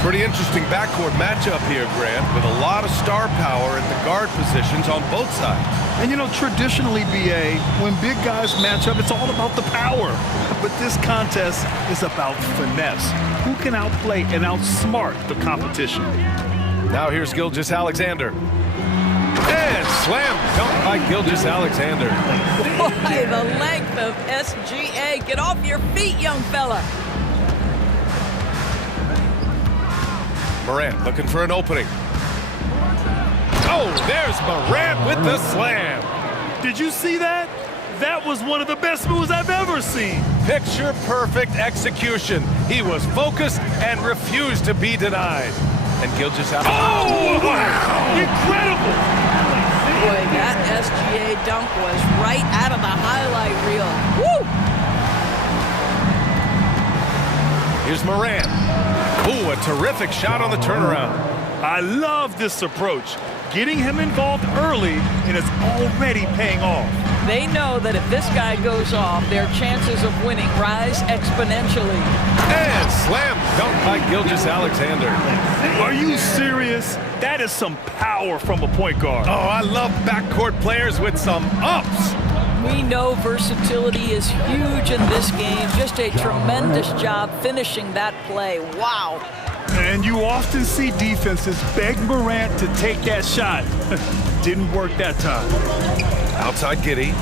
Pretty interesting backcourt matchup here, Grant, with a lot of star power at the guard positions on both sides. And you know, traditionally, BA, when big guys match up, it's all about the power. But this contest is about finesse. Who can outplay and outsmart the competition? Now here's Gilgeous-Alexander. And slam dunk by Gilgeous-Alexander. Boy, the length of SGA. Get off your feet, young fella. Morant looking for an opening. Oh, there's Morant with the slam. Did you see that? That was one of the best moves I've ever seen. Picture-perfect execution. He was focused and refused to be denied. And Gilgeous-Alexander. Oh, wow! Incredible! Boy, that SGA dunk was right out of the highlight reel. Woo! Here's Morant. Ooh, a terrific shot on the turnaround. I love this approach. Getting him involved early, and it's already paying off. They know that if this guy goes off, their chances of winning rise exponentially. And slam dunk by Gilgeous-Alexander. Are you serious? That is some power from a point guard. Oh, I love backcourt players with some ups. We know versatility is huge in this game. Just a tremendous job finishing that play. Wow. And you often see defenses beg Morant to take that shot. Didn't work that time. Outside Giddey.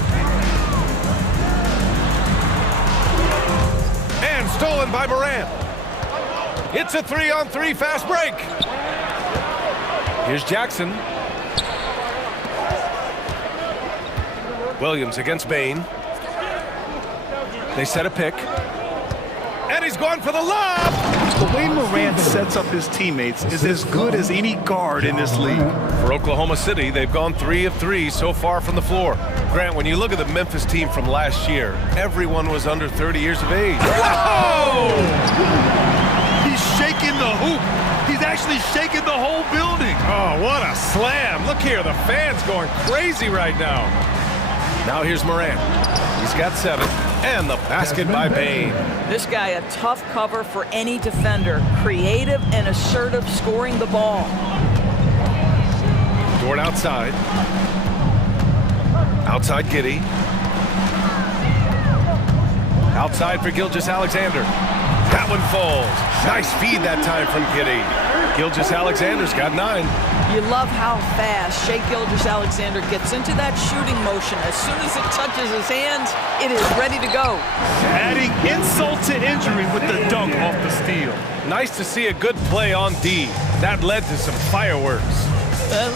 And stolen by Morant. It's a 3-on-3 fast break. Here's Jackson. Williams against Bain. They set a pick. And he's going for the lob! The way Morant sets up his teammates is as good as any guard in this league. For Oklahoma City, they've gone 3 of 3 so far from the floor. Grant, when you look at the Memphis team from last year, everyone was under 30 years of age. Whoa! He's shaking the hoop. He's actually shaking the whole building. Oh, what a slam. Look here, the fans going crazy right now. Now here's Morant. He's got 7. And the basket by Bain. This guy a tough cover for any defender. Creative and assertive scoring the ball. Dort outside. Outside Giddey. Outside for Gilgeous-Alexander. That one falls. Nice feed that time from Giddey. Gilgeous-Alexander's got 9. You love how fast Shai Gilgeous-Alexander gets into that shooting motion. As soon as it touches his hands, it is ready to go. Adding insult to injury with the dunk off the steal. Nice to see a good play on D. That led to some fireworks.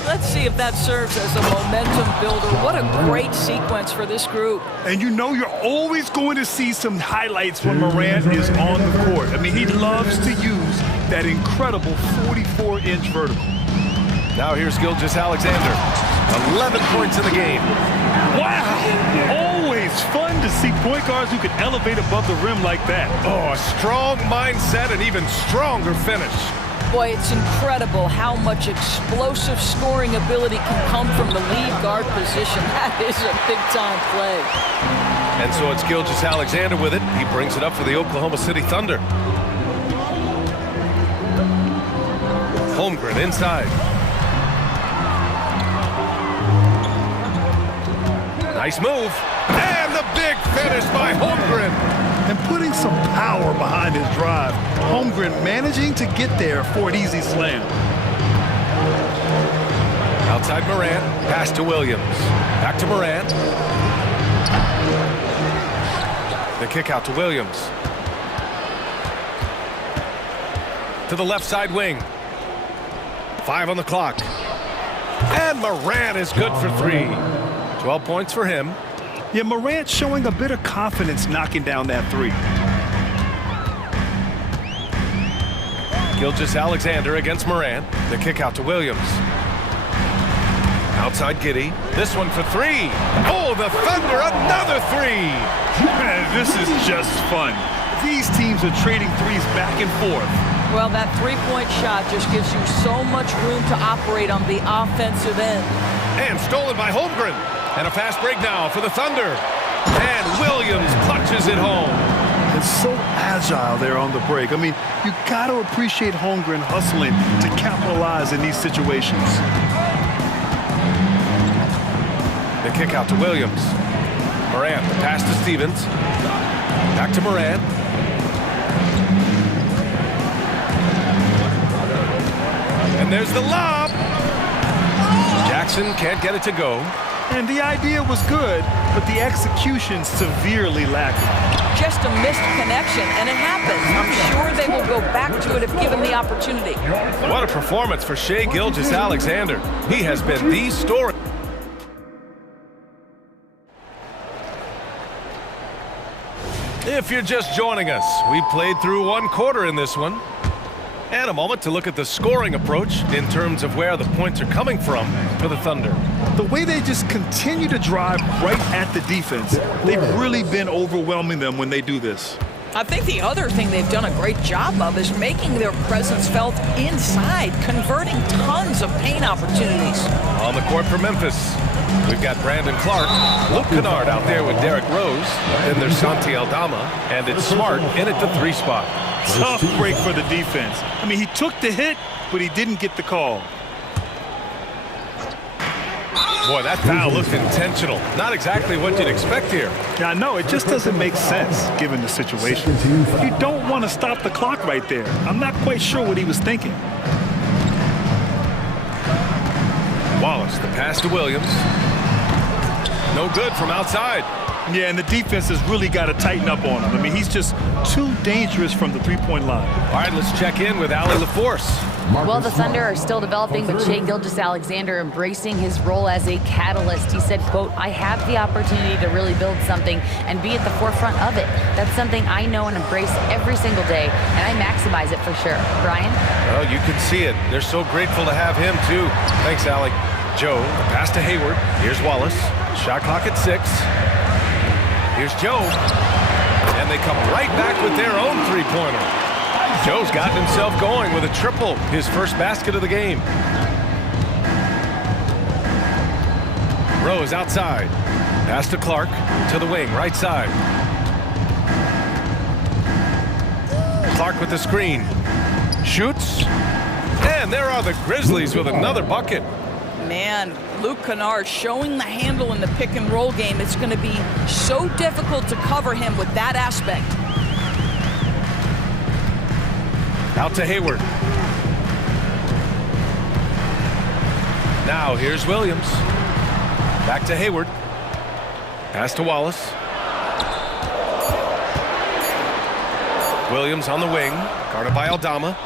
Let's see if that serves as a momentum builder. What a great sequence for this group. And you know you're always going to see some highlights when Morant is on the court. I mean, he loves to use that incredible 44-inch vertical. Now here's Gilgeous-Alexander. 11 points in the game. Wow! Always fun to see point guards who can elevate above the rim like that. Oh, a strong mindset and even stronger finish. Boy, it's incredible how much explosive scoring ability can come from the lead guard position. That is a big-time play. And so it's Gilgeous-Alexander with it. He brings it up for the Oklahoma City Thunder. Holmgren inside. Nice move. And the big finish by Holmgren. And putting some power behind his drive. Holmgren managing to get there for an easy slam. Outside Morant. Pass to Williams. Back to Morant. The kick out to Williams. To the left side wing. 5 on the clock. And Morant is good for 3. 12 points for him. Yeah, Morant showing a bit of confidence knocking down that 3. Gilgeous-Alexander against Morant. The kick out to Williams. Outside Giddey. This one for 3. Oh, the Thunder, another 3. Man, this is just fun. These teams are trading threes back and forth. Well, that three-point shot just gives you so much room to operate on the offensive end. And stolen by Holmgren. And a fast break now for the Thunder. And Williams clutches it home. And and so agile there on the break. I mean, you got to appreciate hunger and hustling to capitalize in these situations. The kick out to Williams. Morant, the pass to Stevens. Back to Morant. And there's the lob. Jackson can't get it to go. And the idea was good, but the execution severely lacking. Just a missed connection, and it happens. I'm sure they will go back to it if given the opportunity. What a performance for Shai Gilgeous-Alexander. He has been the story. If you're just joining us, we played through one quarter in this one. And a moment to look at the scoring approach in terms of where the points are coming from for the Thunder. The way they just continue to drive right at the defense, they've really been overwhelming them when they do this. I think the other thing they've done a great job of is making their presence felt inside, converting tons of paint opportunities. On the court for Memphis, we've got Brandon Clark, Luke Kennard out there with Derrick Rose, then there's Santi Aldama, and it's Smart in at the 3 spot. Tough break for the defense. I mean, he took the hit, but he didn't get the call. Boy, that foul looked intentional. Not exactly what you'd expect here. Yeah, no, it just doesn't make sense given the situation. You don't want to stop the clock right there. I'm not quite sure what he was thinking. Wallace, the pass to Williams. No good from outside. Yeah, and the defense has really got to tighten up on him. I mean, he's just too dangerous from the three-point line. All right, let's check in with Allie LaForce. Well, the Thunder are still developing, but Shai Gilgeous-Alexander embracing his role as a catalyst. He said, quote, "I have the opportunity to really build something and be at the forefront of it. That's something I know and embrace every single day, and I maximize it for sure." Brian? Well, you can see it. They're so grateful to have him, too. Thanks, Allie. Joe, the pass to Hayward. Here's Wallace. Shot clock at 6. Here's Joe. And they come right back with their own three-pointer. Joe's gotten himself going with a triple, his first basket of the game. Rose outside. Pass to Clark, to the wing, right side. Clark with the screen. Shoots. And there are the Grizzlies with another bucket. Man, Luke Kennard showing the handle in the pick-and-roll game. It's going to be so difficult to cover him with that aspect. Out to Hayward. Now here's Williams. Back to Hayward. Pass to Wallace. Williams on the wing. Guarded by Aldama.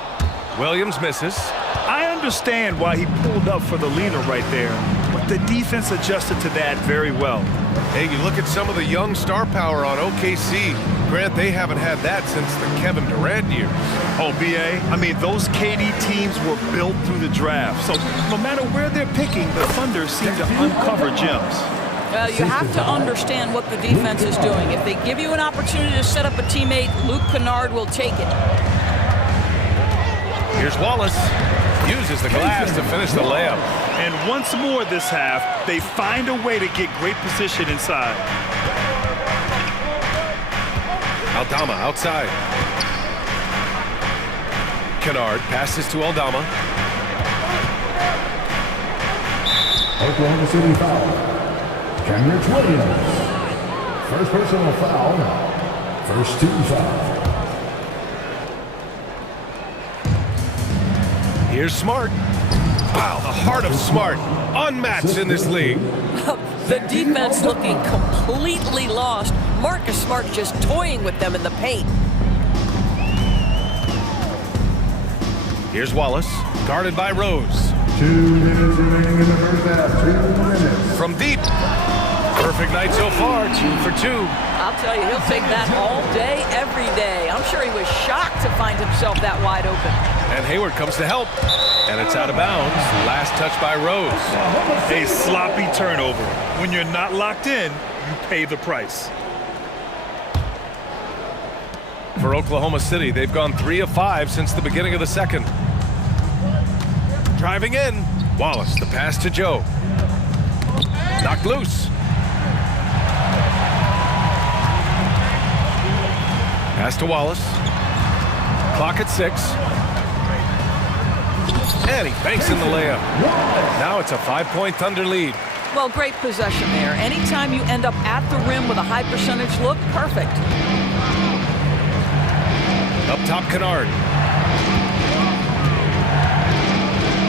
Williams misses. I understand why he pulled up for the leaner right there, but the defense adjusted to that very well. Hey, you look at some of the young star power on OKC. Grant, they haven't had that since the Kevin Durant years. Oh, BA, I mean, those KD teams were built through the draft. So no matter where they're picking, the Thunder seem to uncover gems. Well, you have to understand what the defense is doing. If they give you an opportunity to set up a teammate, Luke Kennard will take it. Here's Wallace. Uses the glass to finish the layup. And once more this half, they find a way to get great position inside. Aldama outside. Kennard passes to Aldama. Oklahoma City foul. Kenrich Williams. First personal foul. First team foul. Here's Smart. Wow, the heart of Smart. Unmatched in this league. The defense looking completely lost. Marcus Smart just toying with them in the paint. Here's Wallace, guarded by Rose. 2 minutes remaining in the first half. 2 minutes. From deep. Perfect night so far, 2 for 2. I'll tell you, he'll take that all day, every day. I'm sure he was shocked to find himself that wide open. And Hayward comes to help. And it's out of bounds. Last touch by Rose. A sloppy turnover. When you're not locked in, you pay the price. For Oklahoma City, they've gone 3 of 5 since the beginning of the second. Driving in. Wallace, the pass to Joe. Knocked loose. Pass to Wallace. Clock at 6. And he banks in the layup. Now it's a 5-point Thunder lead. Well, great possession there. Anytime you end up at the rim with a high percentage look, perfect. Up top, Kennard.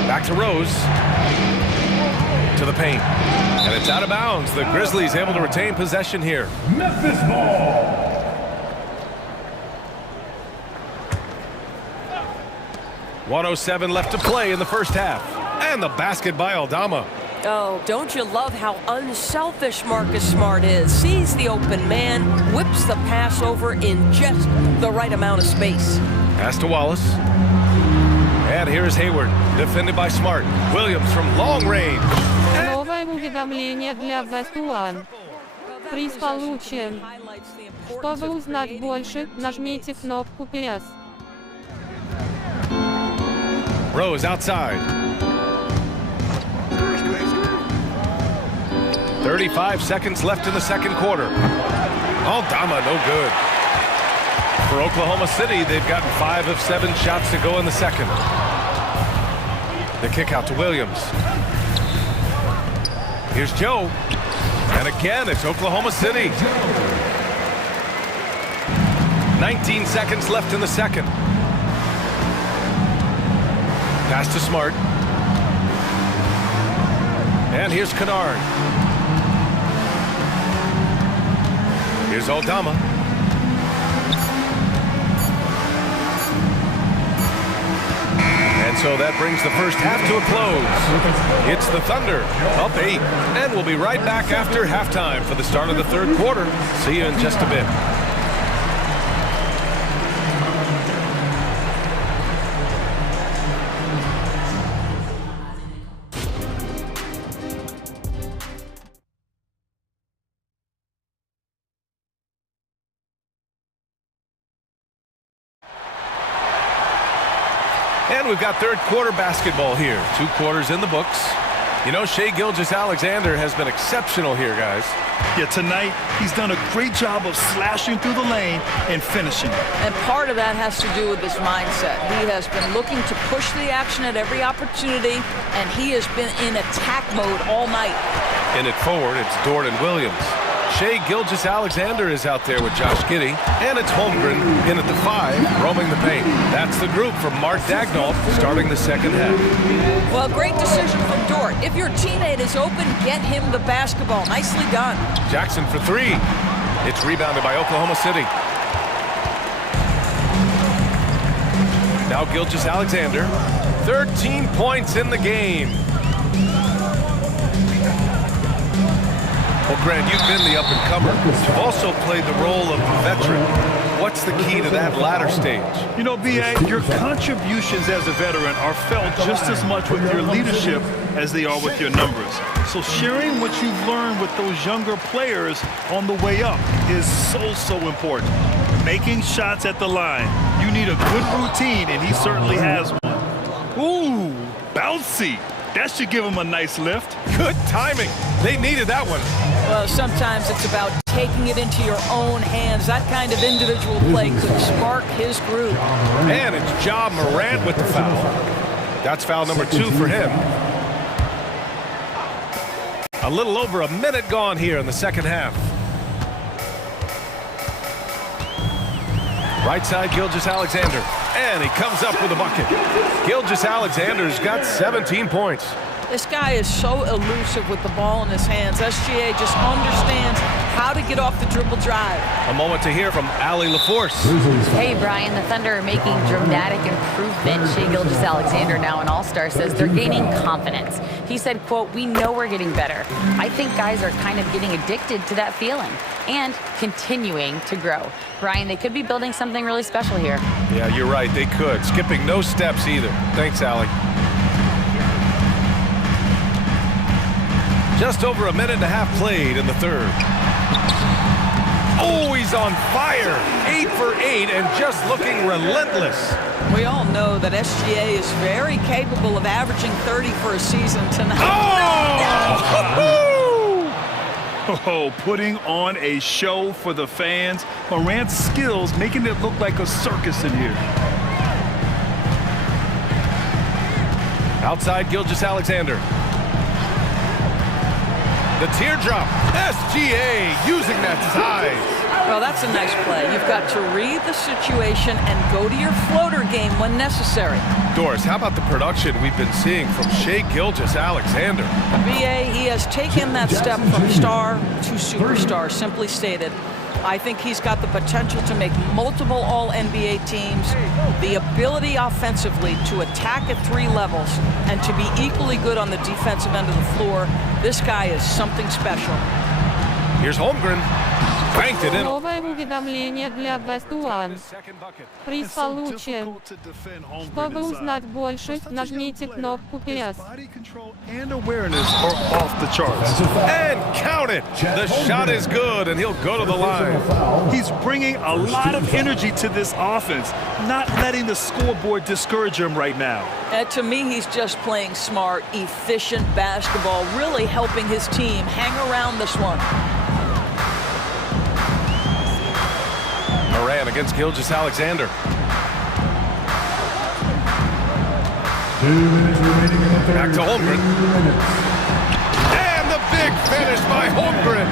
Back to Rose. To the paint. And it's out of bounds. The Grizzlies able to retain possession here. Memphis ball. 1:07 left to play in the first half. And the basket by Aldama. Oh, don't you love how unselfish Marcus Smart is? Sees the open man, whips the pass over in just the right amount of space. Pass to Wallace. And here's Hayward, defended by Smart. Williams from long range. Новое уведомление для Вестуан. Приз получен. Чтобы узнать больше, нажмите кнопку PS. Rose outside. 35 seconds left in the second quarter. Aldama, no good. For Oklahoma City, they've gotten 5 of 7 shots to go in the second. The kick out to Williams. Here's Joe. And again, it's Oklahoma City. 19 seconds left in the second. Pass to Smart. And here's Kennard. Here's Aldama. And so that brings the first half to a close. It's the Thunder, up 8. And we'll be right back after halftime for the start of the third quarter. See you in just a bit. And we've got third quarter basketball here. 2 quarters in the books. You know, Shai Gilgeous-Alexander has been exceptional here, guys. Yeah, tonight, he's done a great job of slashing through the lane and finishing. And part of that has to do with his mindset. He has been looking to push the action at every opportunity, and he has been in attack mode all night. In it forward, it's Dort and Williams. Shai Gilgeous-Alexander is out there with Josh Giddey, and it's Holmgren in at the 5, roaming the paint. That's the group from Mark Daignault starting the second half. Well, great decision from Dort. If your teammate is open, get him the basketball. Nicely done. Jackson for 3. It's rebounded by Oklahoma City. Now Gilgeous-Alexander, 13 points in the game. Well, Grant, you've been the up-and-comer. You've also played the role of veteran. What's the key to that latter stage? You know, B.A., your contributions as a veteran are felt just as much with your leadership as they are with your numbers. So sharing what you've learned with those younger players on the way up is so important. Making shots at the line. You need a good routine, and he certainly has one. Ooh, bouncy. That should give him a nice lift. Good timing. They needed that one. Well, sometimes it's about taking it into your own hands. That kind of individual play could spark his groove. And it's Ja Morant with the foul. That's foul number 2 for him. A little over a minute gone here in the second half. Right side, Gilgeous-Alexander. And he comes up with a bucket. Gilgeous-Alexander's got 17 points. This guy is so elusive with the ball in his hands. SGA just understands how to get off the dribble drive. A moment to hear from Allie LaForce. Hey, Brian, the Thunder are making dramatic improvement. Shai Gilgeous-Alexander, now an all-star, says they're gaining confidence. He said, quote, "We know we're getting better. I think guys are kind of getting addicted to that feeling and continuing to grow." Brian, they could be building something really special here. Yeah, you're right. They could. Skipping no steps either. Thanks, Allie. Just over a minute and a half played in the third. Oh, he's on fire. 8 for 8 and just looking relentless. We all know that SGA is very capable of averaging 30 for a season tonight. Oh! Oh, putting on a show for the fans. Morant's skills making it look like a circus in here. Outside Gilgeous-Alexander. The teardrop. SGA using that size. Well, that's a nice play. You've got to read the situation and go to your floater game when necessary. Doris, how about the production we've been seeing from Shai Gilgeous-Alexander? BA, he has taken that step from star to superstar, simply stated. I think he's got the potential to make multiple All-NBA teams, the ability offensively to attack at 3 levels, and to be equally good on the defensive end of the floor. This guy is something special. Here's Holmgren. Banked it in. Новое уведомление для Best One. Приз получен. Чтобы узнать больше, нажмите кнопку PS. Body control and awareness are off the charts. And count it. The shot is good, and he'll go to the line. He's bringing a lot of energy to this offense, not letting the scoreboard discourage him right now. To me, he's just playing smart, efficient basketball, really helping his team hang around this one. Moran against Gilgeous-Alexander. 2 minutes remaining in the third. Back to Holmgren. And the big finish by Holmgren.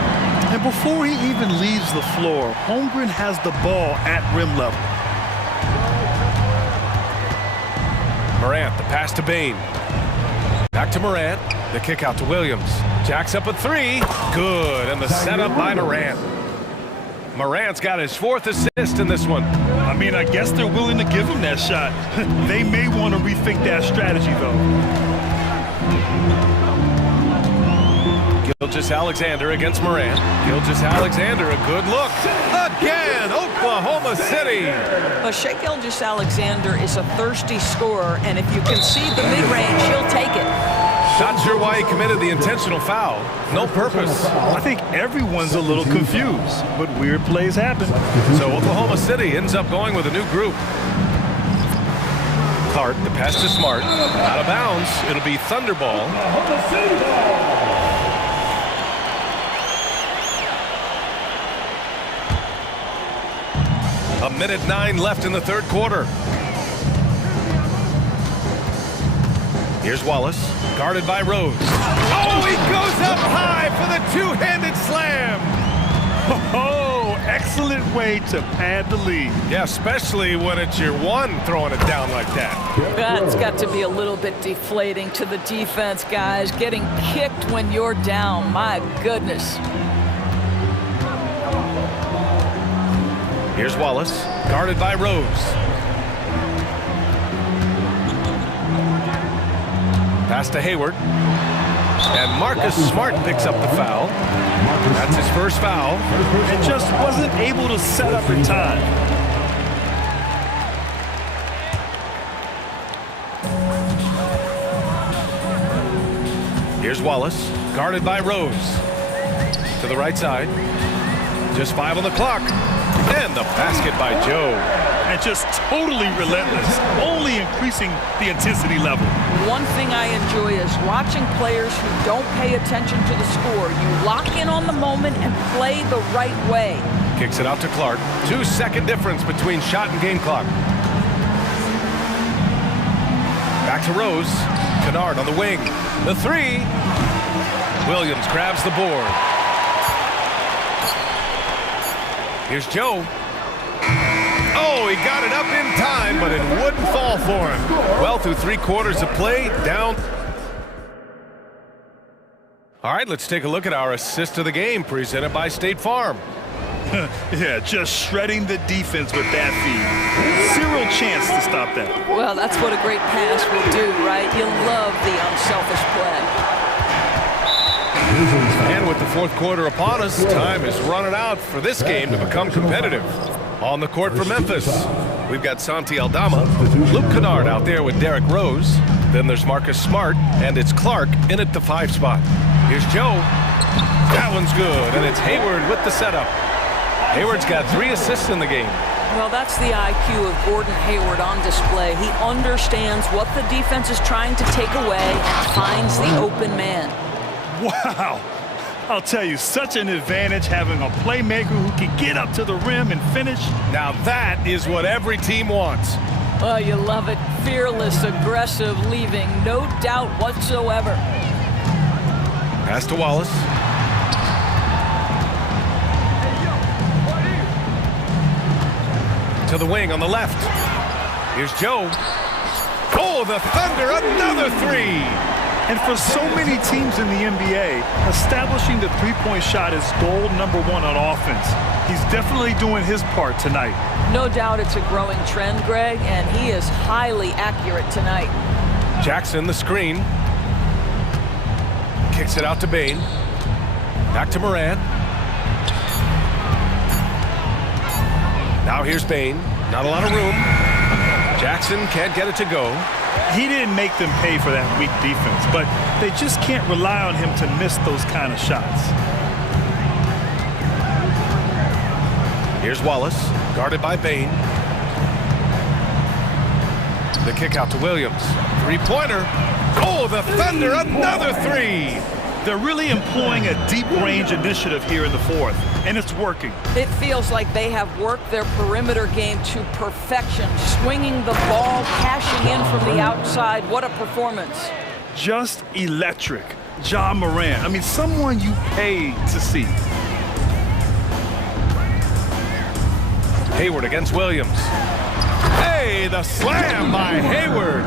And before he even leaves the floor, Holmgren has the ball at rim level. Morant, the pass to Bain. Back to Morant. The kick out to Williams. Jacks up a 3. Good. And the setup by Morant. Morant's got his 4th assist in this one. I mean, I guess they're willing to give him that shot. They may want to rethink that strategy, though. Gilgeous-Alexander against Morant. Gilgeous-Alexander, a good look. Again, Oklahoma City. But Shai Gilgeous-Alexander is a thirsty scorer, and if you concede the mid-range, he'll take it. Not sure why he committed the intentional foul. No purpose. I think everyone's a little confused, but weird plays happen. So Oklahoma City ends up going with a new group. Clark, the pass to Smart. Out of bounds. It'll be Thunderball. A minute 9 left in the 3rd quarter. Here's Wallace, guarded by Rose. Oh, he goes up high for the 2-handed slam. Oh, excellent way to pad the lead. Yeah, especially when it's your one throwing it down like that. That's got to be a little bit deflating to the defense, guys. Getting kicked when you're down, my goodness. Here's Wallace, guarded by Rose. Pass to Hayward. And Marcus Smart picks up the foul. That's his 1st foul. And just wasn't able to set up in time. Here's Wallace, guarded by Rose. To the right side. Just 5 on the clock. And the basket by Joe. And just totally relentless, only increasing the intensity level. One thing I enjoy is watching players who don't pay attention to the score. You lock in on the moment and play the right way. Kicks it out to Clark. 2-second difference between shot and game clock. Back to Rose. Kennard on the wing. The 3. Williams grabs the board. Here's Joe. Oh, he got it up in time, but it wouldn't fall for him. Well, through 3 quarters of play, down. All right, let's take a look at our assist of the game, presented by State Farm. Yeah, just shredding the defense with that feed. 0 chance to stop that. Well, that's what a great pass will do, right? You love the unselfish play. And with the 4th quarter upon us, time is running out for this game to become competitive. On the court for Memphis, we've got Santi Aldama, Luke Kennard out there with Derrick Rose. Then there's Marcus Smart, and it's Clark in at the 5 spot. Here's Joe. That one's good, and it's Hayward with the setup. Hayward's got 3 assists in the game. Well, that's the IQ of Gordon Hayward on display. He understands what the defense is trying to take away and finds the open man. Wow. I'll tell you, such an advantage having a playmaker who can get up to the rim and finish. Now that is what every team wants. Oh, you love it. Fearless, aggressive, leaving no doubt whatsoever. Pass to Wallace. To the wing on the left. Here's Joe. Oh, the Thunder, another three. And for so many teams in the NBA, establishing the three-point shot is goal number one on offense. He's definitely doing his part tonight. No doubt it's a growing trend, Greg, and he is highly accurate tonight. Jackson, the screen. Kicks it out to Bain. Back to Moran. Now here's Bain. Not a lot of room. Jackson can't get it to go. He didn't make them pay for that weak defense, but they just can't rely on him to miss those kind of shots. Here's Wallace, guarded by Bain. The kick out to Williams. Three-pointer. Oh, the Thunder, another three. They're really employing a deep-range initiative here in the fourth, and it's working. It feels like they have worked their perimeter game to perfection, swinging the ball, cashing in from the outside. What a performance. Just electric. Ja Morant. I mean, someone you pay to see. Hayward against Williams. Hey, the slam by Hayward.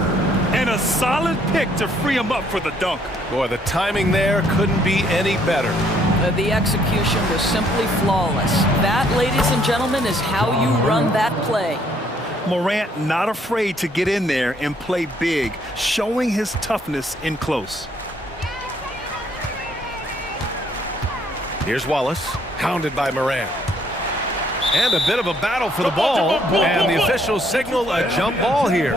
And a solid pick to free him up for the dunk. Boy, the timing there couldn't be any better. The execution was simply flawless. That, ladies and gentlemen, is how you run that play. Morant not afraid to get in there and play big, showing his toughness in close. Here's Wallace, hounded by Morant. And a bit of a battle for the ball, and the officials signal a jump ball here.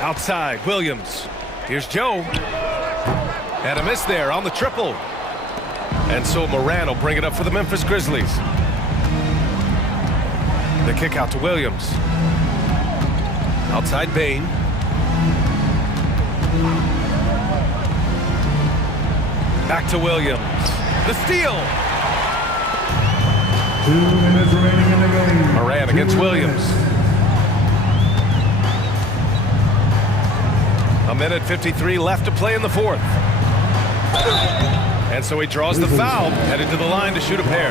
Outside, Williams. Here's Joe. And a miss there on the triple. And so Moran will bring it up for the Memphis Grizzlies. The kick out to Williams. Outside Bain. Back to Williams. The steal. 2 minutes remaining in the game. Moran against Williams. A minute 53 left to play in the fourth. And so he draws the foul, headed to the line to shoot a pair.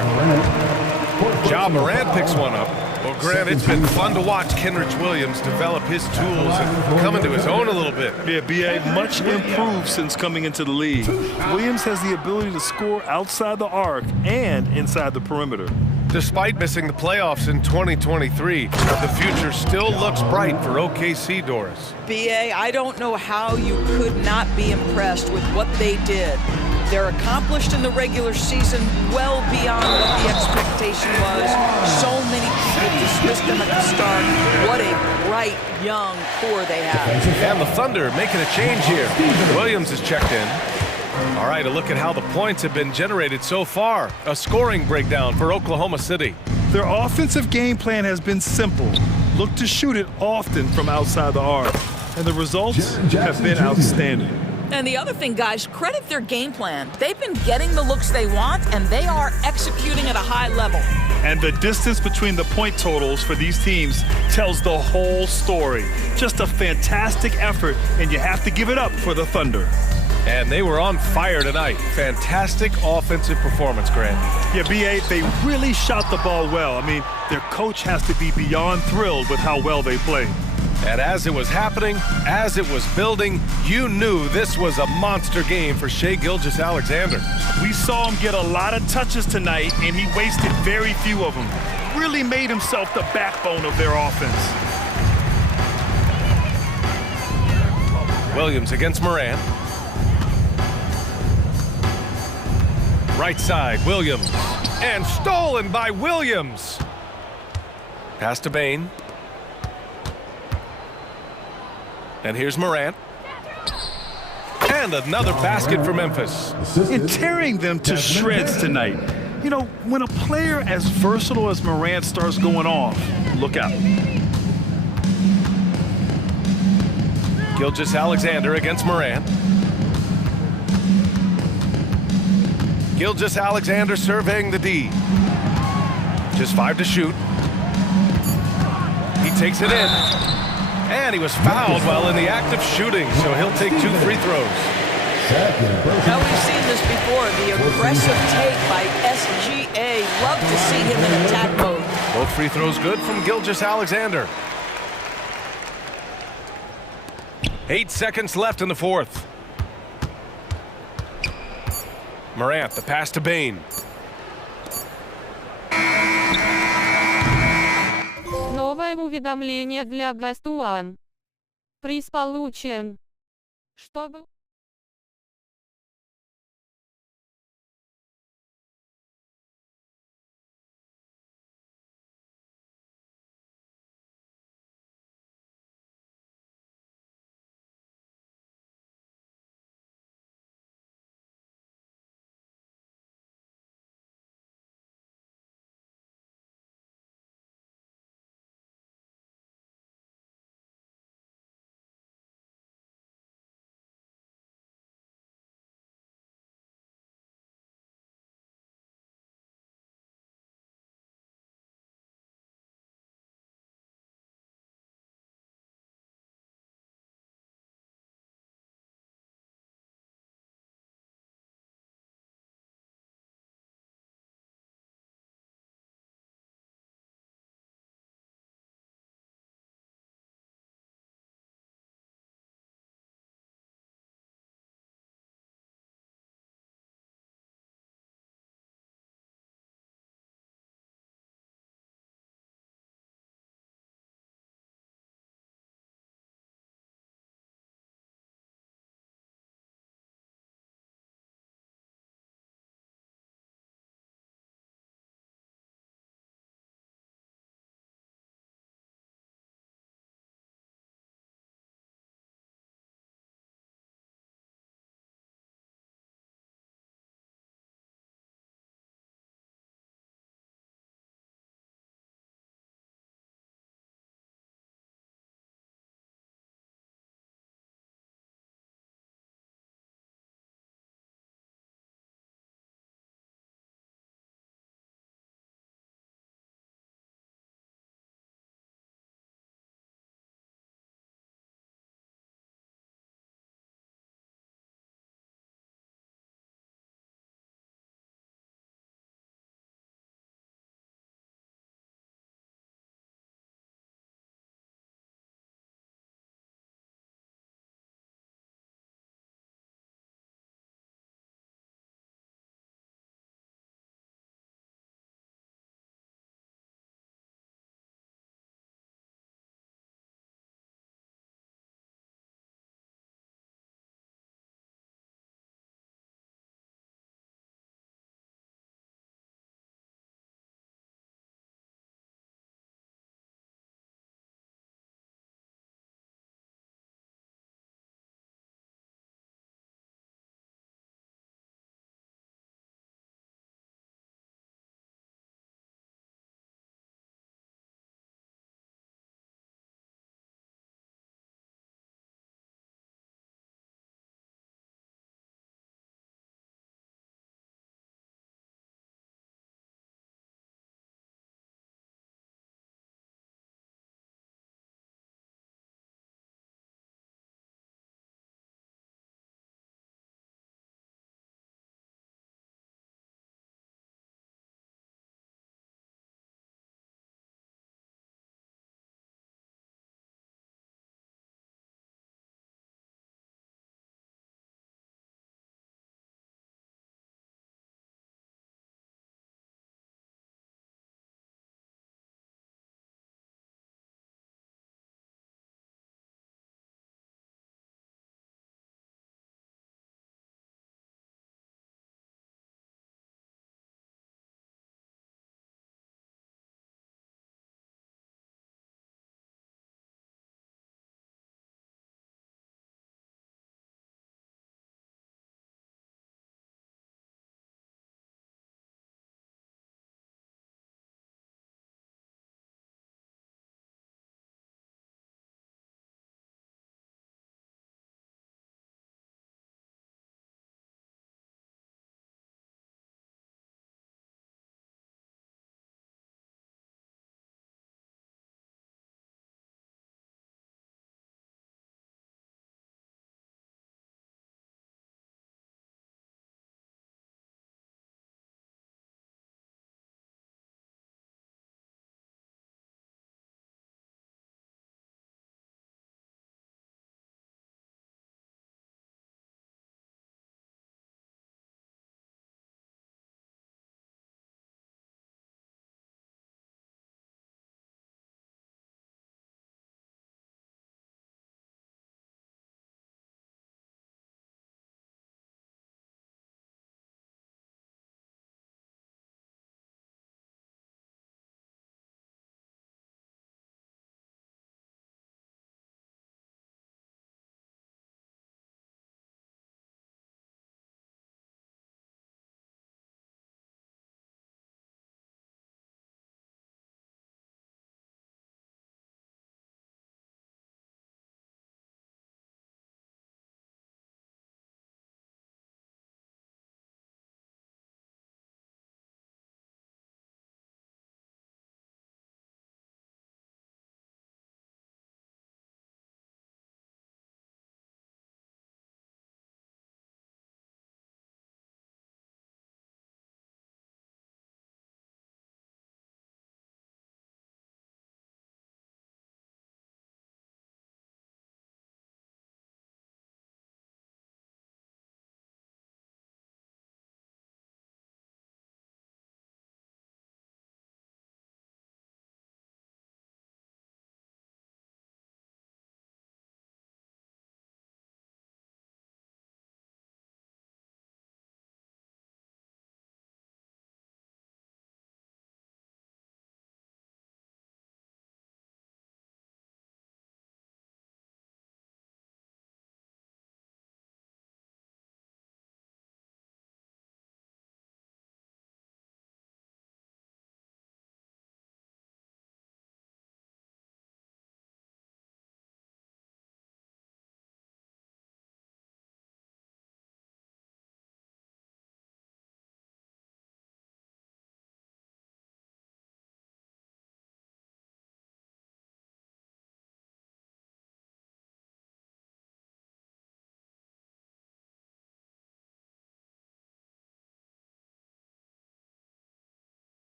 Ja Morant picks one up. Well, Grant, it's been fun to watch Kenrich Williams develop his tools and come into his own a little bit. Yeah, B.A. much improved since coming into the league. Williams has the ability to score outside the arc and inside the perimeter. Despite missing the playoffs in 2023, the future still looks bright for OKC, Doris. BA, I don't know how you could not be impressed with what they did. They're accomplished in the regular season well beyond what the expectation was. So many people dismissed them at the start. What a bright, young core they have. And the Thunder making a change here. Williams is checked in. All right, a look at how the points have been generated so far. A scoring breakdown for Oklahoma City. Their offensive game plan has been simple. Look to shoot it often from outside the arc. And the results have been outstanding. And the other thing, guys, credit their game plan. They've been getting the looks they want, and they are executing at a high level. And the distance between the point totals for these teams tells the whole story. Just a fantastic effort, and you have to give it up for the Thunder. And they were on fire tonight. Fantastic offensive performance, Grant. Yeah, B.A., they really shot the ball well. I mean, their coach has to be beyond thrilled with how well they played. And as it was happening, as it was building, you knew this was a monster game for Shai Gilgeous-Alexander. We saw him get a lot of touches tonight, and he wasted very few of them. Really made himself the backbone of their offense. Williams against Moran. Right side, Williams. And stolen by Williams. Pass to Bain. And here's Morant. And another basket for Memphis. And tearing them to shreds tonight. You know, when a player as versatile as Morant starts going off, look out. Gilgeous-Alexander against Morant. Gilgeous-Alexander surveying the D. Just 5 to shoot. He takes it in. And he was fouled while in the act of shooting, so he'll take 2 free throws. Now we've seen this before, the aggressive take by SGA. Love to see him in attack mode. Both free throws good from Gilgeous-Alexander. 8 seconds left in the fourth. Morant, the pass to Bane. Новое уведомление для Best One. Приз получен. Чтобы...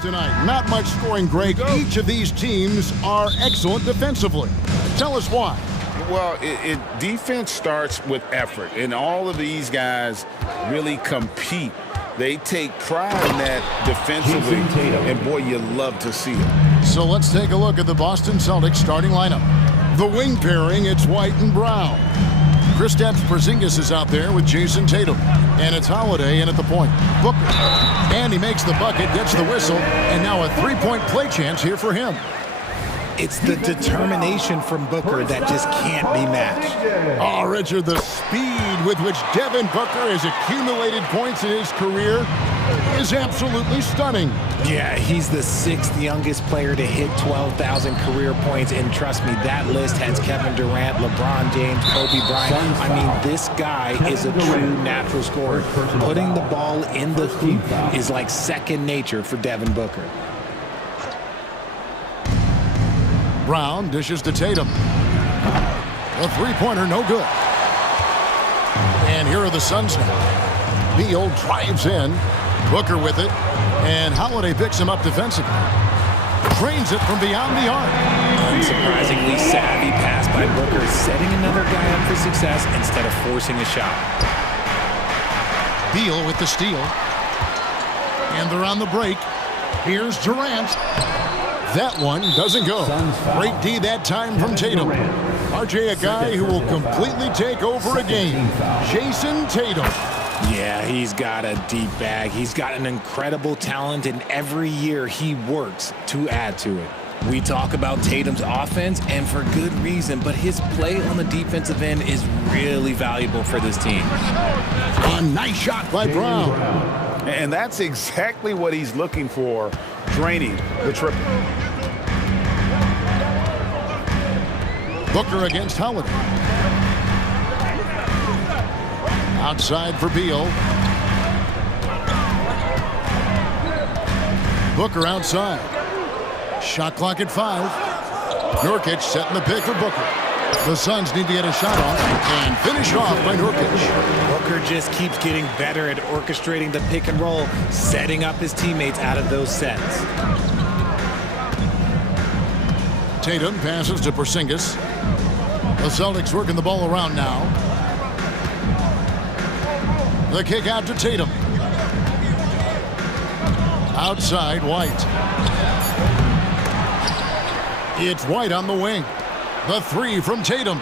tonight. Not much scoring, Greg. Each of these teams are excellent defensively. Tell us why. Well, defense starts with effort, and all of these guys really compete. They take pride in that defensively, and boy, you love to see it. So let's take a look at the Boston Celtics starting lineup. The wing pairing, it's White and Brown. Kristaps Porzingis is out there with Jason Tatum. And it's Holiday in at the point. Booker. And he makes the bucket, gets the whistle, and now a three-point play chance here for him. It's the determination from Booker that just can't be matched. Oh, Richard, the speed with which Devin Booker has accumulated points in his career is absolutely stunning. Yeah, he's the 6th youngest player to hit 12,000 career points, and trust me, that list has Kevin Durant, LeBron James, Kobe Bryant. I mean, this guy is a true natural scorer. Putting the ball in the hoop is like second nature for Devin Booker. Brown dishes to Tatum. A three-pointer, no good. And here are the Suns now. Beal drives in. Booker with it. And Holiday picks him up defensively. Drains it from beyond the arc. Unsurprisingly savvy pass by Booker, setting another guy up for success instead of forcing a shot. Beal with the steal. And they're on the break. Here's Durant. That one doesn't go. Great D that time from Tatum. RJ, a guy who will completely take over a game. Jason Tatum. Yeah, he's got a deep bag. He's got an incredible talent, and every year he works to add to it. We talk about Tatum's offense, and for good reason, but his play on the defensive end is really valuable for this team. A nice shot by Brown. And that's exactly what he's looking for, draining the triple. Booker against Holiday. Outside for Beal. Booker outside. Shot clock at 5. Nurkic setting the pick for Booker. The Suns need to get a shot off and finish off by Nurkic. Booker just keeps getting better at orchestrating the pick and roll, setting up his teammates out of those sets. Tatum passes to Porzingis. The Celtics working the ball around now. The kick out to Tatum. Outside, White. It's White on the wing. The three from Tatum.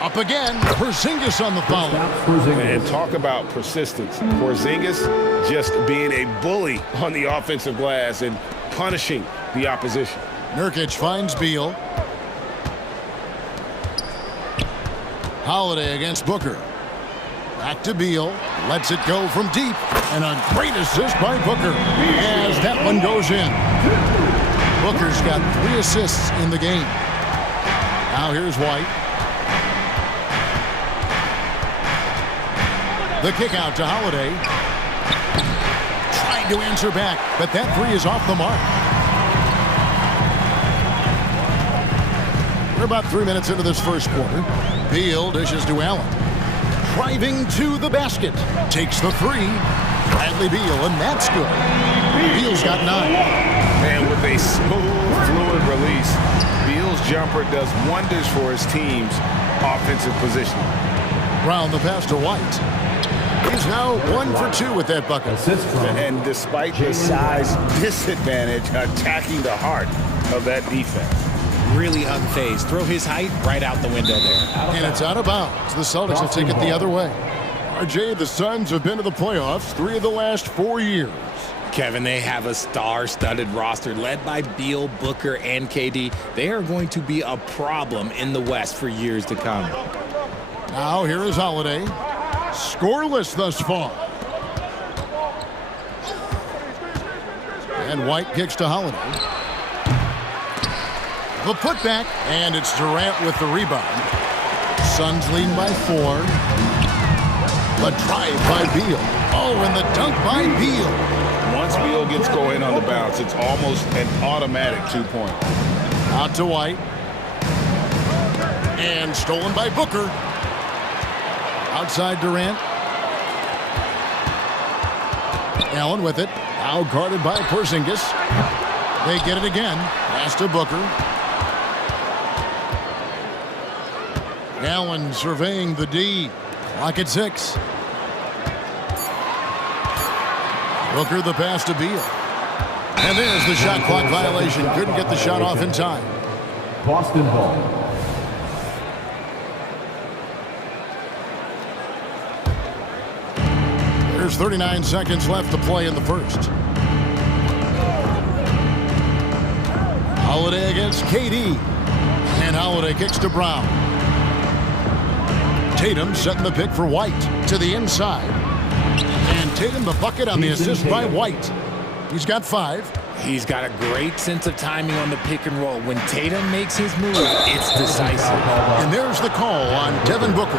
Up again, Porzingis on the foul. And talk about persistence. Porzingis just being a bully on the offensive glass and punishing the opposition. Nurkic finds Beal. Holiday against Booker. Back to Beal. Lets it go from deep. And a great assist by Booker as that one goes in. Booker's got 3 assists in the game. Now here's White. The kick out to Holiday. Trying to answer back, but that 3 is off the mark. We're about 3 minutes into this first quarter. Beal dishes to Allen. Driving to the basket. Takes the 3. Bradley Beal, and that's good. Beal's got 9. And with a smooth, fluid release, Beal's jumper does wonders for his team's offensive position. Brown the pass to White. He's now 1 for 2 with that bucket. And despite the size disadvantage, attacking the heart of that defense. Really unfazed. Throw his height right out the window there. And it's out of bounds. The Celtics will take it the other way. RJ, the Suns have been to the playoffs 3 of the last 4 years. Kevin, they have a star-studded roster led by Beal, Booker, and KD. They are going to be a problem in the West for years to come. Now here is Holiday. Scoreless thus far. And White kicks to Holiday. The putback, and it's Durant with the rebound. Suns leading by 4. The drive by Beal. Oh, and the dunk by Beal. Once Beal gets going on the bounce, it's almost an automatic 2-point. Out to White. And stolen by Booker. Outside Durant. Allen with it. Now guarded by Porzingis. They get it again. Pass to Booker. Allen surveying the D. Clock at 6. Booker the pass to Beal. And there's the shot clock violation. Couldn't get the shot off in time. Boston ball. There's 39 seconds left to play in the first. Holiday against KD. And Holiday kicks to Brown. Tatum setting the pick for White to the inside. And Tatum the bucket on the assist by White. He's got 5. He's got a great sense of timing on the pick and roll. When Tatum makes his move, it's decisive. And there's the call on Devin Booker.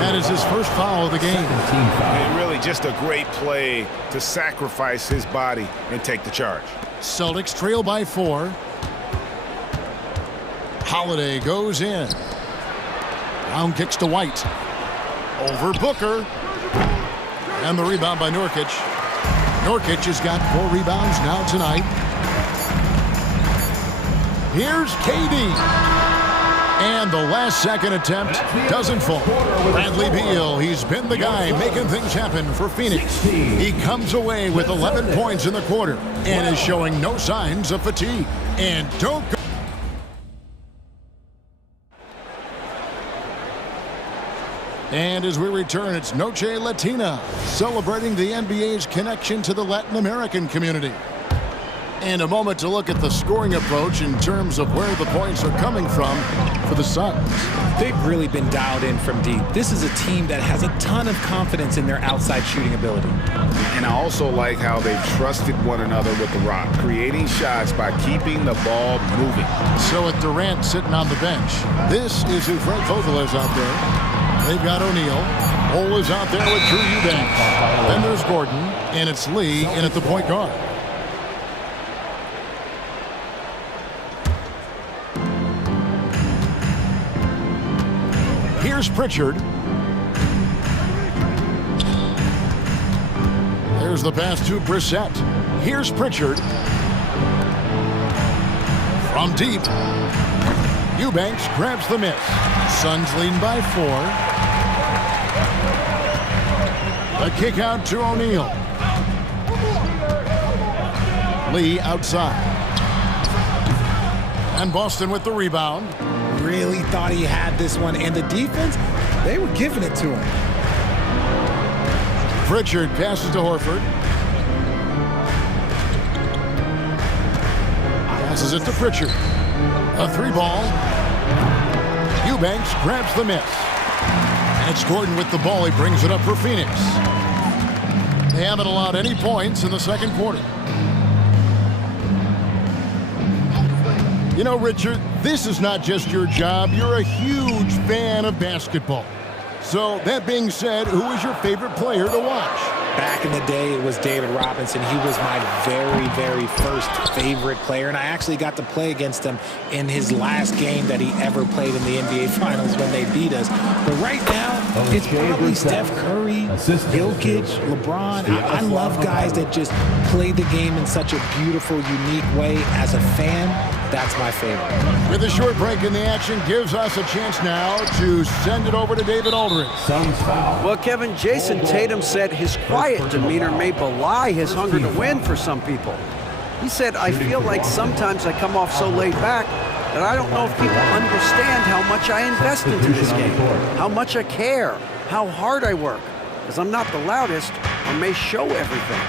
That is his first foul of the game. And really just a great play to sacrifice his body and take the charge. Celtics trail by 4. Holiday goes in. Brown kicks to White. Over Booker. And the rebound by Nurkic. Nurkic has got 4 rebounds now tonight. Here's KD. And the last second attempt doesn't fall. Bradley Beal, he's been the guy making things happen for Phoenix. He comes away with 11 points in the quarter and is showing no signs of fatigue. And don't go. And as we return, it's Noche Latina, celebrating the NBA's connection to the Latin American community. And a moment to look at the scoring approach in terms of where the points are coming from for the Suns. They've really been dialed in from deep. This is a team that has a ton of confidence in their outside shooting ability. And I also like how they've trusted one another with the rock, creating shots by keeping the ball moving. So with Durant sitting on the bench, this is who Fred Vogel is out there. They've got O'Neal. Ole is out there with Drew Eubanks. Then there's Gordon, and it's Lee in at the point guard. Here's Pritchard. There's the pass to Brissett. Here's Pritchard. From deep. Eubanks grabs the miss. Suns leading by 4. A kick out to O'Neal. Lee outside. And Boston with the rebound. Really thought he had this one, and the defense, they were giving it to him. Pritchard passes to Horford. Passes it to Pritchard. A 3-ball. Eubanks grabs the miss. And it's Gordon with the ball. He brings it up for Phoenix. They haven't allowed any points in the second quarter. You know, Richard, this is not just your job. You're a huge fan of basketball. So, that being said, who is your favorite player to watch? Back in the day, it was David Robinson. He was my very, very first favorite player, and I actually got to play against him in his last game that he ever played in the NBA Finals when they beat us. But right now, it's probably Steph Curry, Jokic, LeBron. I love guys that just play the game in such a beautiful, unique way. As a fan, that's my favorite. With a short break in the action, gives us a chance now to send it over to David Aldridge. Well, Kevin, Jason Tatum said his quiet demeanor may belie his hunger to win for some people. He said, I feel like sometimes I come off so laid back that I don't know if people understand how much I invest into this game, how much I care, how hard I work, because I'm not the loudest or may show everything.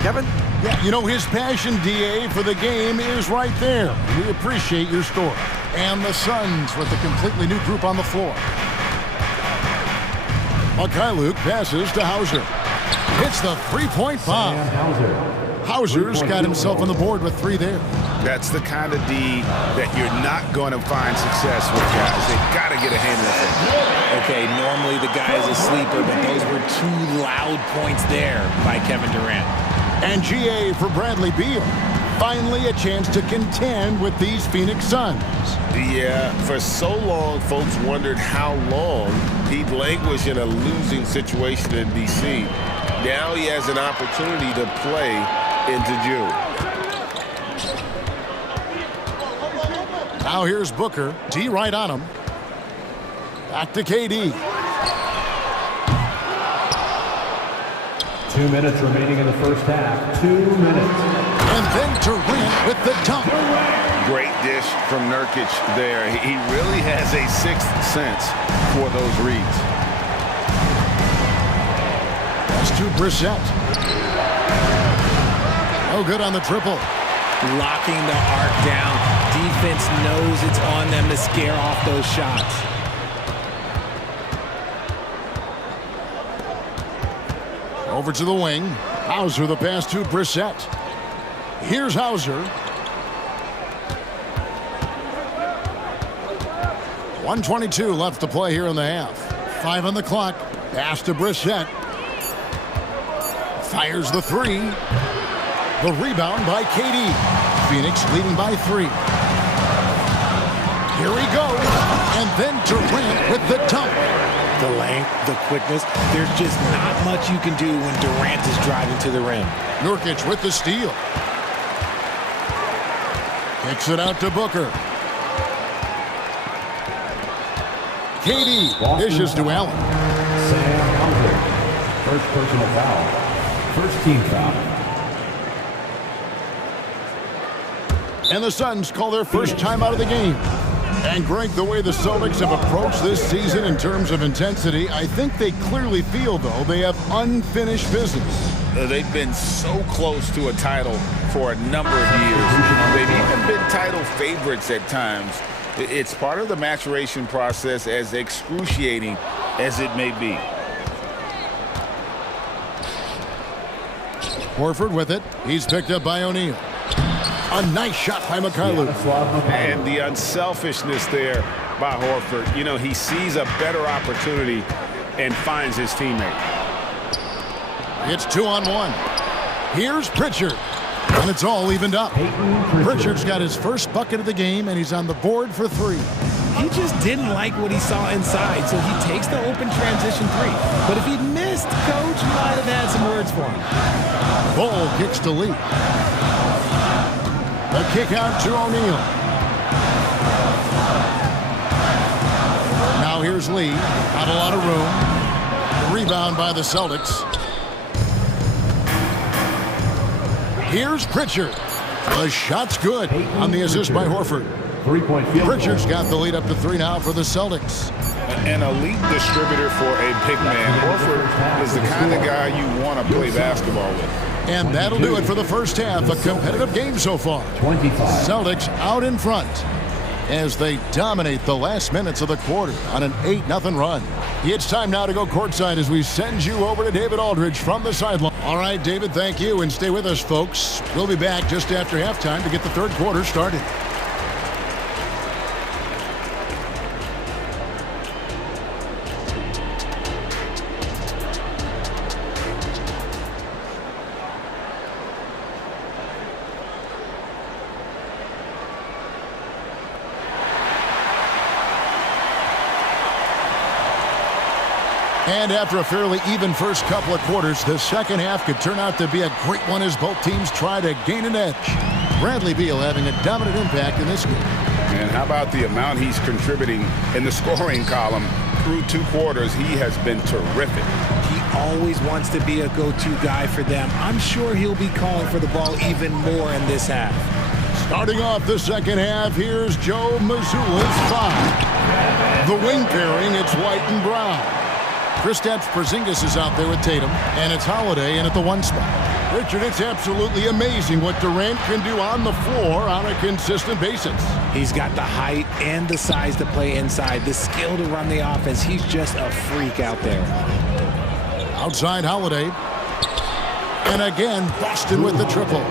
Kevin? Yeah, you know, his passion, DA, for the game is right there. We appreciate your story. And the Suns with a completely new group on the floor. Luke passes to Hauser. Hits the three-point bomb. Hauser's got himself on the board with 3 there. That's the kind of D that you're not going to find success with, guys. They've got to get a handle of it. Okay, normally the guy is a sleeper, but those were 2 loud points there by Kevin Durant. And GA for Bradley Beal. Finally a chance to contend with these Phoenix Suns. Yeah, for so long, folks wondered how long he'd languish in a losing situation in D.C. Now he has an opportunity to play into Jew. Now here's Booker. D right on him. Back to KD. 2 minutes remaining in the first half. 2 minutes. And then Durant with the dunk. Great dish from Nurkic there. He really has a sixth sense for those reads. That's to Brissett. No good on the triple. Locking the arc down. Defense knows it's on them to scare off those shots. Over to the wing. Hauser the pass to Brissett. Here's Hauser. 1:22 left to play here in the half. 5 on the clock. Pass to Brissett. Fires the three. The rebound by KD. Phoenix leading by 3. Here he goes. And then Durant with the dunk. The length, the quickness. There's just not much you can do when Durant is driving to the rim. Nurkic with the steal. Kicks it out to Booker. KD dishes to Allen. Sam Allen. First personal foul. First team foul. And the Suns call their first time out of the game. And Greg, the way the Celtics have approached this season in terms of intensity, I think they clearly feel, though, they have unfinished business. They've been so close to a title for a number of years. They've even been title favorites at times. It's part of the maturation process, as excruciating as it may be. Horford with it. He's picked up by O'Neal. A nice shot by Mikhailuk. And the unselfishness there by Horford. You know, he sees a better opportunity and finds his teammate. It's 2-on-1. Here's Pritchard. And it's all evened up. Pritchard's got his first bucket of the game, and he's on the board for 3. He just didn't like what he saw inside, so he takes the open transition 3. But if he'd missed, Coach might have had some words for him. Bull kicks to Lee. The kick out to O'Neal. Now here's Lee. Not a lot of room. The rebound by the Celtics. Here's Pritchard. The shot's good on the assist by Horford. 3-point field. Pritchard's got the lead up to 3 now for the Celtics. An elite distributor for a big man. Horford is the kind of guy you want to play basketball with. And that'll do it for the first half. A competitive game so far. 25. Celtics out in front as they dominate the last minutes of the quarter on an 8-0 run. It's time now to go courtside as we send you over to David Aldridge from the sideline. All right, David, thank you, and stay with us, folks. We'll be back just after halftime to get the third quarter started. And after a fairly even first couple of quarters, the second half could turn out to be a great one as both teams try to gain an edge. Bradley Beal having a dominant impact in this game. And how about the amount he's contributing in the scoring column? Through 2 quarters, he has been terrific. He always wants to be a go-to guy for them. I'm sure he'll be calling for the ball even more in this half. Starting off the second half, here's Joe Mazzulla's 5. The wing pairing, it's White and Brown. Kristaps Porzingis is out there with Tatum, and it's Holiday in at the 1 spot. Richard, it's absolutely amazing what Durant can do on the floor on a consistent basis. He's got the height and the size to play inside, the skill to run the offense. He's just a freak out there. Outside Holiday. And again, Boston with the triple.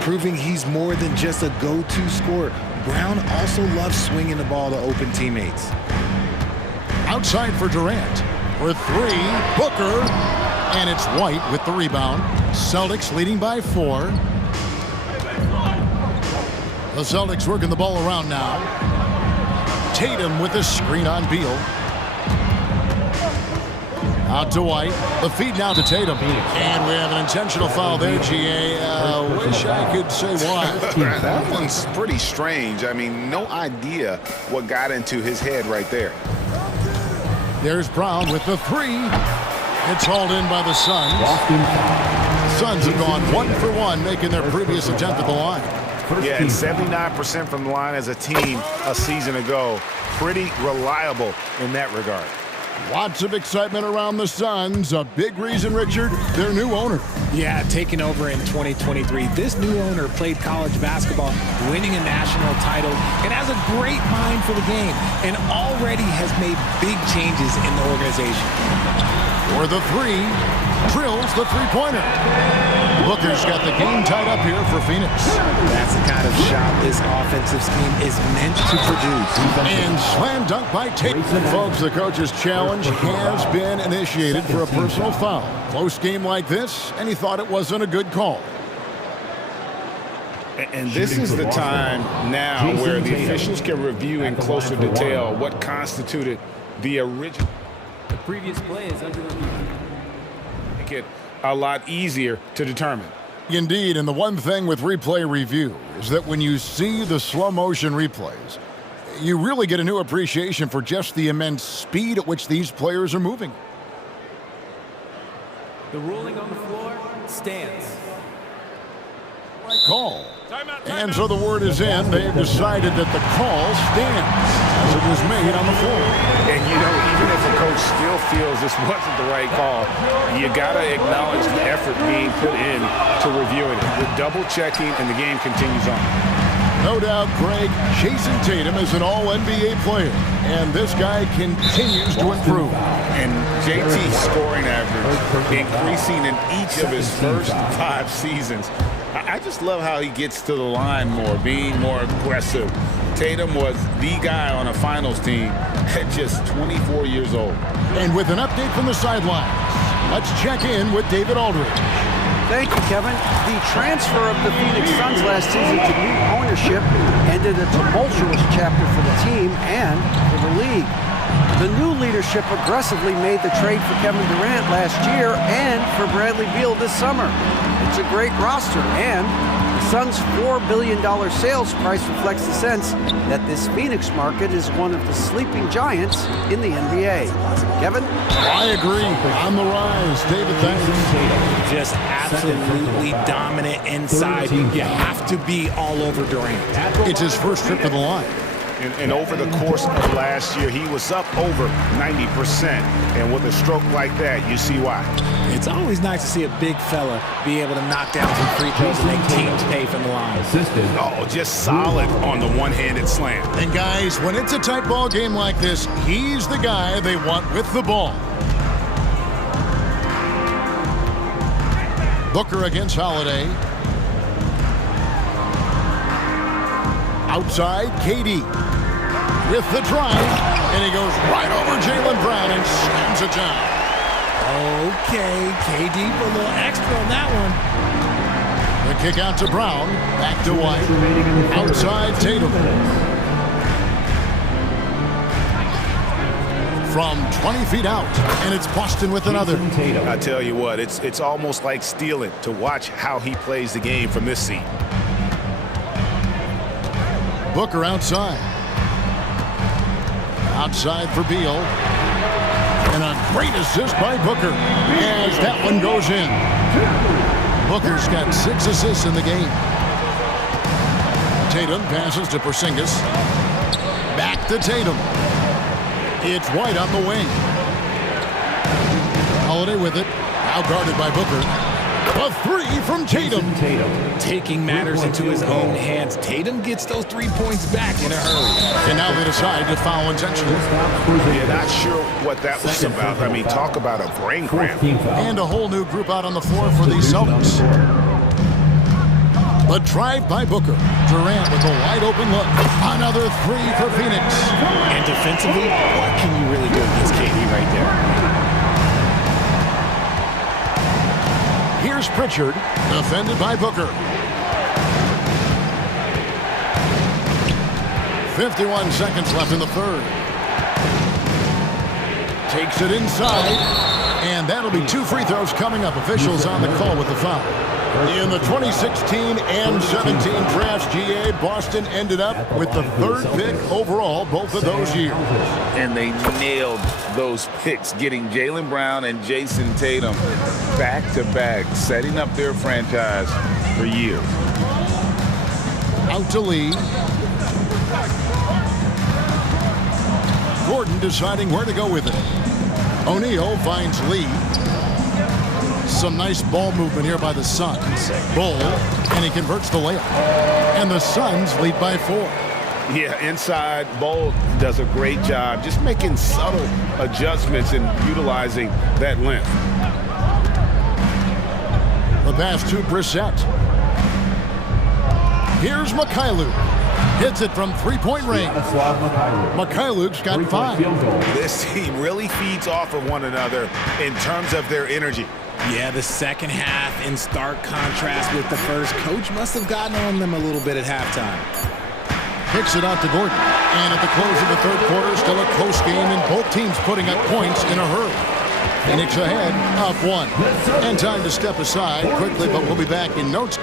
Proving he's more than just a go-to scorer. Brown also loves swinging the ball to open teammates. Outside for Durant. For 3, Booker, and it's White with the rebound. Celtics leading by 4. The Celtics working the ball around now. Tatum with the screen on Beal. Out to White. The feed now to Tatum. And we have an intentional foul there, GA. Wish I could say why. That one's pretty strange. I mean, no idea what got into his head right there. There's Brown with the three. It's hauled in by the Suns. Suns have gone 1 for 1, making their previous attempt at the line. Yeah, and 79% from the line as a team a season ago. Pretty reliable in that regard. Lots of excitement around the Suns. A big reason, Richard, their new owner. Yeah, taking over in 2023. This new owner played college basketball, winning a national title, and has a great mind for the game, and already has made big changes in the organization. For the three, drills the three-pointer. Booker's got the game tied up here for Phoenix. That's the kind of shot this offensive scheme is meant to produce. And slam dunk by Tatum. Folks, the coach's challenge has been initiated for a personal foul. Close game like this, and he thought it wasn't a good call. And this is the time now where the officials can review in closer detail what constituted the original. The previous play is under review. Make it a lot easier to determine. Indeed, and the one thing with replay review is that when you see the slow motion replays, you really get a new appreciation for just the immense speed at which these players are moving. The ruling on the floor stands. Call. And so the word is in. They've decided that the call stands as it was made on the floor. And, you know, even if a coach still feels this wasn't the right call, you got to acknowledge the effort being put in to reviewing it. The double-checking, and the game continues on. No doubt, Greg, Jason Tatum is an all-NBA player, and this guy continues to improve. And JT's scoring average increasing in each of his first 5 seasons. I just love how he gets to the line more, being more aggressive. Tatum was the guy on a finals team at just 24 years old. And with an update from the sidelines, let's check in with David Aldridge. Thank you, Kevin. The transfer of the Phoenix Suns last season to new ownership ended a tumultuous chapter for the team and for the league. The new leadership aggressively made the trade for Kevin Durant last year and for Bradley Beal this summer. It's a great roster, and the Suns' $4 billion sales price reflects the sense that this Phoenix market is one of the sleeping giants in the NBA. Kevin? I agree. On the rise. David, thanks. Just absolutely dominant inside. You have to be all over Durant. It's his first trip to the line. And over the course of last year, he was up over 90%. And with a stroke like that, you see why. It's always nice to see a big fella be able to knock down some free throws and make teams pay from the line. Oh, just solid on the one-handed slam. And guys, when it's a tight ball game like this, he's the guy they want with the ball. Booker against Holiday. Outside, KD with the drive, and he goes right over Jaylen Brown and slams it down. Okay, KD for a little extra on that one. The kick out to Brown, back to White, outside Tatum. From 20 feet out, and it's Boston with another. I tell you what, it's almost like stealing to watch how he plays the game from this seat. Booker outside. Outside for Beal. And a great assist by Booker as that one goes in. Booker's got 6 assists in the game. Tatum passes to Porzingis. Back to Tatum. It's White on the wing. Holiday with it. Now guarded by Booker. A three from Tatum. Taking matters into his own hands. Tatum gets those 3 points back in a hurry. And now they decide to foul intentionally. You're not sure what that was about. I mean, talk about a brain cramp. And a whole new group out on the floor for the Celtics. The drive by Booker. Durant with a wide open look. Another three for Phoenix. And defensively, what can you really do against KD right there? Here's Pritchard, defended by Booker. 51 seconds left in the third. Takes it inside, And that'll be 2 free throws coming up. Officials on the call with the foul. In the 2016 and 17 drafts, GA, Boston ended up with the 3rd pick overall both of those years. And they nailed those picks, getting Jaylen Brown and Jason Tatum back-to-back, setting up their franchise for years. Out to Lee. Gordon deciding where to go with it. O'Neal finds Lee. Some nice ball movement here by the Suns. Bull, and he converts the layup. And the Suns lead by 4. Yeah, inside, Bull does a great job just making subtle adjustments and utilizing that length. The pass to Brissett. Here's Mikhailuk. Hits it from 3-point range. Mikhailuk's got 5. This team really feeds off of one another in terms of their energy. Yeah, the second half in stark contrast with the first. Coach must have gotten on them a little bit at halftime. Kicks it out to Gordon. And at the close of the 3rd quarter, still a close game, and both teams putting up points in a hurry. Phoenix ahead, up 1. And time to step aside quickly, but we'll be back in notes.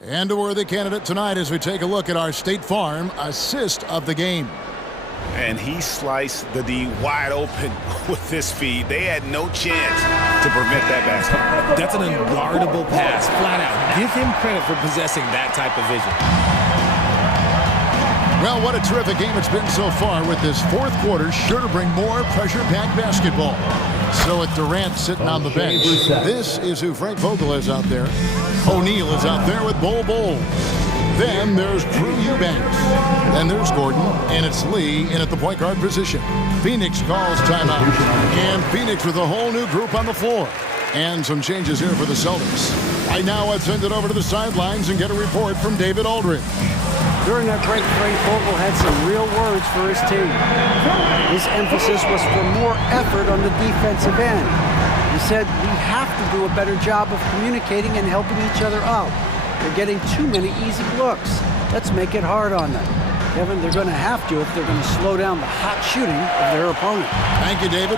And a worthy candidate tonight as we take a look at our State Farm assist of the game. And he sliced the D wide open with this feed. They had no chance to prevent that basket. That's an unguardable pass, flat out. Give him credit for possessing that type of vision. Well, what a terrific game it's been so far, with this 4th quarter sure to bring more pressure-packed basketball. So with Durant sitting on the bench, this is who Frank Vogel is out there. O'Neal is out there with Bol. Then there's Drew Eubanks. Then there's Gordon, and it's Lee in at the point guard position. Phoenix calls timeout. And Phoenix with a whole new group on the floor. And some changes here for the Celtics. Right now, let's send it over to the sidelines and get a report from David Aldridge. During that break, Frank Vogel had some real words for his team. His emphasis was for more effort on the defensive end. He said, we have to do a better job of communicating and helping each other out. They're getting too many easy looks. Let's make it hard on them. Kevin, they're going to have to if they're going to slow down the hot shooting of their opponent. Thank you, David.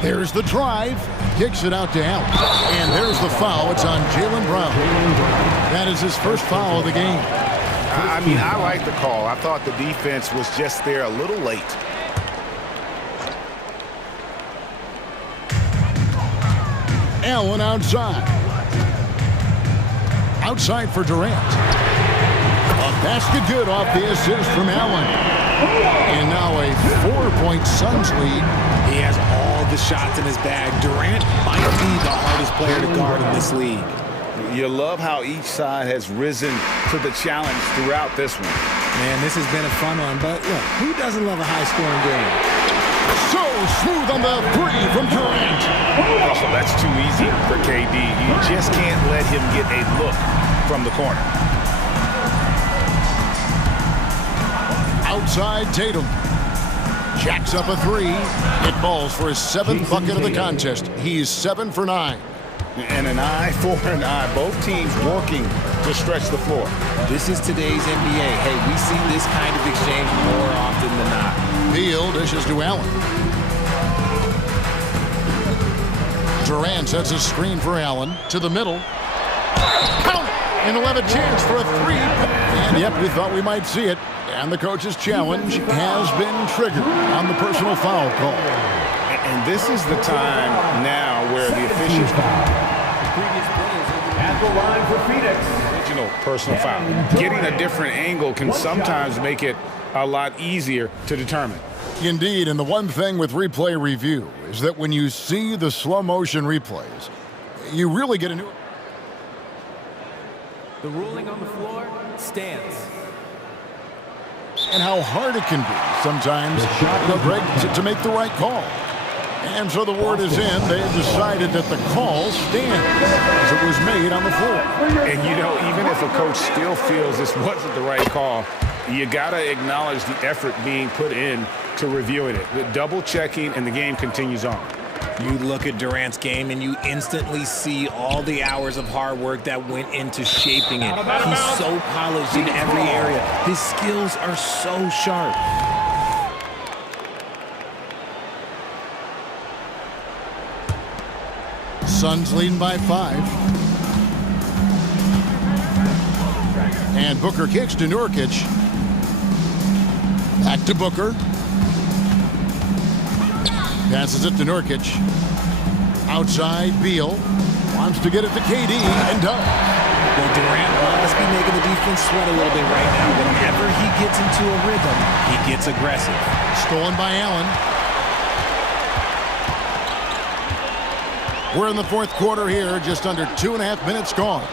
There's the drive. Kicks it out to Allen. And there's the foul. It's on Jaylen Brown. That is his first foul of the game. I mean, I like the call. I thought the defense was just there a little late. Allen outside. Outside for Durant. A basket good off the assist from Allen. And now a 4-point Suns lead. He has all the shots in his bag. Durant might be the hardest player to guard in this league. You love how each side has risen to the challenge throughout this one. Man, this has been a fun one, but look, who doesn't love a high-scoring game? So smooth on the 3 from Durant. Oh, that's too easy for KD. You just can't let him get a look from the corner. Outside Tatum. Jacks up a 3. It falls for his 7th bucket of the contest. He's 7 for 9. And an eye for an eye. Both teams working to stretch the floor. This is today's NBA. Hey, we see this kind of exchange more often than not. Beal dishes to Allen. Durant sets a screen for Allen to the middle. Count it! And he'll have a chance for a 3. And yep, we thought we might see it. And the coach's challenge has been triggered on the personal foul call. And this is the time now where the officials at the line for Phoenix. Original personal foul. Getting a different angle can sometimes make it a lot easier to determine. Indeed, and the one thing with replay review is that when you see the slow motion replays, you really get a new... The ruling on the floor stands. And how hard it can be sometimes to make the right call. And so the word is in. They have decided that the call stands as it was made on the floor. And, you know, even if a coach still feels this wasn't the right call, you got to acknowledge the effort being put in to reviewing it. The double checking, and the game continues on. You look at Durant's game and you instantly see all the hours of hard work that went into shaping it. He's so polished in every area. His skills are so sharp. Suns leading by 5. And Booker kicks to Nurkic. Back to Booker. Passes it to Nurkic. Outside, Beal. Wants to get it to KD and does. Well, Durant must be making the defense sweat a little bit right now. Whenever he gets into a rhythm, he gets aggressive. Stolen by Allen. We're in the fourth quarter here, just under 2.5 minutes gone.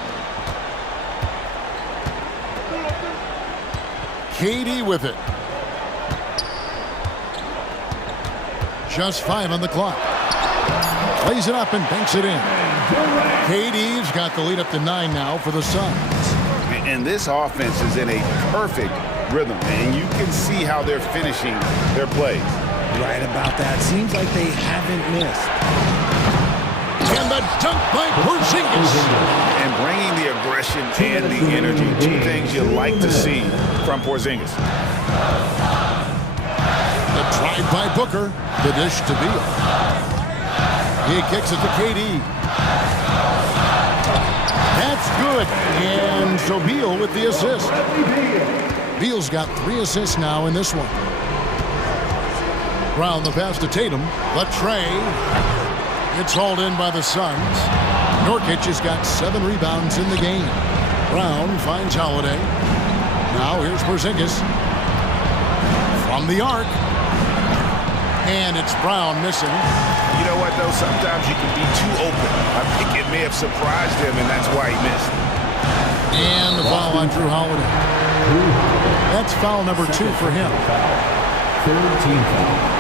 KD with it. Just 5 on the clock. Plays it up and banks it in. KD's got the lead up to 9 now for the Suns. And this offense is in a perfect rhythm, and you can see how they're finishing their plays. Right about that. Seems like they haven't missed. And the dunk by Porzingis. And bringing the aggression and the energy, two things you like to see from Porzingis. The drive by Booker. The dish to Beal. He kicks it to KD. That's good. And so Beal with the assist. Beal's got 3 assists now in this one. Brown the pass to Tatum. The tray. It's hauled in by the Suns. Nurkic has got 7 rebounds in the game. Brown finds Holiday. Now here's Porzingis. From the arc. And it's Brown missing. You know what, though? Sometimes you can be too open. I think it may have surprised him, and that's why he missed. And the foul on Drew Holiday. That's foul number 2 for him. Third team foul.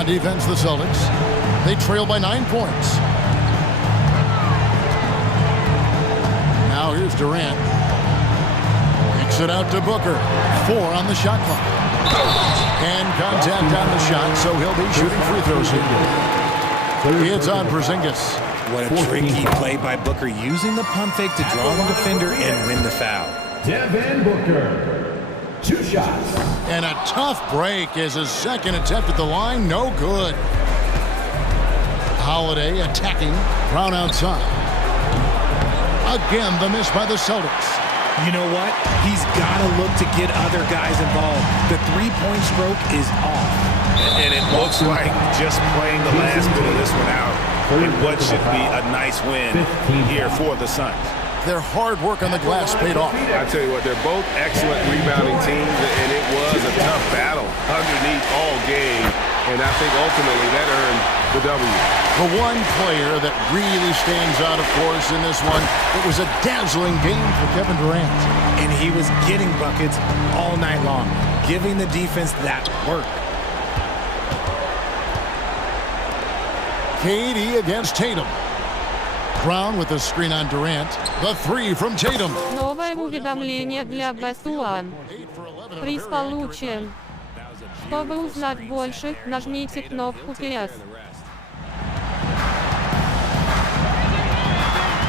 On defense, the Celtics. They trail by 9 points. Now here's Durant. Kicks it out to Booker. 4 on the shot clock. And contact on the shot, so he'll be shooting free throws here. It's on Porzingis. What a tricky play by Booker, using the pump fake to draw the defender and win the foul. Devin Booker. 2 shots. And a tough break as his second attempt at the line. No good. Holiday attacking. Brown outside. Again, the miss by the Celtics. You know what? He's got to look to get other guys involved. The three-point stroke is off. And it looks like just playing the last bit of this one out in what should be a nice win here for the Suns. Their hard work on the glass paid off. I tell you what, they're both excellent rebounding teams, and it was a tough battle underneath all game. And I think ultimately that earned the W. The one player that really stands out, of course, in this one, it was a dazzling game for Kevin Durant. And he was getting buckets all night long, giving the defense that work. KD against Tatum. Brown with the screen on Durant. The 3 from Tatum. Новое уведомление для Best One. Приз получен. Чтобы узнать больше, нажмите кнопку PS.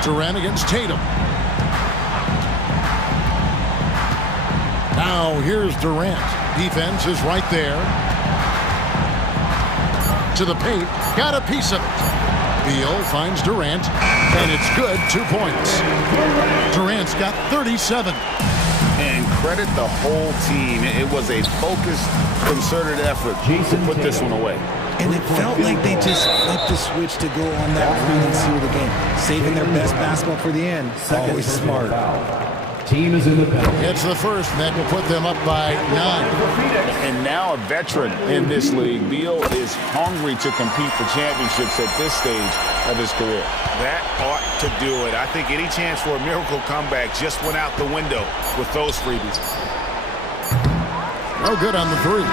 Durant against Tatum. Now here's Durant. Defense is right there. To the paint. Got a piece of it. Beal finds Durant, and it's good. 2 points. Durant's got 37. And credit the whole team. It was a focused, concerted effort to put this one away. And it felt like they just flipped the switch to go on that run and seal the game. Saving their best basketball for the end. Always smart. Team is in the penalty. It's the first that will put them up by 9. And now a veteran in this league, Beal is hungry to compete for championships at this stage of his career. That ought to do it. I think any chance for a miracle comeback just went out the window with those freebies. No good on the 3.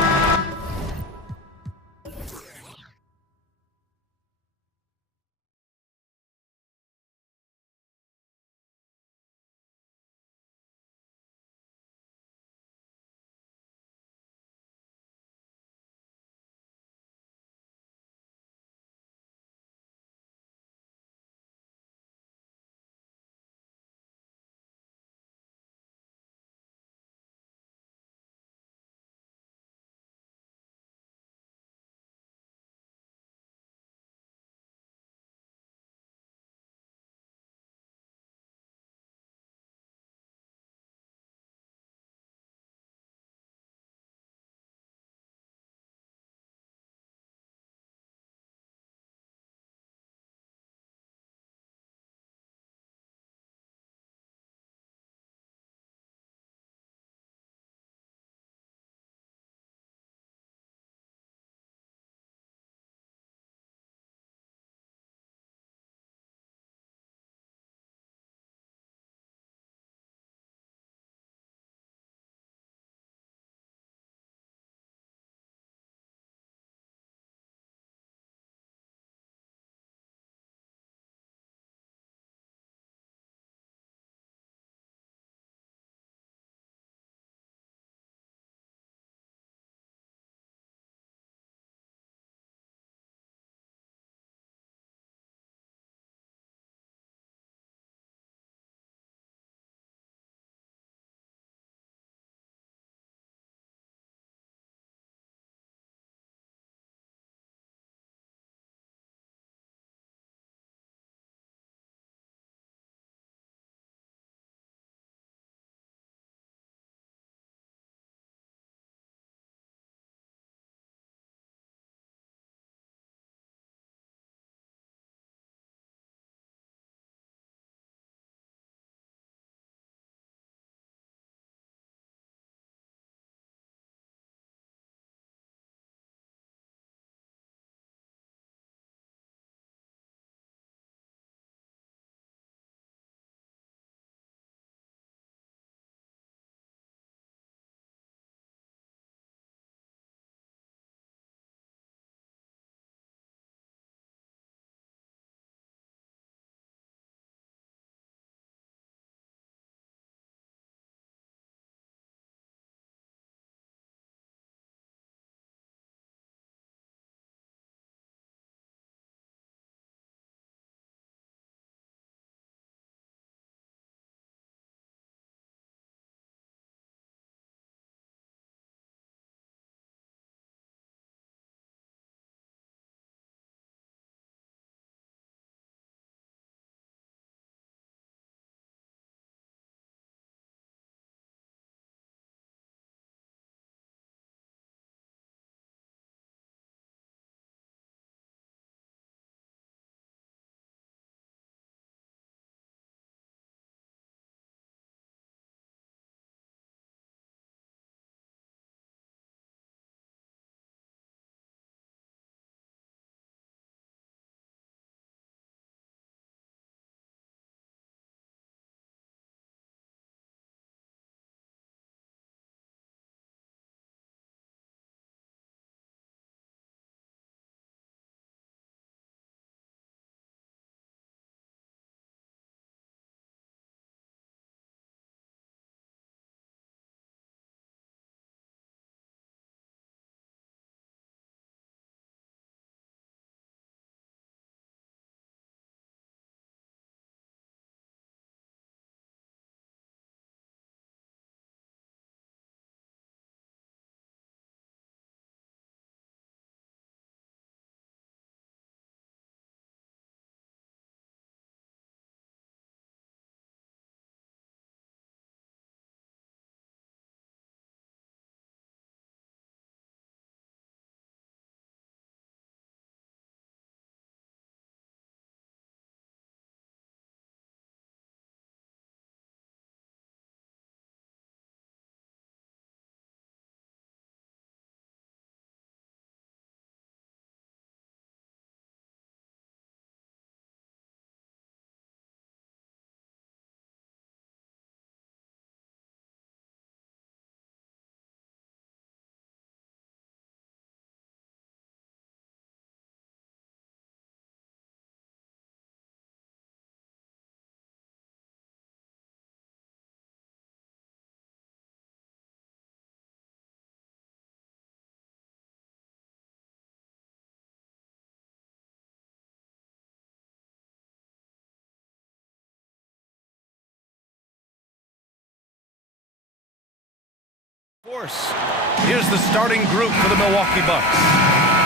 Here's the starting group for the Milwaukee Bucks.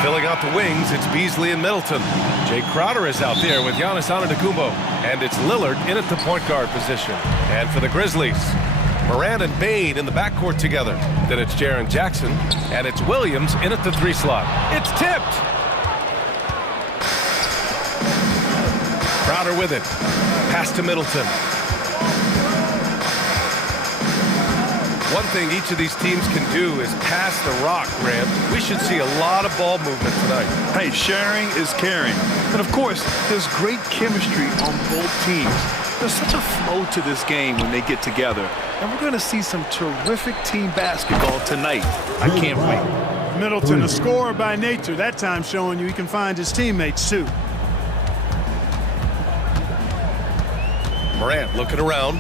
Filling out the wings, it's Beasley and Middleton. Jay Crowder is out there with Giannis Antetokounmpo. And it's Lillard in at the point guard position. And for the Grizzlies, Morant and Bane in the backcourt together. Then it's Jaren Jackson, and it's Williams in at the 3 slot. It's tipped! Crowder with it. Pass to Middleton. One thing each of these teams can do is pass the rock, Grant. We should see a lot of ball movement tonight. Hey, sharing is caring. And of course, there's great chemistry on both teams. There's such a flow to this game when they get together. And we're going to see some terrific team basketball tonight. I can't wait. Middleton, a scorer by nature, that time showing you he can find his teammates too. Morant looking around.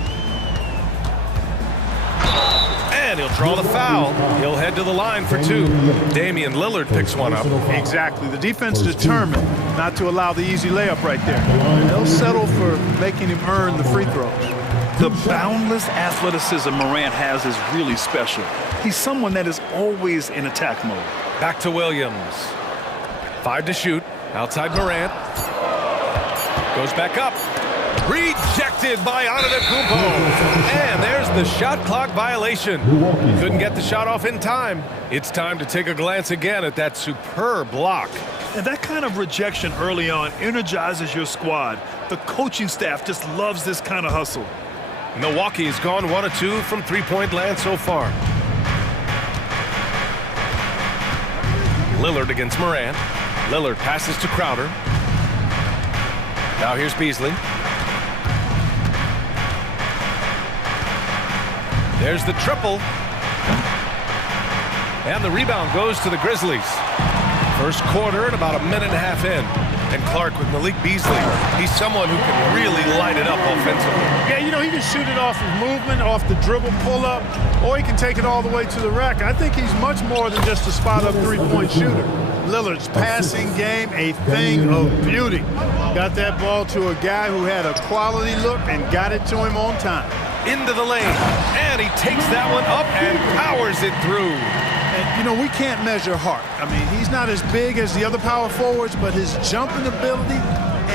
And he'll draw the foul. He'll head to the line for 2. Damian Lillard picks one up. Exactly. The defense determined not to allow the easy layup right there. They'll settle for making him earn the free throws. The boundless athleticism Morant has is really special. He's someone that is always in attack mode. Back to Williams. 5 to shoot. Outside Morant. Goes back up. Rejected by Antetokounmpo. And there's the shot clock violation. Couldn't get the shot off in time. It's time to take a glance again at that superb block. And that kind of rejection early on energizes your squad. The coaching staff just loves this kind of hustle. Milwaukee has gone 1 of 2 from 3-point land so far. Lillard against Morant. Lillard passes to Crowder. Now here's Beasley. There's the triple. And the rebound goes to the Grizzlies. First quarter and about a minute and a half in. And Clark with Malik Beasley. He's someone who can really light it up offensively. Yeah, you know, he can shoot it off of movement, off the dribble pull-up, or he can take it all the way to the rack. I think he's much more than just a spot-up 3-point shooter. Lillard's passing game, a thing of beauty. Got that ball to a guy who had a quality look and got it to him on time. Into the lane, and he takes that one up and powers it through. And, you know, we can't measure heart. I mean, he's not as big as the other power forwards, but his jumping ability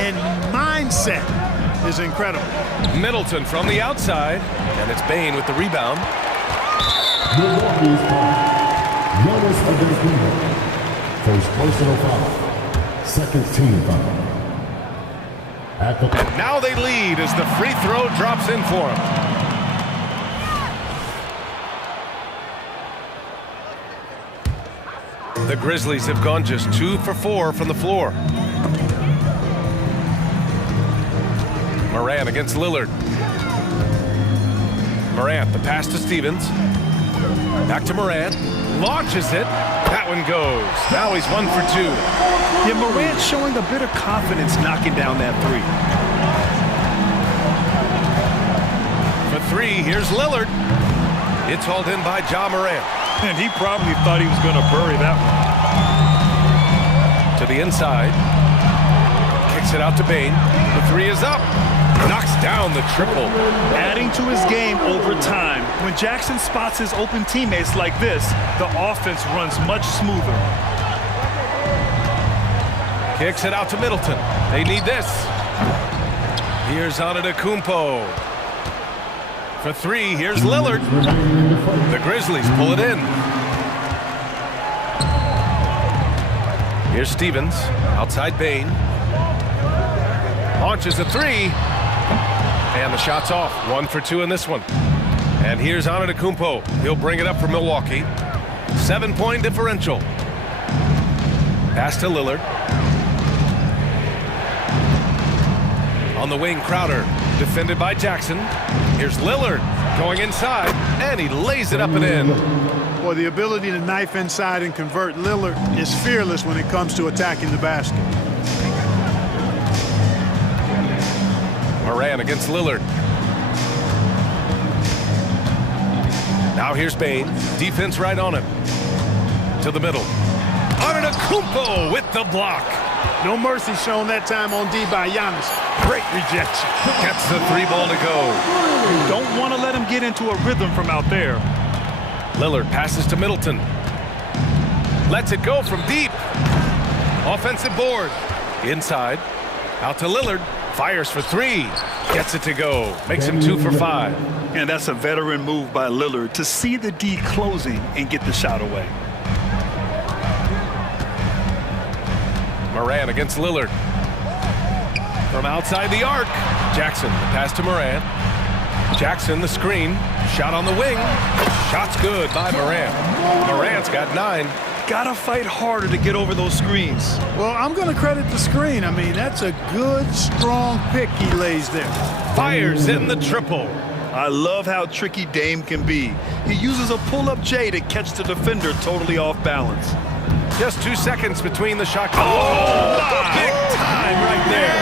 and mindset is incredible. Middleton from the outside, and it's Bane with the rebound. First personal foul. Second team foul. And now they lead as the free throw drops in for him. The Grizzlies have gone just 2 for 4 from the floor. Morant against Lillard. Morant, the pass to Stevens. Back to Morant. Launches it. That one goes. Now he's 1 for 2. Yeah, Morant showing a bit of confidence knocking down that 3. For 3, here's Lillard. It's hauled in by Ja Morant. And he probably thought he was going to bury that one. To the inside. Kicks it out to Bane. The 3 is up. Knocks down the triple. Adding to his game over time. When Jackson spots his open teammates like this, the offense runs much smoother. Kicks it out to Middleton. They need this. Here's Antetokounmpo. For 3, here's Lillard. The Grizzlies pull it in. Here's Stevens. Outside Bane. Launches a 3. And the shot's off. 1 for 2 in this one. And here's Antetokounmpo. He'll bring it up for Milwaukee. 7-point differential. Pass to Lillard. On the wing, Crowder. Defended by Jackson. Here's Lillard going inside. And he lays it up and in. Boy, the ability to knife inside and convert Lillard is fearless when it comes to attacking the basket. Morant against Lillard. Now here's Bane. Defense right on him. To the middle. Antetokounmpo with the block. No mercy shown that time on D by Giannis. Great rejection. Gets the 3 ball to go. Don't want to let him get into a rhythm from out there. Lillard passes to Middleton. Lets it go from deep. Offensive board. Inside. Out to Lillard. Fires for three. Gets it to go. Makes him 2 for 5. And that's a veteran move by Lillard to see the D closing and get the shot away. Moran against Lillard. From outside the arc. Jackson, the pass to Moran. Jackson, the screen. Shot on the wing. Shot's good by Moran. Moran's got 9. Gotta fight harder to get over those screens. Well, I'm going to credit the screen. I mean, that's a good, strong pick he lays there. Fires in the triple. I love how tricky Dame can be. He uses a pull-up J to catch the defender totally off balance. Just 2 seconds between the shot. Oh, big time right there.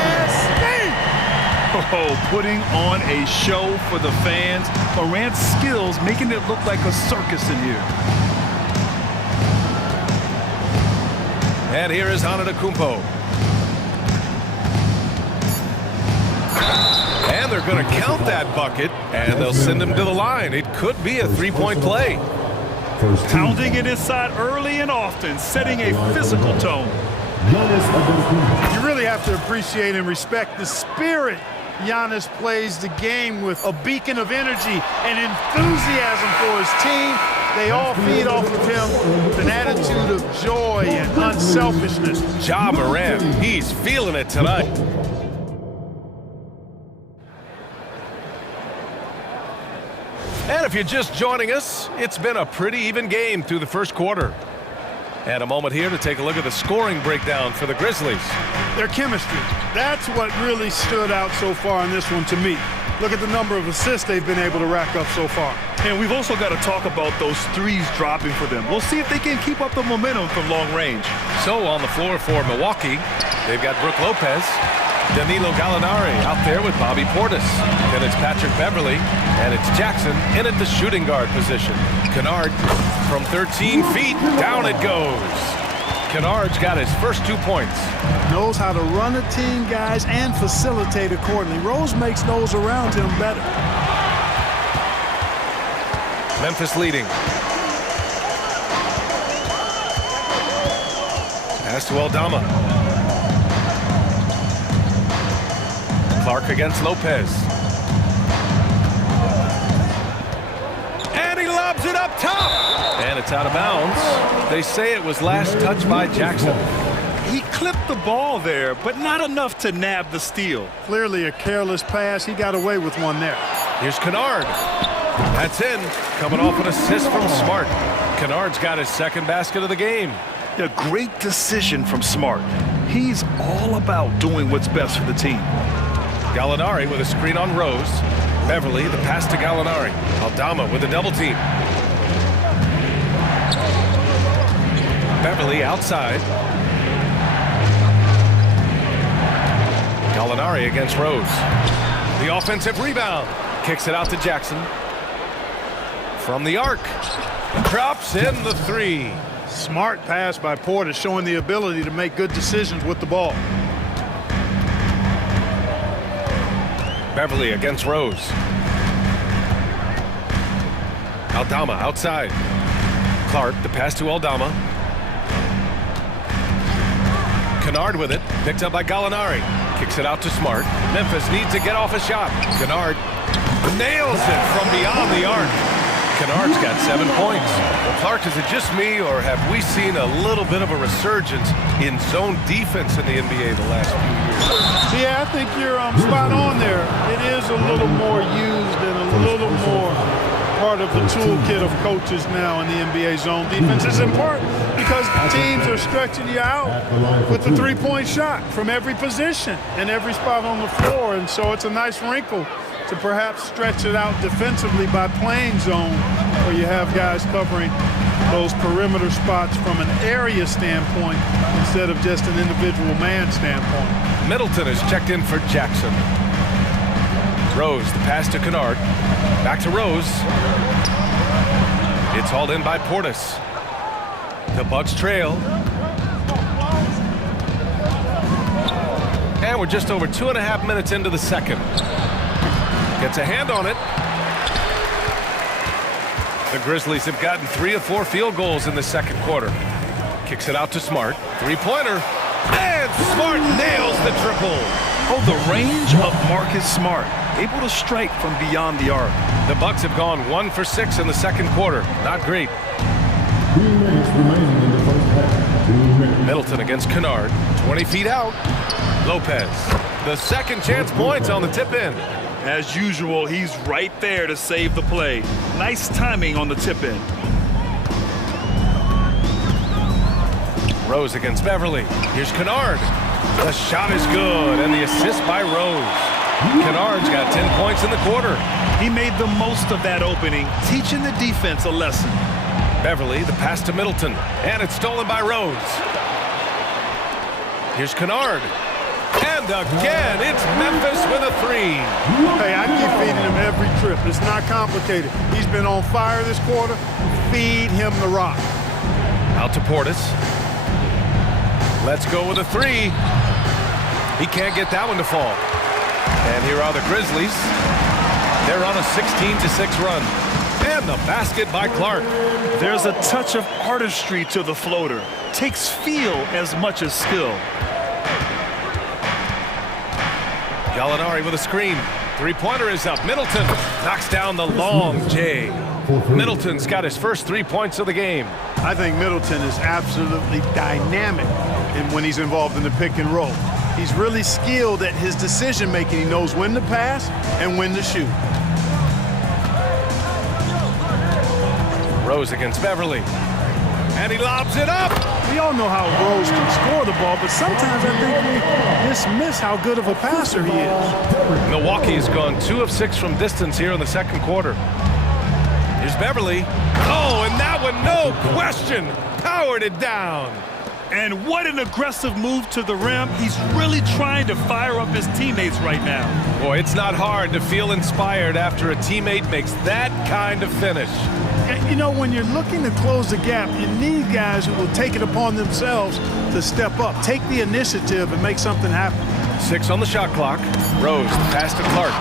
Oh, putting on a show for the fans. Morant's skills making it look like a circus in here. And here is Antetokounmpo. And they're going to count that bucket, and they'll send him to the line. It could be a three-point play. Pounding it inside early and often, setting a physical tone. You really have to appreciate and respect the spirit Giannis plays the game with, a beacon of energy and enthusiasm for his team. They all feed off of him with an attitude of joy and unselfishness. Ja Morant, he's feeling it tonight. And if you're just joining us, it's been a pretty even game through the first quarter. And a moment here to take a look at the scoring breakdown for the Grizzlies. Their chemistry, that's what really stood out so far in this one to me. Look at the number of assists they've been able to rack up so far. And we've also got to talk about those threes dropping for them. We'll see if they can keep up the momentum from long range. So on the floor for Milwaukee, they've got Brook Lopez, Danilo Gallinari out there with Bobby Portis. Then it's Patrick Beverly, and it's Jackson in at the shooting guard position. Kennard from 13 feet, down it goes. Kennard's got his first 2 points. Knows how to run a team, guys, and facilitate accordingly. Rose makes those around him better. Memphis leading. Pass to Aldama. Clark against Lopez. And he lobs it up top. And it's out of bounds. They say it was last touched by Jackson. He clipped the ball there, but not enough to nab the steal. Clearly a careless pass. He got away with one there. Here's Kennard. That's in. Coming off an assist from Smart. Kennard's got his second basket of the game. A great decision from Smart. He's all about doing what's best for the team. Gallinari with a screen on Rose. Beverly, the pass to Gallinari. Aldama with a double team. Beverly outside. Gallinari against Rose. The offensive rebound. Kicks it out to Jackson. From the arc. Drops in the three. Smart pass by Portis, showing the ability to make good decisions with the ball. Beverly against Rose. Aldama outside. Clark, the pass to Aldama. Kennard with it. Picked up by Gallinari. Kicks it out to Smart. Memphis needs to get off a shot. Kennard nails it from beyond the arc. Kennard's got 7 points. Well, Clark, is it just me, or have we seen a little bit of a resurgence in zone defense in the NBA the last few years? Yeah, I think you're spot on there. It is a little more used and a little more part of the toolkit of coaches now in the NBA. Zone defense is important because teams are stretching you out with the three-point shot from every position and every spot on the floor, and so it's a nice wrinkle to perhaps stretch it out defensively by playing zone, where you have guys covering those perimeter spots from an area standpoint instead of just an individual man standpoint. Middleton is checked in for Jackson. Rose, the pass to Kennard. Back to Rose. It's hauled in by Portis. The Bucks trail. And we're just over 2.5 minutes into the second. Gets a hand on it. The Grizzlies have gotten 3 of 4 field goals in the second quarter. Kicks it out to Smart. Three-pointer. And Smart nails the triple. Oh, the range of Marcus Smart. Able to strike from beyond the arc. The Bucks have gone 1 for 6 in the second quarter. Not great. 2 minutes remaining in the first half. 2 minutes. Middleton against Kennard. 20 feet out. Lopez. The second chance points on the tip-in. As usual, he's right there to save the play. Nice timing on the tip-in. Rose against Beverly. Here's Kennard. The shot is good, and the assist by Rose. Kennard's got 10 points in the quarter. He made the most of that opening, teaching the defense a lesson. Beverly, the pass to Middleton, and it's stolen by Rose. Here's Kennard. And again, it's Memphis with a 3. Hey, I keep feeding him every trip. It's not complicated. He's been on fire this quarter. Feed him the rock. Out to Portis. Let's go with a 3. He can't get that one to fall. And here are the Grizzlies. They're on a 16-6 run. And the basket by Clark. There's a touch of artistry to the floater. Takes feel as much as skill. Gallinari with a screen. Three-pointer is up. Middleton knocks down the long J. Middleton's got his first 3 points of the game. I think Middleton is absolutely dynamic when he's involved in the pick and roll. He's really skilled at his decision-making. He knows when to pass and when to shoot. Rose against Beverly. And he lobs it up. We all know how Rose can score the ball, but sometimes I think we dismiss how good of a passer he is. Milwaukee has gone 2 of 6 from distance here in the second quarter. Here's Beverly. Oh, and that one, no question, powered it down. And what an aggressive move to the rim. He's really trying to fire up his teammates right now. Boy, it's not hard to feel inspired after a teammate makes that kind of finish. You know, when you're looking to close the gap, you need guys who will take it upon themselves to step up, take the initiative, and make something happen. 6 on the shot clock. Rose, the pass to Clark.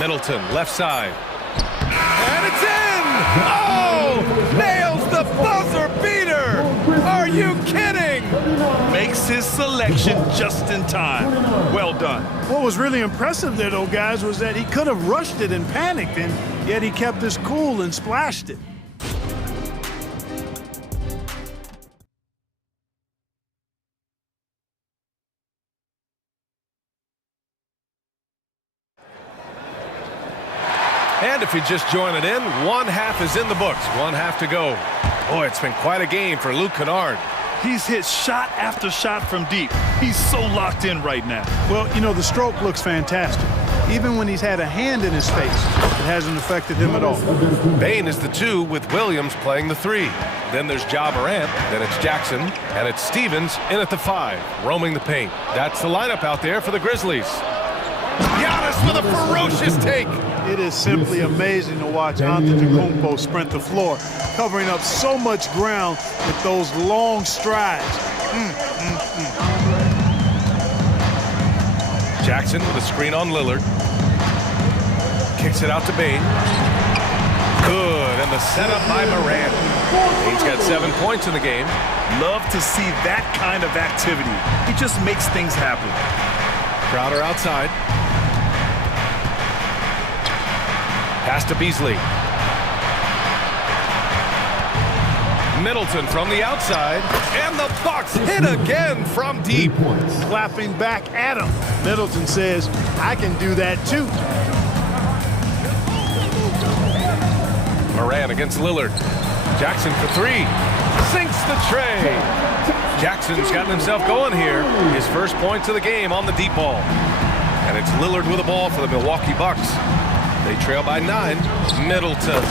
Middleton, left side. And it's in! Oh! Nails the buzzer beater! Are you kidding? Makes his selection just in time. Well done. What was really impressive there, though, guys, was that he could have rushed it and panicked, and yet he kept his cool and splashed it. And if you just join it in, 1 half is in the books. 1 half to go. Boy, it's been quite a game for Luke Kennard. He's hit shot after shot from deep. He's so locked in right now. Well, you know, the stroke looks fantastic. Even when he's had a hand in his face, it hasn't affected him at all. Bain is the 2 with Williams playing the 3. Then there's Ja Morant, then it's Jackson, and it's Stevens in at the 5, roaming the paint. That's the lineup out there for the Grizzlies. Giannis with a ferocious take. It is simply amazing to watch Antetokounmpo sprint the floor, covering up so much ground with those long strides. Jackson with a screen on Lillard. Kicks it out to Bain. Good, and the setup by Morant. Bain's got 7 points in the game. Love to see that kind of activity. He just makes things happen. Crowder outside. Pass to Beasley. Middleton from the outside, and the Bucks hit again from deep. Clapping back at him. Middleton says, I can do that too. Morant against Lillard. Jackson for 3. Sinks the tray. Jackson's gotten himself going here. His first points of the game on the deep ball. And it's Lillard with the ball for the Milwaukee Bucks. They trail by 9. Middleton.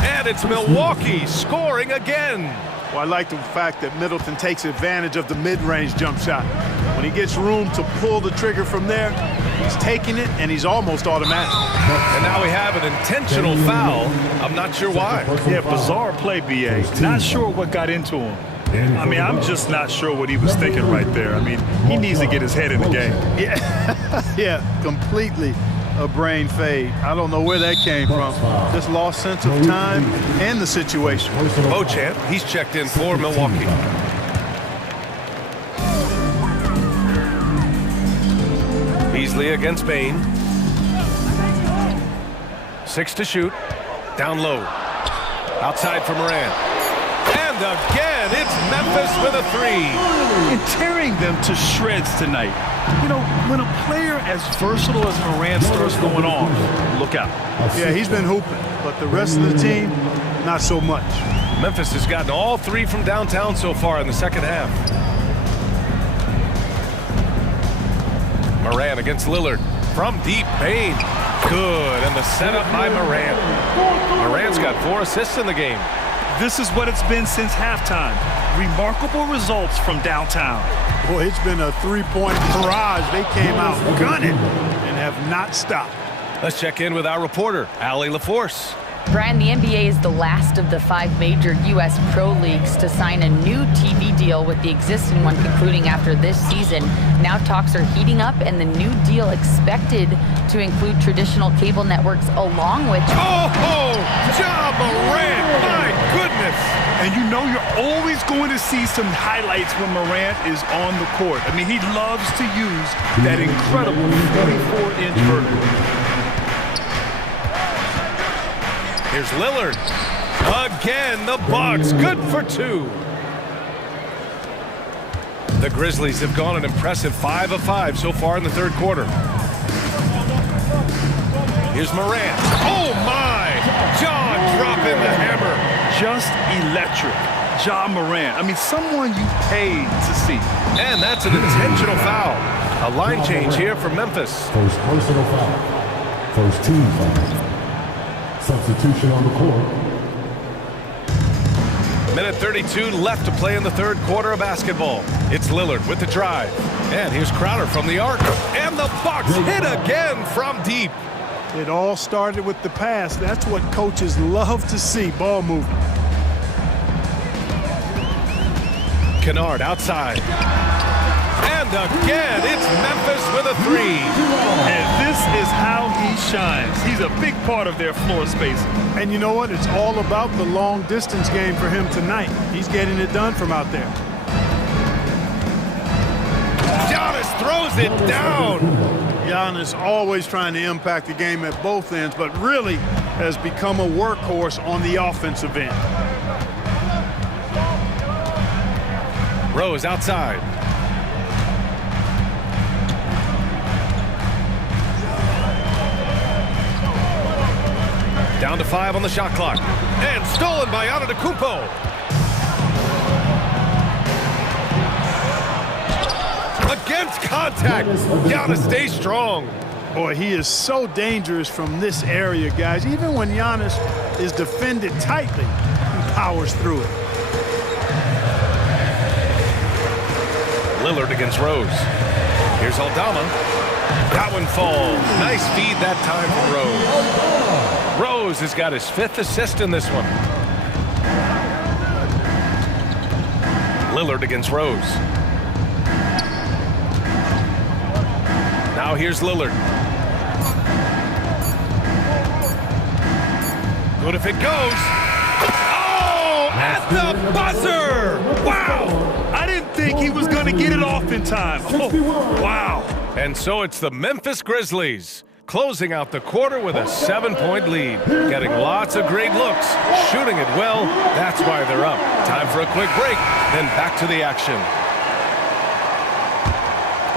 And it's Milwaukee scoring again. Well, I like the fact that Middleton takes advantage of the mid-range jump shot. When he gets room to pull the trigger from there, he's taking it, and he's almost automatic. And now we have an intentional foul. I'm not sure why. Yeah, bizarre play, B.A. Not sure what got into him. I mean, I'm just not sure what he was thinking right there. I mean, he needs to get his head in the game. Yeah, yeah, completely. a brain fade. I don't know where that came from. Just lost sense of time and the situation. Beauchamp, he's checked in for Milwaukee. Beasley against Bain. 6 to shoot. Down low. Outside for Morant. And again, it's Memphis with a 3. And tearing them to shreds tonight. You know, when a player as versatile as Morant starts going on, look out. Yeah, he's been hooping, but the rest of the team, not so much. Memphis has gotten all 3 from downtown so far in the second half. Morant against Lillard. From deep, Bain. Good, and the setup by Morant. Morant's got 4 assists in the game. This is what it's been since halftime. Remarkable results from downtown. Boy, it's been a three-point barrage. They came out gunning and have not stopped. Let's check in with our reporter, Allie LaForce. Brian, the NBA is the last of the 5 major U.S. pro leagues to sign a new TV deal, with the existing one concluding after this season. Now talks are heating up, and the new deal expected to include traditional cable networks along with... Oh, Ja Morant, my goodness! And you know you're always going to see some highlights when Morant is on the court. I mean, he loves to use that incredible 44-inch vertical. Here's Lillard. Again, the Bucks. Good for 2. The Grizzlies have gone an impressive 5 of 5 so far in the third quarter. Here's Morant. Oh, my! Jaw dropping the hammer. Just electric. Ja Morant. I mean, someone you paid to see. And that's an intentional foul. A line change here for Memphis. First personal foul. First team foul. Substitution on the court. Minute 32 left to play in the third quarter of basketball. It's Lillard with the drive. And here's Crowder from the arc. And the Bucks hit again from deep. It all started with the pass. That's what coaches love to see, ball movement. Kennard outside. And again, it's Memphis with a 3. And this is how he shines. He's a big part of their floor space. And you know what? It's all about the long distance game for him tonight. He's getting it done from out there. Giannis throws it down. Giannis always trying to impact the game at both ends, but really has become a workhorse on the offensive end. Rose outside. Down to 5 on the shot clock. And stolen by Antetokounmpo. Against contact. Giannis stays strong. Boy, he is so dangerous from this area, guys. Even when Giannis is defended tightly, he powers through it. Lillard against Rose. Here's Aldama. That one falls. Nice feed that time from Rose. Rose has got his 5th assist in this one. Lillard against Rose. Now here's Lillard. Good if it goes. Oh, at the buzzer! Wow! I didn't think he was going to get it off in time. Oh, wow. And so it's the Memphis Grizzlies closing out the quarter with a 7-point lead. Getting lots of great looks, shooting it well. That's why they're up. Time for a quick break, then back to the action.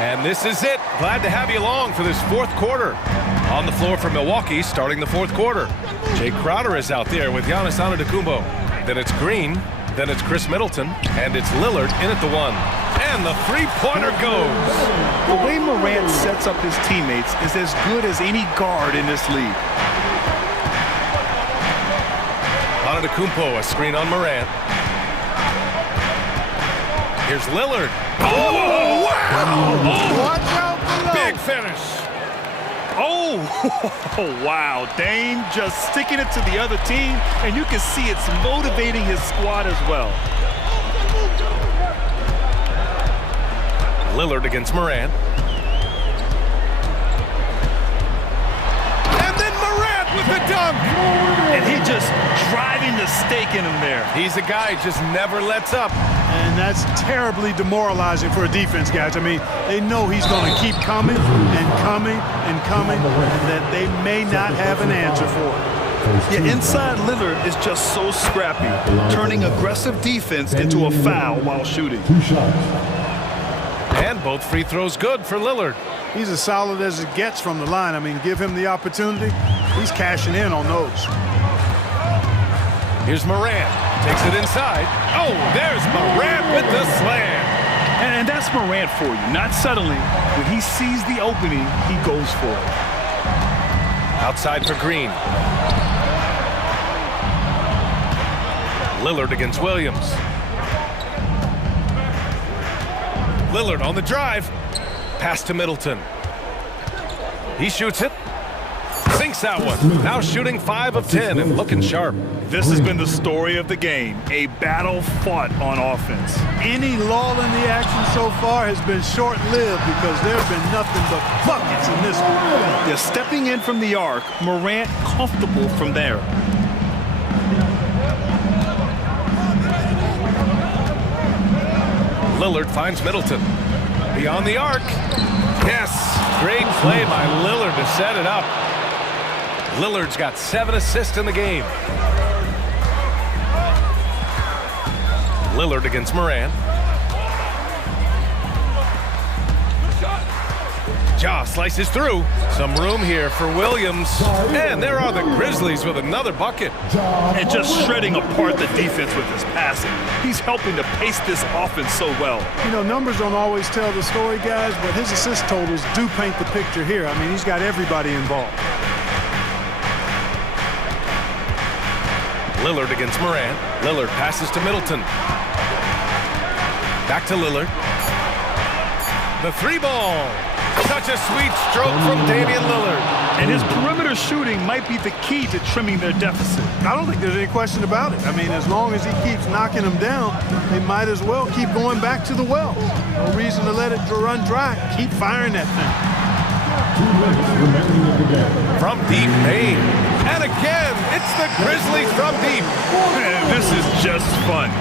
And this is it. Glad to have you along for this fourth quarter. On the floor for Milwaukee, starting the fourth quarter. Jay Crowder is out there with Giannis Antetokounmpo. Then it's Green. Then it's Chris Middleton. And it's Lillard in at the 1. And the three-pointer goes. The way Morant sets up his teammates is as good as any guard in this league. Antetokounmpo, a screen on Morant. Here's Lillard. Oh, wow! Oh, watch out below. Big finish. Oh, wow. Dame just sticking it to the other team, and you can see it's motivating his squad as well. Lillard against Morant. the dunk! And he just driving the stake in him there. He's a guy who just never lets up. And that's terribly demoralizing for a defense, guys. I mean, they know he's going to keep coming and coming and coming, and that they may not have an answer for it. Yeah, inside Lillard is just so scrappy, turning aggressive defense into a foul while shooting. And both free throws good for Lillard. He's as solid as it gets from the line. I mean, give him the opportunity, he's cashing in on those. Here's Morant. Takes it inside. Oh, there's Morant with the slam. And that's Morant for you. Not settling. When he sees the opening, he goes for it. Outside for Green. Lillard against Williams. Lillard on the drive. Pass to Middleton. He shoots it. Sinks that one. Now shooting 5 of 10 and looking sharp. This has been the story of the game. A battle fought on offense. Any lull in the action so far has been short-lived because there have been nothing but buckets in this one. Yeah, stepping in from the arc, Morant comfortable from there. Lillard finds Middleton. Beyond the arc. Yes, great play by Lillard to set it up. Lillard's got 7 assists in the game. Lillard against Morant. Ja slices through. Some room here for Williams. And there are the Grizzlies with another bucket. And just shredding apart the defense with his passing. He's helping to pace this offense so well. You know, numbers don't always tell the story, guys, but his assist totals do paint the picture here. I mean, he's got everybody involved. Lillard against Morant. Lillard passes to Middleton. Back to Lillard. The 3-ball. Such a sweet stroke from Damian Lillard. And his perimeter shooting might be the key to trimming their deficit. I don't think there's any question about it. I mean, as long as he keeps knocking them down, they might as well keep going back to the well. No reason to let it run dry. Keep firing that thing. From deep, Payne. And again, it's the Grizzlies from deep. Man, this is just fun.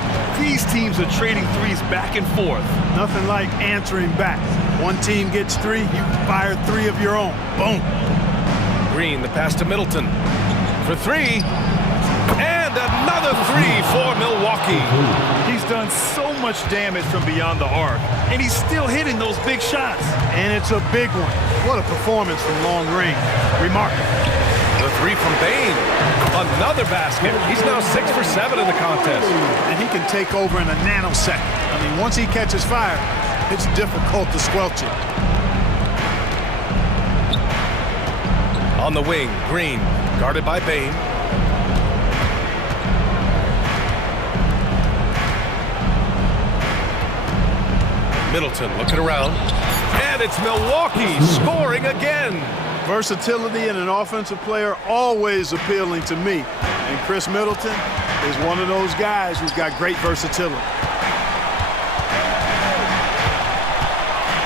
These teams are trading threes back and forth. Nothing like answering back. One team gets 3, you fire 3 of your own. Boom. Green, the pass to Middleton. For 3. And another 3 for Milwaukee. He's done so much damage from beyond the arc, and he's still hitting those big shots. And it's a big one. What a performance from long range. Remarkable. The 3 from Bane. Another basket. He's now 6 for 7 in the contest. And he can take over in a nanosecond. I mean, once he catches fire, it's difficult to squelch it. On the wing, Green, guarded by Bane. Middleton looking around. And it's Milwaukee scoring again. Versatility in an offensive player always appealing to me. And Chris Middleton is one of those guys who's got great versatility.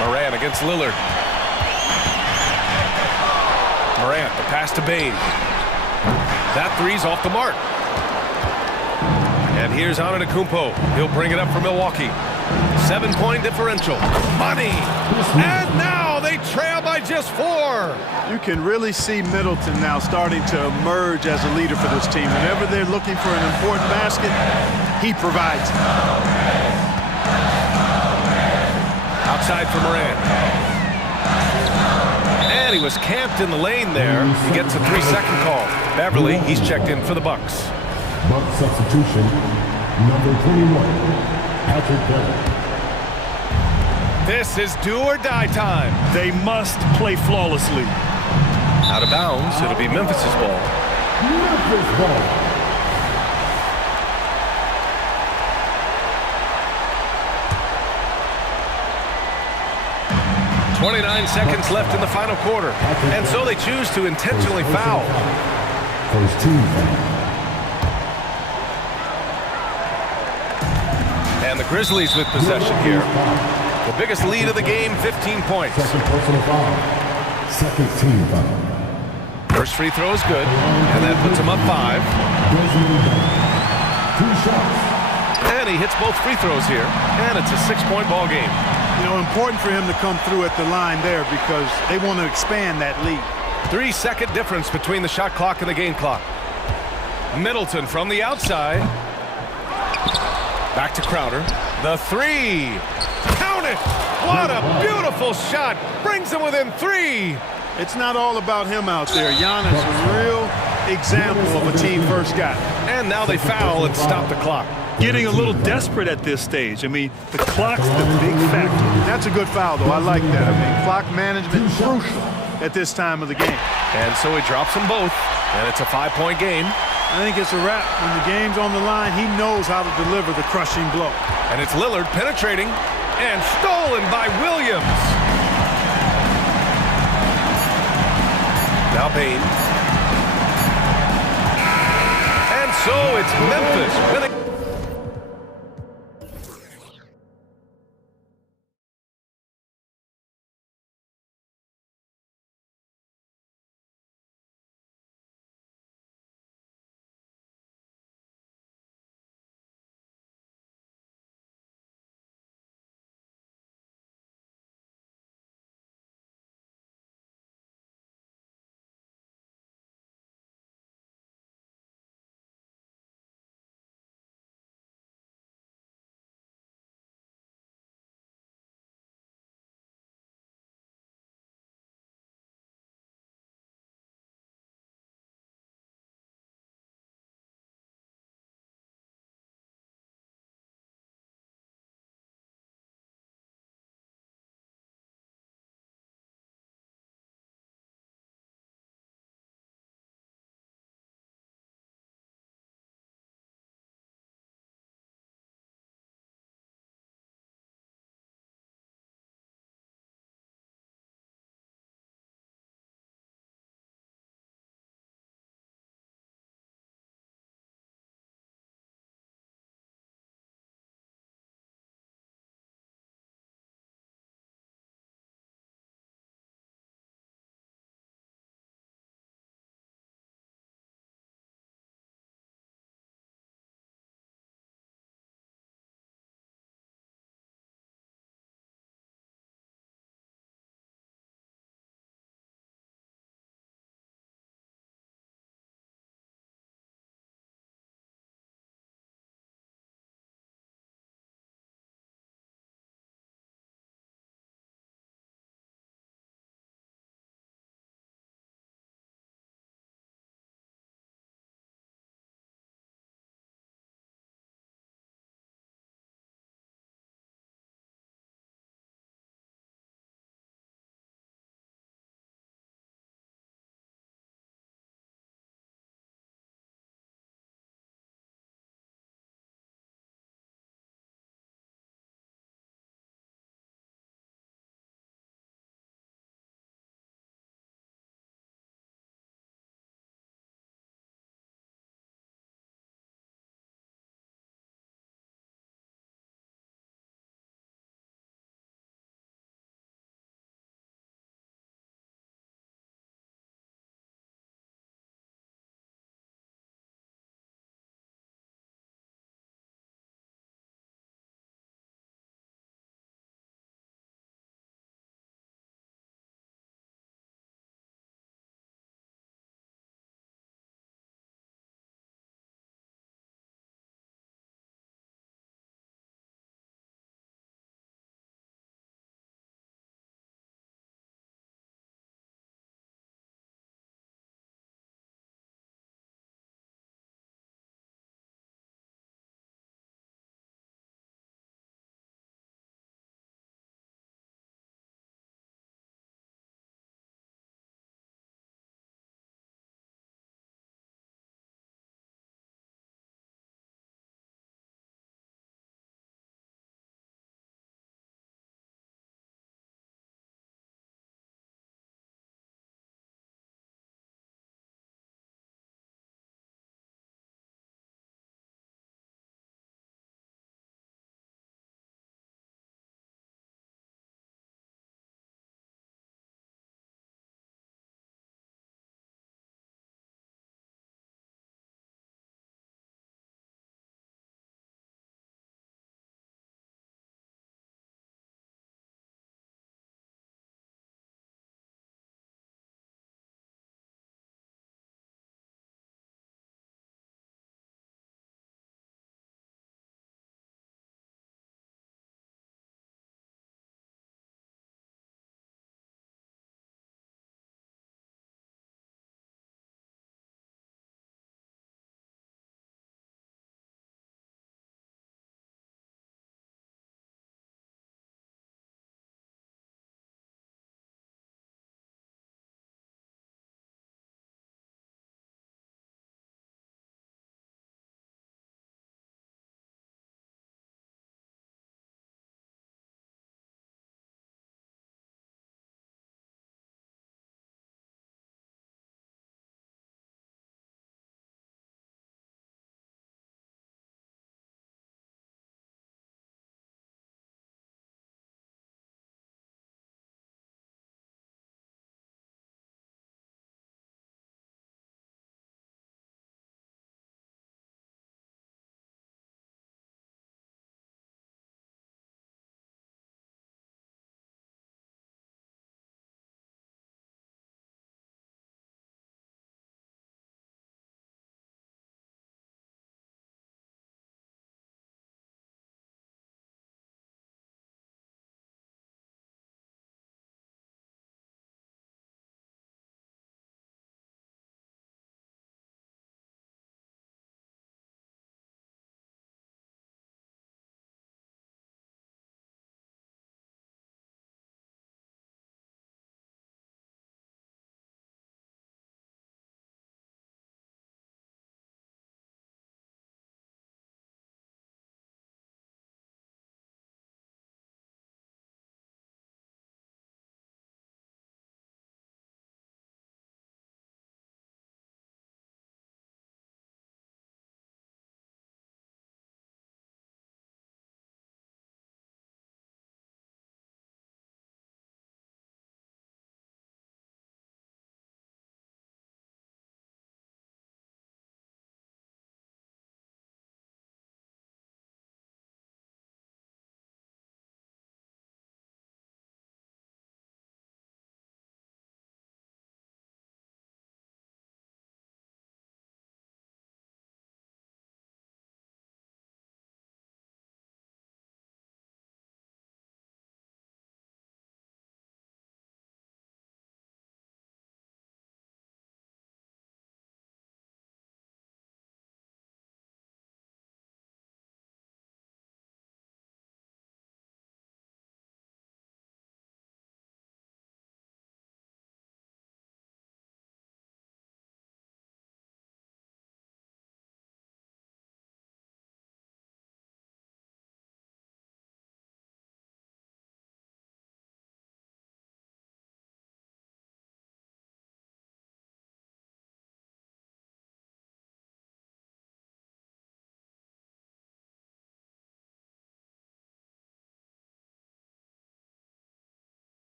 Morant against Lillard. Morant, the pass to Bane. That 3's off the mark. And here's Antetokounmpo. He'll bring it up for Milwaukee. 7-point differential. Money! And now they trail by just 4. You can really see Middleton now starting to emerge as a leader for this team. Whenever they're looking for an important basket, he provides it. Outside for Morant. And he was camped in the lane there. He gets a 3-second call. Beverly, he's checked in for the Bucks. Bucks substitution, number 21, Patrick Beverly. This is do or die time. They must play flawlessly. Out of bounds, it'll be Memphis's ball. Memphis ball. 29 seconds left in the final quarter. And so they choose to intentionally foul. First team foul. And the Grizzlies with possession here. The biggest lead of the game, 15 points. Second personal foul. Second team foul. First free throw is good, and that puts him up 5. And he hits both free throws here, and it's a 6-point ball game. You know, important for him to come through at the line there because they want to expand that lead. 3-second difference between the shot clock and the game clock. Middleton from the outside. Back to Crowder. The 3. Count it! What a beautiful shot! Brings him within 3. It's not all about him out there. Giannis, a real example of a team first guy. And now they foul and stop the clock. Getting a little desperate at this stage. I mean, the clock's the big factor. That's a good foul, though. I like that. I mean, clock management crucial at this time of the game. And so he drops them both, and it's a 5-point game. I think it's a wrap. When the game's on the line, he knows how to deliver the crushing blow. And it's Lillard penetrating and stolen by Williams. Now Bane. And so it's Memphis winning.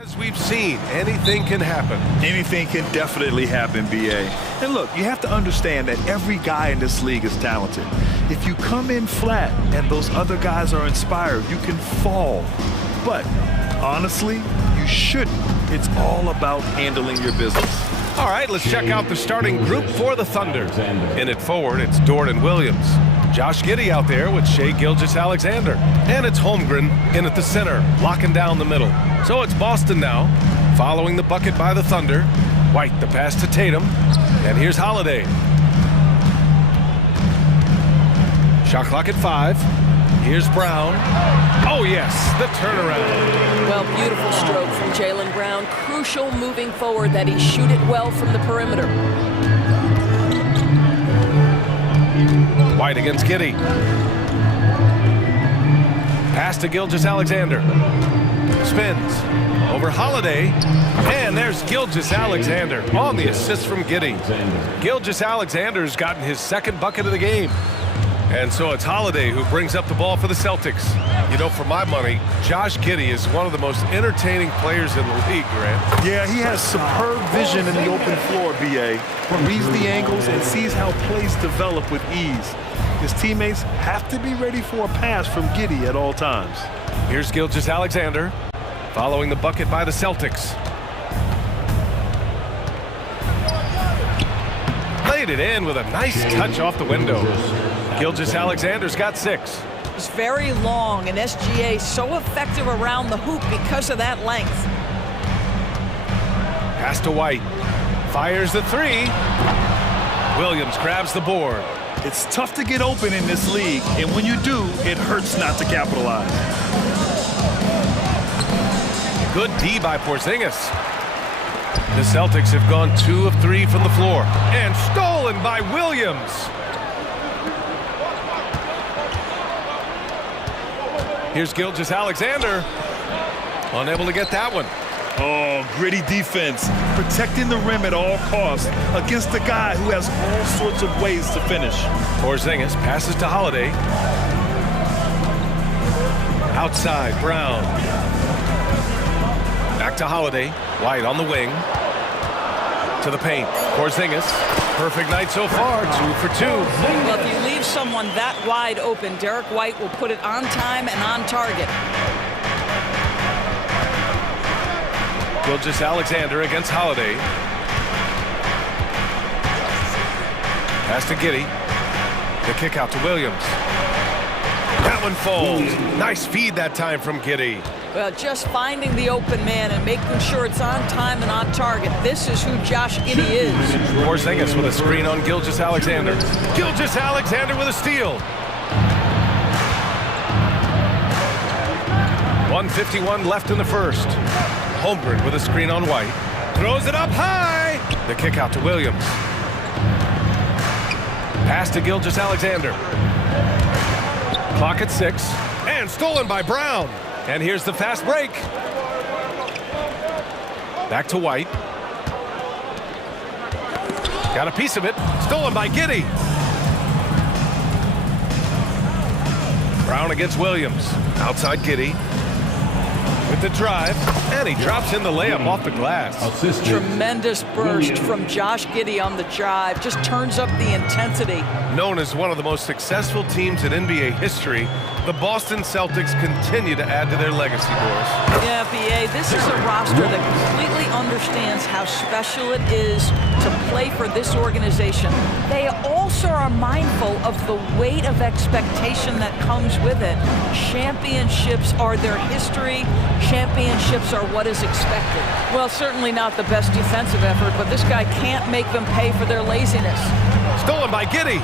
As we've seen, anything can happen. Anything can definitely happen, BA. And look, you have to understand that every guy in this league is talented. If you come in flat and those other guys are inspired, you can fall. But honestly, you shouldn't. It's all about handling your business. All right, let's check out the starting group for the Thunder. In it forward, it's Jordan Williams. Josh Giddey out there with Shai Gilgeous-Alexander. And it's Holmgren in at the center, locking down the middle. So it's Boston now, following the bucket by the Thunder. White, the pass to Tatum. And here's Holiday. Shot clock at 5. Here's Brown. Oh, yes, the turnaround. Well, beautiful stroke from Jaylen Brown. Crucial moving forward that he shoot it well from the perimeter. White against Giddey. Pass to Gilgeous-Alexander. Spins over Holiday. And there's Gilgeous-Alexander on the assist from Giddey. Gilgeous-Alexander's gotten his second bucket of the game. And so it's Holiday who brings up the ball for the Celtics. You know, for my money, Josh Giddey is one of the most entertaining players in the league, Grant. Yeah, he has superb vision in the open floor, BA. Reads the angles and sees how plays develop with ease. His teammates have to be ready for a pass from Giddey at all times. Here's Gilgeous-Alexander, following the bucket by the Celtics. Laid it in with a nice touch off the window. Gilgeous-Alexander's got 6. It's very long, and SGA so effective around the hoop because of that length. Pass to White. Fires the 3. Williams grabs the board. It's tough to get open in this league, and when you do, it hurts not to capitalize. Good D by Porzingis. The Celtics have gone 2 of 3 from the floor. And stolen by Williams. Here's Gilgeous-Alexander. Unable to get that one. Oh, gritty defense. Protecting the rim at all costs against a guy who has all sorts of ways to finish. Porzingis passes to Holiday. Outside, Brown. Back to Holiday. White on the wing. To the paint. Porzingis. Perfect night so far. 2 for 2. Well, if you leave someone that wide open, Derek White will put it on time and on target. Gilgeous-Alexander against Holiday. Pass to Giddey. The kick out to Williams. That one falls. Nice feed that time from Giddey. Well, just finding the open man and making sure it's on time and on target. This is who Josh Giddey is. Porzingis with a screen on Gilgeous-Alexander. Gilgeous-Alexander with a steal. 1:51 left in the first. Holmgren with a screen on White. Throws it up high. The kick out to Williams. Pass to Gilgeous-Alexander. Clock at 6. And stolen by Brown. And here's the fast break. Back to White. Got a piece of it. Stolen by Giddey. Brown against Williams. Outside Giddey. With the drive. And he drops in the layup off the glass. Tremendous burst from Josh Giddey on the drive. Just turns up the intensity. Known as one of the most successful teams in NBA history, the Boston Celtics continue to add to their legacy, Boris. Yeah, BA, this is a roster that completely understands how special it is to play for this organization. They also are mindful of the weight of expectation that comes with it. Championships are their history. Championships are what is expected. Well, certainly not the best defensive effort, but this guy can't make them pay for their laziness. Stolen by Giddey.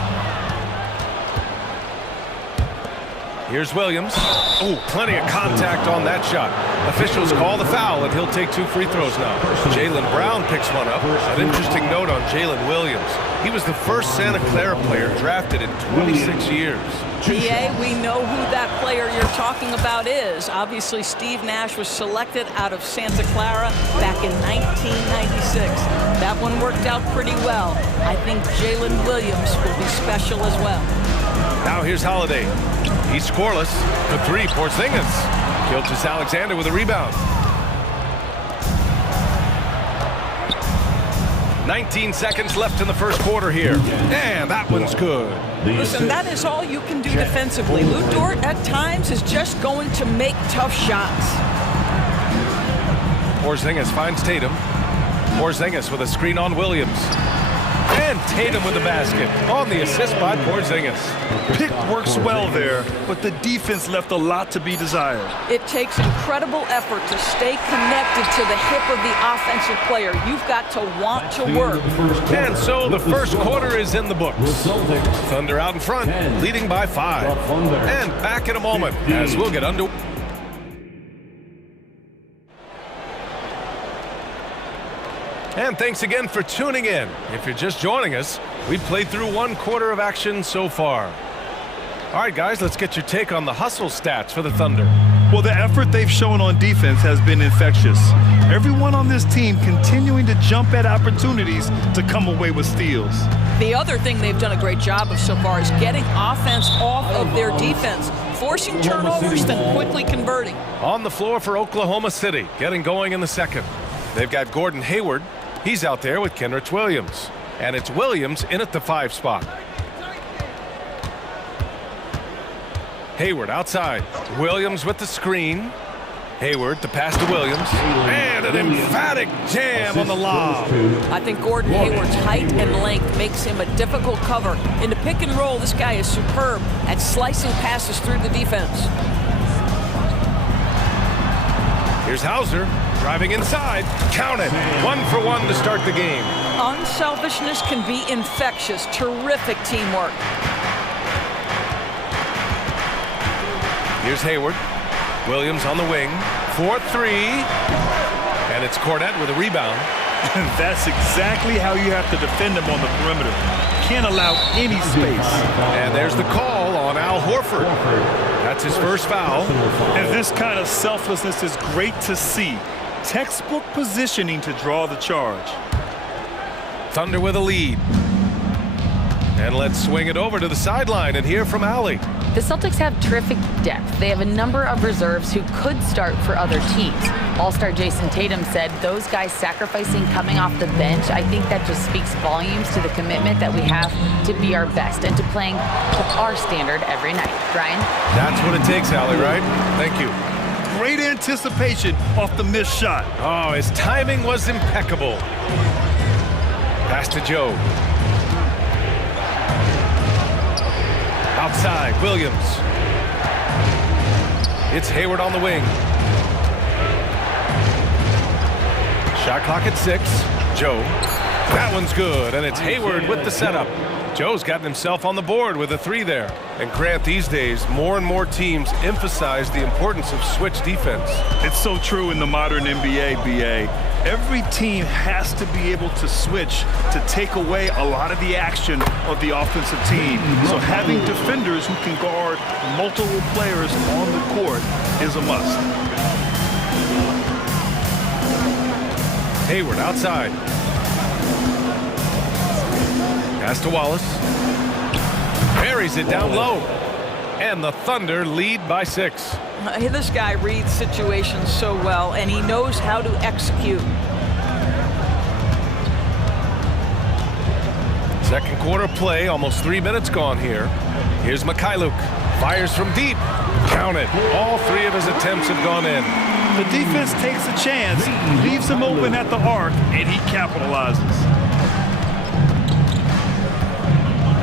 Here's Williams. Oh, plenty of contact on that shot. Officials call the foul, and he'll take 2 free throws now. Jaylen Brown picks one up. An interesting note on Jalen Williams. He was the first Santa Clara player drafted in 26 years. BA, we know who that player you're talking about is. Obviously, Steve Nash was selected out of Santa Clara back in 1996. That one worked out pretty well. I think Jalen Williams will be special as well. Now here's Holiday. He's scoreless. For 3, Porzingis. Gilgeous-Alexander with a rebound. 19 seconds left in the first quarter here. And that one's good. Listen, that is all you can do defensively. Lou Dort, at times, is just going to make tough shots. Porzingis finds Tatum. Porzingis with a screen on Williams. And Tatum with the basket on the assist by Porzingis. Pick works well there, but the defense left a lot to be desired. It takes incredible effort to stay connected to the hip of the offensive player. You've got to want to work. And so the first quarter is in the books. Thunder out in front, leading by 5. And back in a moment as we'll get under. And thanks again for tuning in. If you're just joining us, we've played through one quarter of action so far. All right, guys, let's get your take on the hustle stats for the Thunder. Well, the effort they've shown on defense has been infectious. Everyone on this team continuing to jump at opportunities to come away with steals. The other thing they've done a great job of so far is getting offense off of their defense, forcing turnovers, then quickly converting. On the floor for Oklahoma City, getting going in the second. They've got Gordon Hayward. He's out there with Kenrich Williams. And it's Williams in at the 5 spot. Hayward outside. Williams with the screen. Hayward, the pass to Williams. And an emphatic jam on the lob. I think Gordon Hayward's height and length makes him a difficult cover. In the pick and roll, this guy is superb at slicing passes through the defense. Here's Hauser. Driving inside, count it. 1 for 1 to start the game. Unselfishness can be infectious. Terrific teamwork. Here's Hayward. Williams on the wing. 4-3. And it's Cornette with a rebound. And that's exactly how you have to defend him on the perimeter. Can't allow any space. And there's the call on Al Horford. That's his first foul. And this kind of selflessness is great to see. Textbook positioning to draw the charge. Thunder with a lead. And let's swing it over to the sideline and hear from Allie. The Celtics have terrific depth. They have a number of reserves who could start for other teams. All-star Jason Tatum said those guys sacrificing coming off the bench, I think that just speaks volumes to the commitment that we have to be our best and to playing to our standard every night. Brian? That's what it takes, Allie, right? Thank you. Great anticipation off the missed shot. Oh, his timing was impeccable. Pass to Joe. Outside, Williams. It's Hayward on the wing. Shot clock at 6. Joe. That one's good, and it's Hayward with the setup. Joe's gotten himself on the board with a 3 there. And Grant, these days, more and more teams emphasize the importance of switch defense. It's so true in the modern NBA, BA. Every team has to be able to switch to take away a lot of the action of the offensive team. So having defenders who can guard multiple players on the court is a must. Hayward outside. Pass to Wallace. Buries it down low. And the Thunder lead by 6. This guy reads situations so well, and he knows how to execute. Second quarter play, almost 3 minutes gone here. Here's Mikhailuk. Fires from deep. Count it. All 3 of his attempts have gone in. The defense takes a chance, leaves him open at the arc, and he capitalizes.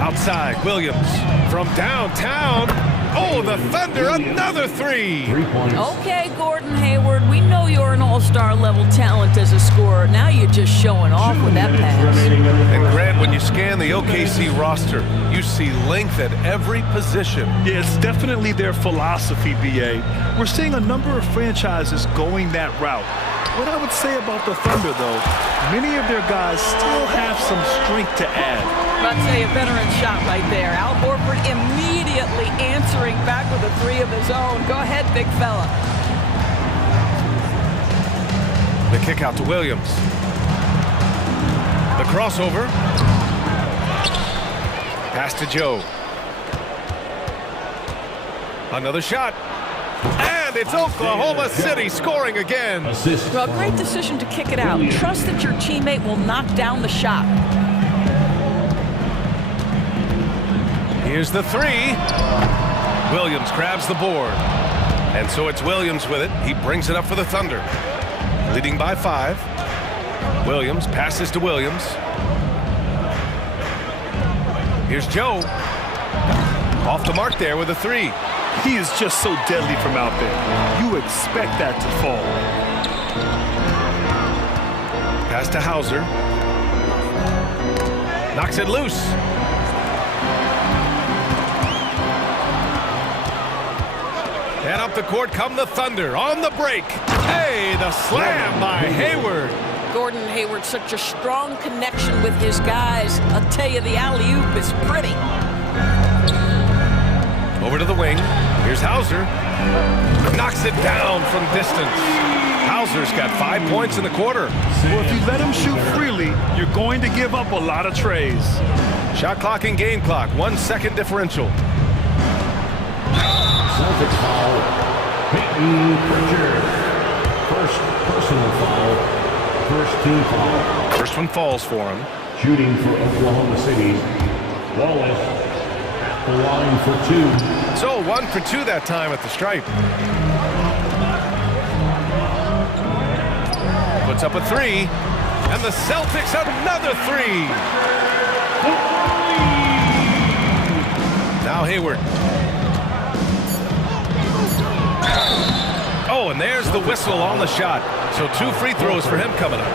Outside, Williams from downtown. Oh, the Thunder, another 3. Okay, Gordon Hayward, we know you're an all-star level talent as a scorer. Now you're just showing off with that pass. And Grant, when you scan the OKC roster, you see length at every position. Yeah, it's definitely their philosophy, BA. We're seeing a number of franchises going that route. What I would say about the Thunder, though, many of their guys still have some strength to add. I'd say a veteran shot right there. Al Horford immediately answering back with a 3 of his own. Go ahead, big fella. The kick out to Williams. The crossover. Pass to Joe. Another shot. And And it's Oklahoma City scoring again. Well, great decision to kick it out. Trust that your teammate will knock down the shot. Here's the three. Williams grabs the board. And so it's Williams with it. He brings it up for the Thunder. Leading by 5. Williams passes to Williams. Here's Joe. Off the mark there with a 3. He is just so deadly from out there. You expect that to fall. Pass to Hauser. Knocks it loose. And up the court come the Thunder on the break. Hey, the slam by Hayward. Gordon Hayward, such a strong connection with his guys. I'll tell you, the alley-oop is pretty. Over to the wing. Here's Hauser. Knocks it down from distance. Hauser's got 5 points in the quarter. Well, if you let him shoot freely, you're going to give up a lot of trays. Shot clock and game clock. 1 second differential. Celtics foul. Peyton Pritchard. First personal foul. First team foul. First one falls for him. Shooting for Oklahoma City. Wallace. The line for 2. So 1 for 2 that time at the stripe. Puts up a 3. And the Celtics another 3. Now Hayward. Oh, and there's the whistle on the shot. So 2 free throws for him coming up.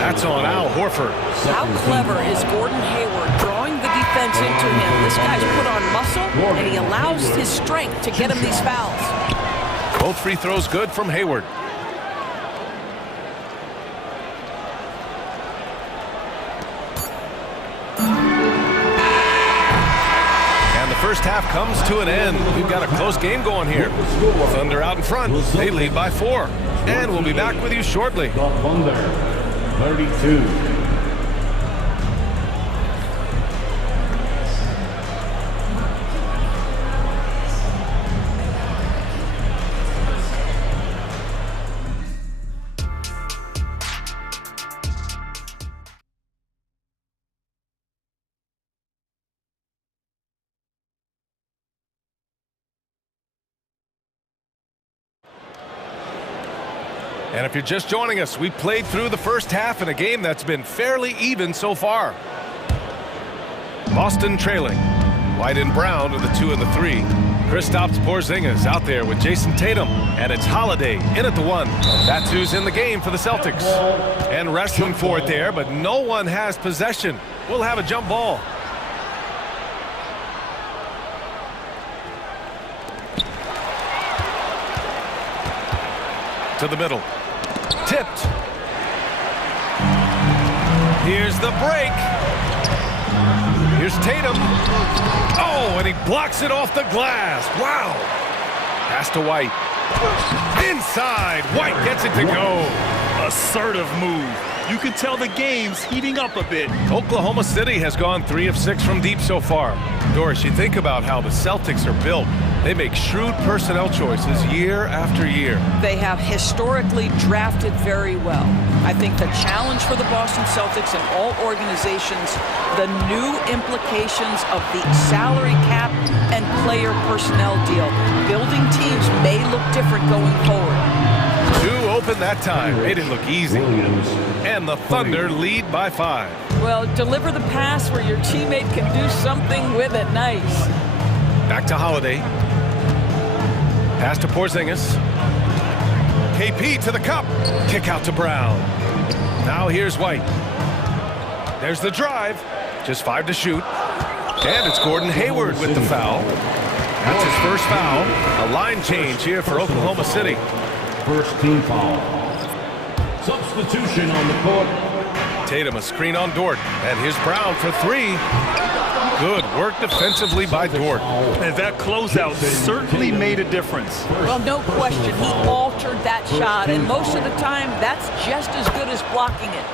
That's on Al Horford. How clever is Gordon Hayward drawing the defense into him? This guy's put on muscle, and he allows his strength to get him these fouls. Both free throws good from Hayward. And the first half comes to an end. We've got a close game going here. Thunder out in front. They lead by 4. And we'll be back with you shortly. The Thunder, 32. And if you're just joining us, we played through the first half in a game that's been fairly even so far. Boston trailing. White and Brown are the 2 and the 3. Kristaps Porzingis out there with Jason Tatum. And it's Holiday in at the 1. That's who's in the game for the Celtics. And wrestling for it there, but no one has possession. We'll have a jump ball. To the middle. Tipped. Here's the break. Here's Tatum. Oh, and he blocks it off the glass. Wow. Pass to White. Inside. White gets it to go. Assertive move. You can tell the game's heating up a bit. Oklahoma City has gone 3 of 6 from deep so far. Doris, you think about how the Celtics are built. They make shrewd personnel choices year after year. They have historically drafted very well. I think the challenge for the Boston Celtics and all organizations, the new implications of the salary cap and player personnel deal. Building teams may look different going forward. 2 open that time. Made it look easy. And the Thunder lead by 5. Well, deliver the pass where your teammate can do something with it. Nice. Back to Holiday. Pass to Porzingis. KP to the cup. Kick out to Brown. Now here's White. There's the drive. Just 5 to shoot. And it's Gordon Hayward with the foul. That's his first foul. A line change here for Oklahoma City. First team foul. Substitution on the court. Tatum a screen on Dort. And here's Brown for 3. Good work defensively by Dort. And that closeout certainly made a difference. Well, no question. He altered that shot, and most of the time, that's just as good as blocking it.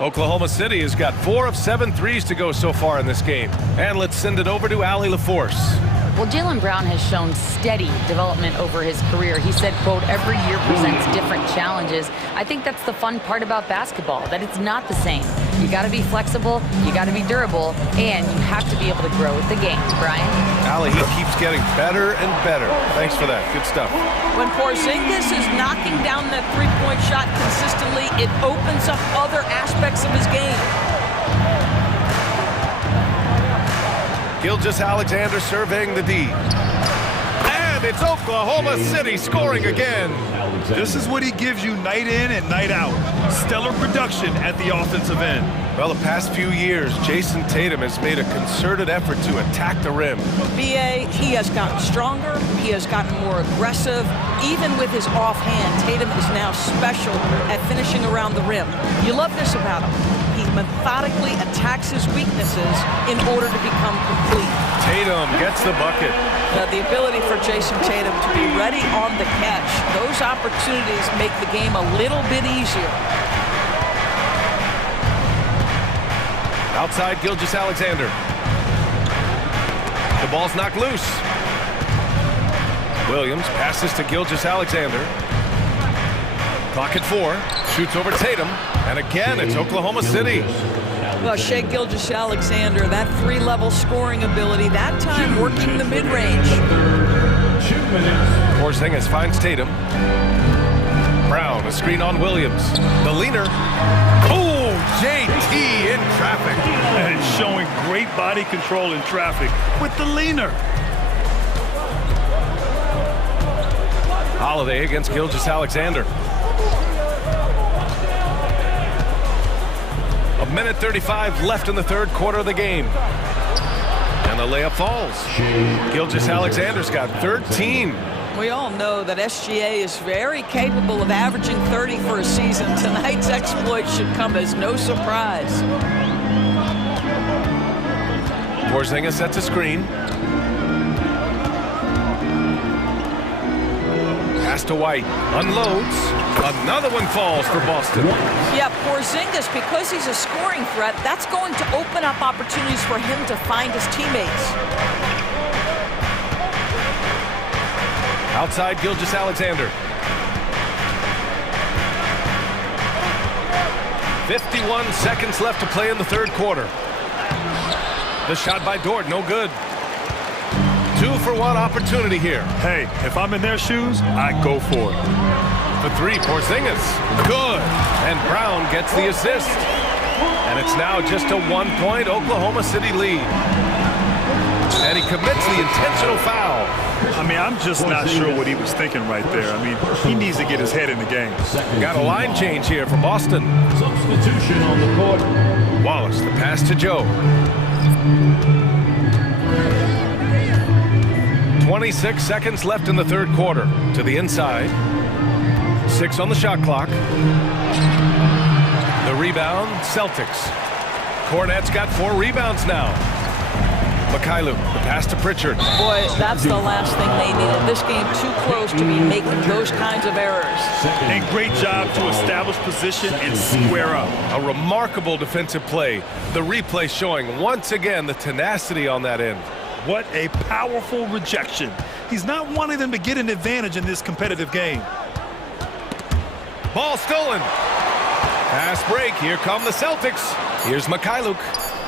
Oklahoma City has got 4 of 7 threes to go so far in this game. And let's send it over to Allie LaForce. Well, Jaylen Brown has shown steady development over his career. He said, quote, every year presents different challenges. I think that's the fun part about basketball, that it's not the same. You got to be flexible, you got to be durable, and you have to be able to grow with the game. Brian? Allie, he keeps getting better and better. Thanks for that. Good stuff. When Porzingis is knocking down that three-point shot consistently, it opens up other aspects of his game. Gilgeous-Alexander surveying the D. And it's Oklahoma City scoring again. This is what he gives you night in and night out. Stellar production at the offensive end. Well, the past few years, Jason Tatum has made a concerted effort to attack the rim. BA, he has gotten stronger, he has gotten more aggressive. Even with his offhand, Tatum is now special at finishing around the rim. You love this about him. He methodically attacks his weaknesses in order to become complete. Tatum gets the bucket. The ability for Jason Tatum to be ready on the catch, those opportunities make the game a little bit easier. Outside Gilgeous-Alexander. The ball's knocked loose. Williams passes to Gilgeous-Alexander. Clock at 4. Shoots over Tatum. And again, it's Oklahoma City. Well, Shai Gilgeous-Alexander, that three-level scoring ability, that time working the mid-range. Porzingis finds Tatum. Brown, a screen on Williams. The leaner. Oh, JT in traffic. And showing great body control in traffic with the leaner. Holiday against Gilgeous-Alexander. A minute 35 left in the third quarter of the game. And the layup falls. Gilgeous-Alexander's got 13. We all know that SGA is very capable of averaging 30 for a season. Tonight's exploit should come as no surprise. Porzingis sets a screen. Pass to White. Unloads. Another one falls for Boston. Yeah, Porzingis, because he's a scoring threat, that's going to open up opportunities for him to find his teammates. Outside Gilgeous-Alexander. 51 seconds left to play in the third quarter. The shot by Dort, no good. 2-for-1 opportunity here. Hey, if I'm in their shoes, I go for it. The three, Porzingis. Good. And Brown gets the assist. And it's now just a 1-point Oklahoma City lead. And he commits the intentional foul. I mean, I'm just not sure what he was thinking right there. I mean, he needs to get his head in the game. Got a line change here for Boston. Substitution on the court. Wallace, the pass to Joe. 26 seconds left in the third quarter. To the inside. 6 on the shot clock. The rebound, Celtics. Cornette's got 4 rebounds now. Mikhailuk, the pass to Pritchard. Boy, that's the last thing they needed. This game too close to be making those kinds of errors. And great job to establish position and square up. A remarkable defensive play. The replay showing once again the tenacity on that end. What a powerful rejection. He's not wanting them to get an advantage in this competitive game. Ball stolen. Pass break. Here come the Celtics. Here's Mikhailuk.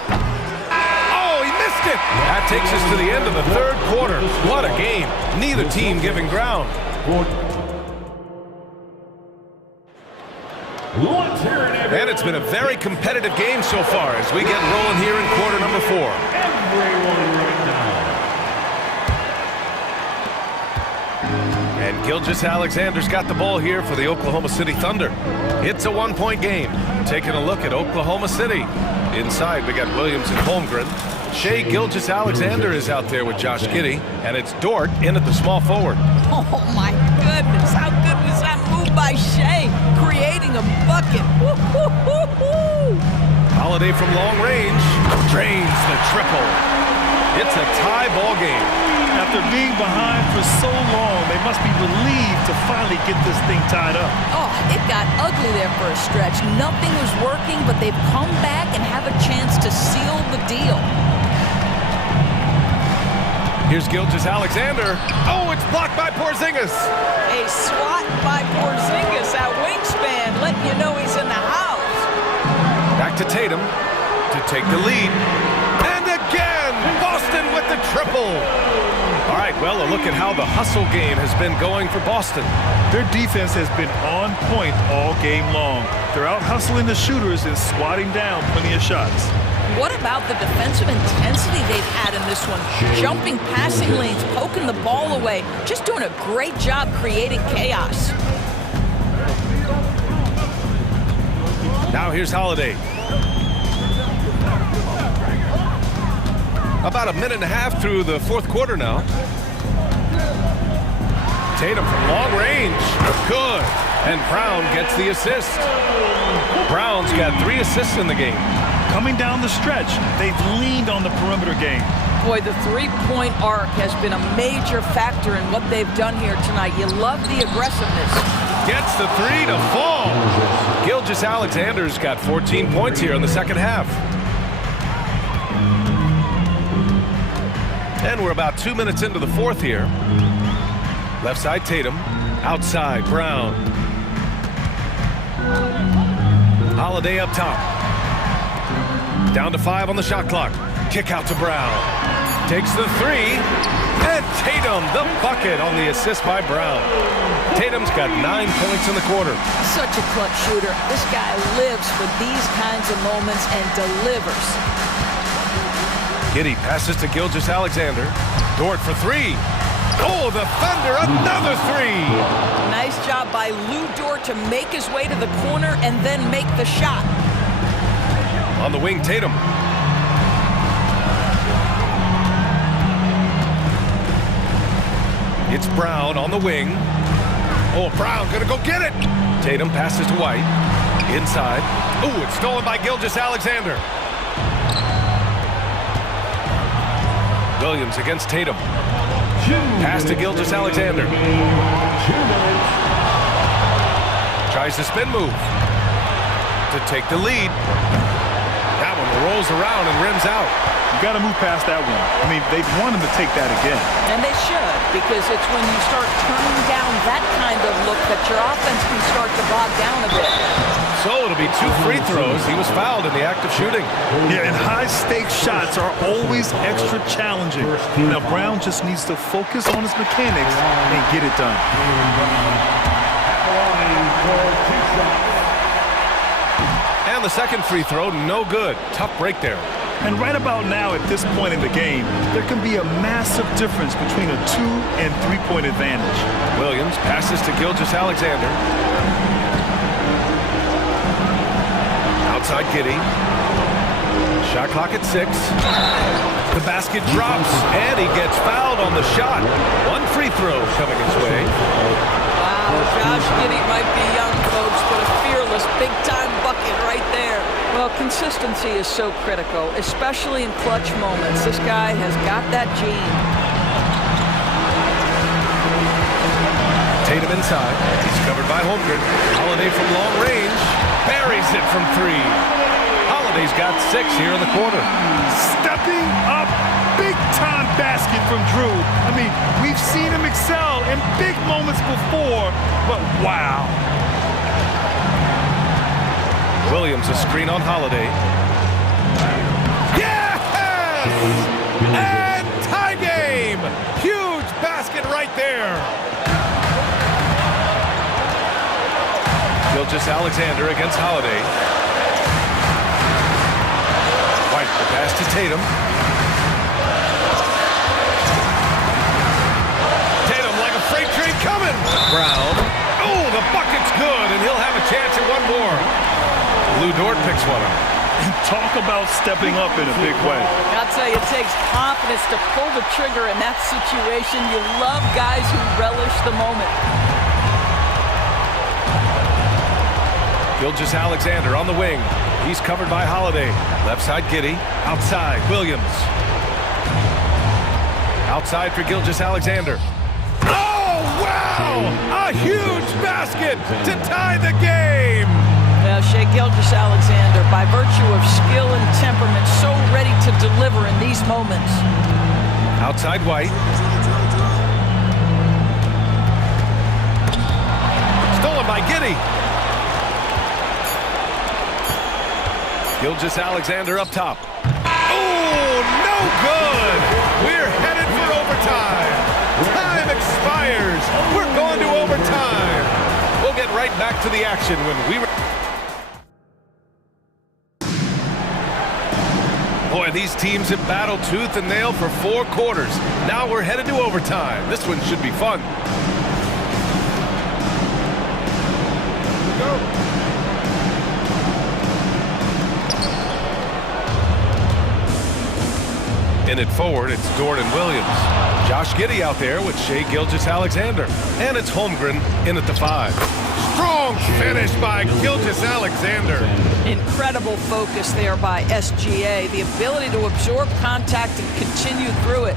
Oh, he missed it. That takes us to the end of the third quarter. What a game. Neither team giving ground. And it's been a very competitive game so far as we get rolling here in quarter number 4. And Gilgeous-Alexander's got the ball here for the Oklahoma City Thunder. It's a 1-point game. Taking a look at Oklahoma City. Inside, we got Williams and Holmgren. Shai Gilgeous-Alexander is out there with Josh Giddey. And it's Dort in at the small forward. Oh, my goodness. How good was that move by Shai? Creating a bucket. Woo-hoo-hoo-hoo. Holiday from long range. Drains the triple. It's a tie ball game. And After being behind for so long, they must be relieved to finally get this thing tied up. Oh, it got ugly there for a stretch. Nothing was working, but they've come back and have a chance to seal the deal. Here's Gilgeous-Alexander. Oh, it's blocked by Porzingis. A swat by Porzingis at wingspan, letting you know he's in the house. Back to Tatum to take the lead. And again, Boston with the triple. All right, well, a look at how the hustle game has been going for Boston. Their defense has been on point all game long. They're out hustling the shooters and swatting down plenty of shots. What about the defensive intensity they've had in this one? Jumping passing lanes, poking the ball away, just doing a great job creating chaos. Now here's Holiday. About a minute and a half through the fourth quarter now. Tatum from long range. Good. And Brown gets the assist. Brown's got 3 assists in the game. Coming down the stretch, they've leaned on the perimeter game. Boy, the three-point arc has been a major factor in what they've done here tonight. You love the aggressiveness. Gets the 3 to fall. Gilgeous-Alexander's got 14 points here in the second half. And we're about 2 minutes into the fourth here. Left side Tatum, outside Brown. Holiday up top. Down to 5 on the shot clock. Kick out to Brown. Takes the 3. And Tatum, the bucket on the assist by Brown. Tatum's got 9 points in the quarter. Such a clutch shooter. This guy lives for these kinds of moments and delivers. Giddey passes to Gilgeous-Alexander. Dort for 3. Oh, the Thunder, another 3. Nice job by Lou Dort to make his way to the corner and then make the shot. On the wing, Tatum. It's Brown on the wing. Oh, Brown gonna go get it. Tatum passes to White. Inside. Oh, it's stolen by Gilgeous-Alexander. Williams against Tatum. Pass to Gilgeous-Alexander. Tries the spin move to take the lead. That one rolls around and rims out. You got to move past that one. I mean, they've wanted to take that again. And they should, because it's when you start turning down that kind of look that your offense can start to bog down a bit. So it'll be 2 free throws. He was fouled in the act of shooting. Yeah, and high-stakes shots are always extra challenging. Now, Brown just needs to focus on his mechanics and get it done. And the second free throw, no good. Tough break there. And right about now, at this point in the game, there can be a massive difference between a 2- and 3-point advantage. Williams passes to Gilgeous-Alexander. Outside Giddey. Shot clock at 6. The basket drops, and he gets fouled on the shot. 1 free throw coming his way. Wow, Josh Giddey might be young, folks, but a fearless, big-time bucket right there. Well, consistency is so critical, especially in clutch moments. This guy has got that gene. Tatum inside. He's covered by Holmgren. Holiday from long range. Buries it from 3. Holiday's got 6 here in the quarter. Stepping up, big-time basket from Drew. I mean, we've seen him excel in big moments before, but wow. Williams, a screen on Holiday. Yes! And tie game! Huge basket right there. Gilgeous-Alexander against Holiday. White, the pass to Tatum. Tatum like a freight train coming. Brown. Oh, the bucket's good, and he'll have a chance at one more. Lou Dort picks one up. And talk about stepping up in a big way. I'll tell you, it takes confidence to pull the trigger in that situation. You love guys who relish the moment. Gilgeous-Alexander on the wing. He's covered by Holiday. Left side Giddey. Outside Williams. Outside for Gilgeous-Alexander. Oh, wow! A huge basket to tie the game! Well, Shai Gilgeous-Alexander, by virtue of skill and temperament, so ready to deliver in these moments. Outside White. Stolen by Giddey. Gilgeous-Alexander up top. Oh, no good! We're headed for overtime. Time expires. We're going to overtime. We'll get right back to the action when we... Boy, these teams have battled tooth and nail for 4 quarters. Now we're headed to overtime. This one should be fun. Go. In it forward, it's Gordon Williams. Josh Giddey out there with Shai Gilgeous-Alexander. And it's Holmgren in at the 5. Strong finish by Gilgeous-Alexander. Incredible focus there by SGA. The ability to absorb contact and continue through it.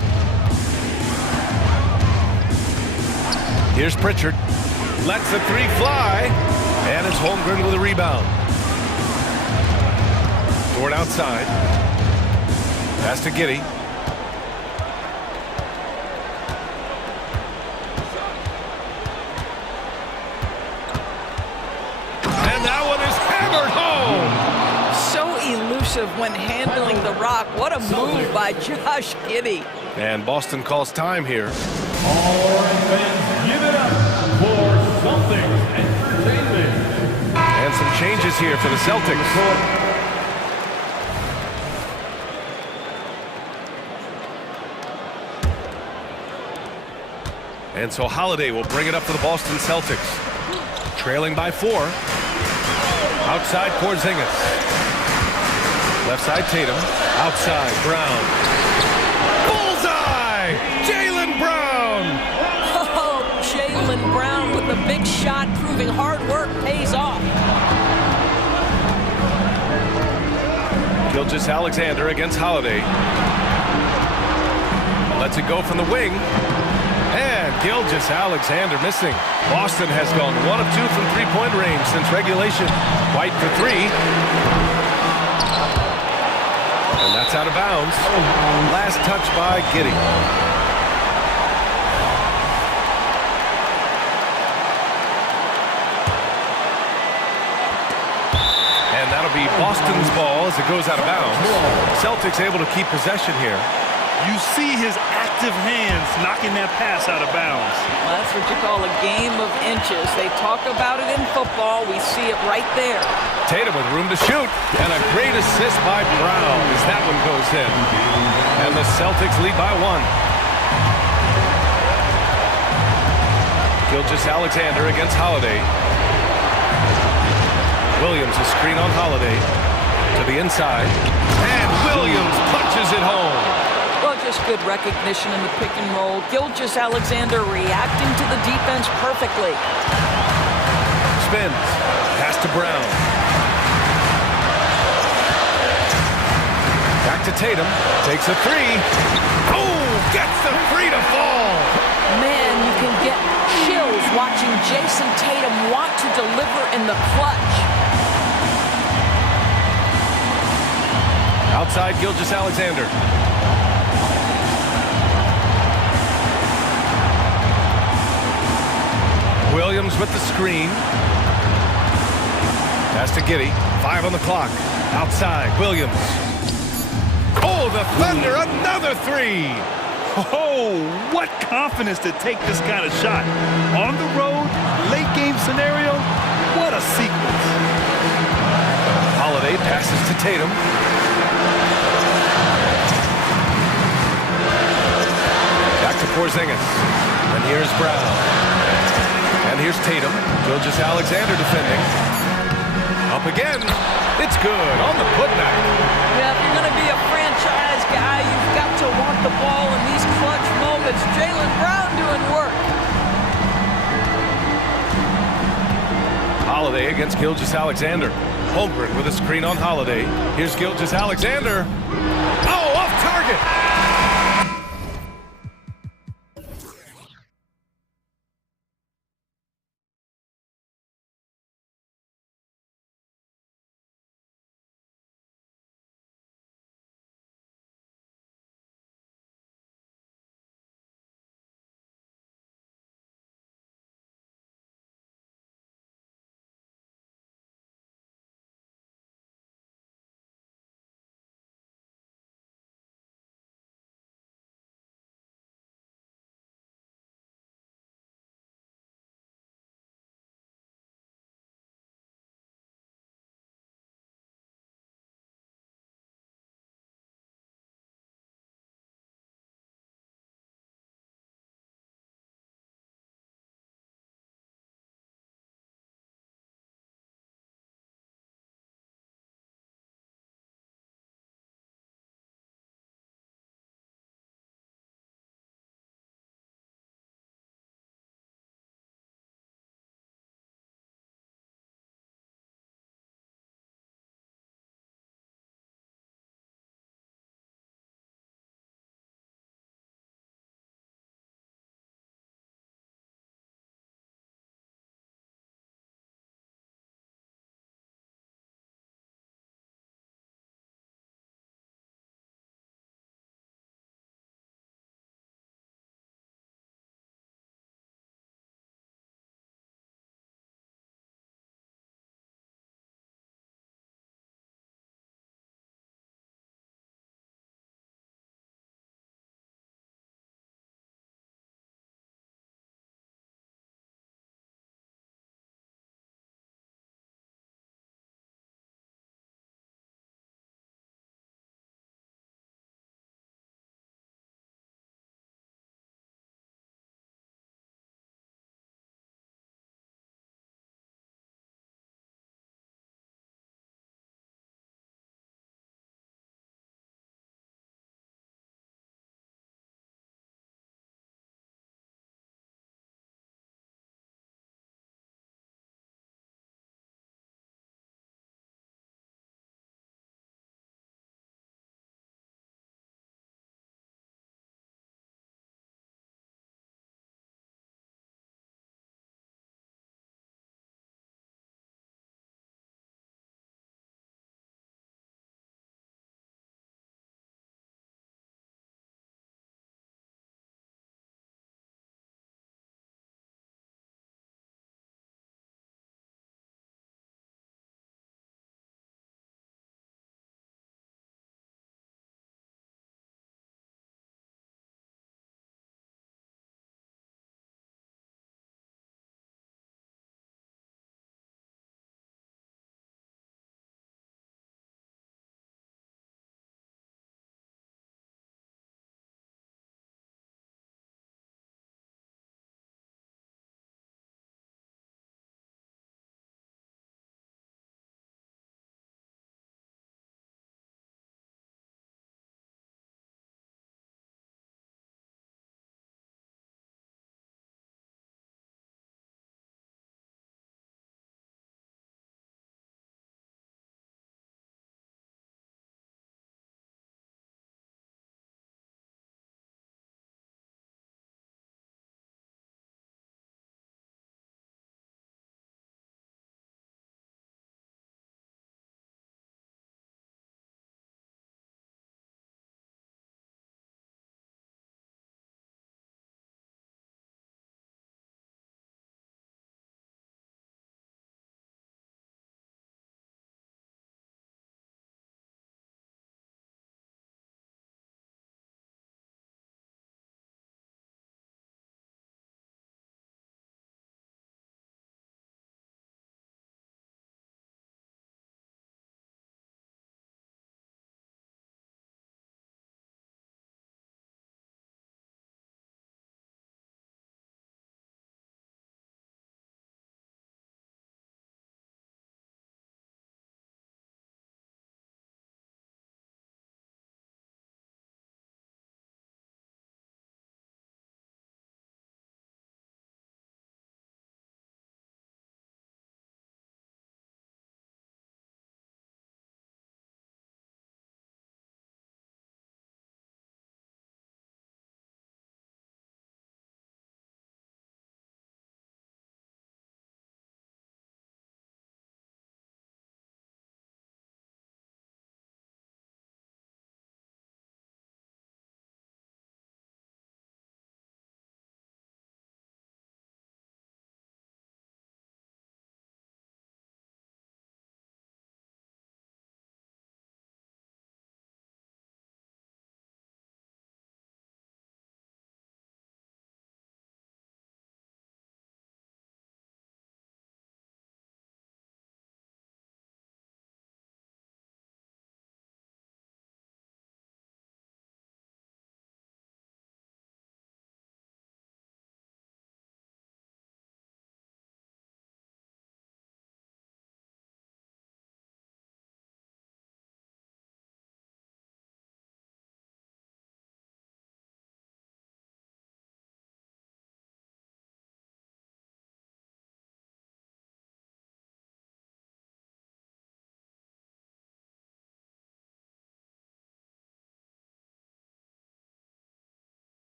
Here's Pritchard. Lets the 3 fly. And it's Holmgren with a rebound. Dort outside. Pass to Giddey. When handling the rock. What a move by Josh Giddey. And Boston calls time here. All right, fans, give it up for Celtics Entertainment. And some changes here for the Celtics. And so Holiday will bring it up for the Boston Celtics. Trailing by 4. Outside Porzingis. Left side Tatum. Outside Brown. Bullseye! Jaylen Brown! Oh, Jaylen Brown with a big shot, proving hard work pays off. Gilgeous-Alexander against Holiday. Lets it go from the wing. And Gilgeous-Alexander missing. Boston has gone 1 of 2 from 3-point range since regulation. White for 3. And that's out of bounds. Last touch by Giddey. And that'll be Boston's ball as it goes out of bounds. Celtics able to keep possession here. You see his active hands knocking that pass out of bounds. Well, that's what you call a game of inches. They talk about it in football. We see it right there. Tatum with room to shoot. And a great assist by Brown as that one goes in. And the Celtics lead by 1. Gilgeous-Alexander against Holiday. Williams a screen on Holiday. To the inside. And Williams punches it home. Well, just good recognition in the pick and roll. Gilgeous-Alexander reacting to the defense perfectly. Spins. Pass to Brown. Back to Tatum. Takes a 3. Oh, gets the 3 to fall. Man, you can get chills watching Jason Tatum want to deliver in the clutch. Outside Gilgeous-Alexander. Williams with the screen. Pass to Giddey. 5 on the clock. Outside, Williams. Oh, the Thunder, another 3. Oh, what confidence to take this kind of shot. On the road, late game scenario, what a sequence. Holiday passes to Tatum. Back to Porzingis. And here's Brown. And here's Tatum. Gilgeous-Alexander defending. Up again. It's good on the putback. Yeah, if you're going to be a franchise guy, you've got to want the ball in these clutch moments. Jaylen Brown doing work. Holiday against Gilgeous-Alexander. Holmgren with a screen on Holiday. Here's Gilgeous-Alexander. Oh, off target.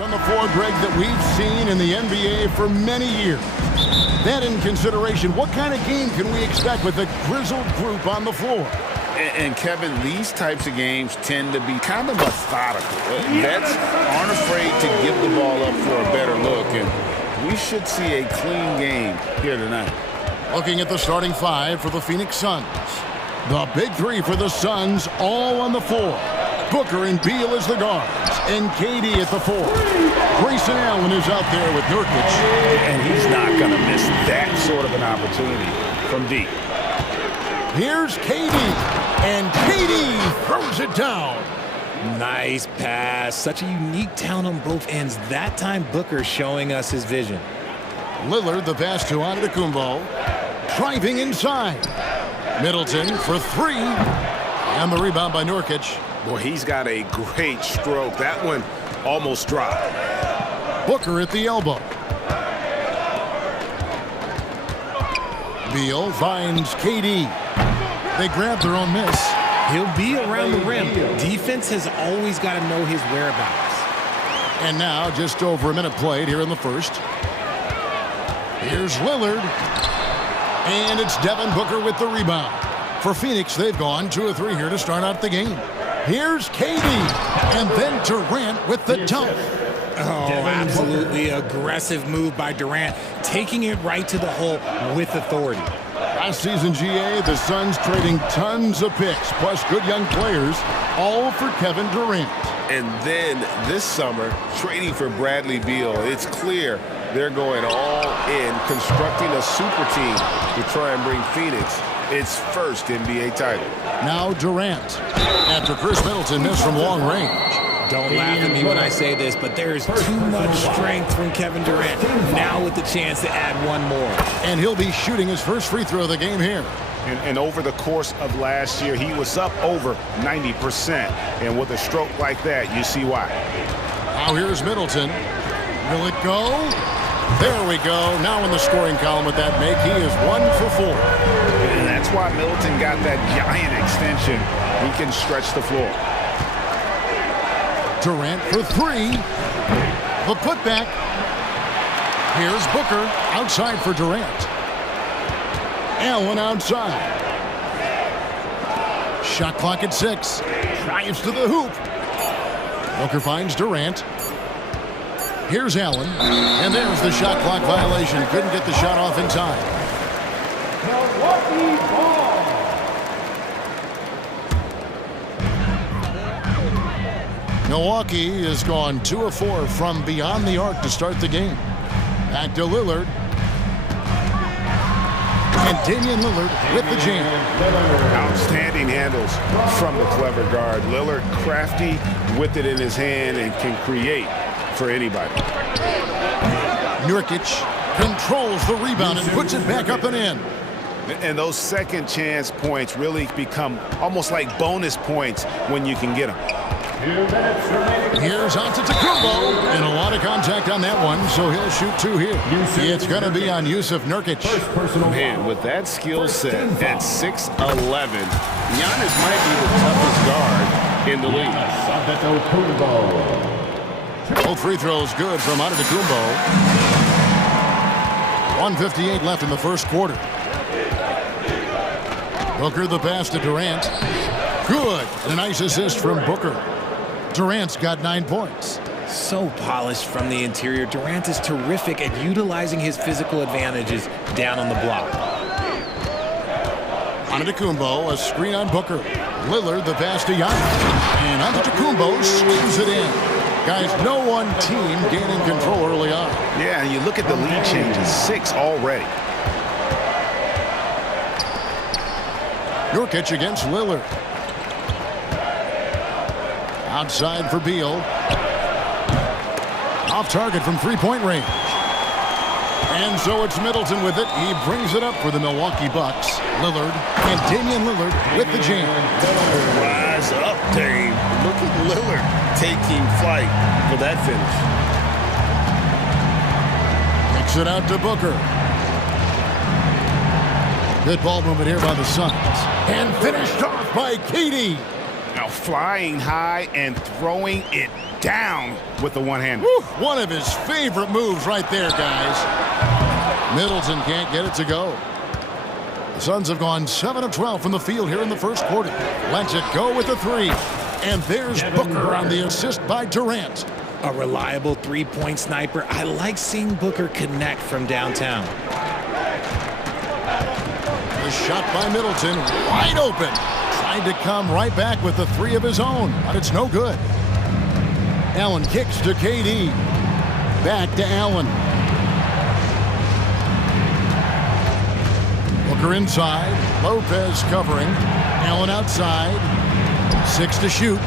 On the floor, Greg, that we've seen in the NBA for many years. That in consideration, what kind of game can we expect with a grizzled group on the floor? And Kevin, these types of games tend to be kind of methodical. Vets aren't afraid to give the ball up for a better look, and we should see a clean game here tonight. Looking at the starting five for the Phoenix Suns. The big three for the Suns all on the floor. Booker and Beal as the guards, and KD at the four. Grayson Allen is out there with Nurkic. And he's not going to miss that sort of an opportunity from deep. Here's KD, and KD throws it down. Nice pass. Such a unique talent on both ends. That time, Booker showing us his vision. Lillard, the pass to Antetokounmpo. Driving inside. Middleton for three. And the rebound by Nurkic. Boy, he's got a great stroke. That one almost dropped. Booker at the elbow. Beal finds KD. They grab their own miss. He'll be around the rim. Defense has always got to know his whereabouts. And now, just over a minute played here in the first. Here's Lillard. And it's Devin Booker with the rebound. For Phoenix, they've gone 2 of 3 here to start out the game. Here's KD. And then Durant with the dunk. Oh, absolutely aggressive move by Durant, taking it right to the hole with authority. Last season, GA, the Suns trading tons of picks, plus good young players, all for Kevin Durant. And then this summer, trading for Bradley Beal. It's clear they're going all in, constructing a super team to try and bring Phoenix its first NBA title. Now Durant, after Chris Middleton missed from long range. Don't laugh at me when I say this, but there is too much strength from Kevin Durant. Now with the chance to add one more. And he'll be shooting his first free throw of the game here. And over the course of last year, he was up over 90%. And with a stroke like that, you see why. Now here's Middleton. Will it go? There we go. Now in the scoring column with that make, he is 1 for 4. And that's why Middleton got that giant extension. He can stretch the floor. Durant for 3. The putback. Here's Booker outside for Durant. Allen outside. Shot clock at 6. Drives to the hoop. Booker finds Durant. Here's Allen. And there's the shot clock violation. Couldn't get the shot off in time. Milwaukee ball. Milwaukee has gone 2 of 4 from beyond the arc to start the game. Back to Lillard. And Damian Lillard with the jam. Outstanding handles from the clever guard. Lillard crafty with it in his hand and can create for anybody. Nurkic controls the rebound and puts it back up and in. And those second chance points really become almost like bonus points when you can get them. Here's Antetokounmpo, and a lot of contact on that one, so he'll shoot 2 here. It's going to be on Yusuf Nurkic. Man, with that skill set at 6'11", Giannis might be the toughest guard in the league. Both free throws good from Antetokounmpo. 1:58 left in the first quarter. Booker the pass to Durant. Good. A nice assist from Booker. Durant's got 9 points. So polished from the interior. Durant is terrific at utilizing his physical advantages down on the block. Antetokounmpo, a screen on Booker. Lillard the pass to Giannis. And Antetokounmpo slams it in. Guys, no one team gaining control early on. Yeah, and you look at the lead changes, 6 already. Nurkic against Lillard. Outside for Beal. Off target from three-point range. And so it's Middleton with it. He brings it up for the Milwaukee Bucks. Lillard and Damian Lillard with the jam. Rise up, Dame. Look at Lillard taking flight for that finish. Kicks it out to Booker. Good ball movement here by the Suns. And finished off by KD. Now Now flying high and throwing it down with the one-hander. One of his favorite moves right there, guys. Middleton can't get it to go. The Suns have gone 7 of 12 from the field here in the first quarter. Lets it go with the three. And there's Booker on the assist by Durant. A reliable three-point sniper. I like seeing Booker connect from downtown. The shot by Middleton, wide open. Tried to come right back with the three of his own, but it's no good. Allen kicks to KD. Back to Allen. Booker inside. Lopez covering. Allen outside. 6 to shoot.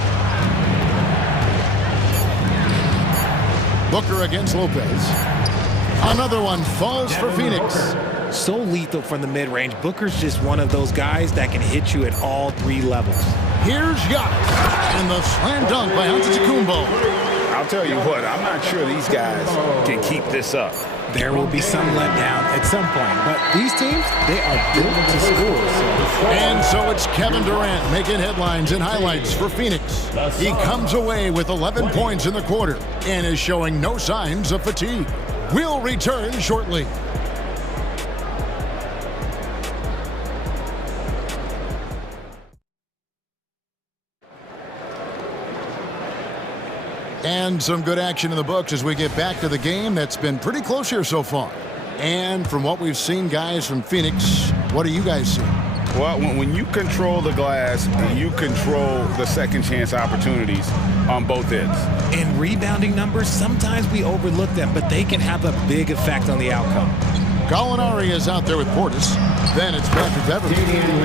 Booker against Lopez. Another one falls for Phoenix. So lethal from the mid-range. Booker's just one of those guys that can hit you at all 3 levels. Here's Giannis. And the slam dunk by Antetokounmpo. I'll tell you what, I'm not sure these guys can keep this up. There will be some letdown at some point, but these teams, they are built to score. And so it's Kevin Durant making headlines and highlights for Phoenix. He comes away with 11 points in the quarter and is showing no signs of fatigue. We'll return shortly. And some good action in the books as we get back to the game that's been pretty close here so far. And from what we've seen, guys, from Phoenix, what do you guys see? Well, when you control the glass, you control the second chance opportunities on both ends. In rebounding numbers, sometimes we overlook them, but they can have a big effect on the outcome. Gallinari is out there with Portis. Then it's Patrick Beverley.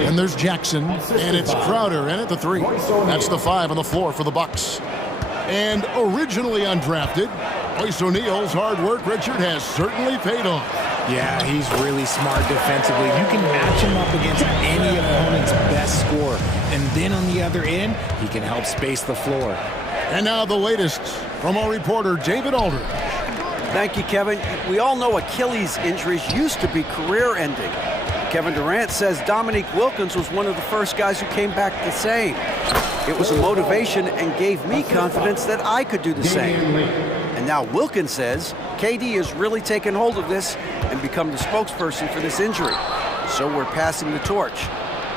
And there's Jackson. And it's Crowder in at the 3. That's the 5 on the floor for the Bucks. And originally undrafted, Royce O'Neal's hard work, Richard, has certainly paid off. Yeah, he's really smart defensively. You can match him up against any opponent's best scorer. And then on the other end, he can help space the floor. And now the latest from our reporter, David Aldridge. Thank you, Kevin. We all know Achilles injuries used to be career-ending. Kevin Durant says Dominique Wilkins was one of the first guys who came back the same. It was a motivation and gave me confidence that I could do the same. And now Wilkins says KD has really taken hold of this and become the spokesperson for this injury. So we're passing the torch.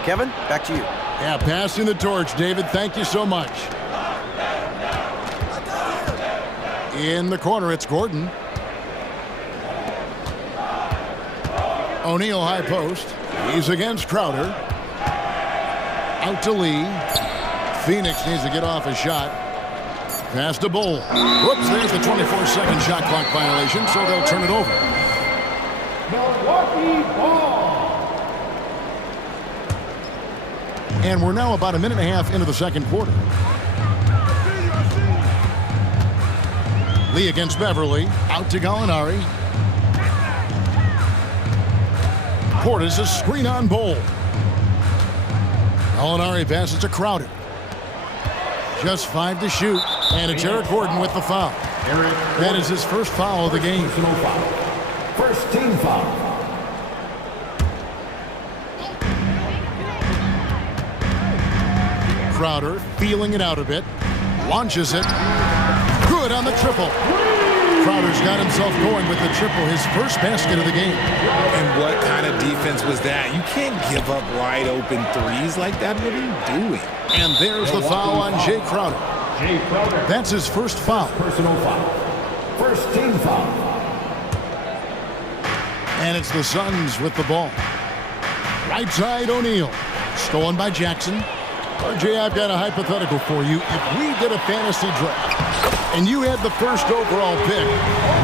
Kevin, back to you. Yeah, passing the torch, David. Thank you so much. In the corner, it's Gordon. O'Neal high post. He's against Crowder. Out to Lee. Phoenix needs to get off a shot. Pass to Bull. Whoops, there's the 24-second shot clock violation, so they'll turn it over. Milwaukee ball. And we're now about a minute and a half into the second quarter. Lee against Beverley. Out to Gallinari. Portis a screen on Bull. Gallinari passes to Crowder. Just 5 to shoot. And it's Eric Gordon with the foul. That is his first foul of the game. First team foul. Crowder feeling it out a bit. Launches it. Good on the triple. Crowder's got himself going with the triple, his first basket of the game. And what kind of defense was that? You can't give up wide open threes like that. What are you doing? And there's the foul on Jay Crowder. That's his first foul. Personal foul. First team foul. And it's the Suns with the ball. Right side, O'Neal. Stolen by Jackson. RJ, I've got a hypothetical for you. If we did a fantasy draft and you had the first overall pick,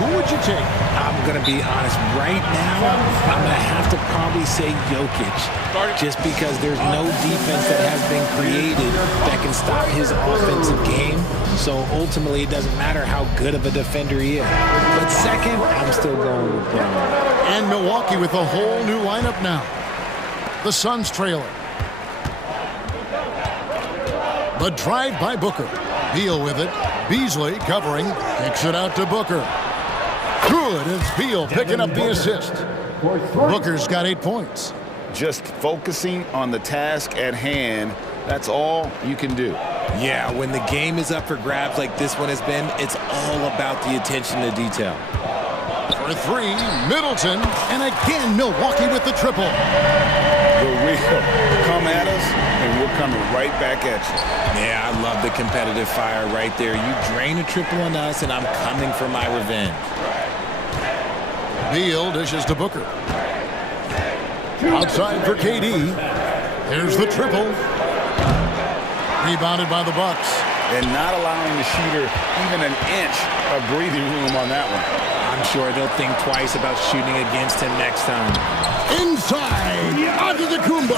who would you take? I'm going to be honest. Right now, I'm going to have to probably say Jokic. Just because there's no defense that has been created that can stop his offensive game. So ultimately, it doesn't matter how good of a defender he is. But second, I'm still going with Brown. And Milwaukee with a whole new lineup now. The Suns trailing. The drive by Booker. Beal with it. Beasley covering. Kicks it out to Booker. Good. It's Beal picking up the assist. Booker's got 8 points. Just focusing on the task at hand, that's all you can do. Yeah, when the game is up for grabs like this one has been, it's all about the attention to detail. For three, Middleton, and again Milwaukee with the triple. The real come at us, and we're coming right back at you. Yeah, I love the competitive fire right there. You drain a triple on us, and I'm coming for my revenge. Beal dishes to Booker. Outside for KD. Here's the triple. Rebounded by the Bucks. And not allowing the shooter even an inch of breathing room on that one. I'm sure they'll think twice about shooting against him next time. Inside, onto the Kumbo,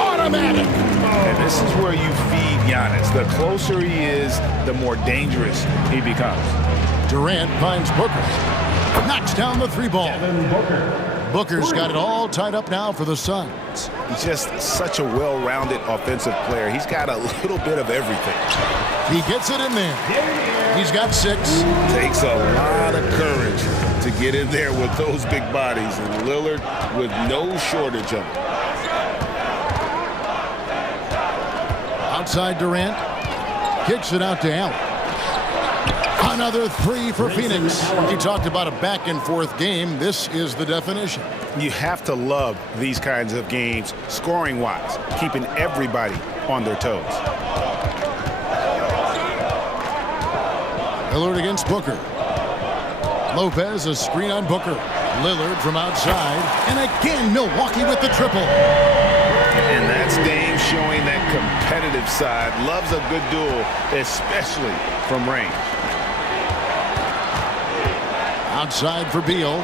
automatic. And this is where you feed Giannis. The closer he is, the more dangerous he becomes. Durant finds Booker. Knocks down the three ball. Booker's got it all tied up now for the Suns. He's just such a well-rounded offensive player. He's got a little bit of everything. He gets it in there. He's got 6. Takes a lot of courage to get in there with those big bodies, and Lillard with no shortage of it. Outside Durant. Kicks it out to Allen. Another 3 for Phoenix. He talked about a back-and-forth game. This is the definition. You have to love these kinds of games, scoring-wise, keeping everybody on their toes. Lillard against Booker. Lopez, a screen on Booker. Lillard from outside. And again, Milwaukee with the triple. And that's Dame showing that competitive side. Loves a good duel, especially from range. Outside for Beal.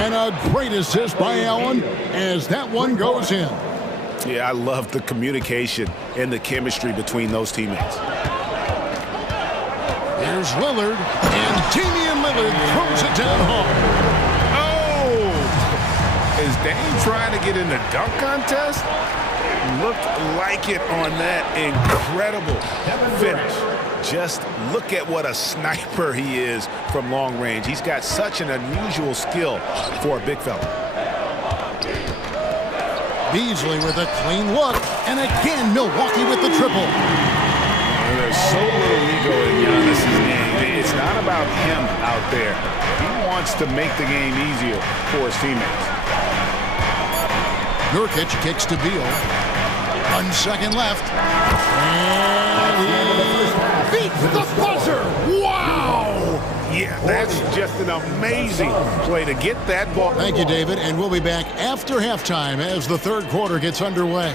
And a great assist by Allen as that one goes in. Yeah, I love the communication and the chemistry between those teammates. Here's Lillard, and Damian Lillard throws it down hard. Oh! Is Dame trying to get in the dunk contest? Looked like it on that incredible finish. Just look at what a sniper he is from long range. He's got such an unusual skill for a big fella. Beasley with a clean look, and again Milwaukee with the triple. There's so little ego in Giannis's game. It's not about him out there. He wants to make the game easier for his teammates. Nurkic kicks to Beal. 1 second left. And he beats the buzzer. Wow! Yeah, that's just an amazing play to get that ball. Thank you, David. And we'll be back after halftime as the third quarter gets underway.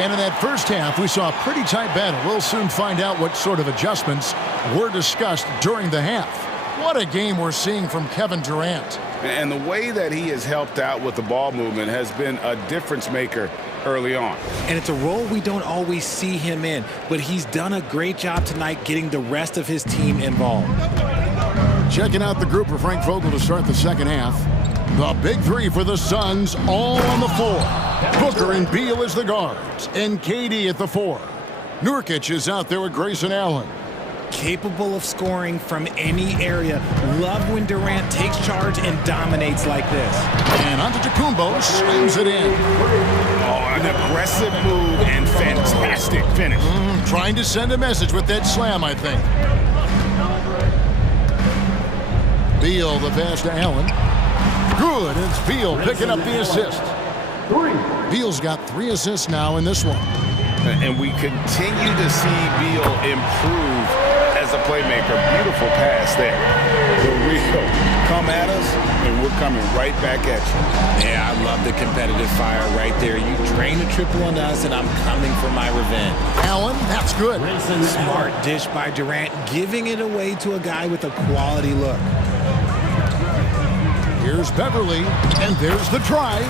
And in that first half, we saw a pretty tight battle. We'll soon find out what sort of adjustments were discussed during the half. What a game we're seeing from Kevin Durant. And the way that he has helped out with the ball movement has been a difference maker early on. And it's a role we don't always see him in, but he's done a great job tonight getting the rest of his team involved. Checking out the group for Frank Vogel to start the second half. The big 3 for the Suns, all on the floor. Booker and Beal as the guards, and KD at the 4. Nurkic is out there with Grayson Allen. Capable of scoring from any area. Love when Durant takes charge and dominates like this. And Antetokounmpo slams it in. Oh, an aggressive move and fantastic finish. Trying to send a message with that slam, I think. Beal, the pass to Allen. Good, it's Beal picking up the assist. Beal's got 3 assists now in this one. And we continue to see Beal improve as a playmaker. Beautiful pass there. The real come at us, and we're coming right back at you. Yeah, I love the competitive fire right there. You drain a triple on us, and I'm coming for my revenge. Allen, that's good. Smart dish by Durant, giving it away to a guy with a quality look. Here's Beverly, and there's the drive.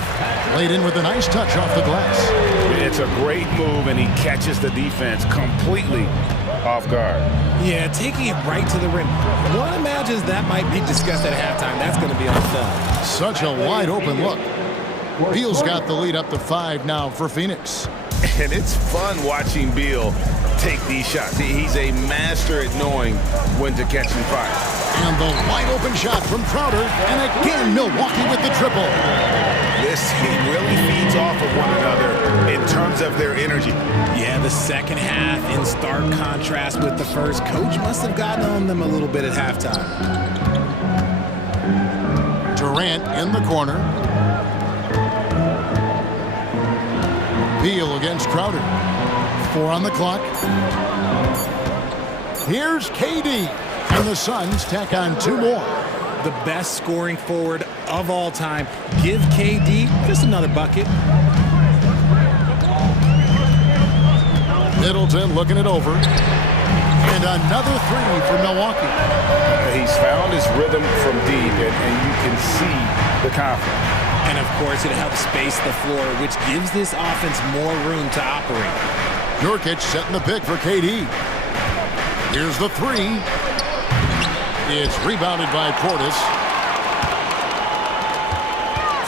Laid in with a nice touch off the glass. It's a great move, and he catches the defense completely off guard. Yeah, taking it right to the rim. One imagines that might be discussed at halftime. That's going to be on film. Such a wide open look. Beal's got the lead up to 5 now for Phoenix. And it's fun watching Beal take these shots. He's a master at knowing when to catch and fire. And the wide open shot from Crowder. And again, Milwaukee with the triple. This team really feeds off of one another in terms of their energy. Yeah, the second half in stark contrast with the first. Coach must have gotten on them a little bit at halftime. Durant in the corner. Beal against Crowder. 4 on the clock. Here's KD. And the Suns tack on 2 more. The best scoring forward of all time. Give KD just another bucket. Middleton looking it over. And another 3 for Milwaukee. He's found his rhythm from deep, and you can see the confidence. And, of course, it helps space the floor, which gives this offense more room to operate. Nurkic setting the pick for KD. Here's the 3. It's rebounded by Portis.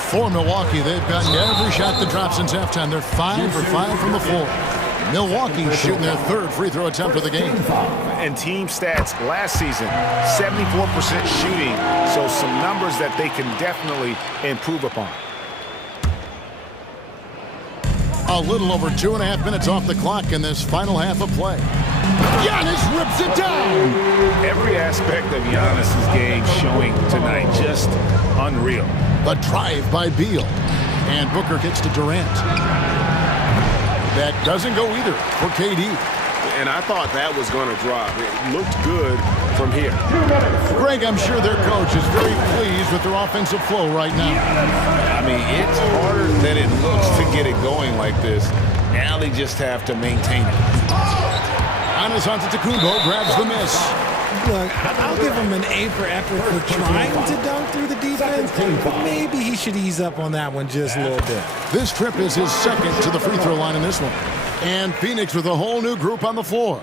For Milwaukee, they've gotten every shot that dropped since halftime. They're 5 for 5 from the floor. Milwaukee shooting their 3rd free throw attempt of the game. And team stats last season, 74% shooting, so some numbers that they can definitely improve upon. A little over 2.5 minutes off the clock in this final half of play. Giannis rips it down. Every aspect of Giannis's game showing tonight, just unreal. The drive by Beal. And Booker gets to Durant. That doesn't go either for KD. And I thought that was going to drop. It looked good from here. Greg, I'm sure their coach is very pleased with their offensive flow right now. I mean, it's harder than it looks to get it going like this. Now they just have to maintain it. Giannis Antetokounmpo grabs the miss. Look, I'll give him an A for effort for trying to dunk through the defense, but maybe he should ease up on that one just a little bit. This trip is his 2nd to the free throw line in this one. And Phoenix with a whole new group on the floor.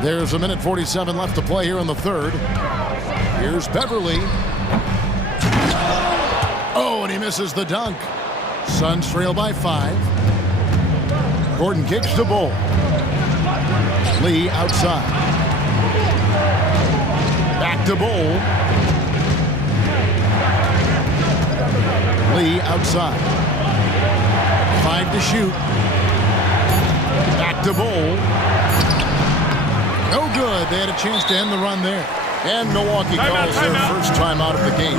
There's 1:47 left to play here in the 3rd. Here's Beverly. Oh, and he misses the dunk. Suns trail by 5. Gordon kicks to Bull. Lee outside. Back to Bull. Lee outside. 5 to shoot. Back to Bull. No good. They had a chance to end the run there. And Milwaukee calls their first time out of the game.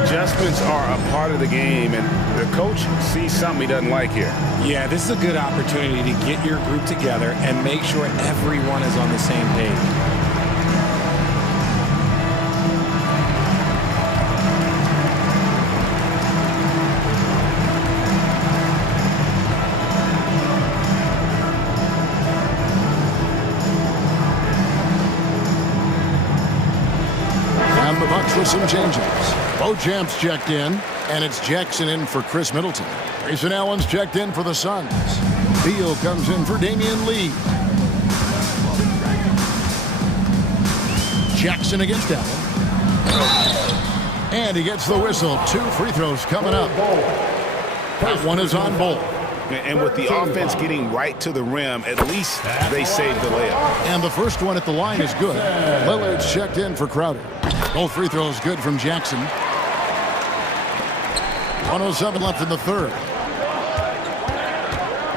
Adjustments are a part of the game, and the coach sees something he doesn't like here. Yeah, this is a good opportunity to get your group together and make sure everyone is on the same page. With some changes. Beauchamp's checked in, and it's Jackson in for Chris Middleton. Grayson Allen's checked in for the Suns. Beal comes in for Damian Lee. Jackson against Allen. And he gets the whistle. 2 free throws coming up. That one is on Bull. And with the offense getting right to the rim, at least they saved the layup. And the first one at the line is good. Lillard's checked in for Crowder. Both free throws good from Jackson. 1:07 left in the 3rd.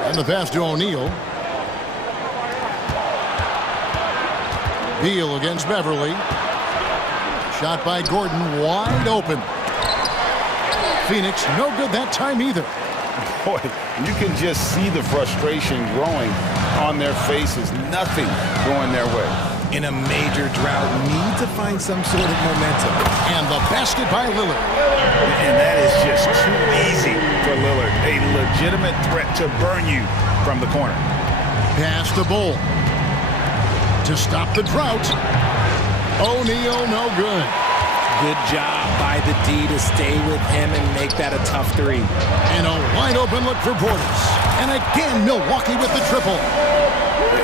And the pass to O'Neal. Beal against Beverly. Shot by Gordon, wide open. Phoenix, no good that time either. Boy, you can just see the frustration growing on their faces. Nothing going their way. In a major drought, need to find some sort of momentum. And the basket by Lillard. And that is just too easy for Lillard. A legitimate threat to burn you from the corner. Pass to Bull. To stop the drought. O'Neal, no good. Good job by the D to stay with him and make that a tough three. And a wide open look for Portis. And again, Milwaukee with the triple.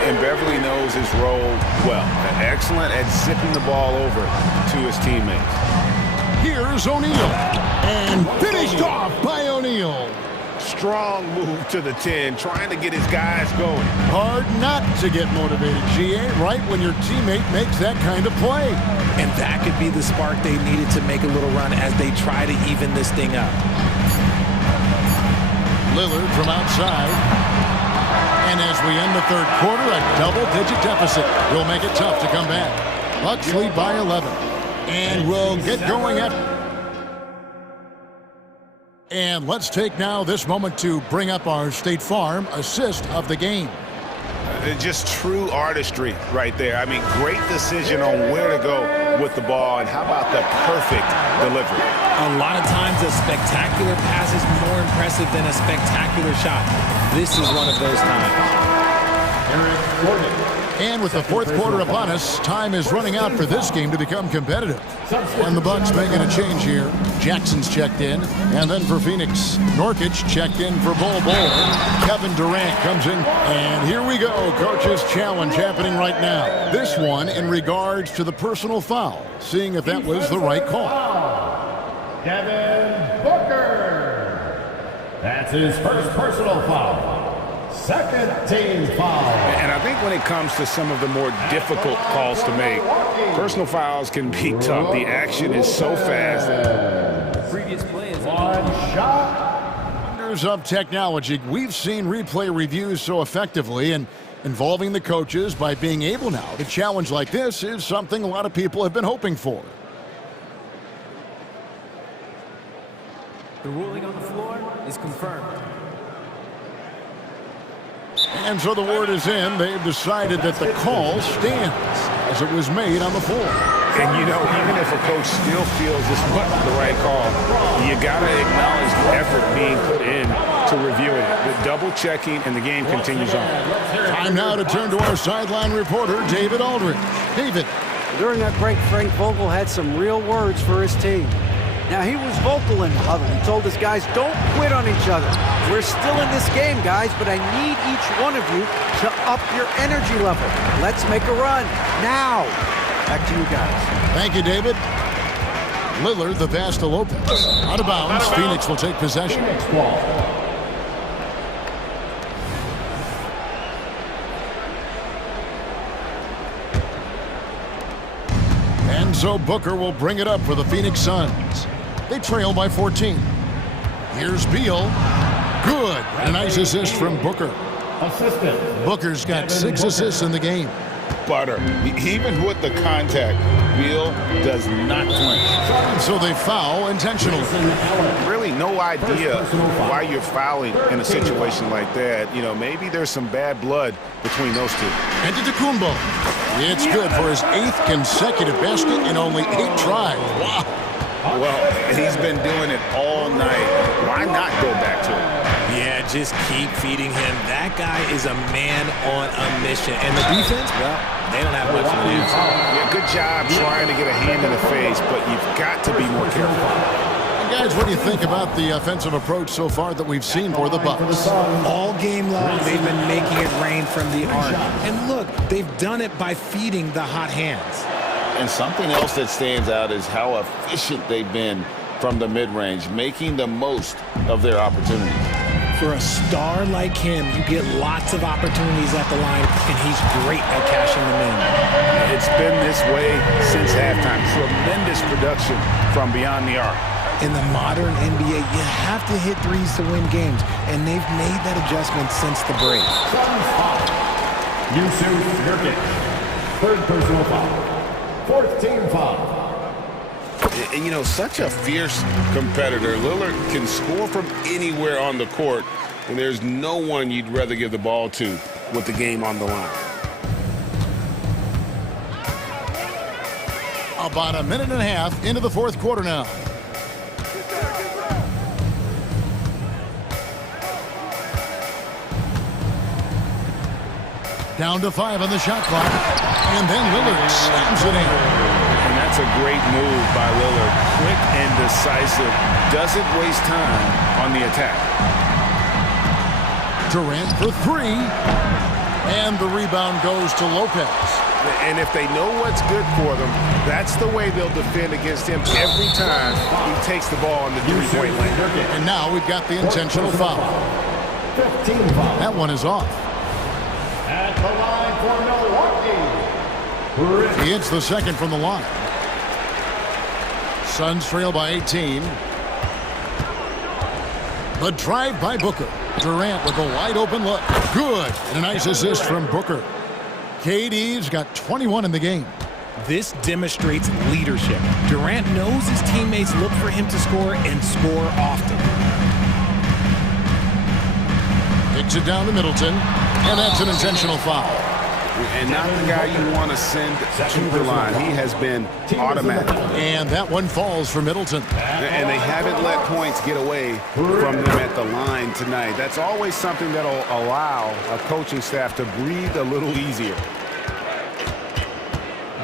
And Beverly knows his role well. Excellent at zipping the ball over to his teammates. Here's O'Neal. And finished off by O'Neal. Strong move to the 10, trying to get his guys going. Hard not to get motivated, GA, right when your teammate makes that kind of play. And that could be the spark they needed to make a little run as they try to even this thing up. Lillard from outside. And as we end the third quarter, a double-digit deficit will make it tough to come back. Bucks lead by 11. And we'll get going at... And let's take now this moment to bring up our State Farm assist of the game. Just true artistry right there. I mean, great decision on where to go with the ball, and how about the perfect delivery? A lot of times a spectacular pass is more impressive than a spectacular shot. This is one of those times. And with the fourth quarter upon us, time is running out for this game to become competitive. And the Bucks making a change here. Jackson's checked in. And then for Phoenix, Nurkic checked in for Bol Bol. Kevin Durant comes in. And here we go. Coach's challenge happening right now. This one in regards to the personal foul. Seeing if that was the right call. Devin Booker. That's his first personal foul. Second team foul. And I think when it comes to some of the more difficult calls to make, personal fouls can be tough. The action is so fast. Previous play is one shot. Wonders of technology. We've seen replay reviews so effectively, and involving the coaches by being able now to challenge like this is something a lot of people have been hoping for. The ruling on the floor is confirmed. And so the word is in. They've decided that the call stands as it was made on the floor. And, you know, even if a coach still feels this wasn't the right call, you got to acknowledge the effort being put in to reviewing it. The double-checking, and the game continues on. Time now to turn to our sideline reporter, David Aldridge. David. During that break, Frank Vogel had some real words for his team. Now, he was vocal in the huddle. He told his guys, don't quit on each other. We're still in this game, guys, but I need each one of you to up your energy level. Let's make a run now. Back to you guys. Thank you, David. Lillard, the pass to Lopez. Out of bounds. Phoenix will take possession. And so Booker will bring it up for the Phoenix Suns. They trail by 14. Here's Beal. Good. A nice assist from Booker. Booker's got 6 assists in the game. Butter. Even with the contact, Beal does not flinch. And so they foul intentionally. Really no idea why you're fouling in a situation like that. You know, maybe there's some bad blood between those two. And to Kumbo. It's good for his 8th consecutive basket in only 8 tries. Wow. Well, he's been doing it all night. Why not go back to him? Yeah, just keep feeding him. That guy is a man on a mission. And the defense, well, they don't have much of an answer. Yeah, good job trying to get a hand in the face, but you've got to be more careful. And guys, what do you think about the offensive approach so far that we've seen for the Bucks? All game long, they've been making it rain from the arc. And look, they've done it by feeding the hot hands. And something else that stands out is how efficient they've been from the mid-range, making the most of their opportunities. For a star like him, you get lots of opportunities at the line, and he's great at cashing them in. It's been this way since halftime. Tremendous production from beyond the arc. In the modern NBA, you have to hit threes to win games, and they've made that adjustment since the break. Yusuf Nurkic, 3rd personal foul. 4th team foul. And, you know, such a fierce competitor. Lillard can score from anywhere on the court, and there's no one you'd rather give the ball to with the game on the line. About a minute and a half into the 4th quarter now. Down to 5 on the shot clock. And then Lillard slams it in. And that's a great move by Lillard. Quick and decisive. Doesn't waste time on the attack. Durant for 3. And the rebound goes to Lopez. And if they know what's good for them, that's the way they'll defend against him every time he takes the ball in the three-point lane. And now we've got the intentional foul. 15 foul. That one is off. At the line for Milwaukee. He hits the second from the line. Suns trail by 18. The drive by Booker. Durant with a wide open look. Good. And a nice assist from Booker. KD's got 21 in the game. This demonstrates leadership. Durant knows his teammates look for him to score and score often. Takes it down to Middleton. And that's an intentional foul. And not the guy you want to send to the line. He has been automatic. And that one falls for Middleton. And they haven't let points get away from them at the line tonight. That's always something that'll allow a coaching staff to breathe a little easier.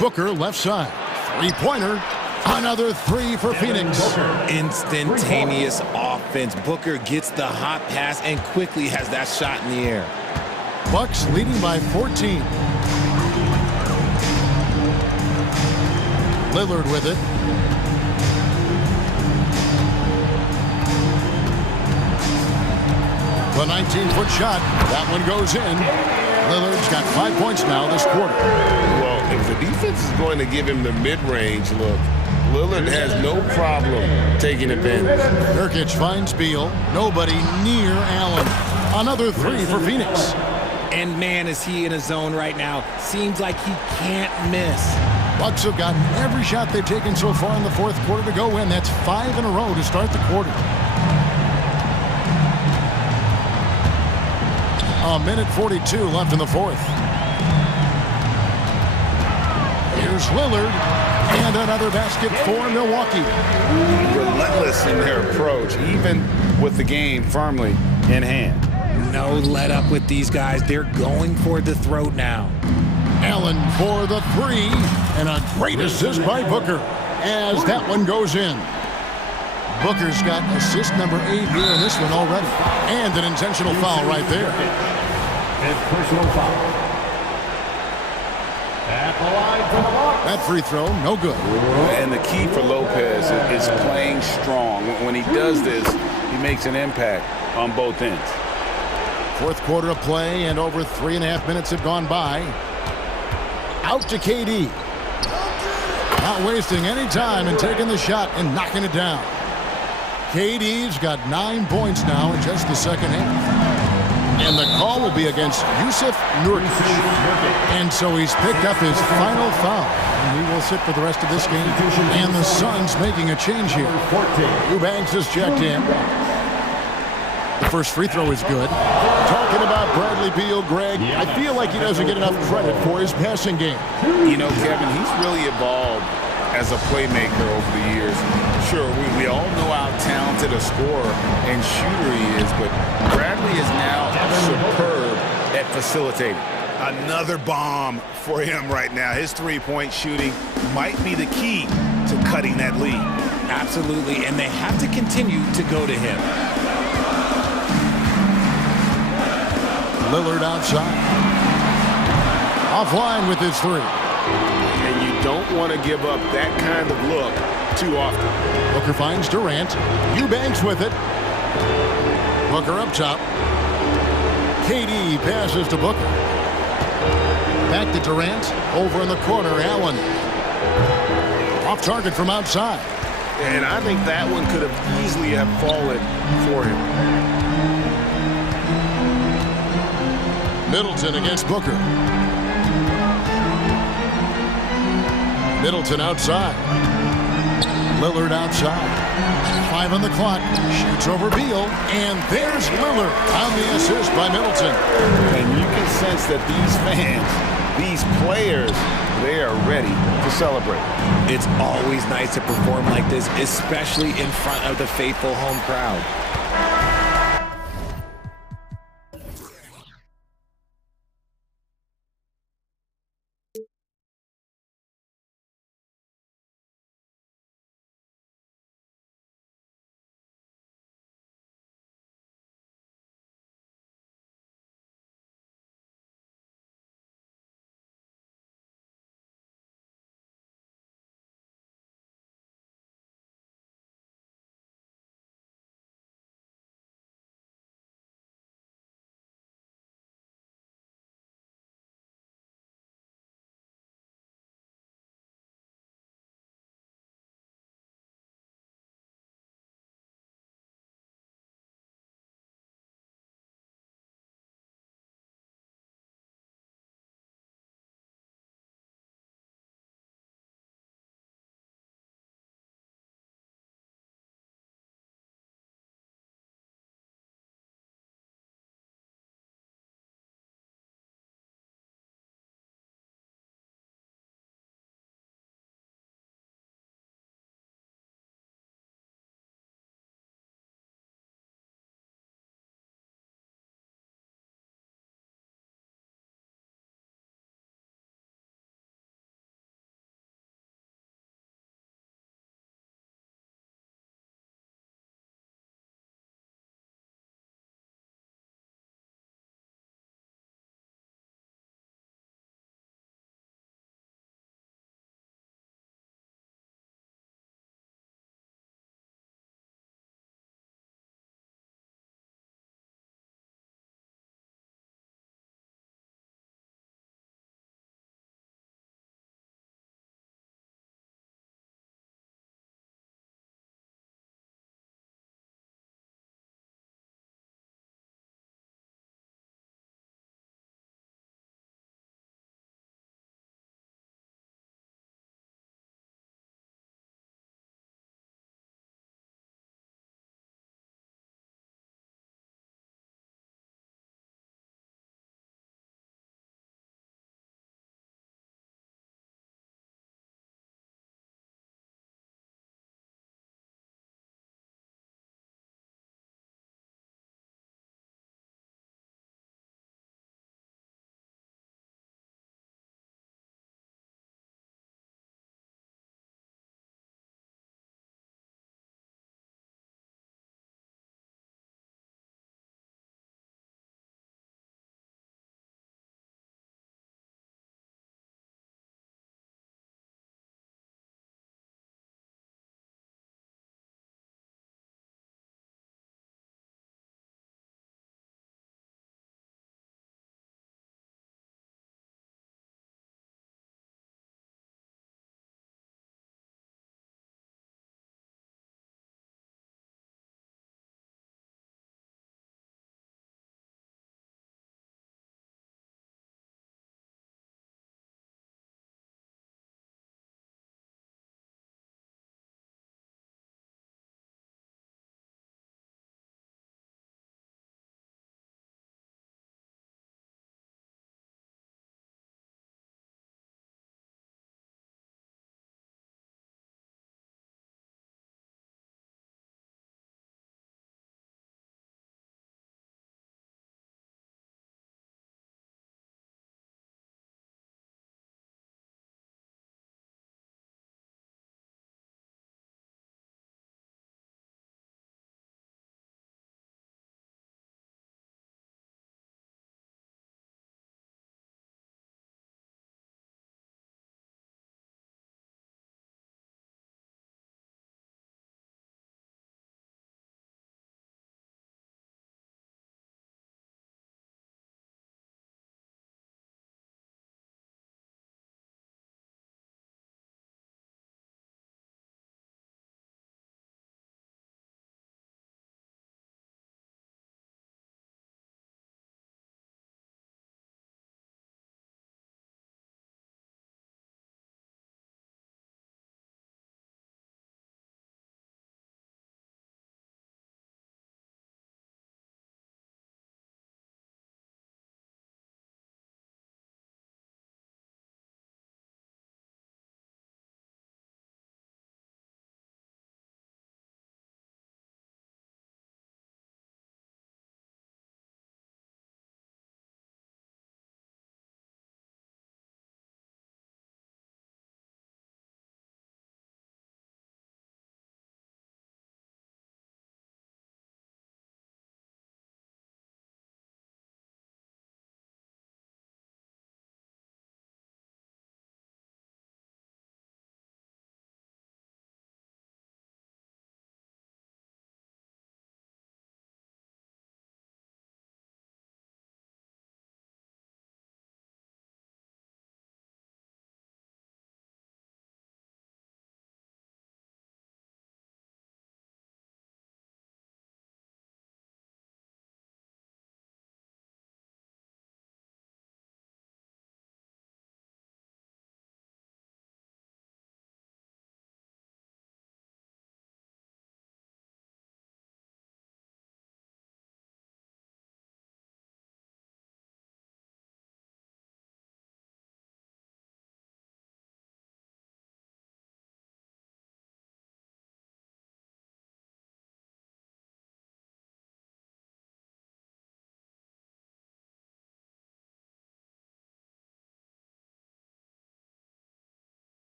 Booker left side. Three-pointer. Another 3 for Phoenix. Instantaneous offense. Booker gets the hot pass and quickly has that shot in the air. Bucks leading by 14. Lillard with it. The 19-foot shot. That one goes in. Lillard's got 5 points now this quarter. Well, if the defense is going to give him the mid-range look, Lillard has no problem taking advantage. Nurkic finds Beal. Nobody near Allen. Another 3 for Phoenix. And man, is he in a zone right now. Seems like he can't miss. Bucks have gotten every shot they've taken so far in the fourth quarter to go in. That's 5 in a row to start the quarter. A minute 42 left in the fourth. Here's Lillard. And another basket for Milwaukee. Relentless in their approach, even with the game firmly in hand. No let up with these guys. They're going for the throat now. Allen for the 3. And a great assist by Booker as that one goes in. Booker's got assist number 8 here in this one already. And an intentional foul right there. And personal foul. At the line for the Bucks. That free throw, no good. And the key for Lopez is playing strong. When he does this, he makes an impact on both ends. Fourth quarter of play, and over 3.5 minutes have gone by. Out to KD. Not wasting any time and taking the shot and knocking it down. KD's got 9 points now in just the second half. And the call will be against Jusuf Nurkic. And so he's picked up his final foul. And he will sit for the rest of this game. And the Suns making a change here. Eubanks has checked in. The first free throw is good. Talking about Bradley Beal, Greg, I feel like he doesn't get enough credit for his passing game. You know, Kevin, he's really evolved as a playmaker over the years. Sure, we all know how talented a scorer and shooter he is, but Bradley is now superb at facilitating. Another bomb for him right now. His three-point shooting might be the key to cutting that lead. Absolutely, and they have to continue to go to him. Lillard outside. Offline with his 3. And you don't want to give up that kind of look too often. Booker finds Durant. Eubanks with it. Booker up top. KD passes to Booker. Back to Durant. Over in the corner, Allen. Off target from outside. And I think that one could have easily have fallen for him. Middleton against Booker. Middleton outside. Lillard outside. 5 on the clock. Shoots over Beal. And there's Lillard on the assist by Middleton. And you can sense that these fans, these players, they are ready to celebrate. It's always nice to perform like this, especially in front of the faithful home crowd.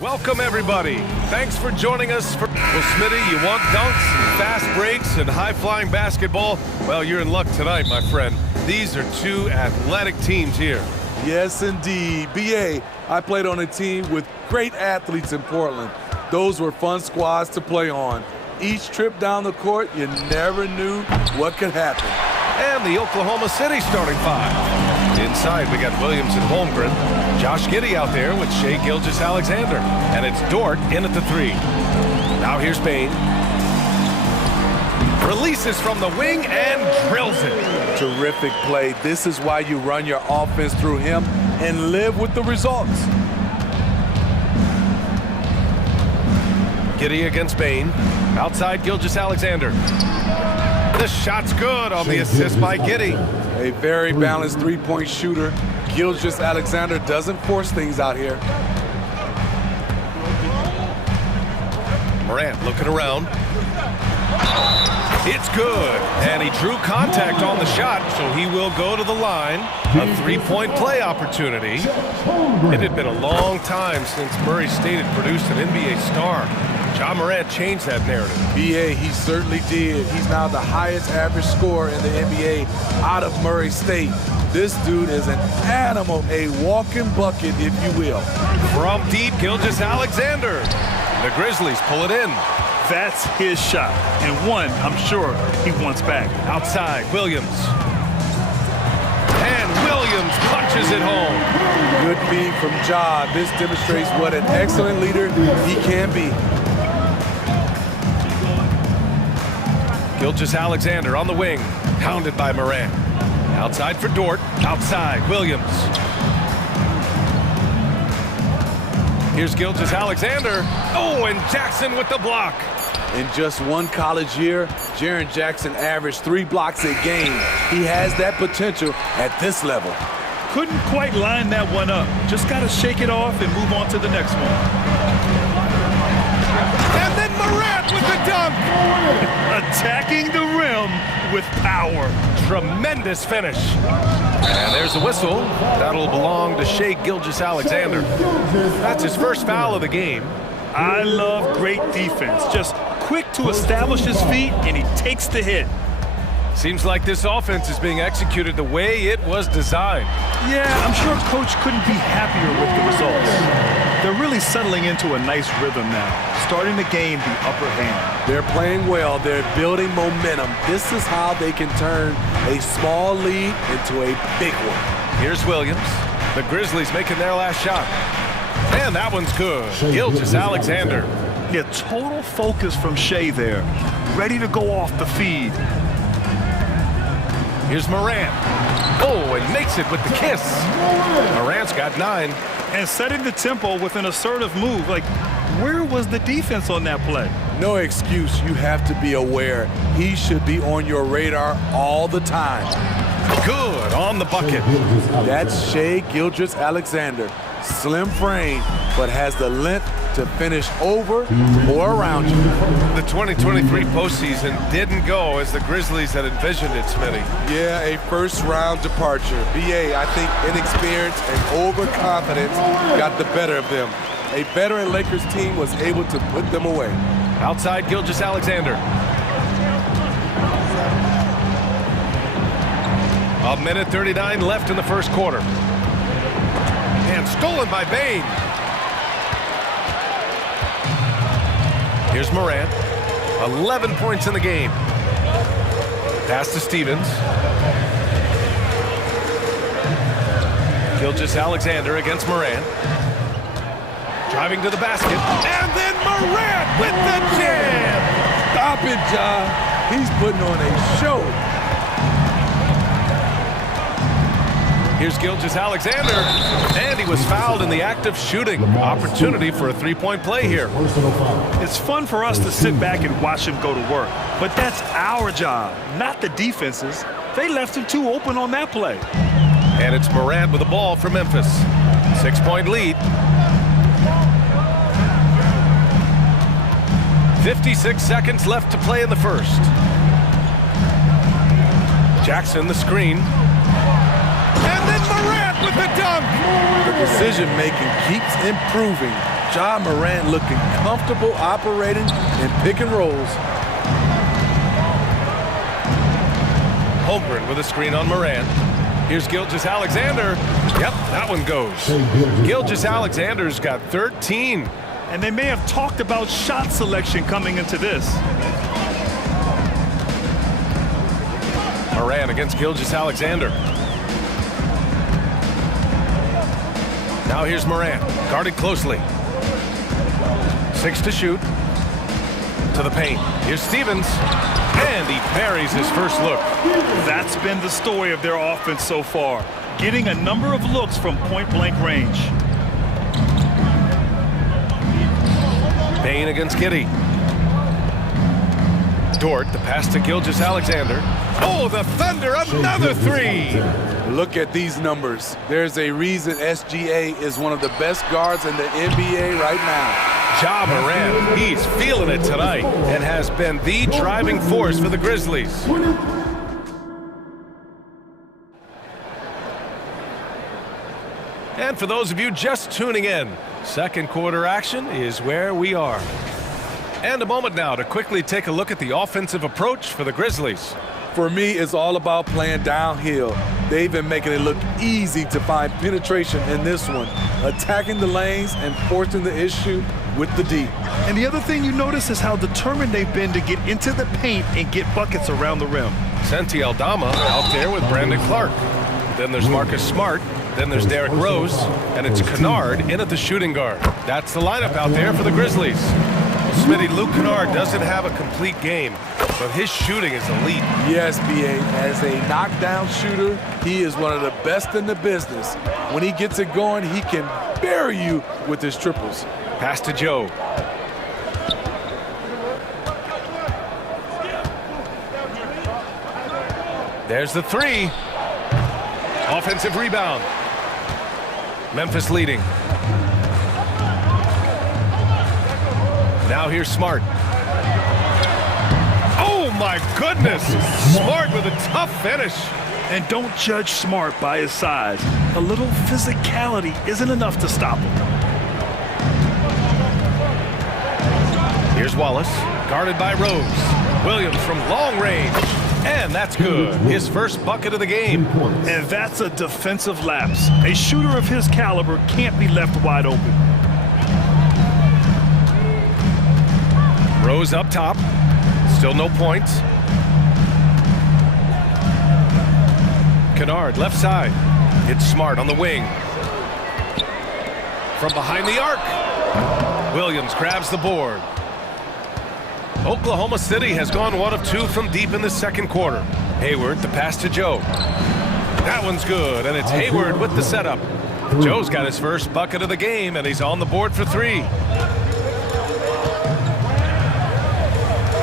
Welcome, everybody. Thanks for joining us. Well, Smitty, you want dunks, and fast breaks, and high-flying basketball? Well, you're in luck tonight, my friend. These are two athletic teams here. Yes, indeed. BA, I played on a team with great athletes in Portland. Those were fun squads to play on. Each trip down the court, you never knew what could happen. And the Oklahoma City starting five. Inside, we got Williams and Holmgren. Josh Giddey out there with Shai Gilgeous-Alexander. And it's Dort in at the three. Now here's Bain. Releases from the wing and drills it. Terrific play. This is why you run your offense through him and live with the results. Giddey against Bain. Outside Gilgeous-Alexander. This shot's good on the assist by Giddey. A very balanced three-point shooter. Gilgeous-Alexander doesn't force things out here. Morant looking around. It's good. And he drew contact on the shot, so he will go to the line. A three-point play opportunity. It had been a long time since Murray State had produced an NBA star. John Morant changed that narrative. BA, he certainly did. He's now the highest average scorer in the NBA out of Murray State. This dude is an animal, a walking bucket, if you will. From deep, Gilgeous-Alexander. The Grizzlies pull it in. That's his shot, and one I'm sure he wants back. Outside, Williams. And Williams punches it home. Good feed from Ja. This demonstrates what an excellent leader he can be. Gilgeous-Alexander on the wing, pounded by Morant. Outside for Dort. Outside, Williams. Here's Gilgeous-Alexander. Oh, and Jackson with the block. In just one college year, Jaren Jackson averaged 3 blocks a game. He has that potential at this level. Couldn't quite line that one up. Just got to shake it off and move on to the next one. And then Morant with the dunk. Attacking the rim with power. Tremendous finish. And there's a whistle. That'll belong to Shai Gilgeous-Alexander. That's his first foul of the game. I love great defense. Just quick to establish his feet, and he takes the hit. Seems like this offense is being executed the way it was designed. Yeah, I'm sure Coach couldn't be happier with the results. They're really settling into a nice rhythm now, starting to gain the upper hand. They're playing well. They're building momentum. This is how they can turn a small lead into a big one. Here's Williams. The Grizzlies making their last shot. And that one's good. Gilgeous-Alexander. Yeah, total focus from Shai there. Ready to go off the feed. Here's Morant. Oh, and makes it with the kiss. Morant's got 9. And setting the tempo with an assertive move. Like, where was the defense on that play? No excuse. You have to be aware. He should be on your radar all the time. Good on the bucket. That's Shai Gilgeous-Alexander. Slim frame, but has the length to finish over or around you. The 2023 postseason didn't go as the Grizzlies had envisioned it, Smitty. Yeah, a first-round departure. BA, I think inexperience and overconfidence got the better of them. A veteran Lakers team was able to put them away. Outside Gilgeous-Alexander. A minute 39 left in the first quarter. And stolen by Bain. Here's Morant. 11 points in the game. Pass to Stevens. Gilgeous-Alexander against Morant. Driving to the basket. And then Morant with the jam. Stop it, Ja. He's putting on a show. Here's Gilgeous-Alexander, and he was fouled in the act of shooting. Opportunity for a three-point play here. It's fun for us to sit back and watch him go to work, but that's our job, not the defense's. They left him too open on that play. And it's Morant with the ball for Memphis. 6-point lead. 56 seconds left to play in the first. Jackson the screen. And then Morant with the dunk. The decision-making keeps improving. Ja Morant looking comfortable operating in pick and rolls. Holmgren with a screen on Morant. Here's Gilgeous-Alexander. Yep, that one goes. Gilgeous-Alexander's got 13. And they may have talked about shot selection coming into this. Morant against Gilgeous-Alexander. Now here's Morant, guarded closely. 6 to shoot. To the paint. Here's Stevens. And he parries his first look. That's been the story of their offense so far. Getting a number of looks from point-blank range. Payne against Giddey. Dort, the pass to Gilgeous-Alexander. Oh, the Thunder, another three! Look at these numbers. There's a reason SGA is one of the best guards in the NBA right now. Ja Morant, he's feeling it tonight and has been the driving force for the Grizzlies. And for those of you just tuning in, second quarter action is where we are. And a moment now to quickly take a look at the offensive approach for the Grizzlies. For me, it's all about playing downhill. They've been making it look easy to find penetration in this one, attacking the lanes and forcing the issue with the D. And the other thing you notice is how determined they've been to get into the paint and get buckets around the rim. Santi Aldama out there with Brandon Clark. Then there's Marcus Smart. Then there's Derrick Rose. And it's Kennard in at the shooting guard. That's the lineup out there for the Grizzlies. Smitty, Luke Kennard doesn't have a complete game, but his shooting is elite. Yes, B.A. As a knockdown shooter, he is one of the best in the business. When he gets it going, he can bury you with his triples. Pass to Joe. There's the three. Offensive rebound. Memphis leading. Now here's Smart. Oh my goodness! Smart with a tough finish. And don't judge Smart by his size. A little physicality isn't enough to stop him. Here's Wallace, guarded by Rose. Williams from long range. And that's good. His first bucket of the game. And that's a defensive lapse. A shooter of his caliber can't be left wide open. Rose up top. Still no points. Kennard, left side. It's Smart on the wing. From behind the arc. Williams grabs the board. Oklahoma City has gone 1 of 2 from deep in the second quarter. Hayward, the pass to Joe. That one's good, and it's Hayward with the setup. Joe's got his first bucket of the game, and he's on the board for 3.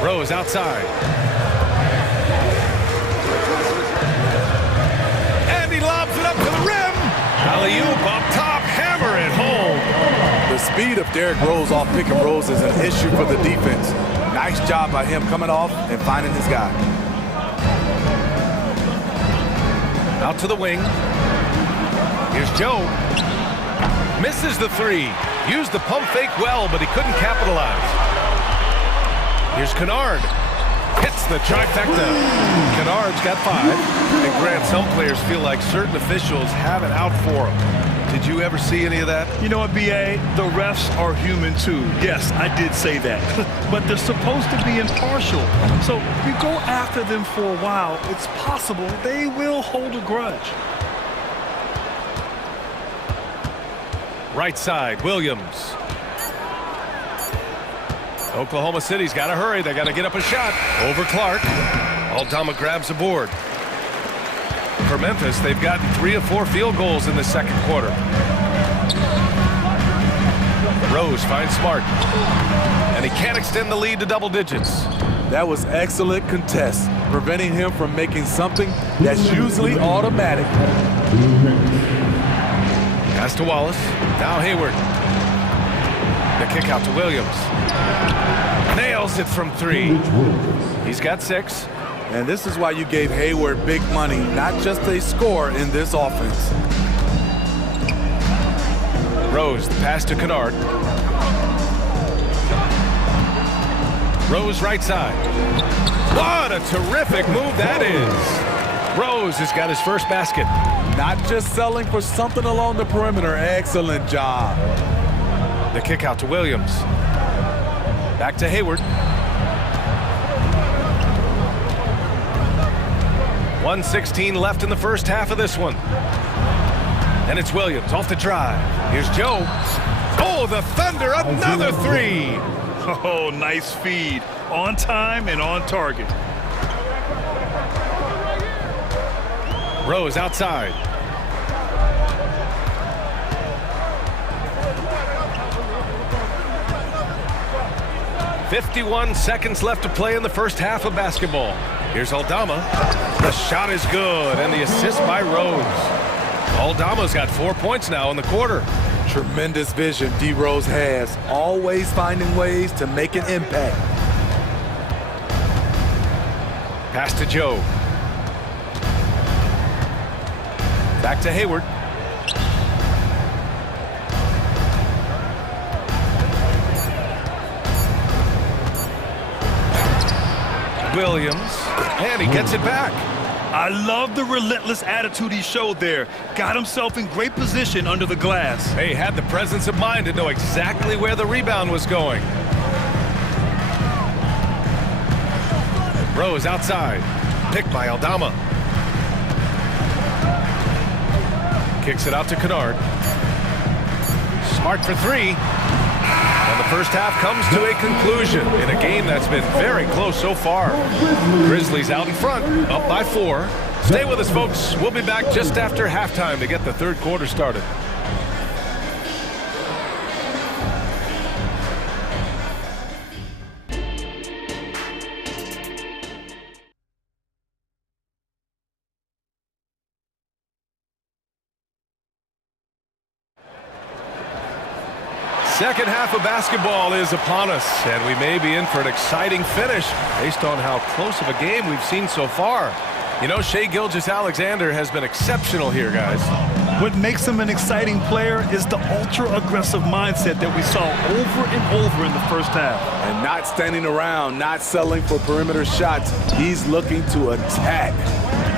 Rose outside. And he lobs it up to the rim. Alley-oop up top, hammer it home. The speed of Derrick Rose off pick and rolls is an issue for the defense. Nice job by him coming off and finding his guy. Out to the wing. Here's Joe. Misses the 3. Used the pump fake well, but he couldn't capitalize. Here's Kennard. Hits the trifecta. Kennard's got 5. And Grant, some players feel like certain officials have it out for them. Did you ever see any of that? You know what, B.A.? The refs are human too. Yes, I did say that. But they're supposed to be impartial. So if you go after them for a while, it's possible they will hold a grudge. Right side, Williams. Oklahoma City's got to hurry. They got to get up a shot. Over Clark. Aldama grabs the board. For Memphis, they've gotten 3 of 4 field goals in the second quarter. Rose finds Smart. And he can't extend the lead to double digits. That was excellent contest, preventing him from making something that's usually automatic. Pass to Wallace. Now Hayward. The kick out to Williams. Nails it from 3. He's got 6. And this is why you gave Hayward big money, not just a score in this offense. Rose, the pass to Kennard. Rose right side. What a terrific move that is. Rose has got his first basket. Not just selling for something along the perimeter. Excellent job. The kick out to Williams. Back to Hayward. 1:16 left in the first half of this one. And it's Williams off the drive. Here's Joe. Oh, the Thunder, another three. Oh, nice feed. On time and on target. Rose outside. "51 seconds left to play in the first half of basketball. Here's Aldama. The shot is good, and the assist by Rose. Aldama's got 4 points now in the quarter. Tremendous vision D. Rose has, always finding ways to make an impact. Pass to Joe. Back to Hayward. Williams, and he gets it back. I love the relentless attitude he showed there. Got himself in great position under the glass. He had the presence of mind to know exactly where the rebound was going. Rose outside. Picked by Aldama. Kicks it out to Kennard. Smart for three. And the first half comes to a conclusion in a game that's been very close so far. Grizzlies out in front, up by 4. Stay with us, folks. We'll be back just after halftime to get the third quarter started. Second half of basketball is upon us, and we may be in for an exciting finish based on how close of a game we've seen so far. You know, Shai Gilgeous-Alexander has been exceptional here, guys. What makes him an exciting player is the ultra-aggressive mindset that we saw over and over in the first half. And not standing around, not settling for perimeter shots. He's looking to attack.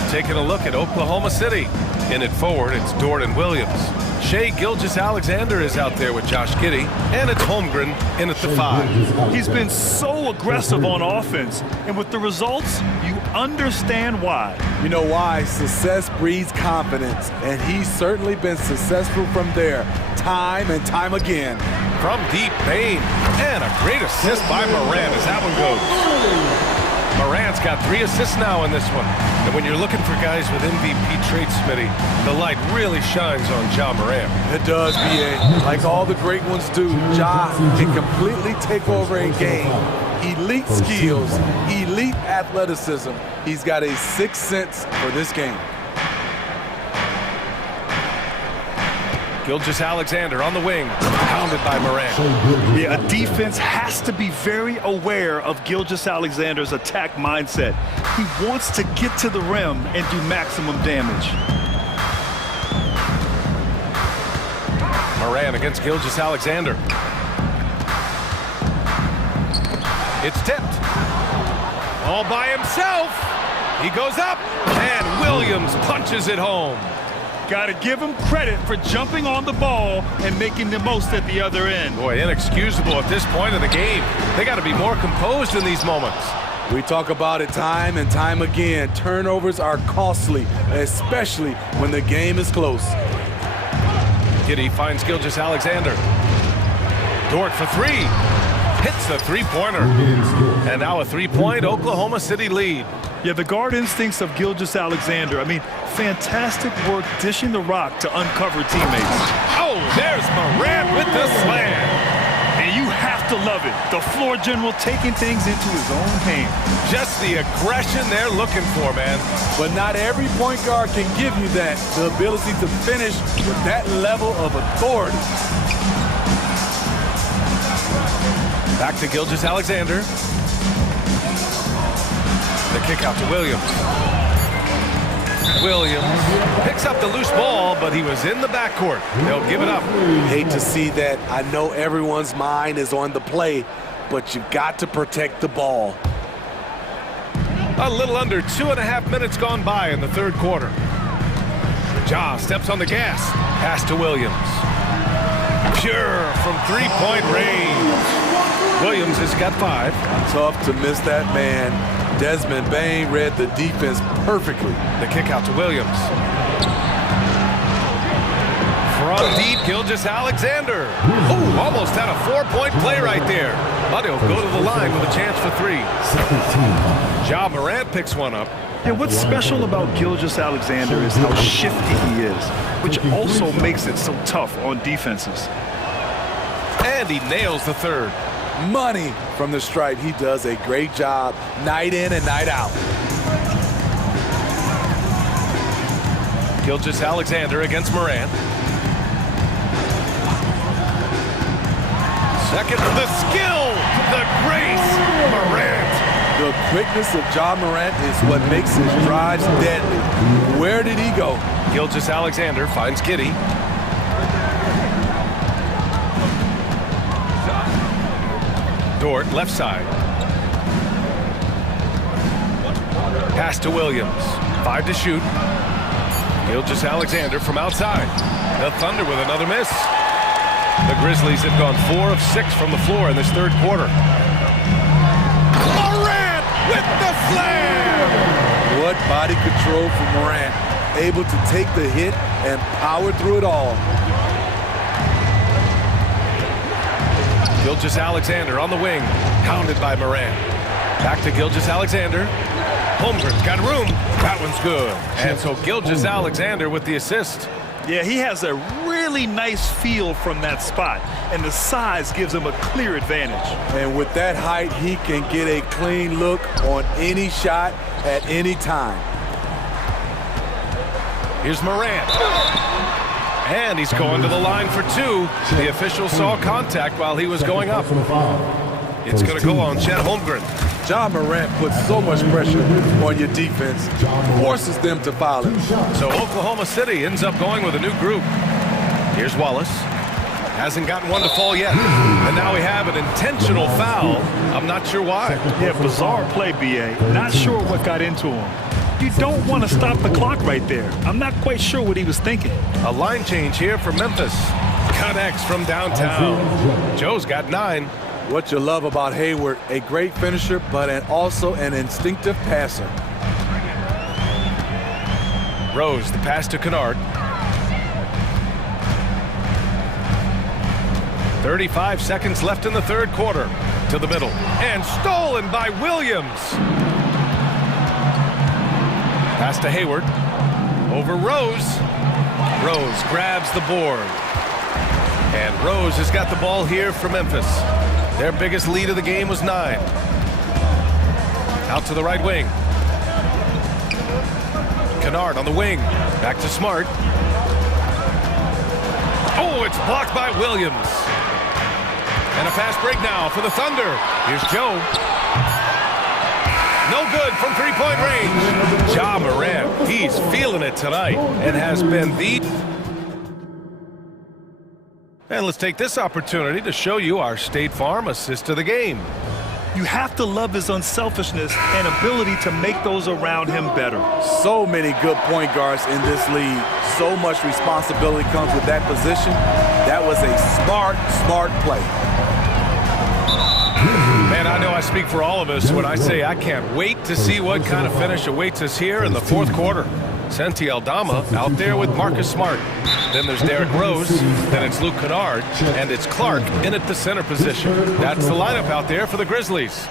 Taking a look at Oklahoma City. In it forward, it's Jordan Williams. Shai Gilgeous-Alexander is out there with Josh Giddey, and it's Holmgren in at the 5. He's been so aggressive on offense, and with the results, you understand why. You know why? Success breeds confidence, and he's certainly been successful from there, time and time again. From deep, Bain, and a great assist by Morant as that one goes. Morant's got 3 assists now in this one. And when you're looking for guys with MVP traits, Smitty, the light really shines on Ja Morant. It does, B.A. Like all the great ones do, Ja can completely take over a game. Elite skills, elite athleticism. He's got a 6th sense for this game. Gilgeous-Alexander on the wing, pounded by Morant. Yeah, a defense has to be very aware of Gilgeous-Alexander's attack mindset. He wants to get to the rim and do maximum damage. Morant against Gilgeous-Alexander. It's tipped. All by himself. He goes up, and Williams punches it home. Got to give him credit for jumping on the ball and making the most at the other end. Boy, inexcusable at this point of the game. They got to be more composed in these moments. We talk about it time and time again. Turnovers are costly, especially when the game is close. Giddey finds Gilgeous-Alexander. Dort for 3. Hits the three-pointer. And now a 3-point Oklahoma City lead. Yeah, the guard instincts of Gilgeous-Alexander. I mean, fantastic work dishing the rock to uncover teammates. Oh, there's Morant with the slam. And you have to love it. The floor general taking things into his own hands. Just the aggression they're looking for, man. But not every point guard can give you that. The ability to finish with that level of authority. Back to Gilgeous-Alexander. The kick out to Williams. Williams picks up the loose ball, but he was in the backcourt. They'll give it up. Hate to see that. I know everyone's mind is on the play, but you've got to protect the ball. A little under 2.5 minutes gone by in the third quarter. Ja steps on the gas. Pass to Williams. Pure from three-point range. Williams has got 5. Tough to miss that man. Desmond Bain read the defense perfectly. The kick out to Williams. From deep, Gilgeous-Alexander. Oh, almost had a 4-point play right there. But he'll go to the line with a chance for 3. Ja Morant picks one up. Yeah, what's special about Gilgeous-Alexander is how shifty he is, which also makes it so tough on defenses. And he nails the third. Money from the stripe. He does a great job night in and night out. Gilgeous-Alexander against Morant. Second, the skill, the grace, Morant. The quickness of Ja Morant is what makes his drives deadly. Where did he go? Gilgeous-Alexander finds Giddey. Dort, left side. Pass to Williams. 5 to shoot. Gilgeous-Alexander from outside. The Thunder with another miss. The Grizzlies have gone 4 of 6 from the floor in this third quarter. Morant with the slam! What body control from Morant. Able to take the hit and power through it all. Gilgeous-Alexander on the wing, pounded by Morant. Back to Gilgeous-Alexander. Holmgren's got room. That one's good. And so Gilgeous-Alexander with the assist. Yeah, he has a really nice feel from that spot, and the size gives him a clear advantage. And with that height, he can get a clean look on any shot at any time. Here's Morant. And he's going to the line for 2. The official saw contact while he was going up. It's going to go on Chet Holmgren. Ja Morant puts so much pressure on your defense, forces them to foul him. So Oklahoma City ends up going with a new group. Here's Wallace. Hasn't gotten one to fall yet. And now we have an intentional foul. I'm not sure why. Yeah, bizarre play, B.A. Not sure what got into him. You don't want to stop the clock right there. I'm not quite sure what he was thinking. A line change here for Memphis. Connects from downtown. Joe's got 9. What you love about Hayward, a great finisher, but also an instinctive passer. Rose, the pass to Kennard. 35 seconds left in the third quarter. To the middle. And stolen by Williams. Pass to Hayward. Over Rose. Rose grabs the board. And Rose has got the ball here for Memphis. Their biggest lead of the game was 9. Out to the right wing. Kennard on the wing. Back to Smart. Oh, it's blocked by Williams. And a fast break now for the Thunder. Here's Joe. No good from three-point range. Ja Morant, he's feeling it tonight and has been the... And let's take this opportunity to show you our State Farm assist of the game. You have to love his unselfishness and ability to make those around him better. So many good point guards in this league. So much responsibility comes with that position. That was a smart play. Man, I know I speak for all of us when I say I can't wait to see what kind of finish awaits us here in the fourth quarter. Santi Aldama out there with Marcus Smart. Then there's Derrick Rose. Then it's Luke Kennard. And it's Clark in at the center position. That's the lineup out there for the Grizzlies.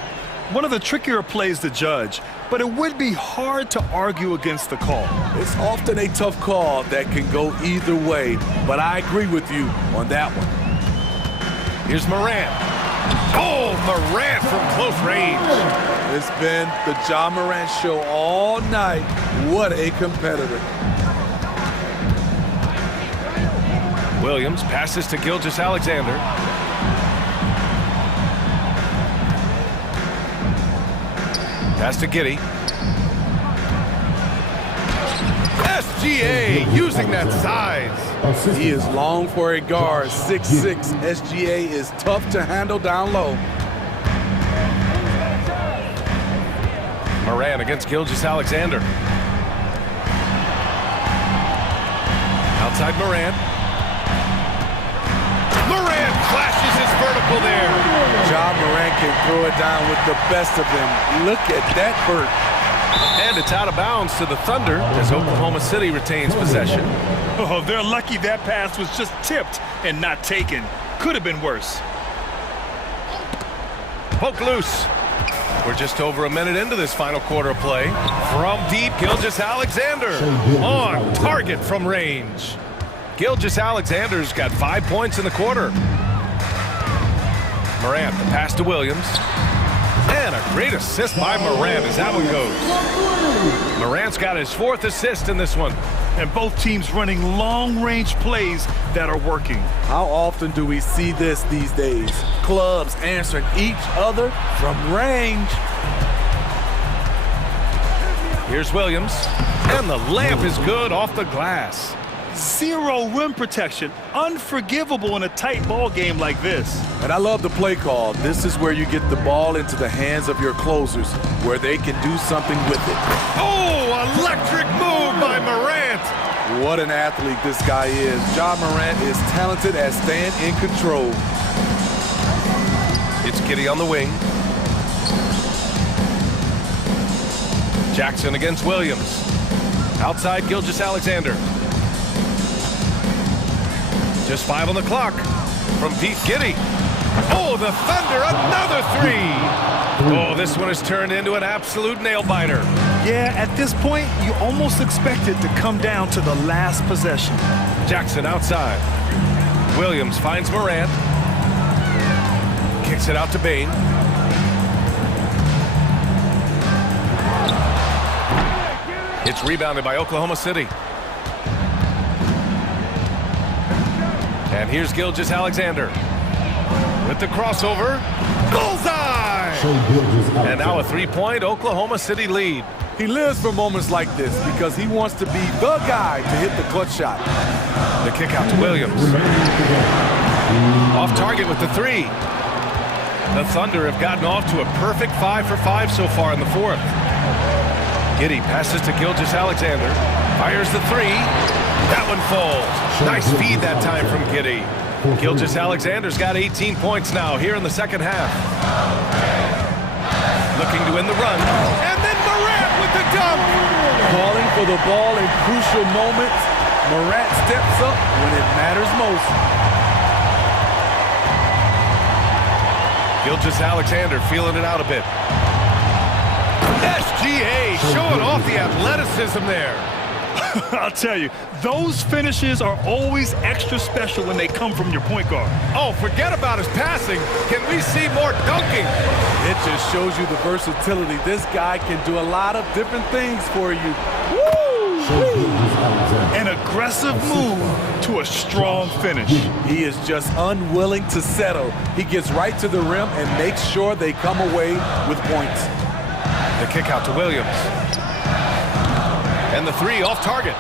One of the trickier plays to judge, but it would be hard to argue against the call. It's often a tough call that can go either way, but I agree with you on that one. Here's Morant. Oh, Morant from close range. It's been the Ja Morant show all night. What a competitor. Williams passes to Gilgeous-Alexander. Pass to Giddey. SGA using that size. He is long for a guard. 6'6". SGA is tough to handle down low. Morant against Gilgeous-Alexander. Outside Morant. Morant flashes his vertical there. Ja Morant can throw it down with the best of them. Look at that vert. And it's out of bounds to the Thunder as Oklahoma City retains possession. Oh, they're lucky that pass was just tipped and not taken. Could have been worse. Poke loose. We're just over a minute into this final quarter of play. From deep, Gilgeous-Alexander on target from range. Gilgeous-Alexander's got 5 points in the quarter. Morant, the pass to Williams. And a great assist by Morant as that one goes. Morant's got his 4th assist in this one. And both teams running long-range plays that are working. How often do we see this these days? Clubs answering each other from range. Here's Williams. And the layup is good off the glass. Zero rim protection. Unforgivable in a tight ball game like this. And I love the play call. This is where you get the ball into the hands of your closers, where they can do something with it. Oh, electric move by Morant. What an athlete this guy is. Ja Morant is talented at staying in control. It's Giddey on the wing. Jackson against Williams. Outside Gilgeous-Alexander. Just 5 on the clock. From deep, Giddey. Oh, the Thunder, another 3. Oh, this one has turned into an absolute nail-biter. Yeah, at this point, you almost expect it to come down to the last possession. Jackson outside. Williams finds Morant. Kicks it out to Bane. It's rebounded by Oklahoma City. And here's Gilgeous-Alexander with the crossover. Bullseye! And now a 3-point Oklahoma City lead. He lives for moments like this because he wants to be the guy to hit the clutch shot. The kick out to Williams. Off target with the 3. The Thunder have gotten off to a perfect 5 for 5 so far in the 4th. Giddey passes to Gilgeous-Alexander. Fires the 3. That one falls. Nice feed that time from Giddey. Gilgeous-Alexander's got 18 points now here in the second half. Looking to win the run. And then Morant with the dunk. Calling for the ball in crucial moments. Morant steps up when it matters most. Gilgeous-Alexander feeling it out a bit. SGA showing off the athleticism there. I'll tell you, those finishes are always extra special when they come from your point guard. Oh, forget about his passing. Can we see more dunking? It just shows you the versatility. This guy can do a lot of different things for you. Woo! An aggressive move to a strong finish. He is just unwilling to settle. He gets right to the rim and makes sure they come away with points. The kick out to Williams. And the 3 off target.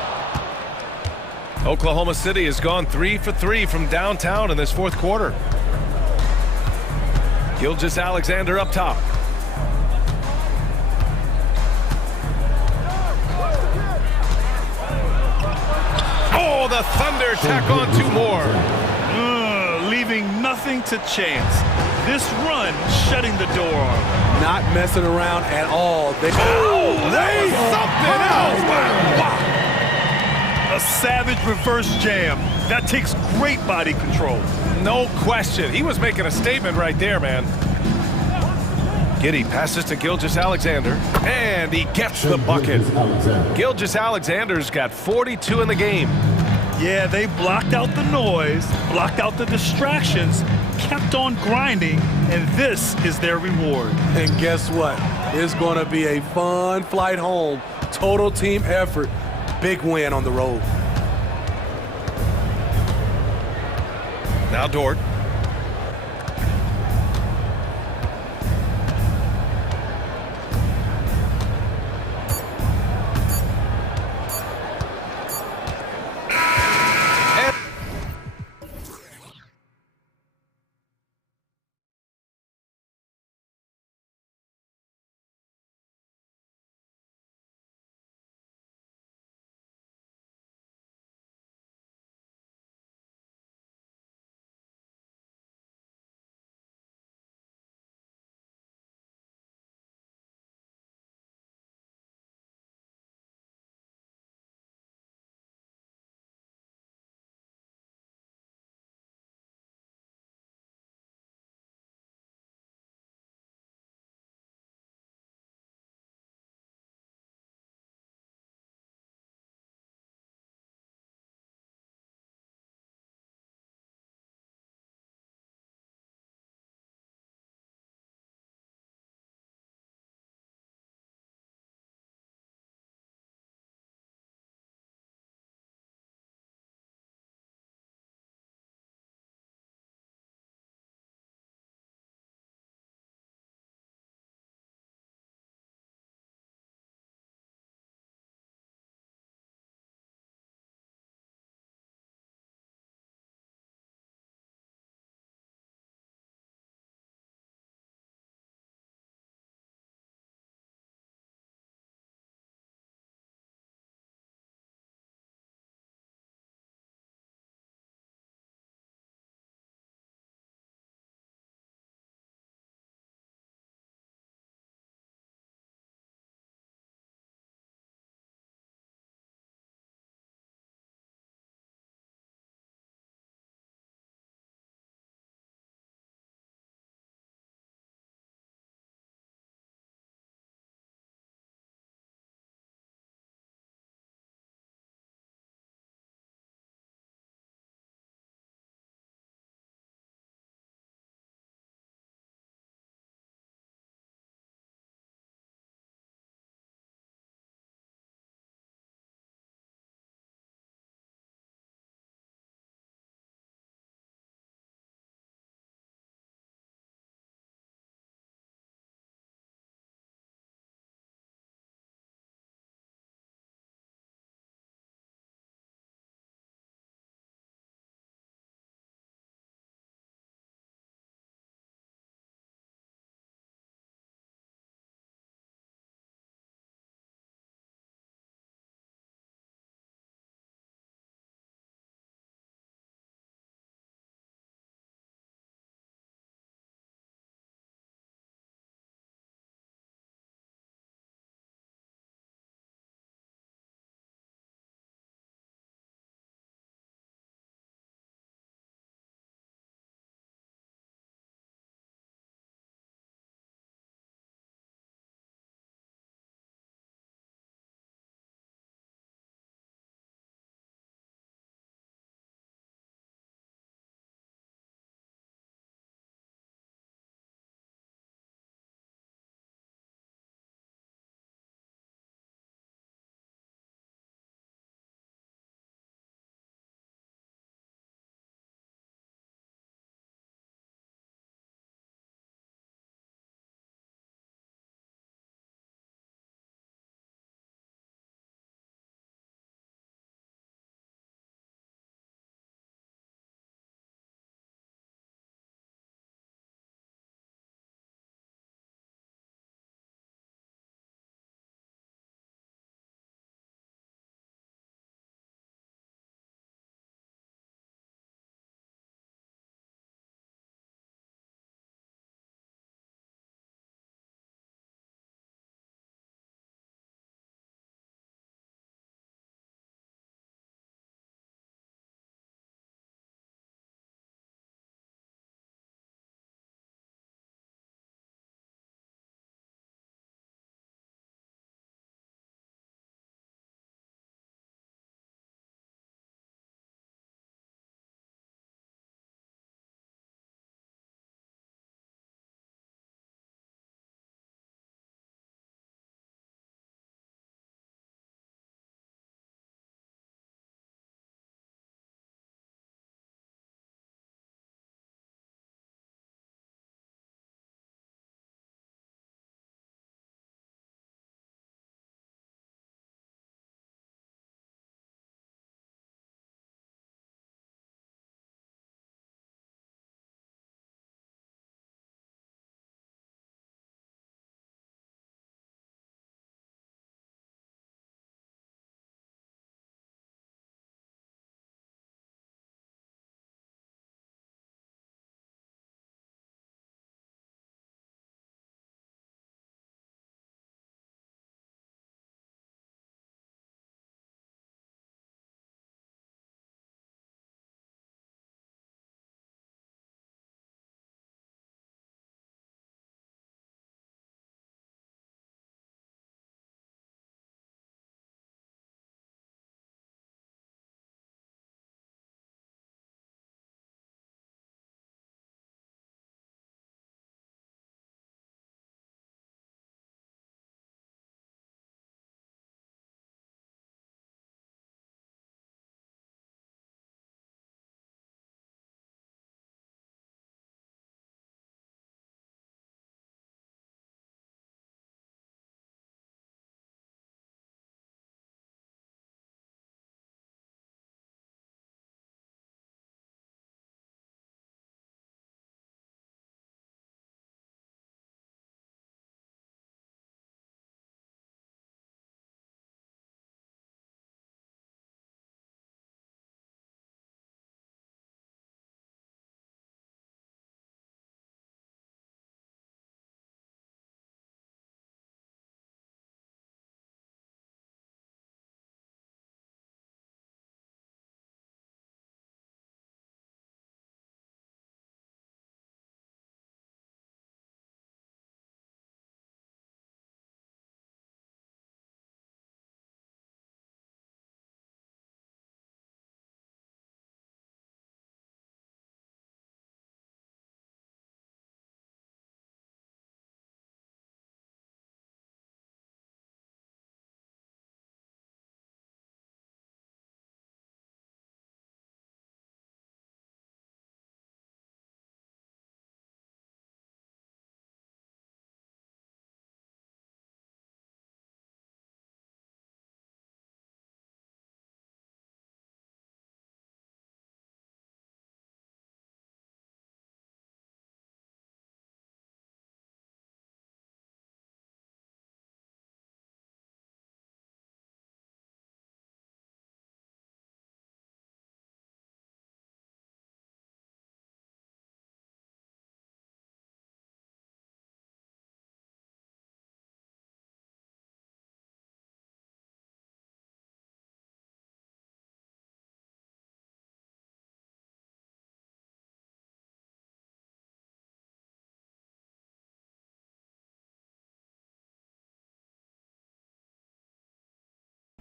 Oklahoma City has gone 3 for 3 from downtown in this 4th quarter. Gilgeous-Alexander up top. Oh, the Thunder tack on 2 more. Leaving nothing to chance. This run shutting the door on. Not messing around at all. Something else. Wow. A savage reverse jam. That takes great body control. No question. He was making a statement right there, man. Giddey passes to Gilgeous-Alexander, and he gets the bucket. Gilgeous-Alexander's got 42 in the game. Yeah, they blocked out the noise, blocked out the distractions, kept on grinding, and this is their reward. And guess what? It's going to be a fun flight home. Total team effort. Big win on the road. Now Dort.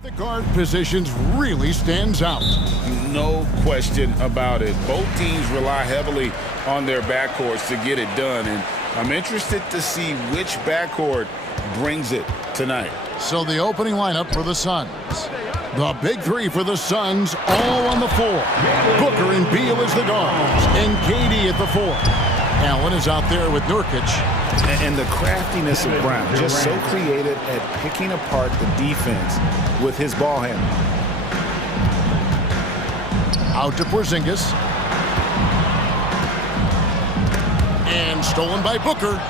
The guard positions really stands out. No question about it. Both teams rely heavily on their backcourts to get it done, and I'm interested to see which backcourt brings it tonight. So the opening lineup for the Suns. The big three for the Suns, all on the floor. Booker and Beal as the guards, and KD at the four. Allen is out there with Nurkic. And the craftiness of Brown, just so creative at picking apart the defense with his ball handling. Out to Porzingis. And stolen by Booker.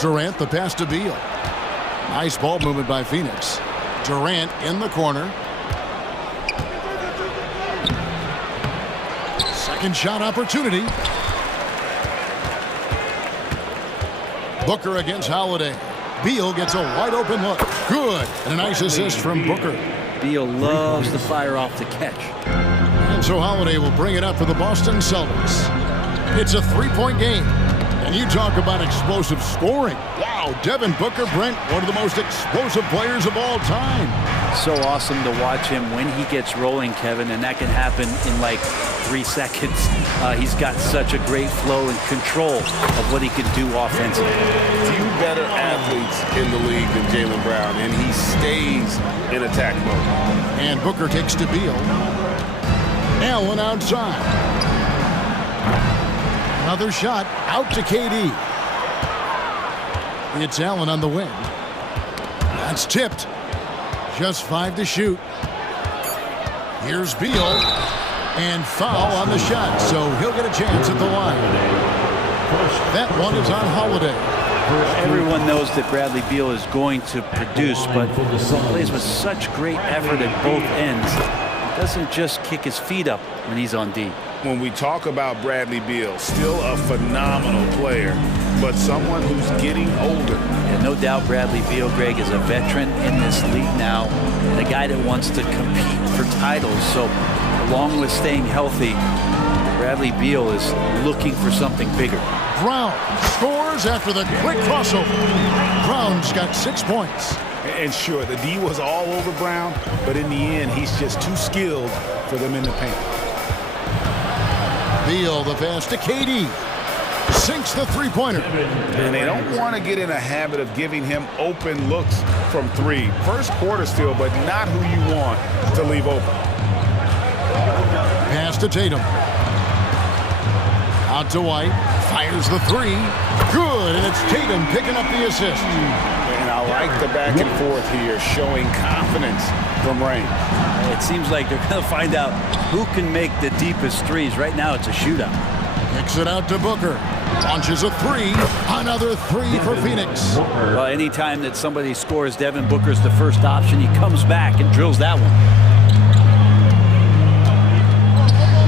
Durant, the pass to Beal. Nice ball movement by Phoenix. Durant in the corner. Second shot opportunity. Booker against Holiday. Beal gets a wide open look. Good. And a nice assist from Booker. Beal loves to fire off the catch. And so Holiday will bring it up for the Boston Celtics. It's a three-point game. And you talk about explosive scoring. Wow, Devin Booker, Brent, one of the most explosive players of all time. So awesome to watch him when he gets rolling, Kevin, and that can happen in like 3 seconds. He's got such a great flow and control of what he can do offensively. Few better athletes in the league than Jaylen Brown, and he stays in attack mode. And Booker takes to Beal. Allen outside. Another shot out to KD. It's Allen on the wing. That's tipped. Just 5 to shoot. Here's Beal. And foul on the shot, so he'll get a chance at the line. That one is on Holiday. Everyone knows that Bradley Beal is going to produce, but he plays with such great effort at both ends. He doesn't just kick his feet up when he's on D. When we talk about Bradley Beal, still a phenomenal player, but someone who's getting older. And no doubt Bradley Beal, Greg, is a veteran in this league now, and a guy that wants to compete for titles. So along with staying healthy, Bradley Beal is looking for something bigger. Brown scores after the quick crossover. Brown's got 6 points. And sure, the D was all over Brown, but in the end, he's just too skilled for them in the paint. Beal, the pass to KD. Sinks the three-pointer. And they don't want to get in a habit of giving him open looks from three. First quarter still, but not who you want to leave open. Pass to Tatum. Out to White. Fires the three. Good, and it's Tatum picking up the assist. And I like the back and forth here, showing confidence from Rain. It seems like they're going to find out who can make the deepest threes. Right now, it's a shootout. Kicks it out to Booker. Launches a three. Another three for Phoenix. Well, anytime that somebody scores, Devin Booker's the first option. He comes back and drills that one.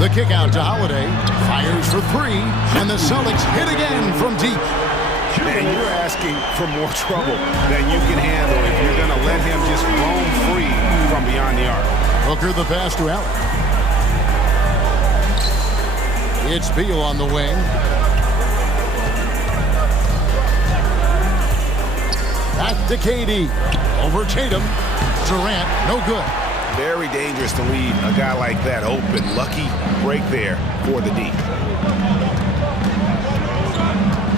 The kick out to Holiday. Fires for three. And the Celtics hit again from deep. And you're asking for more trouble than you can handle if you're going to let him just roam free from beyond the arc. Booker the pass to Allen. It's Beal on the wing. Back to KD. Over Tatum. Durant, no good. Very dangerous to leave a guy like that open. Lucky break there for the D.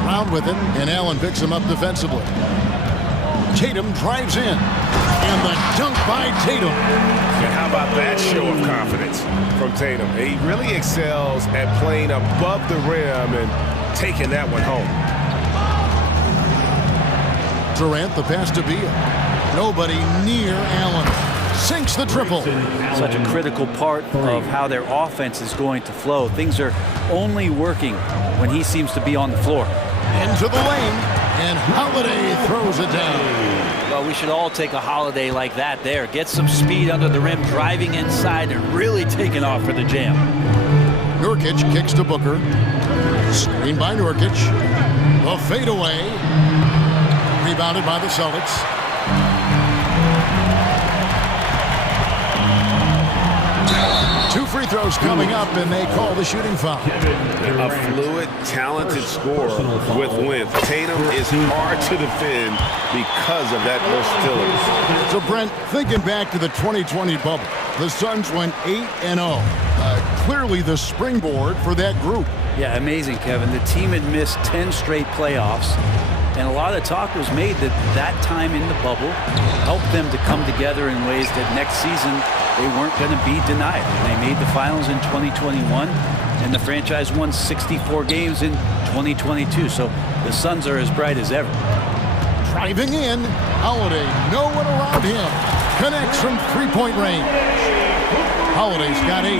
Round with him, and Allen picks him up defensively. Tatum drives in. And the dunk by Tatum. And how about that show of confidence from Tatum? He really excels at playing above the rim and taking that one home. Durant, the pass to Beal. Nobody near Allen. Sinks the triple. Such a critical part of how their offense is going to flow. Things are only working when he seems to be on the floor. Into the lane, and Holiday throws it down. Well, we should all take a Holiday like that there. Get some speed under the rim, driving inside, and really taking off for the jam. Nurkic kicks to Booker. Screen by Nurkic. A fadeaway. Rebounded by the Celtics. free throws coming up, and they call the shooting foul. A fluid, talented scorer with length. Tatum is hard to defend because of that versatility. So, Brent, thinking back to the 2020 bubble, the Suns went 8-0. Clearly the springboard for that group. Yeah, amazing, Kevin. The team had missed 10 straight playoffs, and a lot of talk was made that that time in the bubble helped them to come together in ways that next season they weren't going to be denied. They made the finals in 2021, and the franchise won 64 games in 2022. So the Suns are as bright as ever. Driving in, Holiday, no one around him. Connects from three-point range. Holiday's got 8.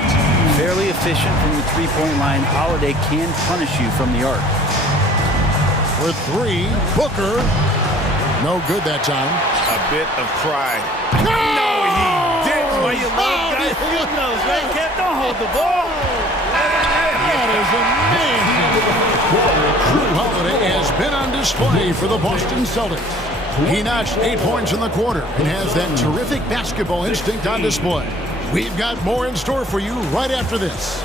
Fairly efficient from the three-point line. Holiday can punish you from the arc. For 3, Booker. No good that time. A bit of pride. No, he didn't. Well, you love that. Goodness, man. Don't hold the ball. That is amazing. Drew Holiday has been on display for the Boston Celtics. He notched 8 points in the quarter and has that terrific basketball instinct on display. We've got more in store for you right after this.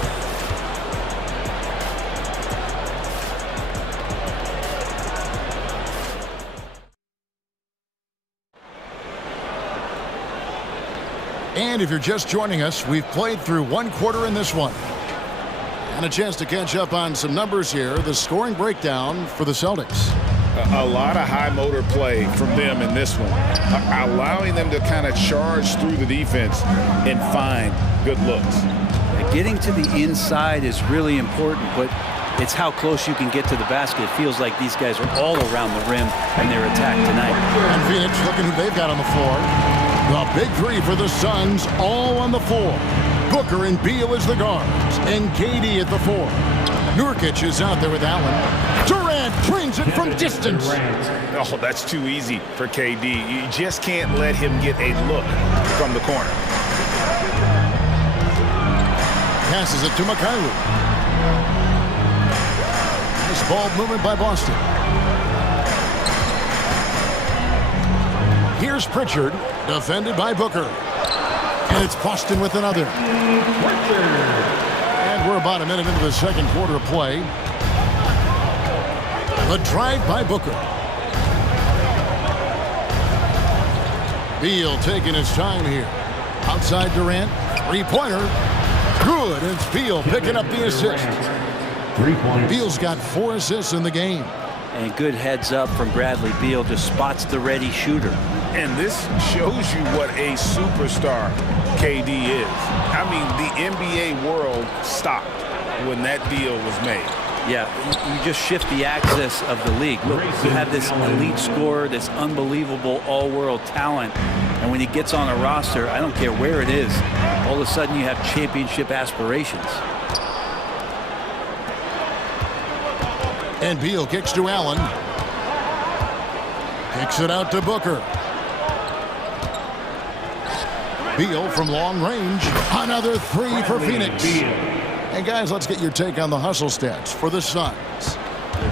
And if you're just joining us, we've played through 1 quarter in this one. And a chance to catch up on some numbers here. The scoring breakdown for the Celtics. A lot of high motor play from them in this one, allowing them to kind of charge through the defense and find good looks. Getting to the inside is really important, but it's how close you can get to the basket. It feels like these guys are all around the rim in their attack tonight. And Phoenix looking who they've got on the floor. The big 3 for the Suns, all on the floor. Booker and Beal as the guards, and KD at the 4. Nurkic is out there with Allen. Durant brings it from distance. Oh, that's too easy for KD. You just can't let him get a look from the corner. Passes it to Mikhailuk. Nice ball movement by Boston. Here's Pritchard, defended by Booker. And it's Boston with another. And we're about a minute into the second quarter of play. The drive by Booker. Beal taking his time here. Outside Durant. 3-pointer. Good. And it's Beal picking up the assist. Beal's got 4 assists in the game. And good heads up from Bradley Beal. Just spots the ready shooter. And this shows you what a superstar KD is. I mean, the NBA world stopped when that deal was made. Yeah, you just shift the axis of the league. Look, you have this elite scorer, this unbelievable all-world talent, and when he gets on a roster, I don't care where it is, all of a sudden you have championship aspirations. And Beal kicks to Allen. Kicks it out to Booker. Beal from long range. Another 3 for Phoenix. And guys, let's get your take on the hustle stats for the Suns.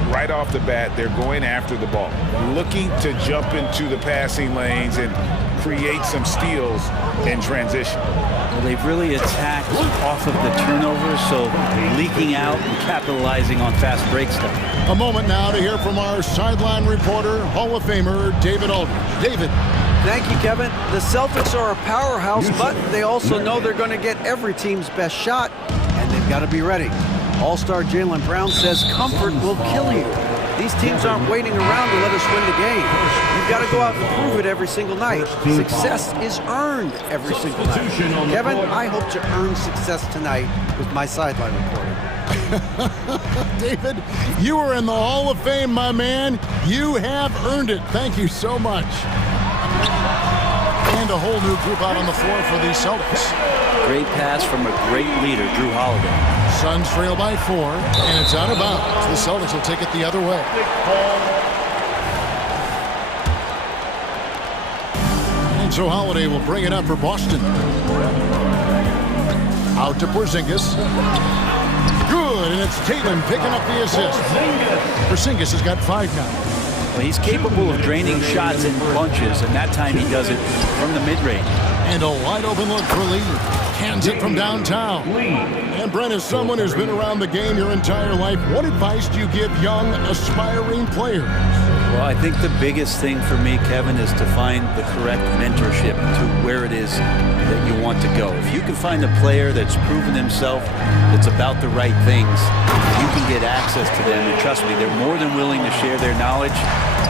Right off the bat, they're going after the ball, looking to jump into the passing lanes and create some steals in transition. Well, they've really attacked off of the turnovers, so leaking out and capitalizing on fast break stuff. A moment now to hear from our sideline reporter, Hall of Famer David Aldridge. David. Thank you, Kevin. The Celtics are a powerhouse, but they also know they're going to get every team's best shot, and they've got to be ready. All-star Jaylen Brown says comfort will kill you. These teams aren't waiting around to let us win the game. You've got to go out and prove it every single night. Success is earned every single night. Kevin, I hope to earn success tonight with my sideline reporting. David, you are in the Hall of Fame, my man. You have earned it. Thank you so much. And a whole new group out on the floor for the Celtics. Great pass from a great leader, Drew Holiday. Suns trail by 4, and it's out of bounds. The Celtics will take it the other way. And so Holiday will bring it up for Boston. Out to Porzingis. Good, and it's Tatum picking up the assist. Porzingis has got 5 now. Well, he's capable of draining shots in bunches, and that time he does it from the mid-range. And a wide open look for Lee. Hands it from downtown. And Brent, as someone who's been around the game your entire life, what advice do you give young, aspiring players? Well, I think the biggest thing for me, Kevin, is to find the correct mentorship to where it is that you want to go. If you can find a player that's proven himself, that's about the right things, you can get access to them, and trust me, they're more than willing to share their knowledge.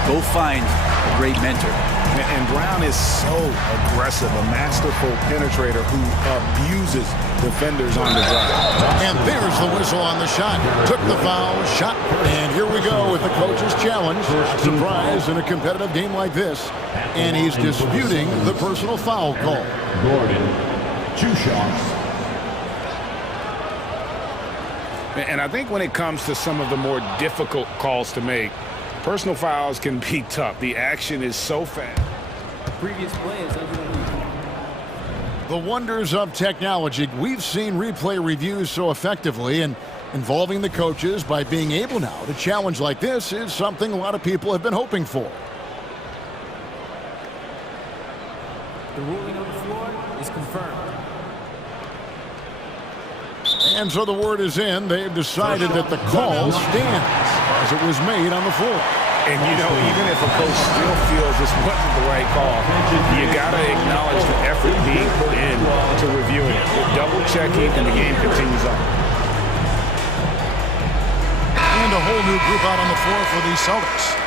Go find a great mentor. And Brown is so aggressive, a masterful penetrator who abuses defenders on the drive. And there's the whistle on the shot. Took the foul, shot, and here we go with the coach's challenge. Surprise in a competitive game like this. And he's disputing the personal foul call. Gordon, 2 shots. And I think when it comes to some of the more difficult calls to make, personal fouls can be tough. The action is so fast. Previous play is under. The wonders of technology. We've seen replay reviews so effectively, and involving the coaches by being able now to challenge like this is something a lot of people have been hoping for. The ruling on the floor is confirmed. And so the word is in. They've decided that the call stands as it was made on the floor. And, you know, even if a coach still feels this wasn't the right call, you got to acknowledge the effort being put in to reviewing it. The double checking, and the game continues on. And a whole new group out on the floor for the Celtics.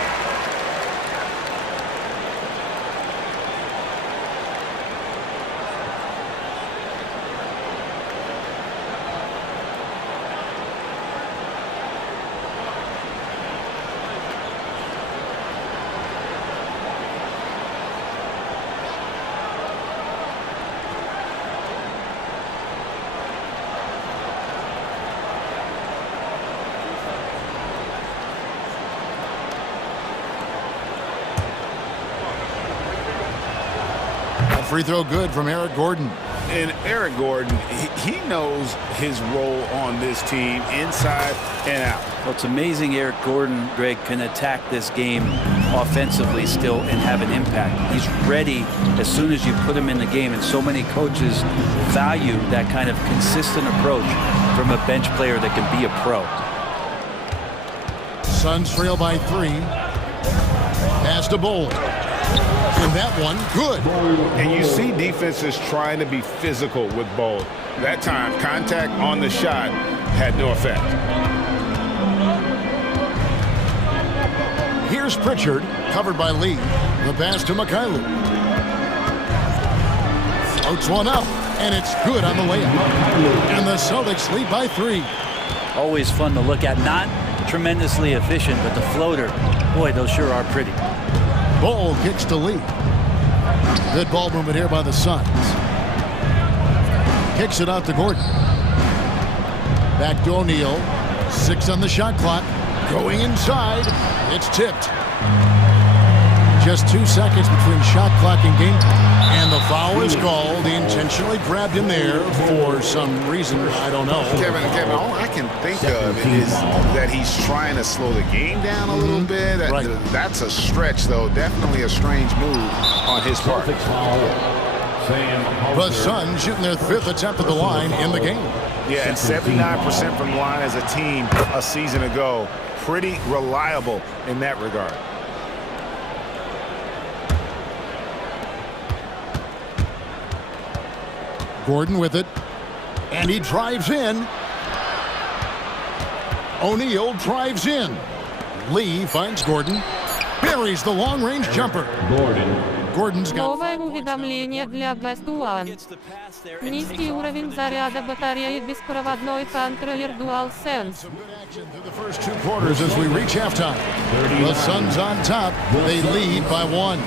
Free throw good from Eric Gordon. And Eric Gordon, he knows his role on this team inside and out. Well, it's amazing Eric Gordon, Greg, can attack this game offensively still and have an impact. He's ready as soon as you put him in the game, and so many coaches value that kind of consistent approach from a bench player that can be a pro. Suns trail by 3. Pass to Bowl. And that one, good. And you see defenses trying to be physical with Bowl. That time, contact on the shot had no effect. Here's Pritchard, covered by Lee. The pass to Mikhailuk. Floats one up, and it's good on the layup. And the Celtics lead by 3. Always fun to look at. Not tremendously efficient, but the floater, boy, those sure are pretty. Ball kicks to Lee. Good ball movement here by the Suns. Kicks it out to Gordon. Back to O'Neal. 6 on the shot clock. Going inside. It's tipped. Just 2 seconds between shot clock and game. And the foul is called. He intentionally grabbed him there for some reason. I don't know. Kevin, all I can think of is that he's trying to slow the game down a little bit. Right. That's a stretch, though. Definitely a strange move on his part. The Suns shooting their 5th attempt at the line in the game. Yeah, and 79% from the line as a team a season ago. Pretty reliable in that regard. Gordon with it, and he drives in. O'Neal drives in. Lee finds Gordon, buries the long-range jumper. Gordon's got... Новое уведомление для Best One. Низкий уровень заряда батареи беспроводной контроллер DualSense. Through the first 2 quarters as we reach halftime. The Suns on top. They lead by 1.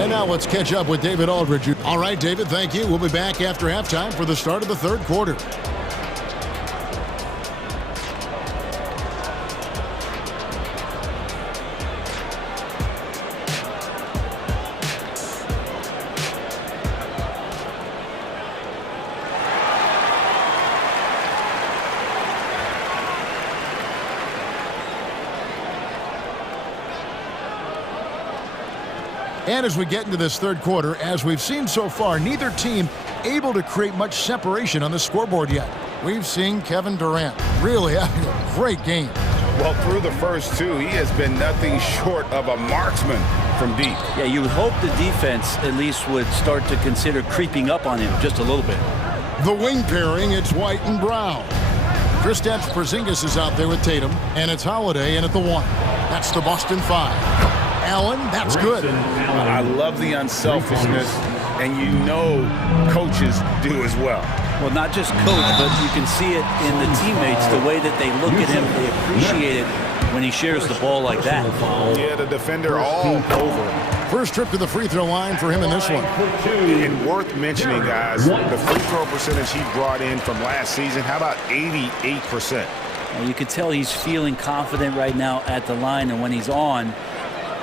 And now let's catch up with David Aldridge. All right, David, thank you. We'll be back after halftime for the start of the 3rd quarter. And as we get into this third quarter, as we've seen so far, neither team able to create much separation on the scoreboard yet. We've seen Kevin Durant really having a great game. Well, through the first two, he has been nothing short of a marksman from deep. Yeah, you would hope the defense at least would start to consider creeping up on him just a little bit. The wing pairing, it's White and Brown. Kristaps Porzingis is out there with Tatum, and it's Holiday in at the 1. That's the Boston 5. Allen, that's good. I love the unselfishness, and you know coaches do as well. Well, not just coach, but you can see it in the teammates, the way that they look at him. They appreciate it when he shares the ball like that. Yeah, the defender all over. First trip to the free throw line for him in this one. And worth mentioning, guys, the free throw percentage he brought in from last season, how about 88%? Well, you can tell he's feeling confident right now at the line, and when he's on,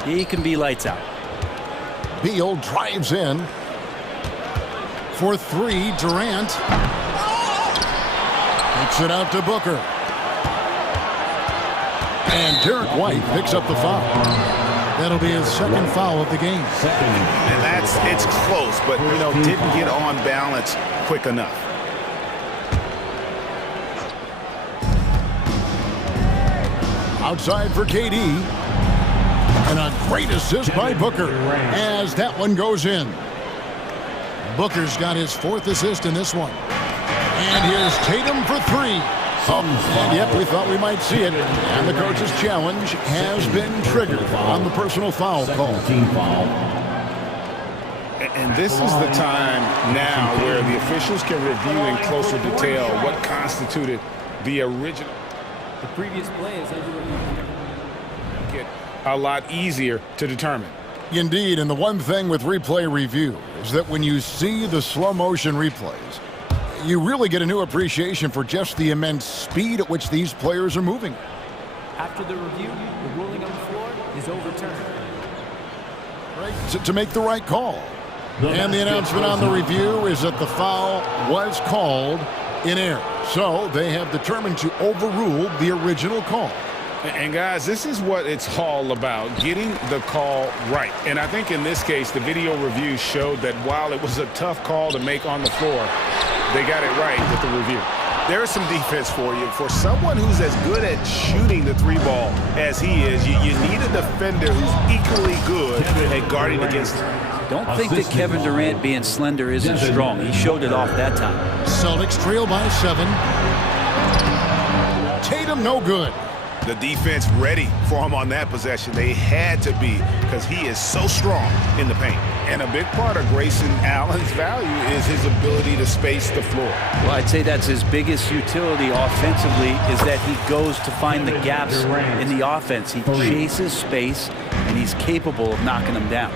he can be lights out. Beal drives in. For 3, Durant. Takes it out to Booker. And Derek White picks up the foul. That'll be his second foul of the game. And it's close, but, you know, didn't get on balance quick enough. Outside for KD. And a great assist by Booker as that one goes in. Booker's got his 4th assist in this one. And here's Tatum for 3. And yep, we thought we might see it. And the coach's challenge has been triggered on the personal foul call. And this is the time now where the officials can review in closer detail what constituted the original. The previous play is under review. Get a lot easier to determine. Indeed, and the one thing with replay review is that when you see the slow motion replays, you really get a new appreciation for just the immense speed at which these players are moving. After the review, the ruling on the floor is overturned. Right, to make the right call. And the announcement on the review is that the foul was called in error. So they have determined to overrule the original call. And guys, this is what it's all about, getting the call right. And I think in this case, the video review showed that while it was a tough call to make on the floor, they got it right with the review. There's some defense for you. For someone who's as good at shooting the 3-ball as he is, you need a defender who's equally good at guarding against him. Don't think that Kevin Durant being slender isn't strong. He showed it off that time. Celtics trail by 7. Tatum no good. The defense ready for him on that possession. They had to be, because he is so strong in the paint. And a big part of Grayson Allen's value is his ability to space the floor. Well, I'd say that's his biggest utility offensively, is that he goes to find the gaps in the offense. He chases space, and he's capable of knocking them down.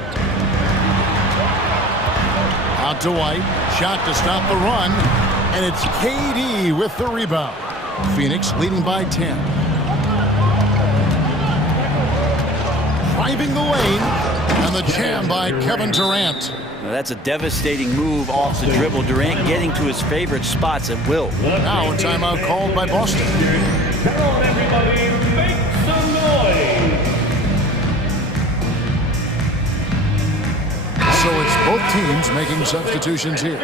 Out to White. Shot to stop the run. And it's KD with the rebound. Phoenix leading by 10. Driving the lane, and the jam by Kevin Durant. Now that's a devastating move off the dribble. Durant getting to his favorite spots at will. Now a timeout called by Boston. Come on, everybody, make some noise. So it's both teams making substitutions here.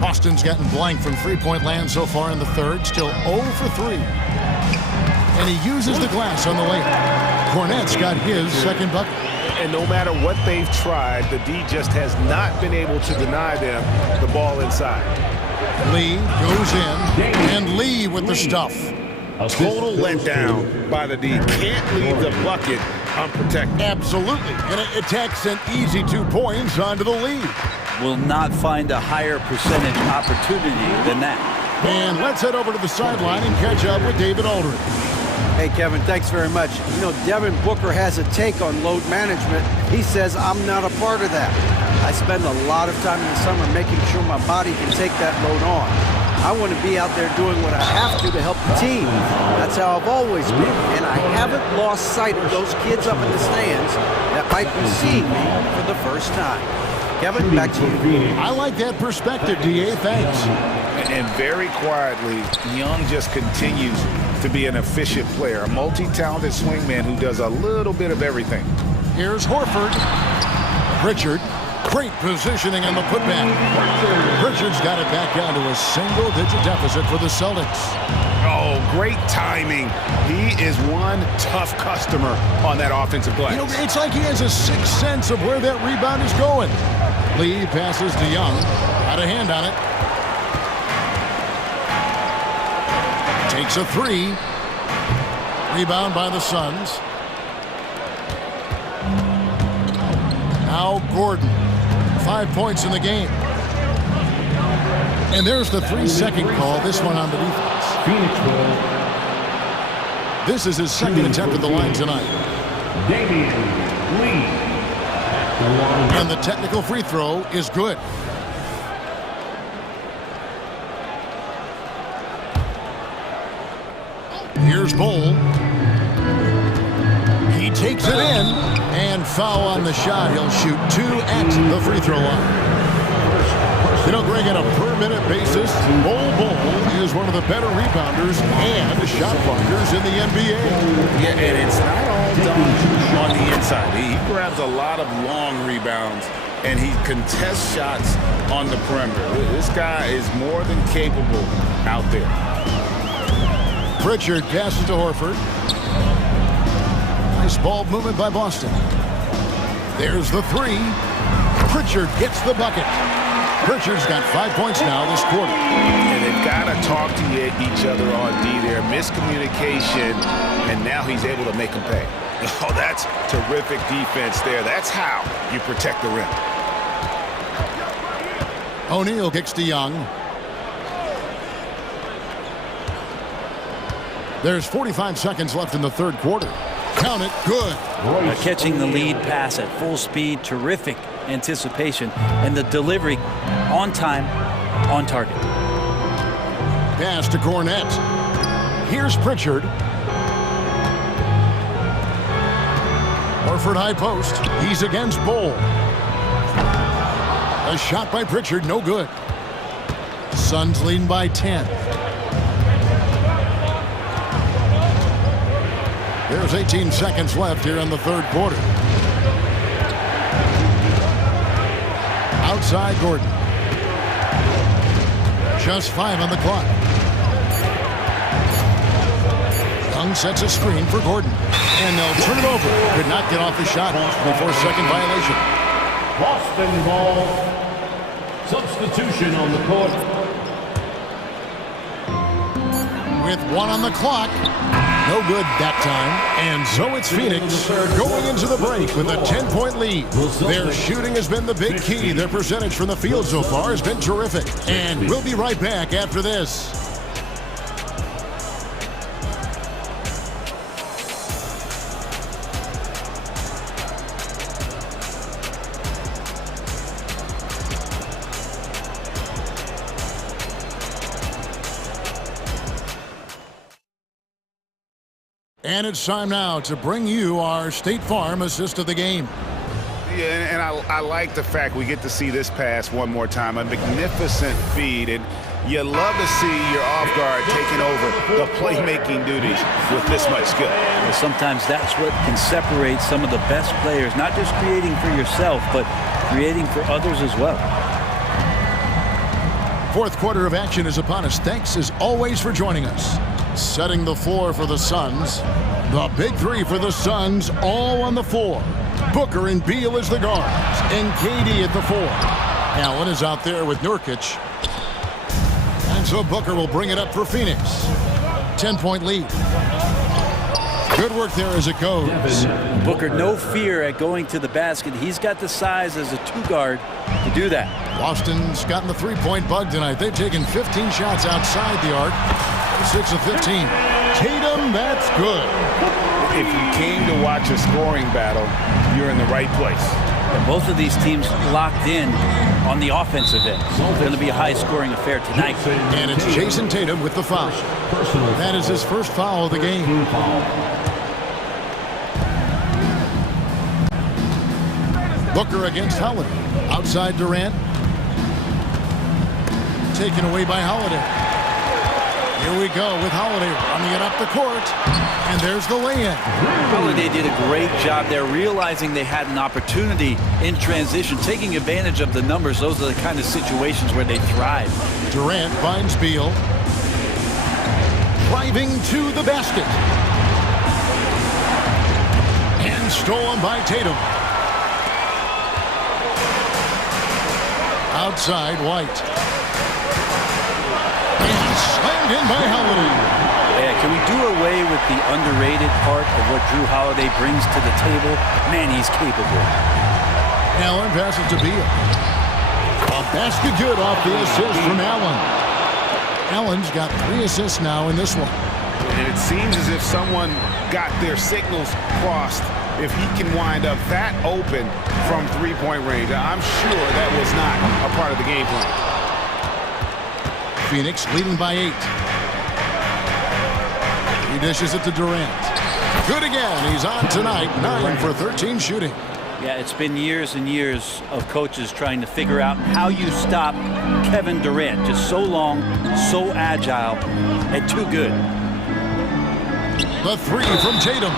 Boston's gotten blank from three-point land so far in the third, still 0 for 3. And he uses the glass on the layup. Cornette's got his second bucket. And no matter what they've tried, the D just has not been able to deny them the ball inside. Lee goes in, and Lee with the stuff. Total letdown by the D. Can't leave the bucket unprotected. Absolutely. And it takes an easy 2 points onto the lead. Will not find a higher percentage opportunity than that. And let's head over to the sideline and catch up with David Aldridge. Hey, Kevin, thanks very much. You know, Devin Booker has a take on load management. He says, I'm not a part of that. I spend a lot of time in the summer making sure my body can take that load on. I want to be out there doing what I have to help the team. That's how I've always been. And I haven't lost sight of those kids up in the stands that might be seeing me for the first time. Kevin, back to you. I like that perspective, DA. Thanks. And very quietly, Young just continues to be an efficient player, a multi-talented swingman who does a little bit of everything. Here's Horford. Pritchard. Great positioning on the putback. Pritchard's got it back down to a single-digit deficit for the Celtics. Oh, great timing. He is one tough customer on that offensive glass. You know, it's like he has a sixth sense of where that rebound is going. Lee passes to Young. Got a hand on it. Takes a three. Rebound by the Suns. Now Gordon. 5 points in the game. And there's the 3-second call. This one on the defense. Phoenix ball. This is his second attempt at the line tonight. Damian Lee. And the technical free throw is good. Here's Bowl. He takes it in, and foul on the shot. He'll shoot 2 at the free throw line. You know, Greg, on a per-minute basis, Bowl is one of the better rebounders and shot blockers in the NBA. Yeah, and it's not all done on the inside. He grabs a lot of long rebounds, and he contests shots on the perimeter. This guy is more than capable out there. Pritchard passes to Horford. Nice ball movement by Boston. There's the three. Pritchard gets the bucket. Pritchard's got 5 points now this quarter. And they've got to talk to each other on D there. Miscommunication, and now he's able to make them pay. Oh, that's terrific defense there. That's how you protect the rim. O'Neal kicks to Young. There's 45 seconds left in the third quarter. Count it, good. Catching the lead pass at full speed, terrific anticipation, and the delivery on time, on target. Pass to Cornette. Here's Pritchard. Horford high post. He's against Bowl. A shot by Pritchard, no good. Suns leading by 10. There's 18 seconds left here in the third quarter. Outside Gordon. Just 5 on the clock. Young sets a screen for Gordon. And they'll turn it over. Could not get off the shot before second violation. Boston ball. Substitution on the court. With 1 on the clock. No good that time. And so it's Phoenix going into the break with a 10-point lead. Their shooting has been the big key. Their percentage from the field so far has been terrific. And we'll be right back after this. And it's time now to bring you our State Farm assist of the game. Yeah, and I like the fact we get to see this pass one more time. A magnificent feed, and you love to see your off guard taking over the playmaking duties with this much skill. Well, sometimes that's what can separate some of the best players, not just creating for yourself, but creating for others as well. Fourth quarter of action is upon us. Thanks as always for joining us. Setting the floor for the Suns. The big three for the Suns, all on the floor. Booker and Beal as the guards, and KD at the 4. Allen is out there with Nurkic. And so Booker will bring it up for Phoenix. 10-point lead. Good work there as it goes. Booker, no fear at going to the basket. He's got the size as a 2-guard to do that. Boston's gotten the three-point bug tonight. They've taken 15 shots outside the arc. 6 of 15. Tatum, that's good. If you came to watch a scoring battle, you're in the right place. And both of these teams locked in on the offensive end. It's going to be a high-scoring affair tonight. And it's Jason Tatum with the foul. That is his first foul of the game. Booker against Holiday. Outside Durant. Taken away by Holiday. Here we go with Holiday running it up the court. And there's the lay-in. Holiday did a great job there, realizing they had an opportunity in transition, taking advantage of the numbers. Those are the kind of situations where they thrive. Durant finds Beal. Driving to the basket. And stolen by Tatum. Outside, White. And slammed in by Holiday. Yeah, can we do away with the underrated part of what Drew Holiday brings to the table? Man, he's capable. Allen passes to Beal. A basket good off the assist from Allen. Allen's got 3 assists now in this one. And it seems as if someone got their signals crossed. If he can wind up that open from three-point range, I'm sure that was not a part of the game plan. Phoenix leading by 8. He dishes it to Durant. Good again. He's on tonight. 9 for 13 shooting. Yeah, it's been years and years of coaches trying to figure out how you stop Kevin Durant. Just so long, so agile, and too good. The 3 from Tatum.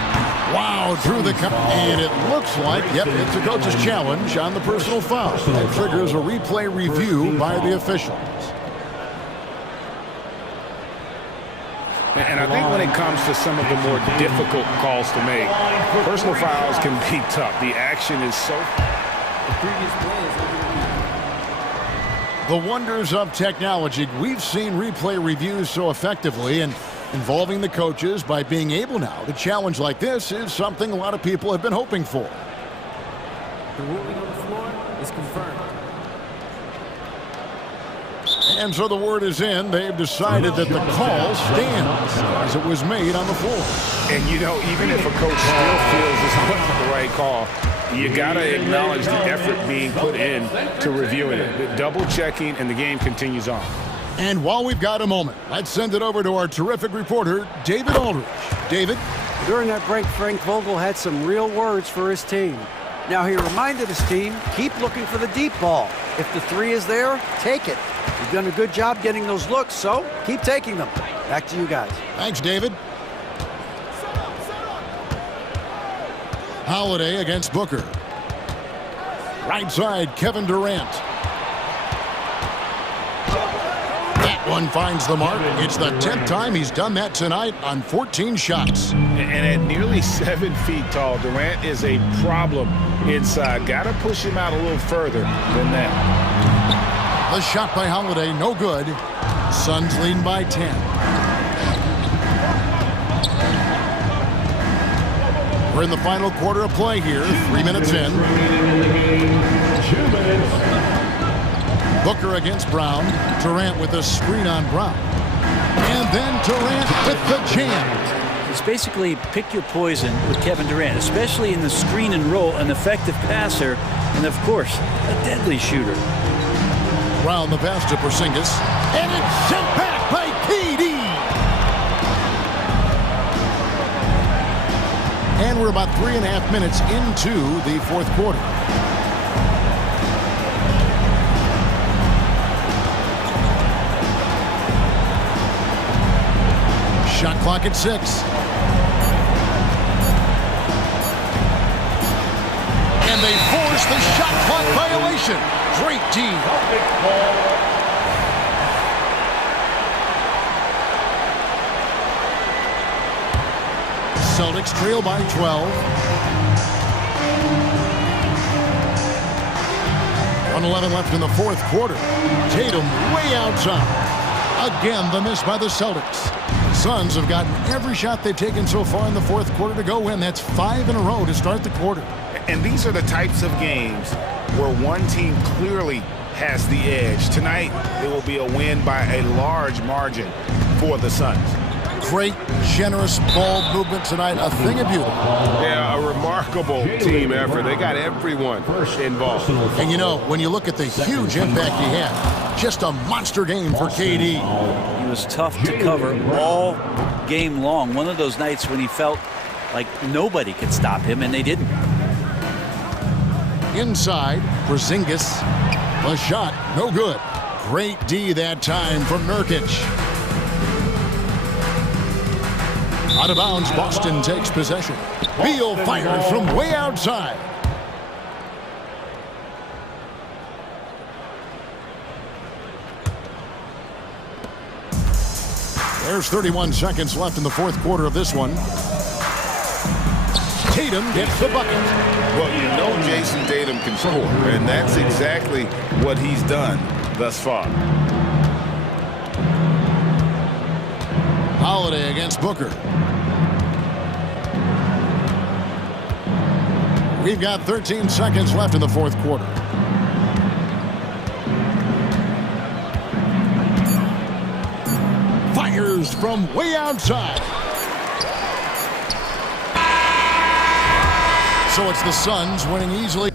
Wow, through the cup. And it looks like, yep, it's a coach's challenge on the personal foul. That triggers a replay review by the officials. And I think when it comes to some of the more difficult calls to make, personal fouls can be tough. The action is so... The wonders of technology. We've seen replay reviews so effectively, and involving the coaches by being able now to challenge like this is something a lot of people have been hoping for. The ruling on the floor is confirmed. And so the word is in. They've decided that the call stands as it was made on the floor. And, you know, even if a coach still feels this wasn't the right call, you got to acknowledge the effort being put in to reviewing it. The double-checking, and the game continues on. And while we've got a moment, let's send it over to our terrific reporter, David Aldridge. David? During that break, Frank Vogel had some real words for his team. Now, he reminded his team, keep looking for the deep ball. If the 3 is there, take it. You've done a good job getting those looks, so keep taking them. Back to you guys. Thanks, David. Holiday against Booker. Right side, Kevin Durant. That one finds the mark. It's the 10th time he's done that tonight on 14 shots. And at nearly 7 feet tall, Durant is a problem inside. Got to push him out a little further than that. The shot by Holiday, no good. Suns leading by 10. We're in the final quarter of play here, 3 minutes in. Booker against Brown. Durant with a screen on Brown. And then Durant with the jam. It's basically pick your poison with Kevin Durant, especially in the screen and roll, an effective passer, and of course, a deadly shooter. Brown the pass to Porzingis. And it's sent back by KD. And we're about 3.5 minutes into the fourth quarter. Shot clock at 6. And they force the shot clock violation. Great D. Celtics trail by 12. 1:11 left in the fourth quarter. Tatum way outside. Again, the miss by the Celtics. The Suns have gotten every shot they've taken so far in the fourth quarter to go win. That's 5 in a row to start the quarter. And these are the types of games where one team clearly has the edge. Tonight, it will be a win by a large margin for the Suns. Great, generous ball movement tonight. A thing of beauty. Yeah, a remarkable team effort. They got everyone involved. And you know, when you look at the huge impact he had, just a monster game for KD. He was tough to cover all game long. One of those nights when he felt like nobody could stop him, and they didn't. Inside, Porzingis. The shot, no good. Great D that time from Nurkic. Out of bounds, Boston takes possession. Beal fires from way outside. There's 31 seconds left in the fourth quarter of this one. Tatum gets the bucket. Well, you know Jason Tatum can score, and that's exactly what he's done thus far. Holiday against Booker. We've got 13 seconds left in the fourth quarter. Fires from way outside. So it's the Suns winning easily.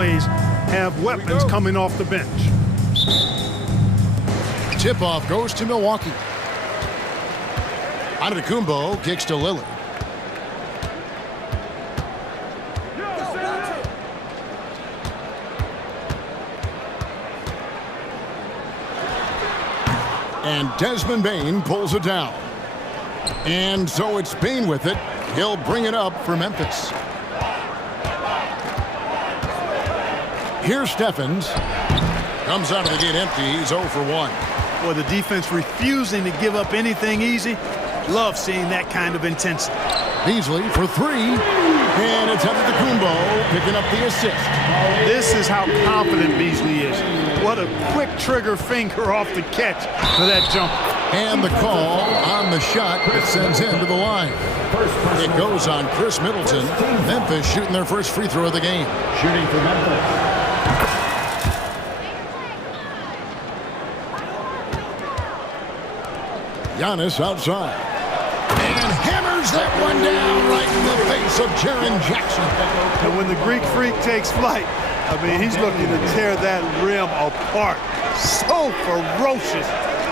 always have weapons coming off the bench. Tip-off goes to Milwaukee. Antetokounmpo kicks to Lillard. And Desmond Bane pulls it down. And so it's Bane with it. He'll bring it up for Memphis. Here's Stephens. Comes out of the gate empty. He's 0 for 1. Boy, the defense refusing to give up anything easy. Love seeing that kind of intensity. Beasley for 3. And it's Antetokounmpo picking up the assist. This is how confident Beasley is. What a quick trigger finger off the catch for that jump. And the call on the shot that sends him to the line. It goes on Chris Middleton. Memphis shooting their first free throw of the game. Shooting for Memphis. Giannis outside. And hammers that one down right in the face of Jaren Jackson. And when the Greek Freak takes flight, I mean, he's looking to tear that rim apart. So ferocious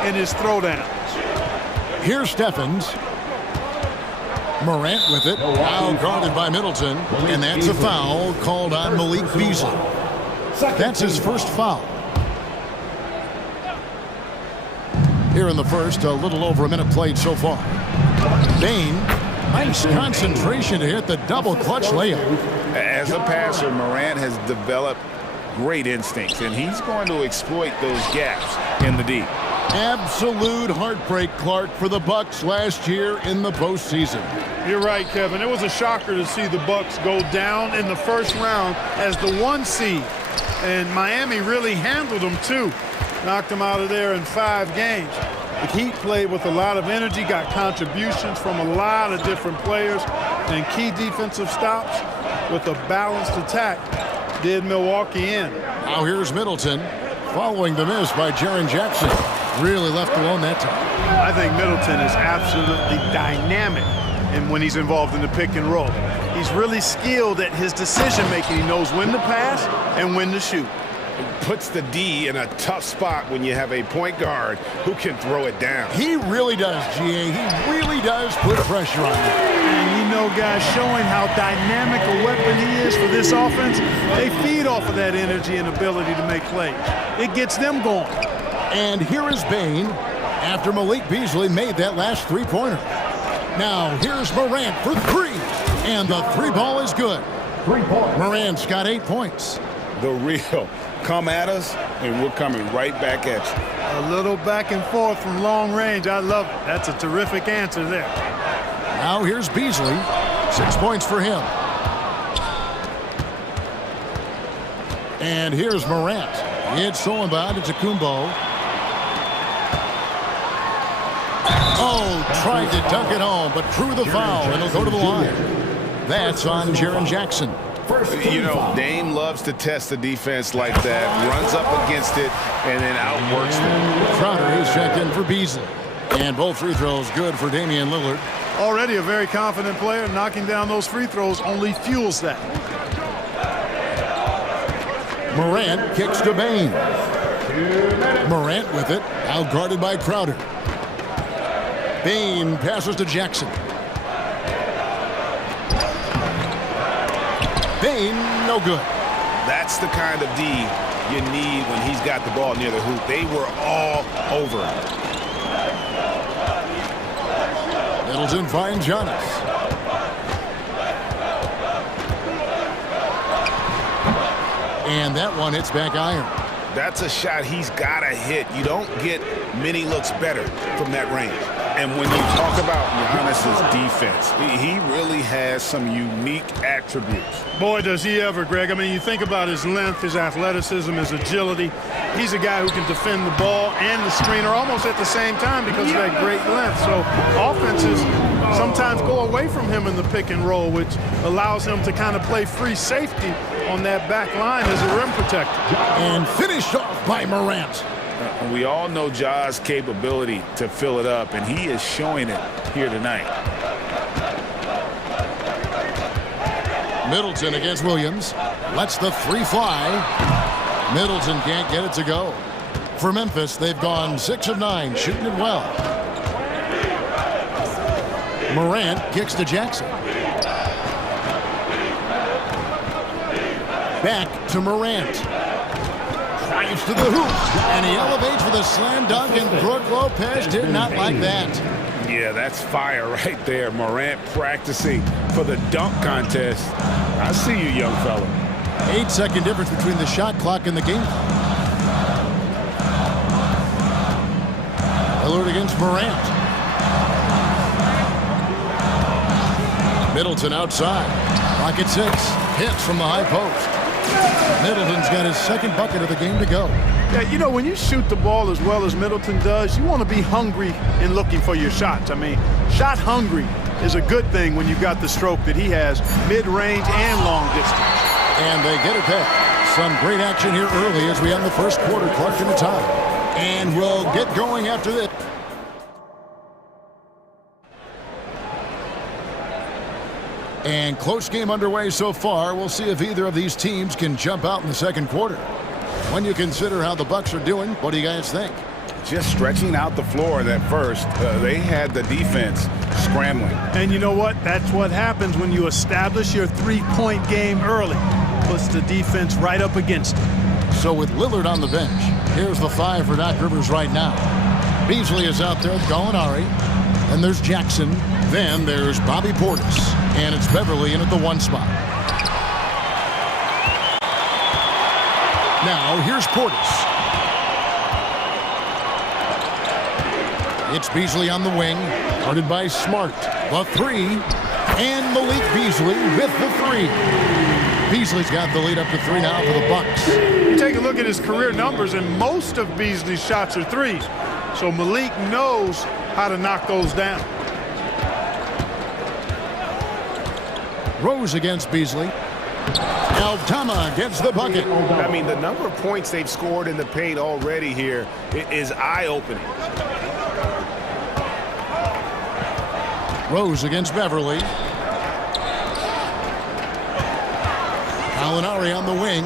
in his throwdowns. Here's Stephens. Morant with it. Now guarded by Middleton. And that's a foul called on Malik Beasley. That's his first foul. Here in the first, a little over a minute played so far. Bane, nice concentration to hit the double clutch layup. As a passer, Morant has developed great instincts, and he's going to exploit those gaps in the D. Absolute heartbreak, Clark, for the Bucks last year in the postseason. You're right, Kevin. It was a shocker to see the Bucks go down in the first round as the 1 seed. And Miami really handled them, too. Knocked them out of there in 5 games. The Heat played with a lot of energy, got contributions from a lot of different players, and key defensive stops with a balanced attack did Milwaukee in. Now here's Middleton following the miss by Jaren Jackson. Really left alone that time. I think Middleton is absolutely dynamic and when he's involved in the pick and roll. He's really skilled at his decision making. He knows when to pass and when to shoot. Puts the D in a tough spot when you have a point guard who can throw it down. He really does, GA. He really does put pressure on him. And you know, guys, showing how dynamic a weapon he is for this offense, they feed off of that energy and ability to make plays. It gets them going. And here is Bane after Malik Beasley made that last three-pointer. Now here's Morant for 3. And the 3 ball is good. 3 points. Morant's got 8 points. The real. Come at us, and we're coming right back at you. A little back and forth from long range. I love it. That's a terrific answer there. Now here's Beasley. 6 points for him. And here's Morant. It's stolen by Antetokounmpo. Oh, tried to dunk it home, but drew the foul, and he'll go to the line. That's on Jaren Jackson. You know, Dame loves to test the defense like that, runs up against it, and then outworks them. Crowder is checked in for Beasley. And both free throws good for Damian Lillard. Already a very confident player. Knocking down those free throws only fuels that. Morant kicks to Bane. Morant with it, out guarded by Crowder. Bane passes to Jackson. Bane, no good. That's the kind of D you need when he's got the ball near the hoop. They were all over him. Middleton finds Giannis. And that one hits back iron. That's a shot he's got to hit. You don't get many looks better from that range. And when you talk about Giannis's defense, he really has some unique attributes. Boy, does he ever, Greg. I mean, you think about his length, his athleticism, his agility. He's a guy who can defend the ball and the screener almost at the same time because of that great length. So offenses sometimes go away from him in the pick and roll, which allows him to kind of play free safety on that back line as a rim protector. And finished off by Morant. We all know Ja's capability to fill it up, and he is showing it here tonight. Middleton against Williams. Lets the three fly. Middleton can't get it to go. For Memphis, they've gone 6 of 9, shooting it well. Morant kicks to Jackson. Back to Morant. Drives to the hoop, and he elevates with a slam dunk, and Brook Lopez did not like that. Yeah, that's fire right there. Morant practicing for the dunk contest. I see you, young fella. 8-second difference between the shot clock and the game clock. Lillard against Morant. Middleton outside. Rocket 6. Hits from the high post. Middleton's got his second bucket of the game to go. Yeah, you know, when you shoot the ball as well as Middleton does, you want to be hungry in looking for your shots. I mean, shot hungry is a good thing when you've got the stroke that he has, mid-range and long distance. And they get it back. Some great action here early as we end the first quarter, clock in the time. And we'll get going after this. And close game underway so far. We'll see if either of these teams can jump out in the second quarter. When you consider how the Bucks are doing, what do you guys think? Just stretching out the floor that first. They had the defense scrambling. And you know what? That's what happens when you establish your three-point game early. Puts the defense right up against it. So with Lillard on the bench, here's the 5 for Doc Rivers right now. Beasley is out there with Gallinari. Then there's Jackson. Then there's Bobby Portis. And it's Beverly in at the 1 spot. Now here's Portis. It's Beasley on the wing. Guarded by Smart. The 3. And Malik Beasley with the 3. Beasley's got the lead up to 3 now for the Bucks. You take a look at his career numbers, and most of Beasley's shots are threes. So Malik knows how to knock those down. Rose against Beasley. Aldama gets the bucket. I mean, the number of points they've scored in the paint already here is eye-opening. Rose against Beverly. Gallinari on the wing.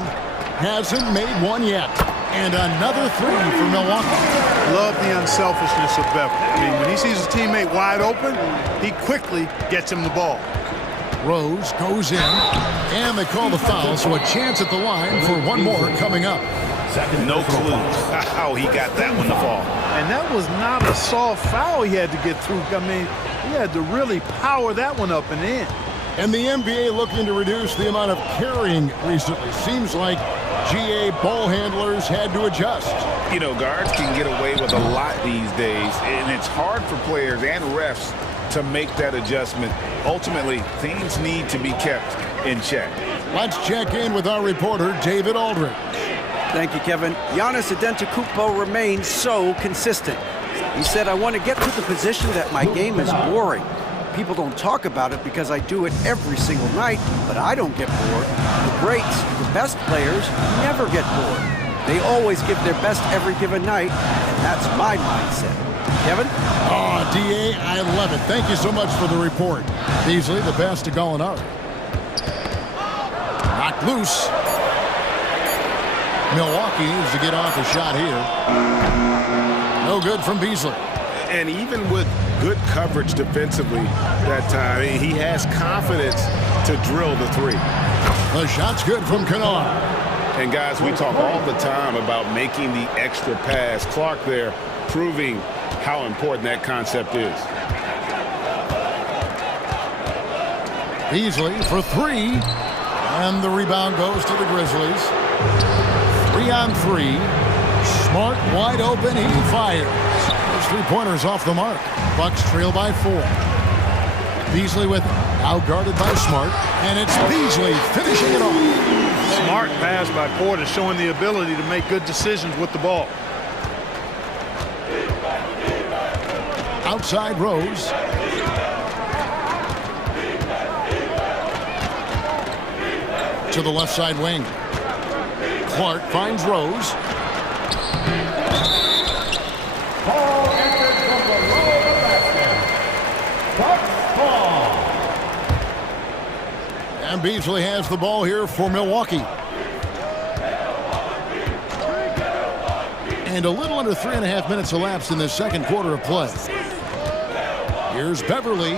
Hasn't made one yet. And another 3 for Milwaukee. Love the unselfishness of Beverly. I mean, when he sees his teammate wide open, he quickly gets him the ball. Rose goes in, and they call the foul, so a chance at the line for one more coming up. No clue how he got that one to fall. And that was not a soft foul he had to get through. I mean, he had to really power that one up and in. And the NBA looking to reduce the amount of carrying recently. Seems like GA ball handlers had to adjust. You know, guards can get away with a lot these days, and it's hard for players and refs to make that adjustment. Ultimately, things need to be kept in check. Let's check in with our reporter, David Aldridge. Thank you, Kevin. Giannis Antetokounmpo remains so consistent. He said, I want to get to the position that my game is boring. People don't talk about it because I do it every single night, but I don't get bored. The greats, the best players, never get bored. They always give their best every given night, and that's my mindset. Kevin? Oh, DA, I love it. Thank you so much for the report. Beasley, the pass to Gallinari. Knocked loose. Milwaukee needs to get off a shot here. No good from Beasley. And even with good coverage defensively that time, he has confidence to drill the 3. The shot's good from Kennard. And guys, we talk all the time about making the extra pass. Clark there proving how important that concept is. Beasley for 3. And the rebound goes to the Grizzlies. 3 on 3. Smart wide open. He fires. Those 3-pointers off the mark. Bucks trail by 4. Beasley with out guarded by Smart. And it's Beasley finishing it off. Smart pass by Porter, showing the ability to make good decisions with the ball. Outside Rose. To the left side wing. Clark finds Rose. Ball entered from below the basket. Bucks ball. And Beasley has the ball here for Milwaukee. And a little under 3.5 minutes elapsed in this second quarter of play. Here's Beverly.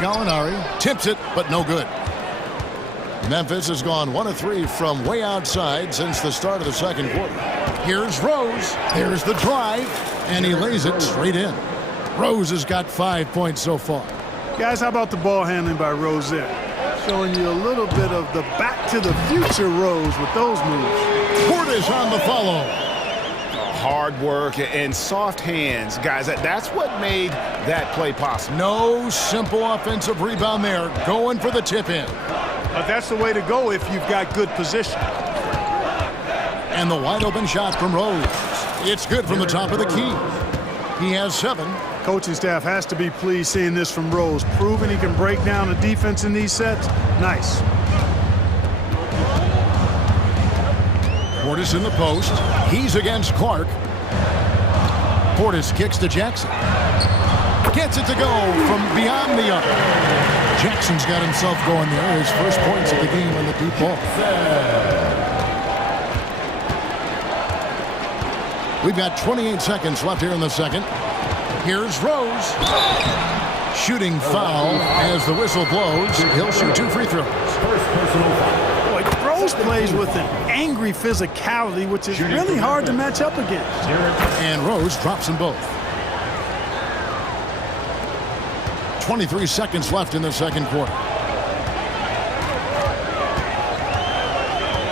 Gallinari tips it, but no good. Memphis has gone 1 of 3 from way outside since the start of the second quarter. Here's Rose. There's the drive, and he lays it straight in. Rose has got 5 points so far. Guys, how about the ball handling by Rose there? Showing you a little bit of the back-to-the-future Rose with those moves. Portis on the follow. Hard work and soft hands, guys. That's what made that play possible. No simple offensive rebound there. Going for the tip-in. But that's the way to go if you've got good position. And the wide-open shot from Rose. It's good from the top of the key. He has 7. Coaching staff has to be pleased seeing this from Rose. Proving he can break down the defense in these sets. Nice. Portis in the post. He's against Clark. Portis kicks to Jackson. Gets it to go from beyond the arc. Jackson's got himself going there. His first points of the game on the deep ball. We've got 28 seconds left here in the second. Here's Rose. Shooting foul as the whistle blows. He'll shoot 2 free throws. Rose plays with an angry physicality, which is really hard to match up against. And Rose drops them both. 23 seconds left in the second quarter.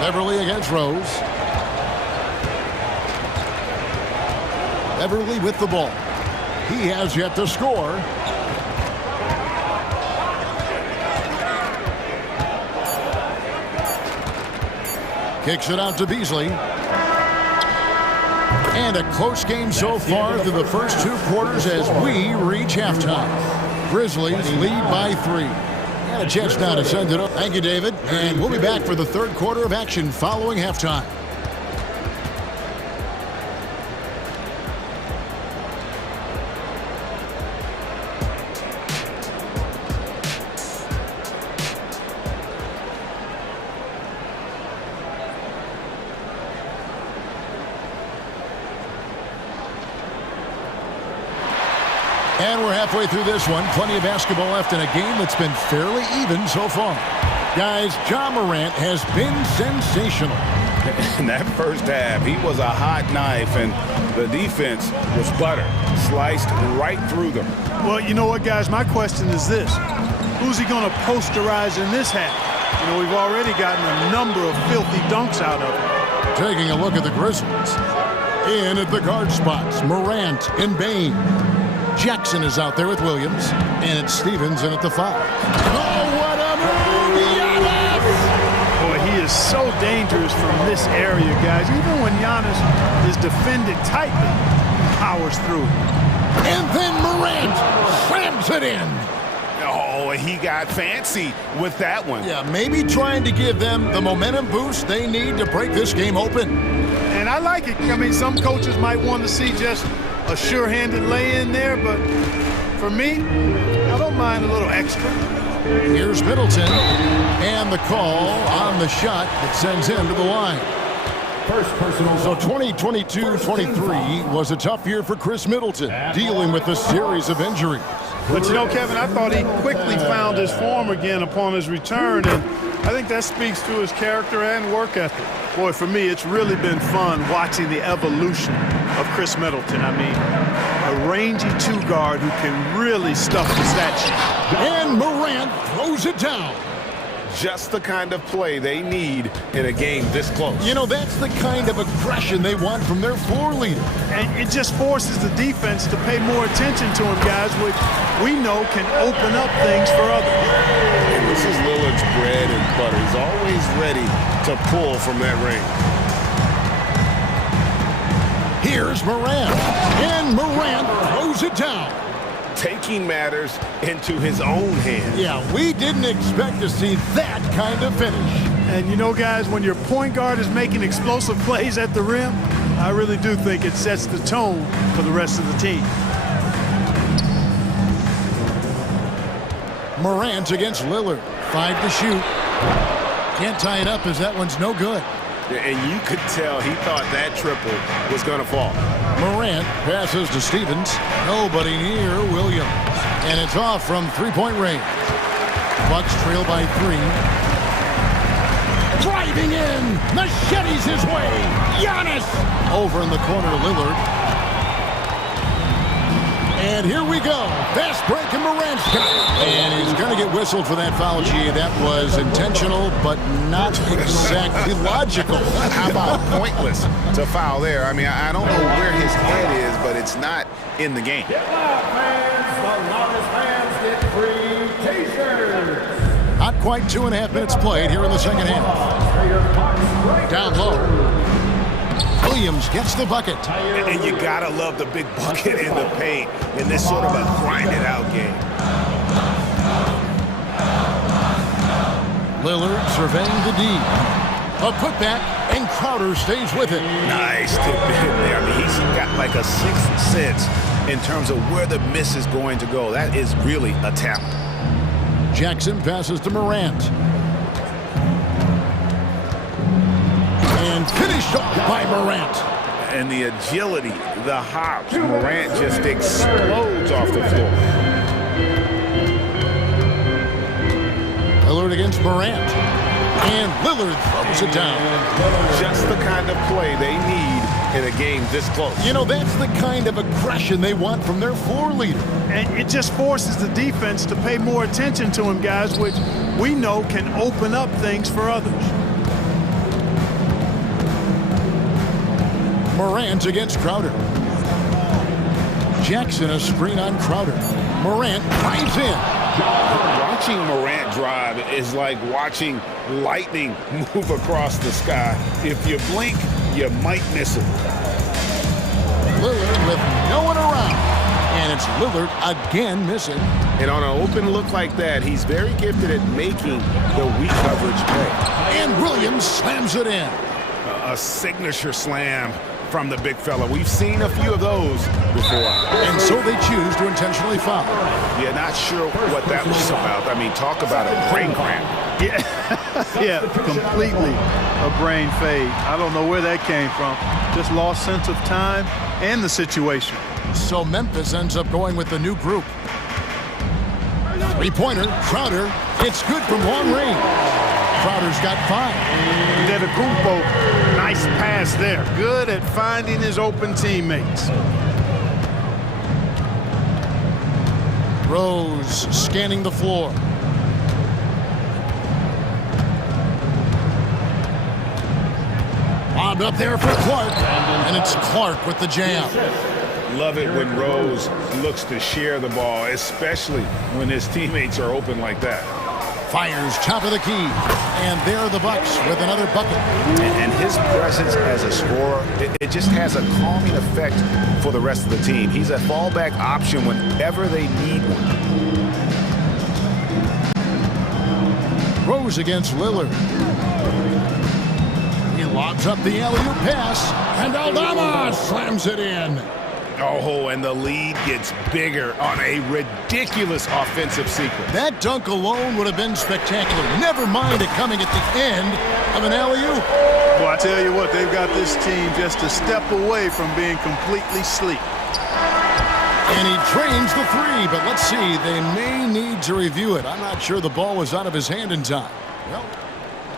Beverly against Rose. Beverly with the ball. He has yet to score. Kicks it out to Beasley. And a close game so far through the first 2 quarters as we reach halftime. Grizzlies lead by 3. And a chance now to send it up. Thank you, David. And we'll be back for the third quarter of action following halftime. And we're halfway through this one. Plenty of basketball left in a game that's been fairly even so far. Guys, Ja Morant has been sensational. In that first half, he was a hot knife, and the defense was butter. Sliced right through them. Well, you know what, guys? My question is this. Who's he going to posterize in this half? You know, we've already gotten a number of filthy dunks out of him. Taking a look at the Grizzlies. In at the guard spots, Morant and Bain. Jackson is out there with Williams, and it's Stevens in at the 5. Oh, what a move! Giannis! Boy, he is so dangerous from this area, guys. Even when Giannis is defended tightly, he powers through. And then Morant slams it in. Oh, he got fancy with that one. Yeah, maybe trying to give them the momentum boost they need to break this game open. And I like it. I mean, some coaches might want to see just a sure-handed lay-in there, but for me, I don't mind a little extra. Here's Middleton, and the call on the shot that sends him to the line. First personal. So 2022-23 was a tough year for Chris Middleton, dealing with a series of injuries. But you know, Kevin, I thought he quickly found his form again upon his return, and I think that speaks to his character and work ethic. Boy, for me, it's really been fun watching the evolution of Chris Middleton. I mean, a rangy 2-guard who can really stuff the stat sheet. And Morant throws it down. Just the kind of play they need in a game this close. You know, that's the kind of aggression they want from their floor leader. And it just forces the defense to pay more attention to him, guys, which we know can open up things for others. And this is Lillard's bread and butter. He's always ready to pull from that ring. Here's Morant, and Morant throws it down. Taking matters into his own hands. Yeah, we didn't expect to see that kind of finish. And you know, guys, when your point guard is making explosive plays at the rim, I really do think it sets the tone for the rest of the team. Morant against Lillard. 5 to shoot. Can't tie it up as that one's no good. And you could tell he thought that triple was going to fall. Morant passes to Stevens. Nobody near Williams. And it's off from three-point range. Bucks trail by 3. Driving in. Machetes his way. Giannis. Over in the corner, Lillard. And here we go. Fast break, and Morant's got it. And he's going to get whistled for that foul, G. That was intentional, but not exactly logical. How about pointless to foul there? I mean, I don't know where his head is, but it's not in the game. Not quite 2.5 minutes played here in the second half. Down low. Williams gets the bucket. And you gotta love the big bucket in the paint in this sort of a grinded out game. Lillard surveying the D. A putback, and Crowder stays with it. Nice tip in there. I mean, he's got like a sixth sense in terms of where the miss is going to go. That is really a talent. Jackson passes to Morant. And finished off by Morant. And the agility, the hops, Morant just explodes off the floor. Lillard against Morant. And Lillard throws it down. Just the kind of play they need in a game this close. You know, that's the kind of aggression they want from their floor leader. And it just forces the defense to pay more attention to him, guys, which we know can open up things for others. Morant against Crowder. Jackson a screen on Crowder. Morant drives in. Watching Morant drive is like watching lightning move across the sky. If you blink, you might miss it. Lillard with no one around. And it's Lillard again missing. And on an open look like that, he's very gifted at making the weak coverage pay. And Williams slams it in. A signature slam from the big fella. We've seen a few of those before. And so they choose to intentionally foul. Yeah, not sure what that was about. I mean, talk about a brain cramp. Yeah, completely a brain fade. I don't know where that came from. Just lost sense of time and the situation. So Memphis ends up going with the new group. Three-pointer, Crowder. It's good from long range. Crowder's got 5. Antetokounmpo, nice pass there. Good at finding his open teammates. Rose scanning the floor. Bobbed up there for Clark. And it's Clark with the jam. Love it when Rose looks to share the ball, especially when his teammates are open like that. Fires top of the key, and there are the Bucks with another bucket. And his presence as a scorer, it just has a calming effect for the rest of the team. He's a fallback option whenever they need one. Rose against Lillard. He lobs up the alley-oop pass, and Aldama slams it in. Oh, and the lead gets bigger on a ridiculous offensive sequence. That dunk alone would have been spectacular. Never mind it coming at the end of an alley-oop. Well, I tell you what, they've got this team just a step away from being completely asleep. And he drains the 3, but let's see, they may need to review it. I'm not sure the ball was out of his hand in time. Well,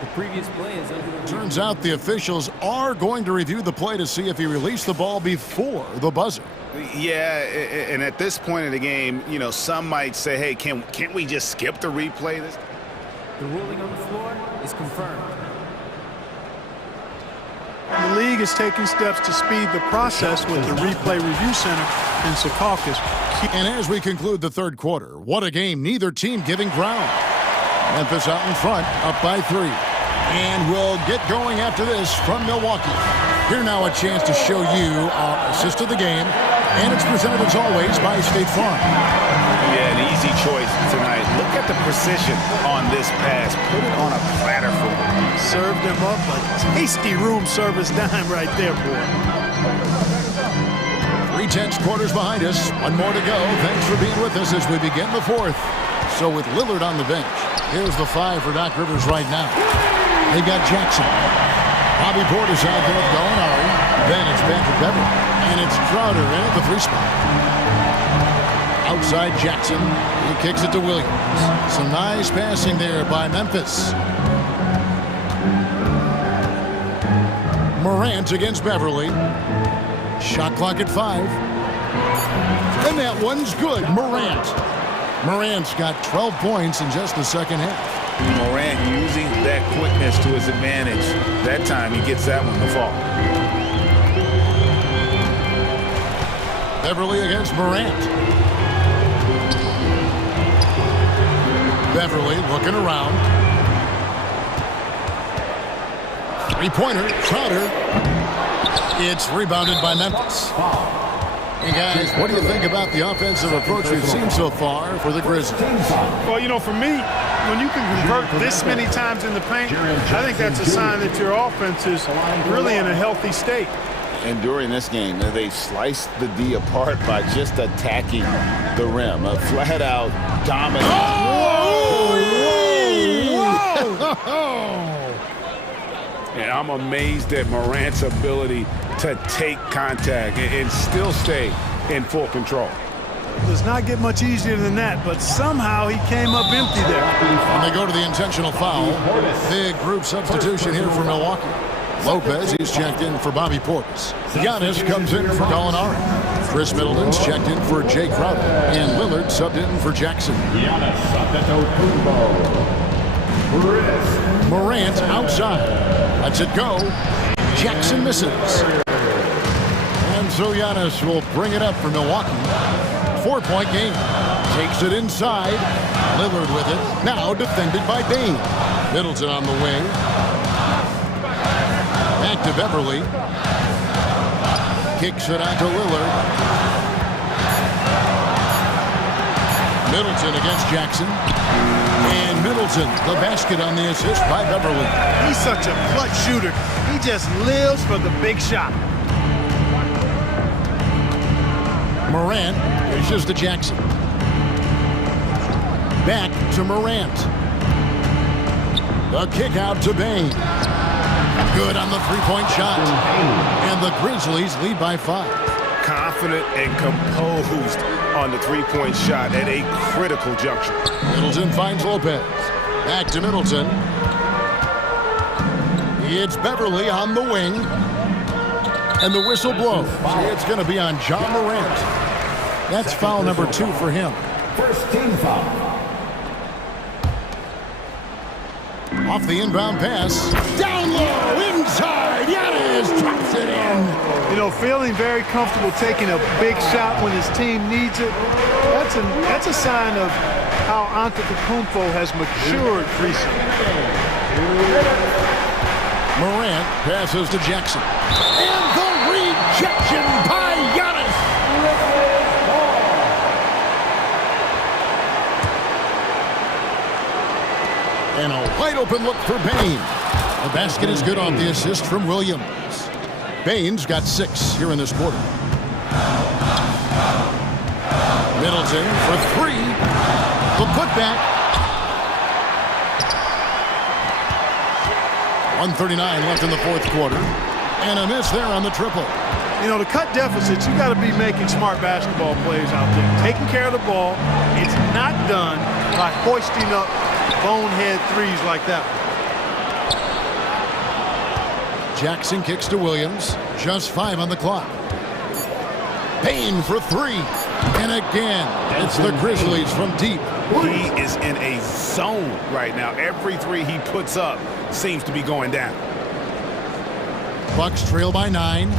the previous play is under review. Turns out the officials are going to review the play to see if he released the ball before the buzzer. Yeah, and at this point in the game, you know, some might say, hey, can't we just skip the replay? The ruling on the floor is confirmed. The league is taking steps to speed the process with the Replay Review Center in Secaucus. And as we conclude the third quarter, what a game, neither team giving ground. Memphis out in front, up by 3. And we'll get going after this from Milwaukee. Here now a chance to show you our assist of the game. And it's presented as always by State Farm. Yeah, an easy choice tonight. Look at the precision on this pass. Put it on a platter for him. Served him up a tasty room service dime right there, boy. 3 tenths quarters behind us. One more to go. Thanks for being with us as we begin the fourth. So with Lillard on the bench, here's the 5 for Doc Rivers right now. They got Jackson. Bobby Portis out there with Gallinari. Then it's Patrick Beverly. And it's Crowder in at the 3 spot. Outside Jackson. He kicks it to Williams. Some nice passing there by Memphis. Morant against Beverly. Shot clock at 5. And that one's good. Morant's got 12 points in just the second half. Morant using that quickness to his advantage. That time he gets that one to fall. Beverly against Morant. Beverly looking around. 3-pointer, Crowder. It's rebounded by Memphis. Hey guys, what do you think about the offensive approach we've seen so far for the Grizzlies? Well, you know, for me, when you can convert this many times in the paint, I think that's a sign that your offense is really in a healthy state. And during this game, they sliced the D apart by just attacking the rim. A flat-out dominant. And I'm amazed at Morant's ability to take contact and still stay in full control. Does not get much easier than that, but somehow he came up empty there. And they go to the intentional foul. Big group substitution here for Milwaukee. Lopez, he's checked in for Bobby Portis. Giannis comes in for Gallinari. Chris Middleton's checked in for Jay Crowder. And Lillard subbed in for Jackson. Morant outside. Lets it go. Jackson misses. And so Giannis will bring it up for Milwaukee. 4-point game. Takes it inside. Lillard with it. Now defended by Bane. Middleton on the wing. Back to Beverly. Kicks it out to Lillard. Middleton against Jackson. And Middleton, the basket on the assist by Beverly. He's such a clutch shooter. He just lives for the big shot. Morant dishes to Jackson. Back to Morant. The kick out to Bane. Good on the 3-point shot. And the Grizzlies lead by 5. Confident and composed on the 3-point shot at a critical juncture. Middleton finds Lopez. Back to Middleton. It's Beverly on the wing. And the whistle blows. It's going to be on John Morant. That's foul number 2 for him. First team foul. Off the inbound pass. Down low, inside. Giannis drops it in. You know, feeling very comfortable taking a big shot when his team needs it. That's a sign of how Antetokounmpo has matured recently. Morant passes to Jackson. And the rejection by Giannis. And a wide open look for Bane. The basket is good off the assist from Williams. Bane's got 6 here in this quarter. Middleton for 3. The putback. 1:39 left in the 4th quarter. And a miss there on the triple. You know, to cut deficits, you got to be making smart basketball plays out there. Taking care of the ball. It's not done by hoisting up bonehead threes like that. Jackson kicks to Williams. Just 5 on the clock. Bane for 3. And again, it's the Grizzlies from deep. He is in a zone right now. Every 3 he puts up seems to be going down. Bucks trail by 9.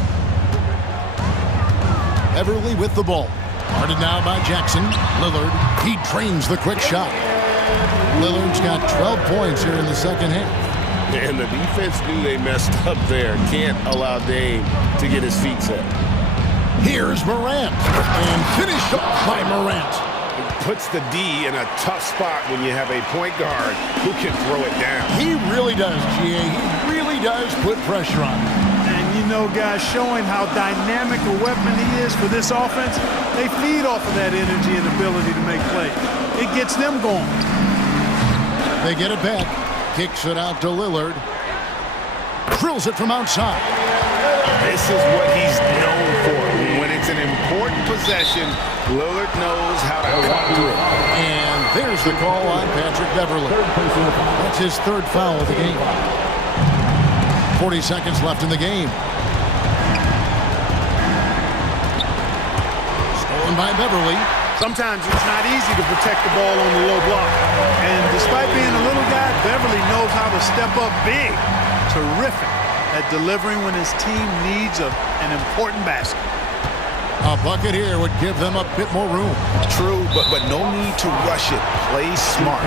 Beverly with the ball. Guarded now by Jackson. Lillard, he trains the quick shot. Lillard's got 12 points here in the second half. And the defense knew they messed up there. Can't allow Dame to get his feet set. Here's Morant. And finished off by Morant. It puts the D in a tough spot when you have a point guard who can throw it down. He really does, G.A. He really does put pressure on him. And you know, guys, showing how dynamic a weapon he is for this offense, they feed off of that energy and ability to make plays. it gets them going. They get it back. Kicks it out to Lillard. Drills it from outside. This is what he's known for. When it's an important possession, Lillard knows how to come through. And there's the call on Patrick Beverley. That's his third foul of the game. 40 seconds left in the game. Stolen by Beverley. Sometimes it's not easy to protect the ball on the low block. And despite being a little guy, Beverley knows how to step up big. Terrific at delivering when his team needs an important basket. A bucket here would give them a bit more room. True, but no need to rush it. Play smart.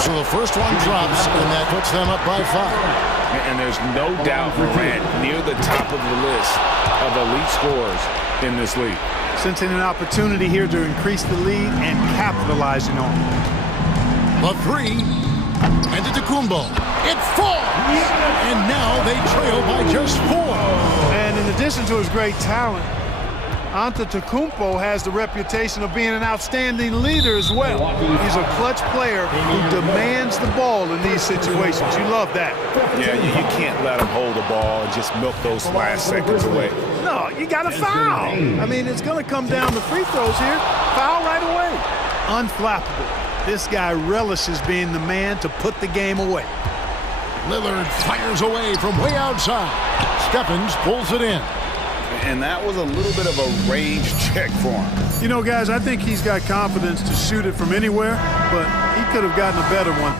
So the first one drops, and that puts them up by 5. And there's no doubt Morant near the top of the list of elite scorers in this league. Sensing an opportunity here to increase the lead and capitalizing on it. The 3, and Antetokounmpo. It falls! And now they trail by just 4. And in addition to his great talent, Antetokounmpo has the reputation of being an outstanding leader as well. He's a clutch player who demands the ball in these situations. You love that. Yeah, you can't let him hold the ball and just milk those last seconds away. No, you got to foul. I mean, it's going to come down to free throws here. Foul right away. Unflappable. This guy relishes being the man to put the game away. Lillard fires away from way outside. Stephens pulls it in. And that was a little bit of a range check for him. You know, guys, I think he's got confidence to shoot it from anywhere, but he could have gotten a better one.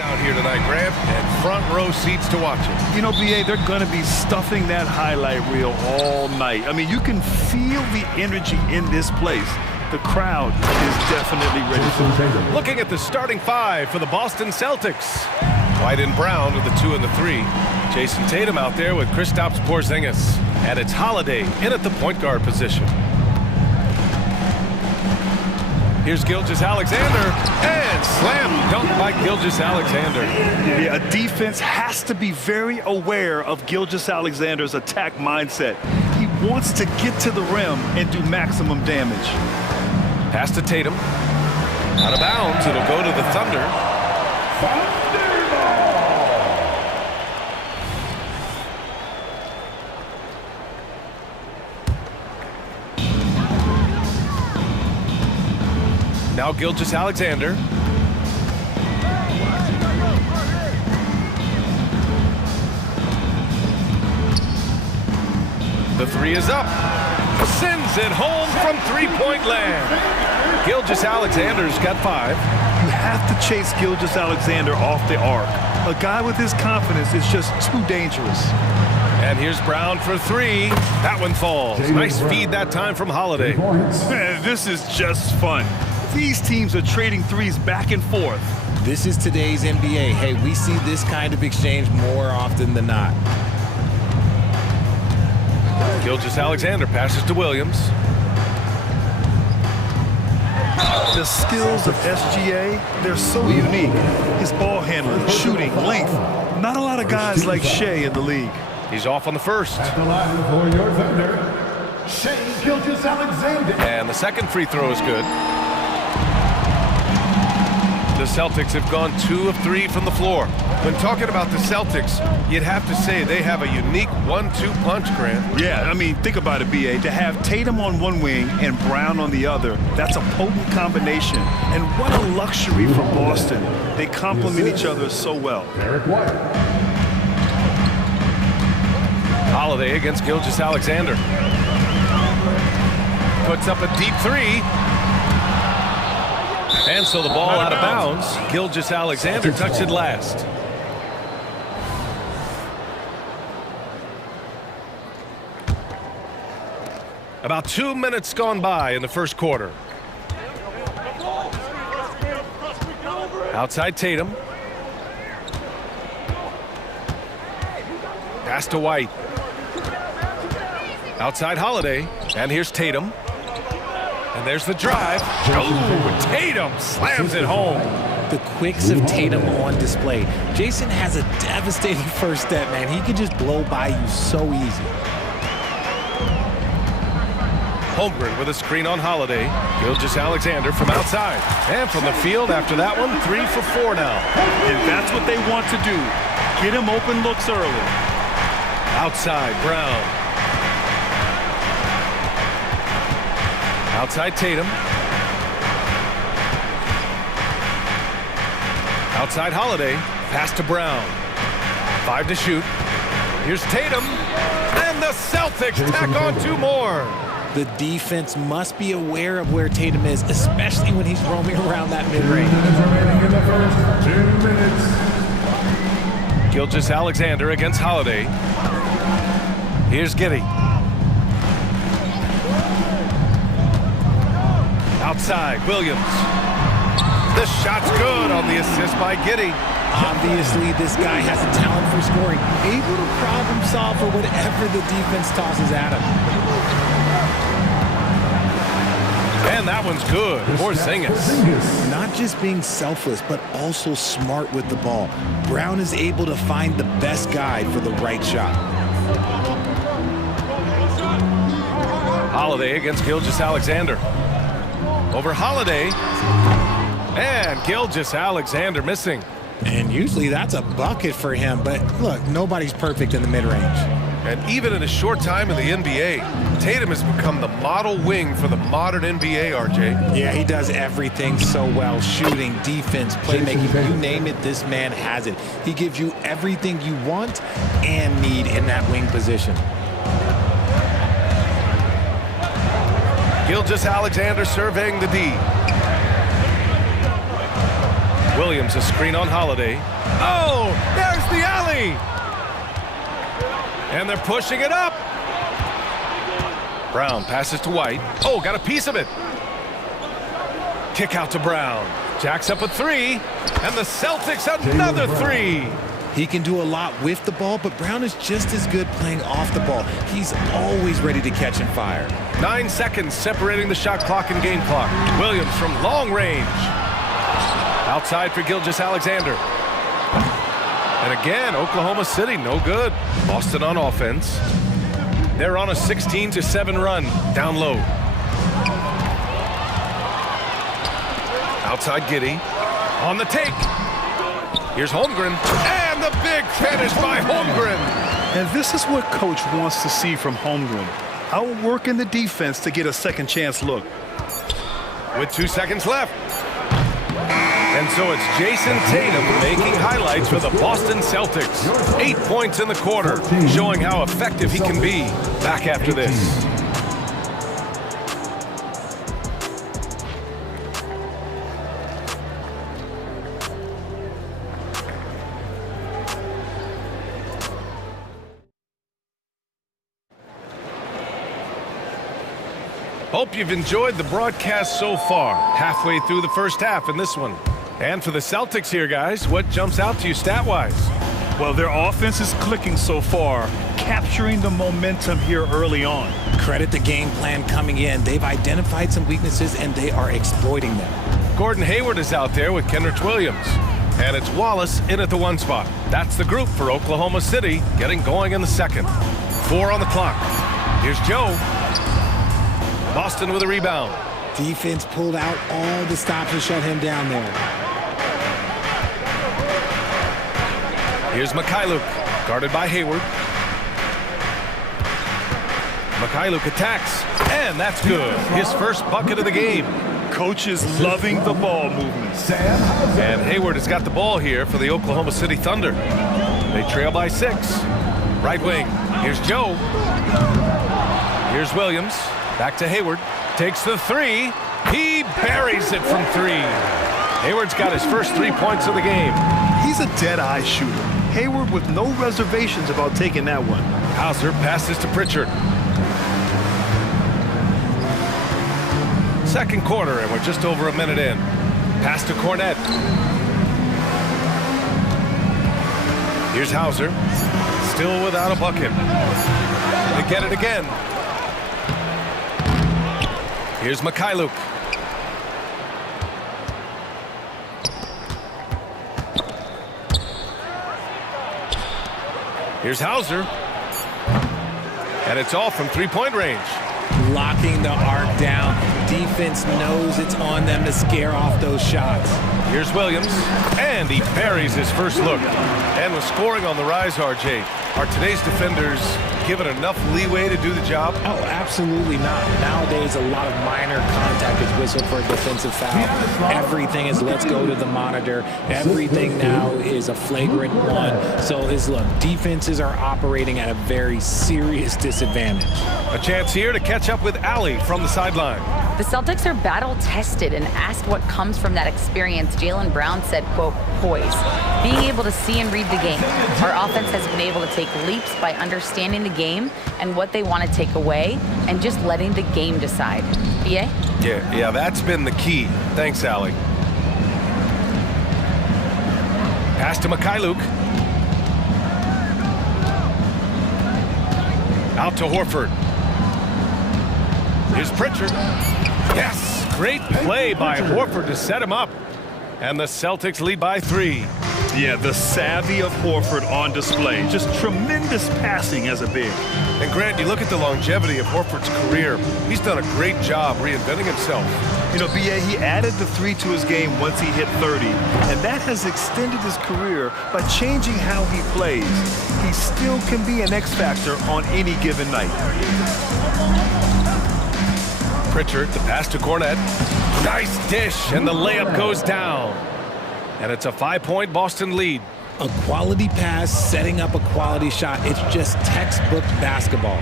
Out here tonight, Grant, and front row seats to watch it. You know, BA, they're going to be stuffing that highlight reel all night. I mean, you can feel the energy in this place. The crowd is definitely ready for it. Looking at the starting five for the Boston Celtics. White and Brown are the 2 and the 3. Jason Tatum out there with Kristaps Porzingis. And it's Holiday in at the point guard position. Here's Gilgeous-Alexander, and slam dunk by Gilgeous-Alexander. Yeah, a defense has to be very aware of Gilgeous-Alexander's attack mindset. He wants to get to the rim and do maximum damage. Pass to Tatum. Out of bounds, it'll go to the Thunder. Now Gilgeous-Alexander. The 3 is up. Sends it home from three-point land. Gilgeous-Alexander's got 5. You have to chase Gilgeous-Alexander off the arc. A guy with his confidence is just too dangerous. And here's Brown for 3. That one falls. Nice feed that time from Holiday. Man, this is just fun. These teams are trading threes back and forth. This is today's NBA. Hey, we see this kind of exchange more often than not. Gilgeous-Alexander passes to Williams. The skills of SGA, they're so unique. His ball handling, shooting, length. Not a lot of guys like Shea in the league. He's off on the first. At the line for your Thunder, Shea Gilgeous-Alexander. And the second free throw is good. The Celtics have gone 2 of 3 from the floor. When talking about the Celtics, you'd have to say they have a unique 1-2 punch, Grant. Yeah, I mean, think about it, BA. To have Tatum on one wing and Brown on the other, that's a potent combination. And what a luxury for Boston. They complement each other so well. Derek White. Holiday against Gilgeous-Alexander. Puts up a deep 3. And so the ball out of bounds. Gilgeous-Alexander touched it last. About 2 minutes gone by in the first quarter. Outside Tatum. Pass to White. Outside Holiday. And here's Tatum. And there's the drive. Oh, Tatum slams it home. The quicks of Tatum on display. Jason has a devastating first step, man. He can just blow by you so easy. Holmgren with a screen on Holiday. Gilgeous-Alexander from outside. And from the field after that one, 3 for 4 now. And that's what they want to do. Get him open looks early. Outside, Brown. Outside Tatum. Outside Holiday. Pass to Brown. 5 to shoot. Here's Tatum. And the Celtics tack on 2 more. The defense must be aware of where Tatum is, especially when he's roaming around that mid-range. Remaining in the first 2 minutes. Gilgeous-Alexander against Holiday. Here's Giddey. Outside, Williams. The shot's good on the assist by Giddey. Obviously, this guy has a talent for scoring, able to problem solve for whatever the defense tosses at him. And that one's good. Porzingis. Not just being selfless, but also smart with the ball. Brown is able to find the best guy for the right shot. Holiday against Gilgeous-Alexander. Over Holiday. And Gilgeous-Alexander missing. And usually that's a bucket for him, but look, nobody's perfect in the mid-range. And even in a short time in the NBA, Tatum has become the model wing for the modern NBA, RJ. Yeah, he does everything so well. Shooting, defense, playmaking, you name it, this man has it. He gives you everything you want and need in that wing position. Gilgeous-Alexander surveying the D. Williams, a screen on Holiday. Oh, there's the alley! And they're pushing it up. Brown passes to White. Oh, got a piece of it. Kick out to Brown. Jacks up a three, and the Celtics another three. He can do a lot with the ball, but Brown is just as good playing off the ball. He's always ready to catch and fire. 9 seconds separating the shot clock and game clock. Williams from long range. Outside for Gilgeous-Alexander. And again, Oklahoma City, no good. Boston on offense. They're on a 16-7 run, down low. Outside Giddey. On the take. Here's Holmgren. And the big finish by Holmgren. And this is what Coach wants to see from Holmgren. Outworking the defense to get a second chance look. With 2 seconds left. And so it's Jason Tatum making highlights for the Boston Celtics. 8 points in the quarter, showing how effective he can be. Back after this. Hope you've enjoyed the broadcast so far. Halfway through the first half in this one. And for the Celtics here, guys, what jumps out to you stat-wise? Well, their offense is clicking so far, capturing the momentum here early on. Credit the game plan coming in. They've identified some weaknesses, and they are exploiting them. Gordon Hayward is out there with Kenrich Williams. And it's Wallace in at the 1 spot. That's the group for Oklahoma City, getting going in the second. 4 on the clock. Here's Joe. Boston with a rebound. Defense pulled out all the stops to shut him down there. Here's Mikhailuk, guarded by Hayward. Mikhailuk attacks, and that's good. His first bucket of the game. Coach is loving the ball movement. And Hayward has got the ball here for the Oklahoma City Thunder. They trail by 6. Right wing, here's Joe. Here's Williams. Back to Hayward. Takes the 3. He buries it from 3. Hayward's got his first 3 points of the game. He's a dead-eye shooter. Hayward with no reservations about taking that one. Hauser passes to Pritchard. Second quarter, and we're just over a minute in. Pass to Cornette. Here's Hauser. Still without a bucket. They get it again. Here's Mikhailuk. Here's Hauser. And it's all from three-point range. Locking the arc down. Defense knows it's on them to scare off those shots. Here's Williams. And he buries his first look. And with scoring on the rise, RJ, are today's defenders given enough leeway to do the job? Oh, absolutely not. Nowadays, a lot of minor contact is whistled for a defensive foul. Everything is let's go to the monitor. Everything now is a flagrant one. So, look, defenses are operating at a very serious disadvantage. A chance here to catch up with Allie from the sideline. The Celtics are battle-tested, and asked what comes from that experience, Jaylen Brown said, quote, poise. Being able to see and read the game. Our offense has been able to take leaps by understanding the game and what they want to take away and just letting the game decide. BA? Yeah, that's been the key. Thanks, Allie. Pass to Mikhailuk. Out to Horford. Here's Pritchard. Yes, great play by Horford to set him up. And the Celtics lead by 3. Yeah, the savvy of Horford on display. Just tremendous passing as a big. And Grant, you look at the longevity of Horford's career. He's done a great job reinventing himself. You know, BA, he added the 3 to his game once he hit 30. And that has extended his career by changing how he plays. He still can be an X factor on any given night. Pritchard, the pass to Cornette. Nice dish, and the layup goes down. And it's a 5-point Boston lead. A quality pass, setting up a quality shot. It's just textbook basketball.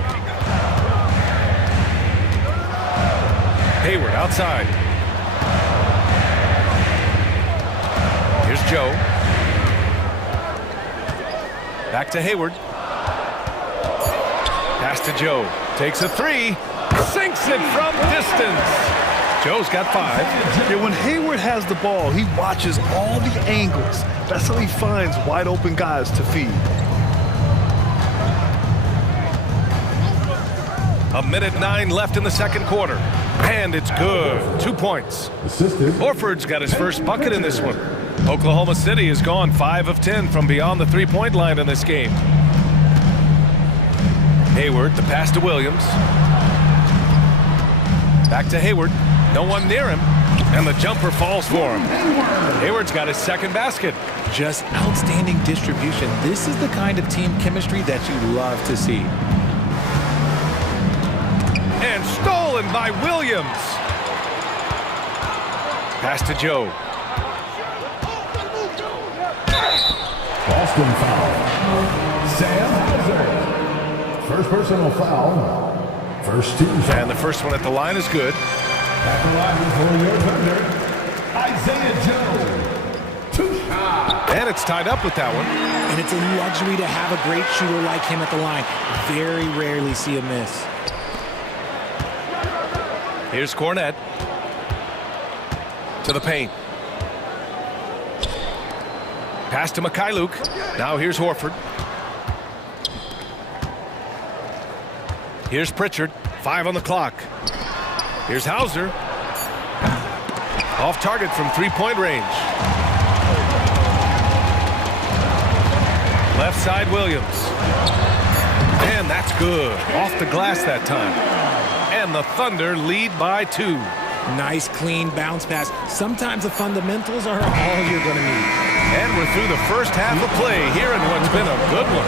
Hayward outside. Joe. Back to Hayward. Pass to Joe. Takes a three. Sinks it from distance. Joe's got 5. Yeah, when Hayward has the ball, he watches all the angles. That's how he finds wide open guys to feed. A minute 9 left in the second quarter. And it's good. 2 points. Horford's got his first bucket in this one. Oklahoma City has gone 5 of 10 from beyond the three-point line in this game. Hayward, the pass to Williams. Back to Hayward. No one near him. And the jumper falls for him. Hayward's got his second basket. Just outstanding distribution. This is the kind of team chemistry that you love to see. And stolen by Williams. Pass to Joe. Boston foul. Sam Hazard. First personal foul. First team foul. And the first one at the line is good. At the line for your defender, Isaiah Joe. 2 shots. And it's tied up with that one. And it's a luxury to have a great shooter like him at the line. Very rarely see a miss. Here's Cornette. To the paint. Pass to Mikhailuk. Now here's Horford. Here's Pritchard. 5 on the clock. Here's Hauser. Off target from three-point range. Left side Williams. And that's good. Off the glass that time. And the Thunder lead by 2. Nice, clean bounce pass. Sometimes the fundamentals are all you're going to need. And we're through the first half of play here in what's been a good one.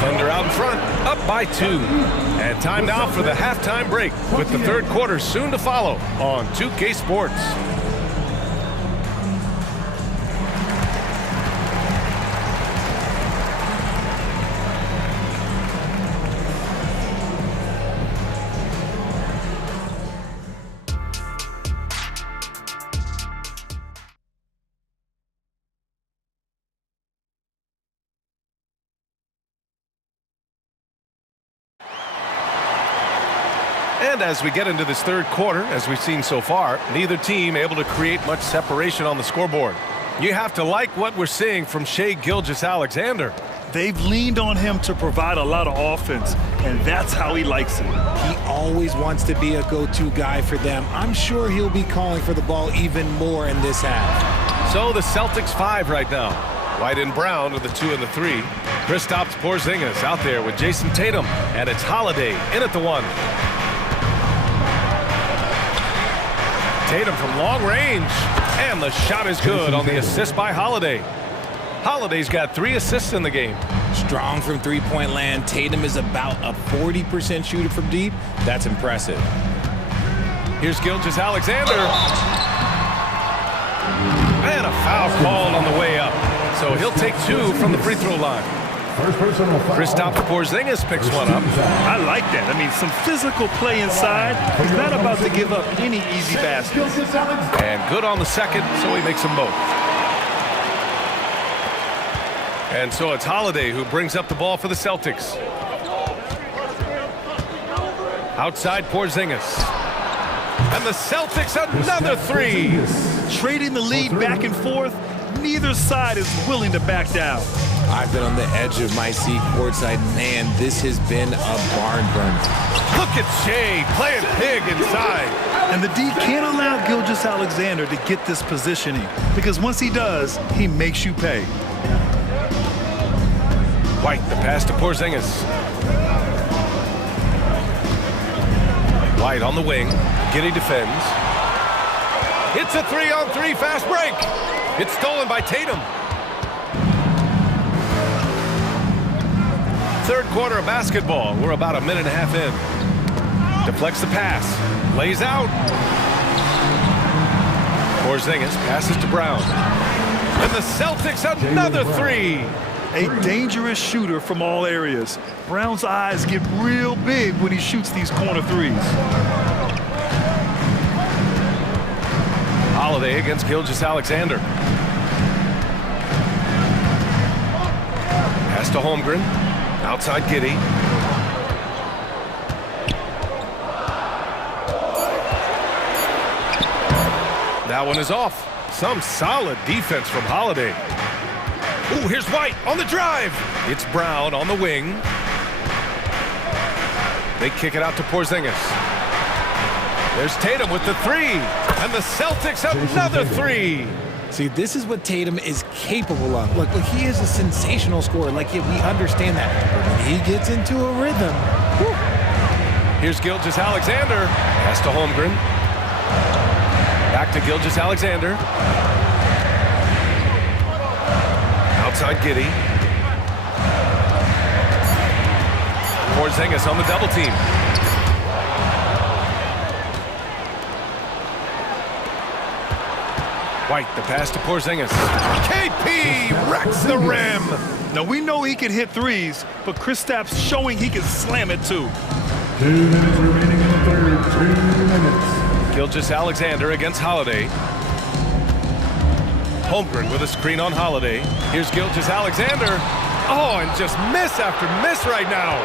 Thunder out in front, up by 2. And time now for the halftime break with the third quarter soon to follow on 2K Sports. And as we get into this third quarter, as we've seen so far, neither team able to create much separation on the scoreboard. You have to like what we're seeing from Shai Gilgeous-Alexander. They've leaned on him to provide a lot of offense, and that's how he likes it. He always wants to be a go-to guy for them. I'm sure he'll be calling for the ball even more in this half. So the Celtics 5 right now. White and Brown are the 2 and the 3. Kristaps Porzingis out there with Jason Tatum, and it's Holiday in at the 1. Tatum from long range, and the shot is good on the assist by Holiday. Holiday's got 3 assists in the game. Strong from three-point land. Tatum is about a 40% shooter from deep. That's impressive. Here's Gilgeous-Alexander. And a foul called on the way up. So he'll take 2 from the free throw line. First personal foul. Kristaps Porzingis picks one up. I like that. I mean, some physical play inside. He's not about to give up any easy baskets. And good on the second, so he makes them both. And so it's Holiday who brings up the ball for the Celtics. Outside Porzingis. And the Celtics another 3. Trading the lead back and forth. Neither side is willing to back down. I've been on the edge of my seat courtside. Man, this has been a barn burner. Look at Shai playing big inside. And the D can't allow Gilgeous-Alexander to get this positioning, because once he does, he makes you pay. White, the pass to Porzingis. White on the wing. Giddey defends. It's a 3-on-3 fast break. It's stolen by Tatum. Third quarter of basketball. We're about a minute and a half in. Deflects the pass. Lays out. Porzingis passes to Brown. And the Celtics another 3. A dangerous shooter from all areas. Brown's eyes get real big when he shoots these corner 3s. Holiday against Gilgeous-Alexander. Pass to Holmgren. Outside Giddy. That one is off. Some solid defense from Holiday. Ooh, here's White on the drive. It's Brown on the wing. They kick it out to Porzingis. There's Tatum with the three. And the Celtics another three. See, this is what Tatum is capable of. Look, he is a sensational scorer. Like, we understand that. But when he gets into a rhythm, whew. Here's Gilgeous-Alexander. Pass to Holmgren. Back to Gilgeous-Alexander. Outside Giddy. Porzingis on the double team. White, the pass to Porzingis. KP wrecks the rim. Now, we know he can hit threes, but Kristaps showing he can slam it too. 2 minutes remaining in the third. 2 minutes. Gilgeous-Alexander against Holiday. Holmgren with a screen on Holiday. Here's Gilgeous-Alexander. Oh, and just miss after miss right now.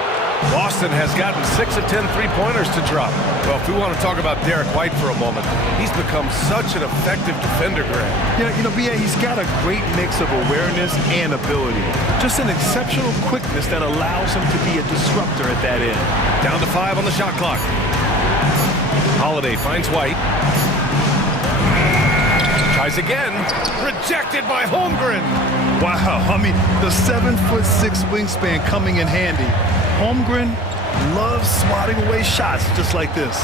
Boston has gotten 6 of 10 three-pointers to drop. Well, if we want to talk about Derek White for a moment, he's become such an effective defender, Grant. Yeah, you know, B.A., he's got a great mix of awareness and ability. Just an exceptional quickness that allows him to be a disruptor at that end. Down to 5 on the shot clock. Holiday finds White. Tries again. Rejected by Holmgren. Wow, I mean, the 7'6" wingspan coming in handy. Holmgren loves swatting away shots just like this.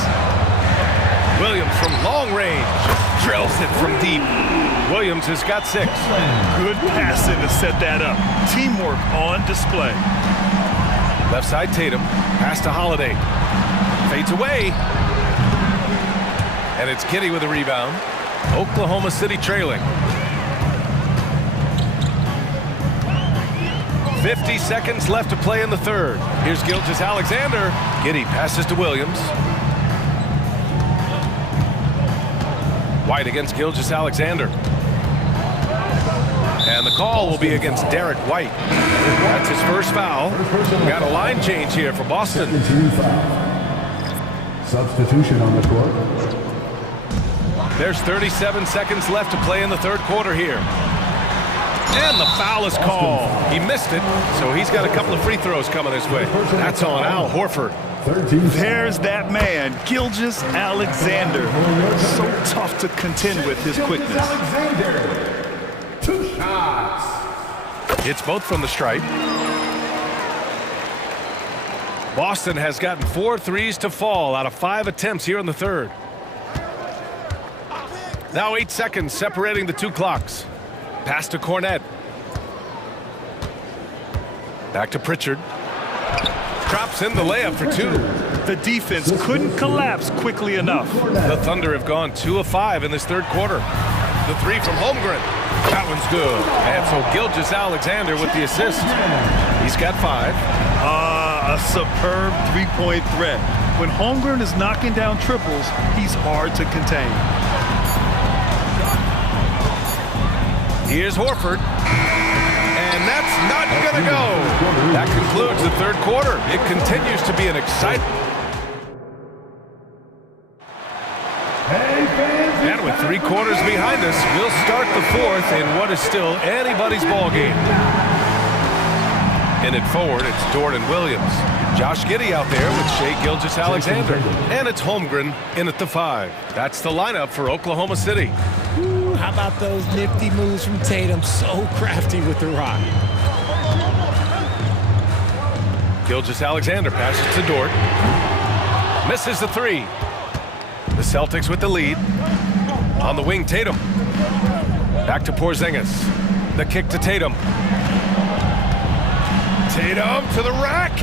Williams from long range. Drills it from deep. Williams has got 6. Good passing to set that up. Teamwork on display. Left side Tatum. Pass to Holiday. Fades away. And it's Giddy with a rebound. Oklahoma City trailing. 50 seconds left to play in the third. Here's Gilgeous-Alexander. Giddy passes to Williams. White against Gilgeous-Alexander. And the call will be against Derek White. That's his first foul. Got a line change here for Boston. Substitution on the court. There's 37 seconds left to play in the third quarter here. And the foul is called. He missed it, so he's got a couple of free throws coming his way. That's on Al Horford. There's that man, Gilgeous-Alexander. So tough to contend with his quickness. 2 shots. It's both from the stripe. Boston has gotten 4 threes to fall out of 5 attempts here in the third. Now 8 seconds separating the 2 clocks. Pass to Cornette. Back to Pritchard. Drops in the layup for 2. The defense couldn't collapse quickly enough. The Thunder have gone 2 of 5 in this third quarter. The 3 from Holmgren. That one's good. And so Gilgeous-Alexander with the assist. He's got 5. A superb three-point threat. When Holmgren is knocking down triples, he's hard to contain. Here's Horford. And that's not going to go. That concludes the third quarter. It continues to be an exciting. And with 3 quarters behind us, we'll start the fourth in what is still anybody's ball game. In it forward, it's Jordan Williams. Josh Giddey out there with Shai Gilgeous-Alexander. And it's Holmgren in at the 5. That's the lineup for Oklahoma City. Ooh, how about those nifty moves from Tatum? So crafty with the rock. Gilgeous-Alexander passes to Dort. Misses the 3. The Celtics with the lead. On the wing, Tatum. Back to Porzingis. The kick to Tatum. Tatum to the rack.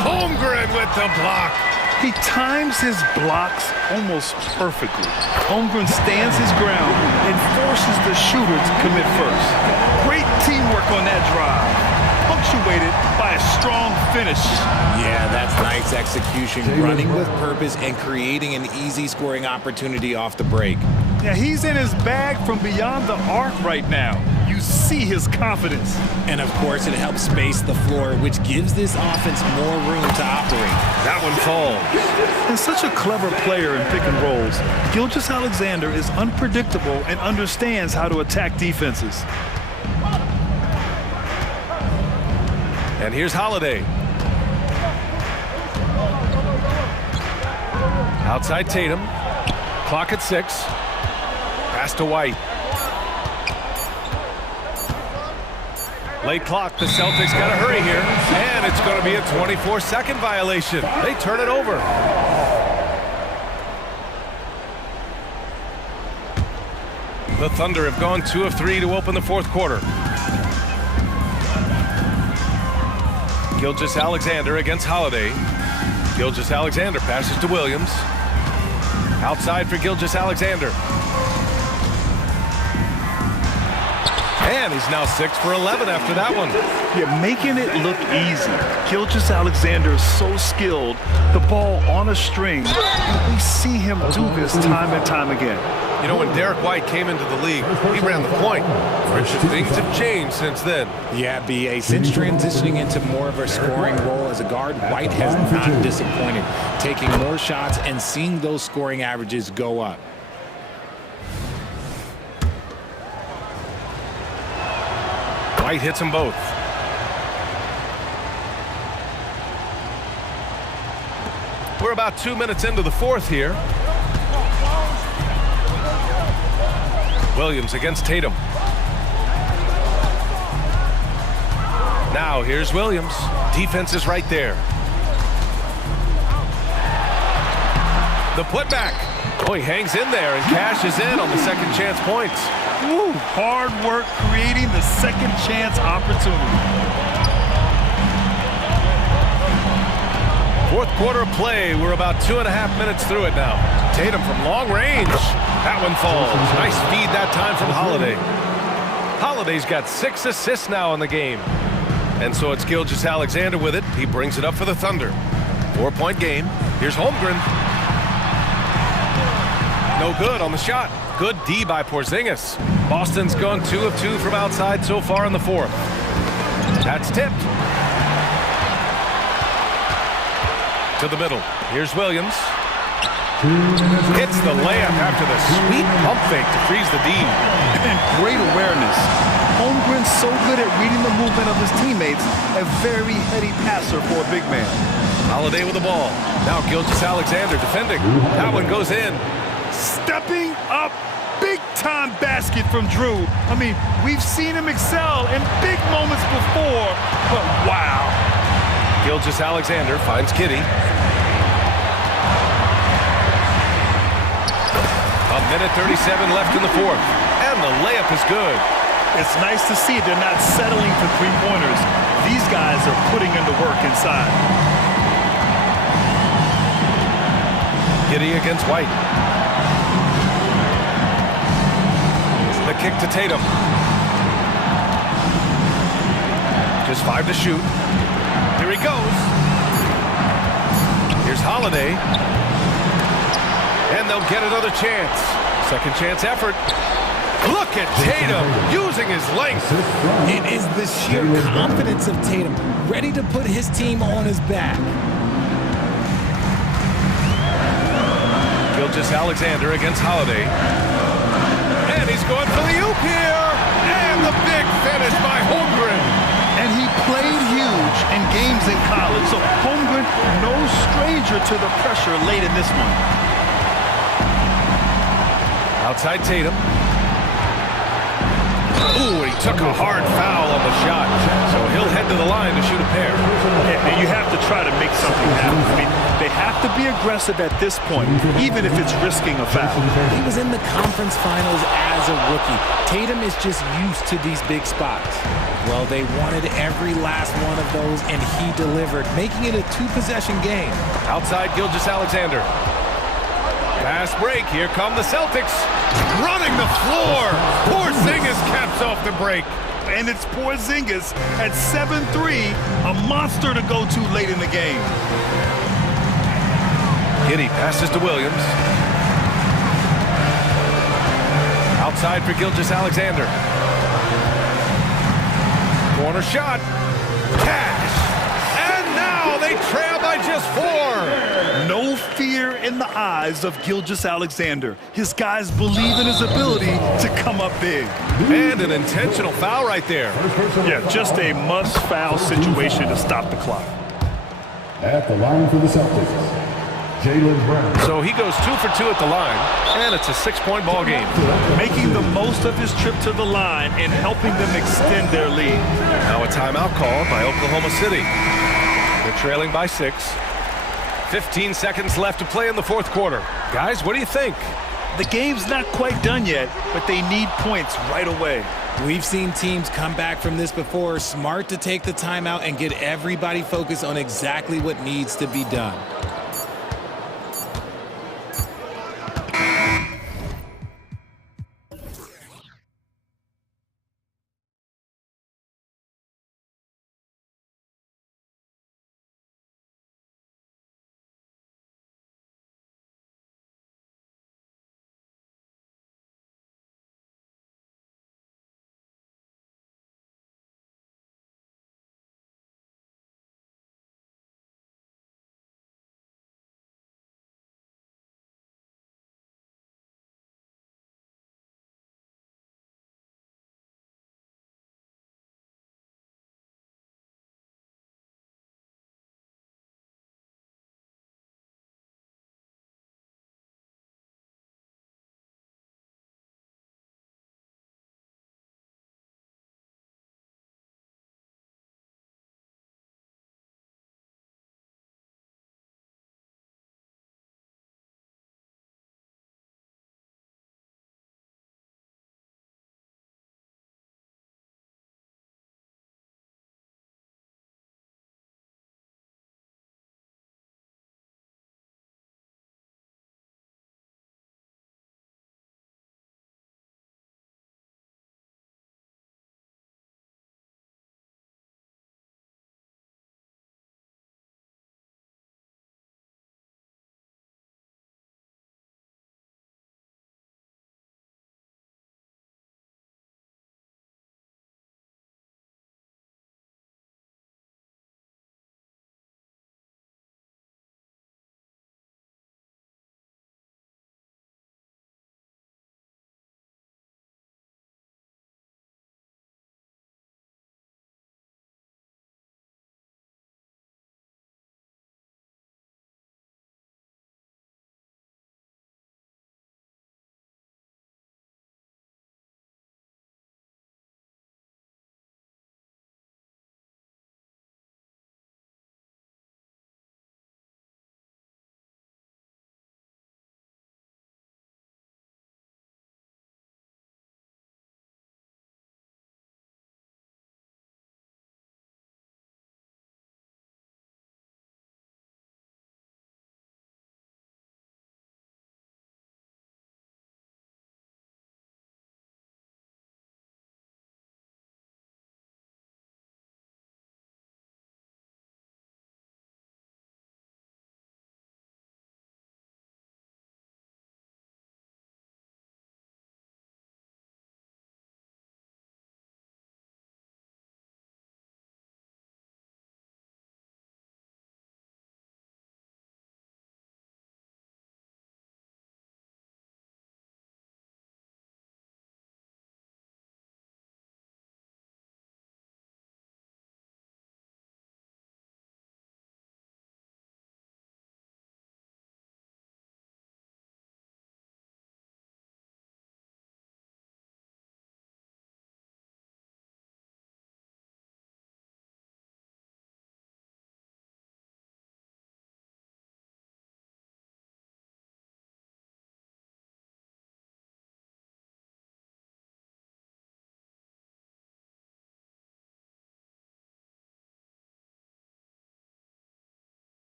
Holmgren with the block. He times his blocks almost perfectly. Holmgren stands his ground and forces the shooter to commit first. Great teamwork on that drive, punctuated by a strong finish. Yeah, that's nice execution, running with purpose and creating an easy scoring opportunity off the break. Yeah, he's in his bag from beyond the arc right now. You you see his confidence. And of course, it helps space the floor, which gives this offense more room to operate. That one falls. And such a clever player in pick and rolls, Gilgeous-Alexander is unpredictable and understands how to attack defenses. And here's Holiday. Outside Tatum. Clock at 6. Pass to White. Late clock. The Celtics got to hurry here. And it's going to be a 24-second violation. They turn it over. The Thunder have gone 2 of 3 to open the fourth quarter. Gilgeous-Alexander against Holiday. Gilgeous-Alexander passes to Williams. Outside for Gilgeous-Alexander. And he's now 6 for 11 after that one. Yeah, making it look easy. Gilgeous-Alexander is so skilled. The ball on a string. We see him do this time and time again. You know, when Derek White came into the league, he ran the point. Things have changed since then. Yeah, B.A. Since transitioning into more of a scoring role as a guard, White has not disappointed, taking more shots and seeing those scoring averages go up. White hits them both. We're about 2 minutes into the fourth here. Williams against Tatum. Now here's Williams. Defense is right there. The putback. Oh, he hangs in there and cashes in on the second chance points. Woo, hard work creating the second chance opportunity. Fourth quarter of play. We're about 2.5 minutes through it now. Tatum from long range. That one falls. Nice feed that time from Holiday. Holiday's got 6 assists now in the game. And so it's Gilgeous-Alexander with it. He brings it up for the Thunder. 4-point game. Here's Holmgren. No good on the shot. Good D by Porzingis. Boston's gone 2 of 2 from outside so far in the fourth. That's tipped. To the middle. Here's Williams. Hits the layup after the sweet pump fake to freeze the D. And great awareness. Holmgren's so good at reading the movement of his teammates. A very heady passer for a big man. Holiday with the ball. Now Gilgeous-Alexander defending. That one goes in. Stepping up. Big-time basket from Drew. I mean, we've seen him excel in big moments before, but wow. Gilgeous-Alexander finds Kitty. A minute 37 left in the fourth. And the layup is good. It's nice to see they're not settling for three-pointers. These guys are putting in the work inside. Kitty against White. The kick to Tatum. Just 5 to shoot. Here he goes. Here's Holiday. And they'll get another chance. Second chance effort. Look at Tatum using his length. It is the sheer confidence of Tatum, ready to put his team on his back. Gilgeous-Alexander against Holiday. And he's going for the oop here. And the big finish by Holmgren. And he played huge in games in college. So Holmgren, no stranger to the pressure late in this one. Outside Tatum. Ooh, he took a hard foul on the shot. So he'll head to the line to shoot a pair. And you have to try to make something happen. I mean, they have to be aggressive at this point, even if it's risking a foul. He was in the conference finals as a rookie. Tatum is just used to these big spots. Well, they wanted every last one of those, and he delivered, making it a 2-possession game. Outside Gilgeous-Alexander. Fast break. Here come the Celtics. Running the floor. Porzingis caps off the break. And it's Porzingis at 7'3", a monster to go to late in the game. Kitty passes to Williams. Outside for Gilgeous-Alexander. Corner shot. Cash. And now they trail by just 4. No fear in the eyes of Gilgeous-Alexander. His guys believe in his ability to come up big. And an intentional foul right there. Yeah, just a must-foul situation to stop the clock. At the line for the Celtics, Jaylen Brown. So he goes 2 for 2 at the line, and it's a 6-point ball game. Making the most of his trip to the line and helping them extend their lead. Now a timeout called by Oklahoma City. They're trailing by 6. 15 seconds left to play in the fourth quarter. Guys, what do you think? The game's not quite done yet, but they need points right away. We've seen teams come back from this before. Smart to take the timeout and get everybody focused on exactly what needs to be done.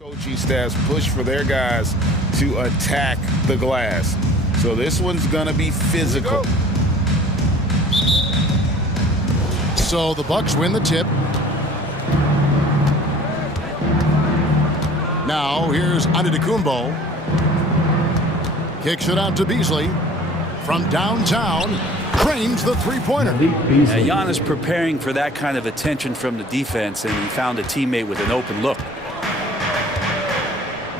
Coaching staffs push for their guys to attack the glass. So this one's going to be physical. So the Bucks win the tip. Now here's Antetokounmpo. Kicks it out to Beasley. From downtown, trains the three-pointer. Giannis preparing for that kind of attention from the defense, and he found a teammate with an open look.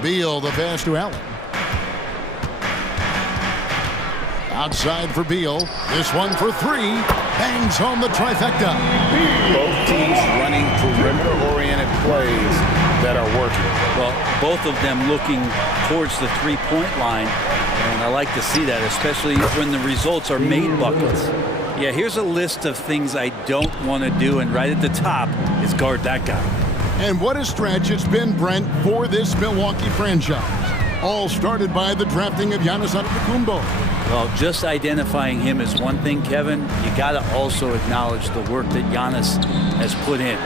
Beal, the pass to Allen. Outside for Beal. This one for three. Bangs home the trifecta. Both teams running perimeter-oriented plays that are working. Well, both of them looking towards the three-point line, and I like to see that, especially when the results are made buckets. Yeah, here's a list of things I don't want to do, and right at the top is guard that guy. And what a stretch it's been, Brent, for this Milwaukee franchise. All started by the drafting of Giannis Antetokounmpo. Well, just identifying him is one thing, Kevin. You got to also acknowledge the work that Giannis has put in.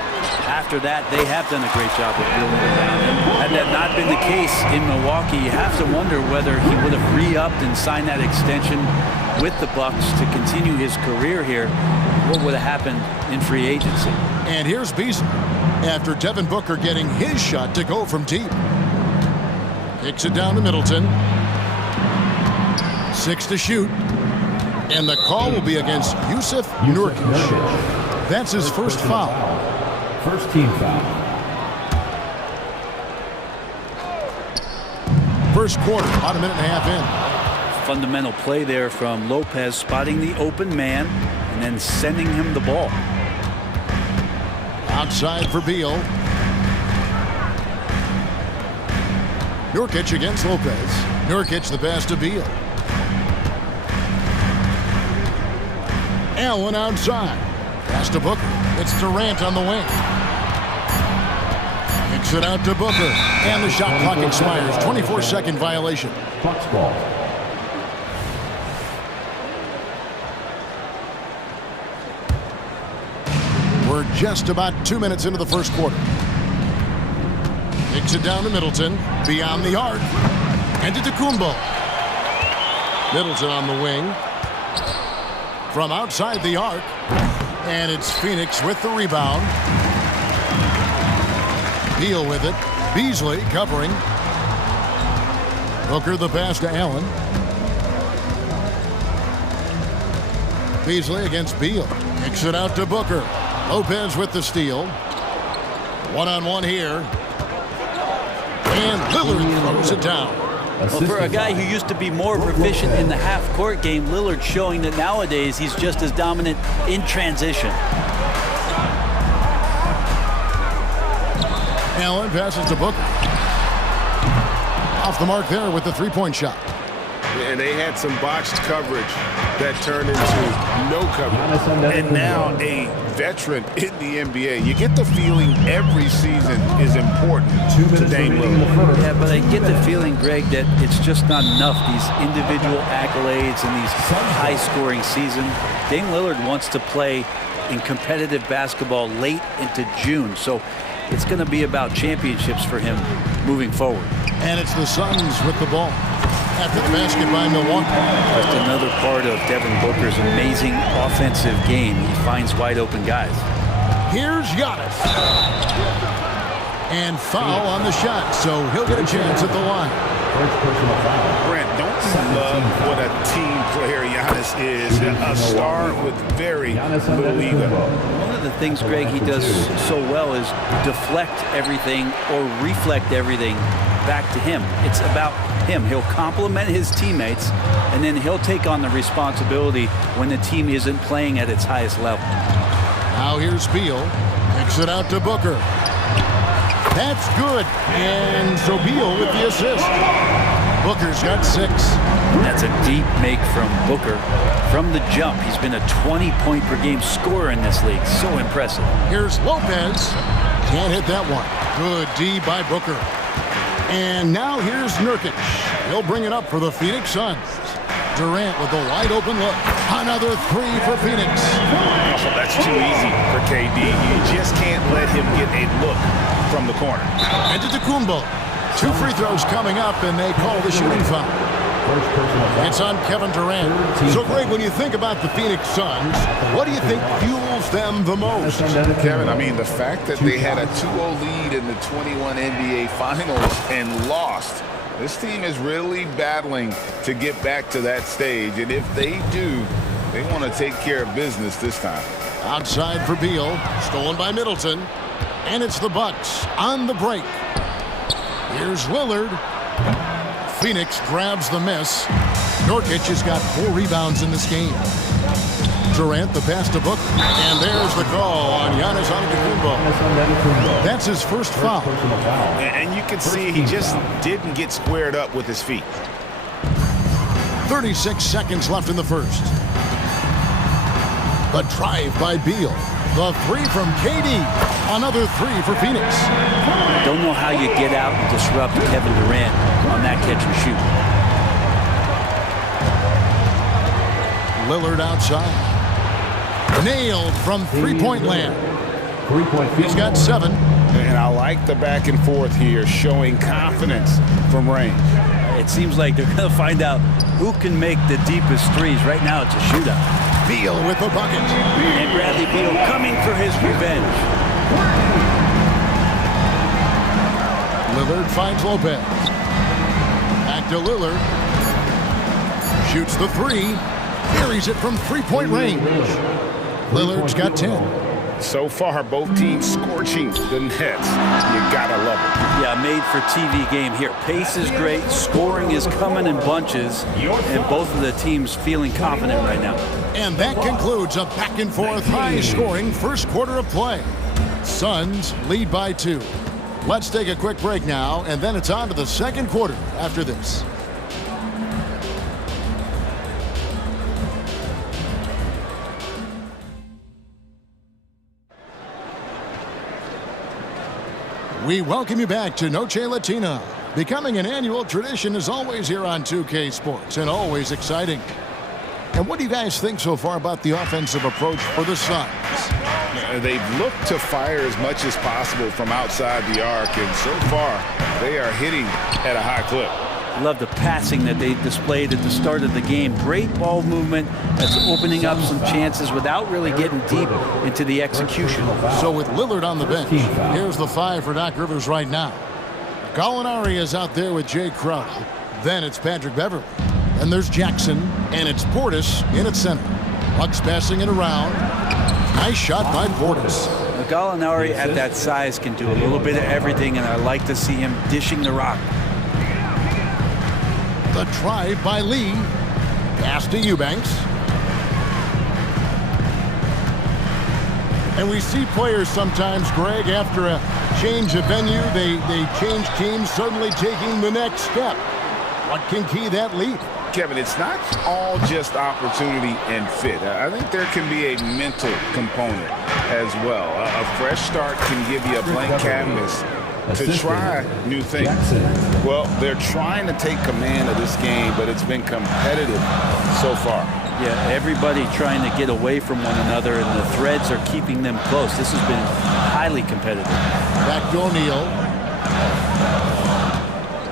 After that, they have done a great job of building around him. Had that not been the case in Milwaukee, you have to wonder whether he would have re-upped and signed that extension with the Bucks to continue his career here. What would have happened in free agency? And here's Beasley. After Devin Booker getting his shot to go from deep. Kicks it down to Middleton. 6 to shoot. And the call will be against Yusuf Nurkic. That's his first foul. First team foul. First quarter, about a minute and a half in. Fundamental play there from Lopez, spotting the open man and then sending him the ball. Outside for Beal. Nurkic against Lopez. Nurkic the pass to Beal. Allen outside. Pass to Booker. It's Durant on the wing. Kicks it out to Booker. And the shot clock expires. 24-second violation. Bucks ball. We're just about 2 minutes into the first quarter. Kicks it down to Middleton. Beyond the arc. And to Antetokounmpo. Middleton on the wing. From outside the arc. And it's Phoenix with the rebound. Beal with it. Beasley covering. Booker the pass to Allen. Beasley against Beal. Kicks it out to Booker. Lopez with the steal. One-on-one here. And Lillard throws it down. Well, for a guy who used to be more proficient in the half-court game, Lillard showing that nowadays he's just as dominant in transition. Allen passes to Booker. Off the mark there with the three-point shot. And they had some botched coverage that turned into no coverage. And now a veteran in the NBA. You get the feeling every season is important to Dame Lillard. Yeah, but I get the feeling, Greg, that it's just not enough, these individual accolades and these high-scoring seasons. Dame Lillard wants to play in competitive basketball late into June, so it's going to be about championships for him moving forward. And it's the Suns with the ball. After the basket by Milwaukee. Just another part of Devin Booker's amazing offensive game. He finds wide open guys. Here's Giannis. And foul on the shot, so he'll get a chance at the line. First personal foul. Brent, don't you love what a team player Giannis is? A star with very little ego. One of the things, Greg, he does so well is deflect everything or reflect everything back to him. It's about him. He'll compliment his teammates, and then he'll take on the responsibility when the team isn't playing at its highest level. Now here's Beal. Kicks it out to Booker. That's good. And so Beal with the assist. Booker's got 6. That's a deep make from Booker. From the jump, he's been a 20-point-per-game scorer in this league. So impressive. Here's Lopez. Can't hit that one. Good D by Booker. And now here's Nurkic. He'll bring it up for the Phoenix Suns. Durant with a wide open look. Another 3 for Phoenix. Oh, that's too easy for KD. You just can't let him get a look from from the corner. Antetokounmpo. 2 free throws coming up, and they call the shooting foul. It's on Kevin Durant. So, Greg, when you think about the Phoenix Suns, what do you think fuels them the most? Kevin, I mean, the fact that they had a 2-0 lead in the 21 NBA Finals and lost. This team is really battling to get back to that stage, and if they do, they want to take care of business this time. Outside for Beal, stolen by Middleton, and it's the Bucks on the break. Here's Lillard. Phoenix grabs the miss. Nurkic has got 4 rebounds in this game. Durant, the pass to Booker, and there's the call on Giannis Antetokounmpo. That's his first foul. And you can see he just didn't get squared up with his feet. 36 seconds left in the first. The drive by Beal. The 3 from KD. Another 3 for Phoenix. Don't know how you get out and disrupt Kevin Durant on that catch and shoot. Lillard outside. Nailed from three-point land. He's got 7. And I like the back and forth here, showing confidence from range. It seems like they're going to find out who can make the deepest threes. Right now, it's a shootout. Beal with the bucket. And Bradley Beal coming for his revenge. Lillard finds Lopez. Back to Lillard. Shoots the 3. Carries it from three-point range. Lillard's got 10. So far, both teams scorching the nets. You gotta love it. Yeah, made for TV game here. Pace is great. Scoring is coming in bunches. And both of the teams feeling confident right now. And that concludes a back-and-forth, high-scoring first quarter of play. Suns lead by 2. Let's take a quick break now, and then it's on to the second quarter after this. We welcome you back to Noche Latina. Becoming an annual tradition is always here on 2K Sports, and always exciting. And what do you guys think so far about the offensive approach for the Suns? They've looked to fire as much as possible from outside the arc, and so far, they are hitting at a high clip. Love the passing that they displayed at the start of the game. Great ball movement that's opening up some chances without really getting deep into the execution. So with Lillard on the bench, here's the 5 for Doc Rivers right now. Gallinari is out there with Jay Crowder. Then it's Patrick Beverly. Then there's Jackson, and it's Portis in at center. Bucks passing it around. Nice shot by Portis. Gallinari at that size can do a little bit of everything, and I like to see him dishing the rock. The drive by Lee. Pass to Eubanks. And we see players sometimes, Greg, after a change of venue, they change teams, suddenly taking the next step. What can key that lead? Kevin, it's not all just opportunity and fit. I think there can be a mental component as well. A fresh start can give you a blank canvas to try new things. Well, they're trying to take command of this game, but it's been competitive so far. Yeah, everybody trying to get away from one another, and the threads are keeping them close. This has been highly competitive. Back to O'Neal.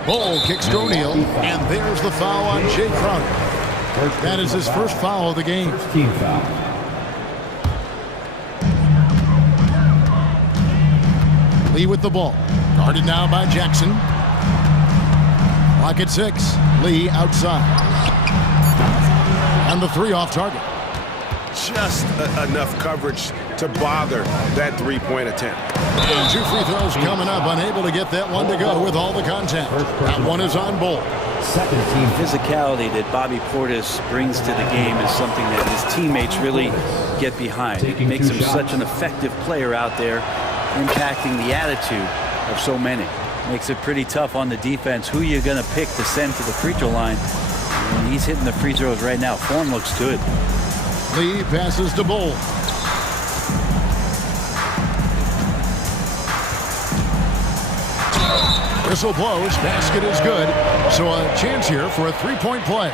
Ball kicks to O'Neal, and there's the foul on Jay Crowder. That is his first foul of the game. Team foul. Lee with the ball. Guarded now by Jackson. Clock at 6. Lee outside. And the 3 off target. Just enough coverage to bother that three-point attempt. And 2 free throws coming up. Unable to get that one to go with all the contact. That one is on Bull. Second team physicality that Bobby Portis brings to the game is something that his teammates really get behind. It makes him such an effective player out there, impacting the attitude of so many. Makes it pretty tough on the defense. Who you're going to pick to send to the free throw line. And he's hitting the free throws right now. Form looks good. Lee passes to Bull. Whistle blows. Basket is good. So a chance here for a 3-point play.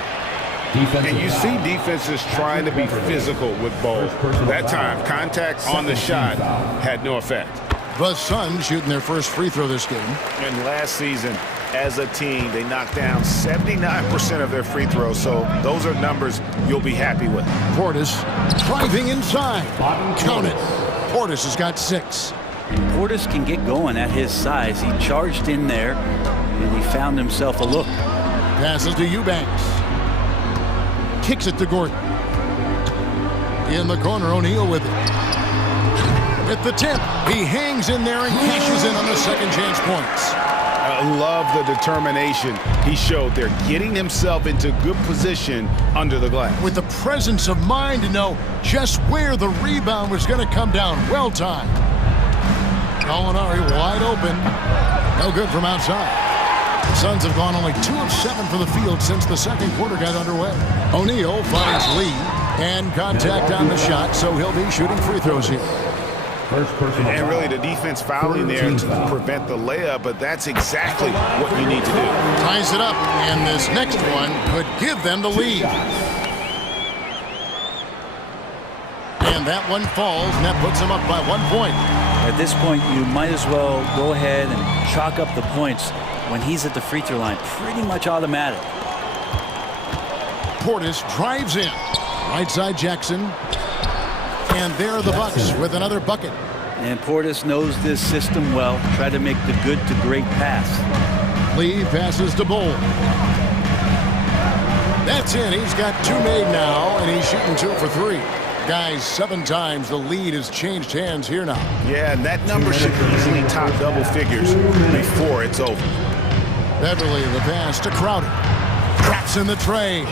And you see defenses trying to be physical with both. That time, contact on the shot had no effect. The Suns shooting their first free throw this game. And last season, as a team, they knocked down 79% of their free throws, so those are numbers you'll be happy with. Portis driving inside. Count it. Portis has got 6. Portis can get going at his size. He charged in there, and he found himself a look. Passes to Eubanks. Kicks it to Gordon. In the corner, O'Neal with it. At the tip, he hangs in there and cashes in on the second chance points. I love the determination he showed there, getting himself into good position under the glass. With the presence of mind to know just where the rebound was going to come down. Well timed. Gallinari wide open. No good from outside. The Suns have gone only 2 of 7 from the field since the second quarter got underway. O'Neal finds Lee and contact on the shot, so he'll be shooting free throws here. And really the defense fouling there to prevent the layup, but that's exactly what you need to do. Ties it up, and this next one could give them the lead. And that one falls, and that puts them up by 1 point. At this point, you might as well go ahead and chalk up the points when he's at the free throw line. Pretty much automatic. Portis drives in. Right side Jackson. And there are the Bucks with another bucket. And Portis knows this system well. Try to make the good to great pass. Lee passes to Bull. That's in. He's got 2 made now, and he's shooting 2 for 3. Guys, 7 times the lead has changed hands here now. Yeah, and that number should easily top double figures before it's over. Beverly, the pass to Crowder. Traps in the tray.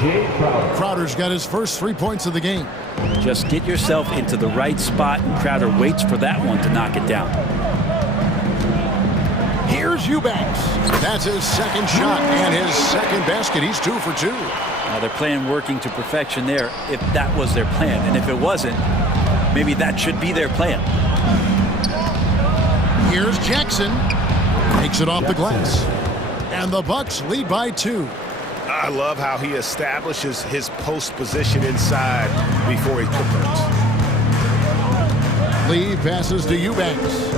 Crowder's got his first 3 points of the game. Just get yourself into the right spot, and Crowder waits for that one to knock it down. Here's Eubanks. That's his second shot and his second basket. He's 2 for 2. Now they're playing working to perfection there, if that was their plan. And if it wasn't, maybe that should be their plan. Here's Jackson. Takes it off the glass. And the Bucks lead by 2. I love how he establishes his post position inside before he converts. Lee passes to Eubanks.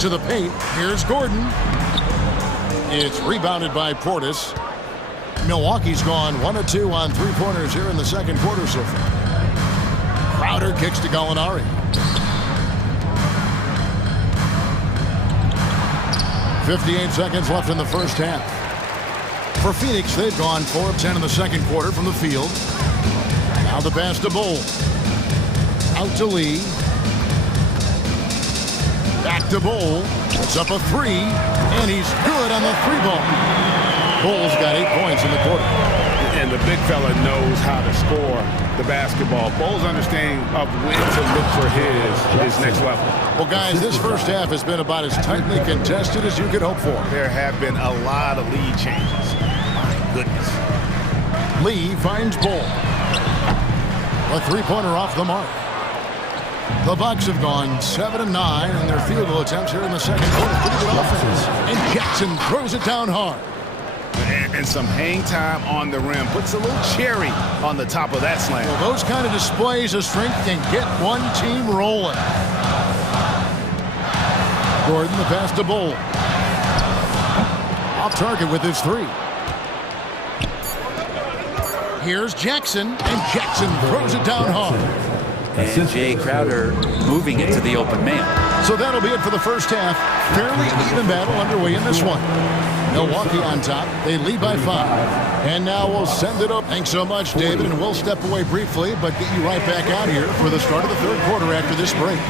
To the paint. Here's Gordon. It's rebounded by Portis. Milwaukee's gone 1 of 2 on 3-pointers here in the second quarter so far. Crowder kicks to Gallinari. .58 seconds left in the first half. For Phoenix, they've gone 4 of 10 in the second quarter from the field. Now the pass to Bull. Out to Lee. Back to Bull. Puts up a 3, and he's good on the 3-ball. Bull's got 8 points in the quarter. And the big fella knows how to score the basketball. Bull's understanding of when to look for his next level. Well, guys, this first half has been about as tightly contested as you could hope for. There have been a lot of lead changes. Goodness. Lee finds Bull. A 3-pointer off the mark. The Bucks have gone 7 of 9 in their field goal attempts here in the second quarter. Pretty good offense. And Jackson throws it down hard. And some hang time on the rim. Puts a little cherry on the top of that slam. Well, those kind of displays of strength can get one team rolling. Gordon, the pass to Bull. Off target with his 3. Here's Jackson, and Jackson throws it down hard. And Jay Crowder moving it to the open man. So that'll be it for the first half. Fairly even battle underway in this one. Milwaukee on top. They lead by 5. And now we'll send it up. Thanks so much, David. And we'll step away briefly, but get you right back out here for the start of the third quarter after this break.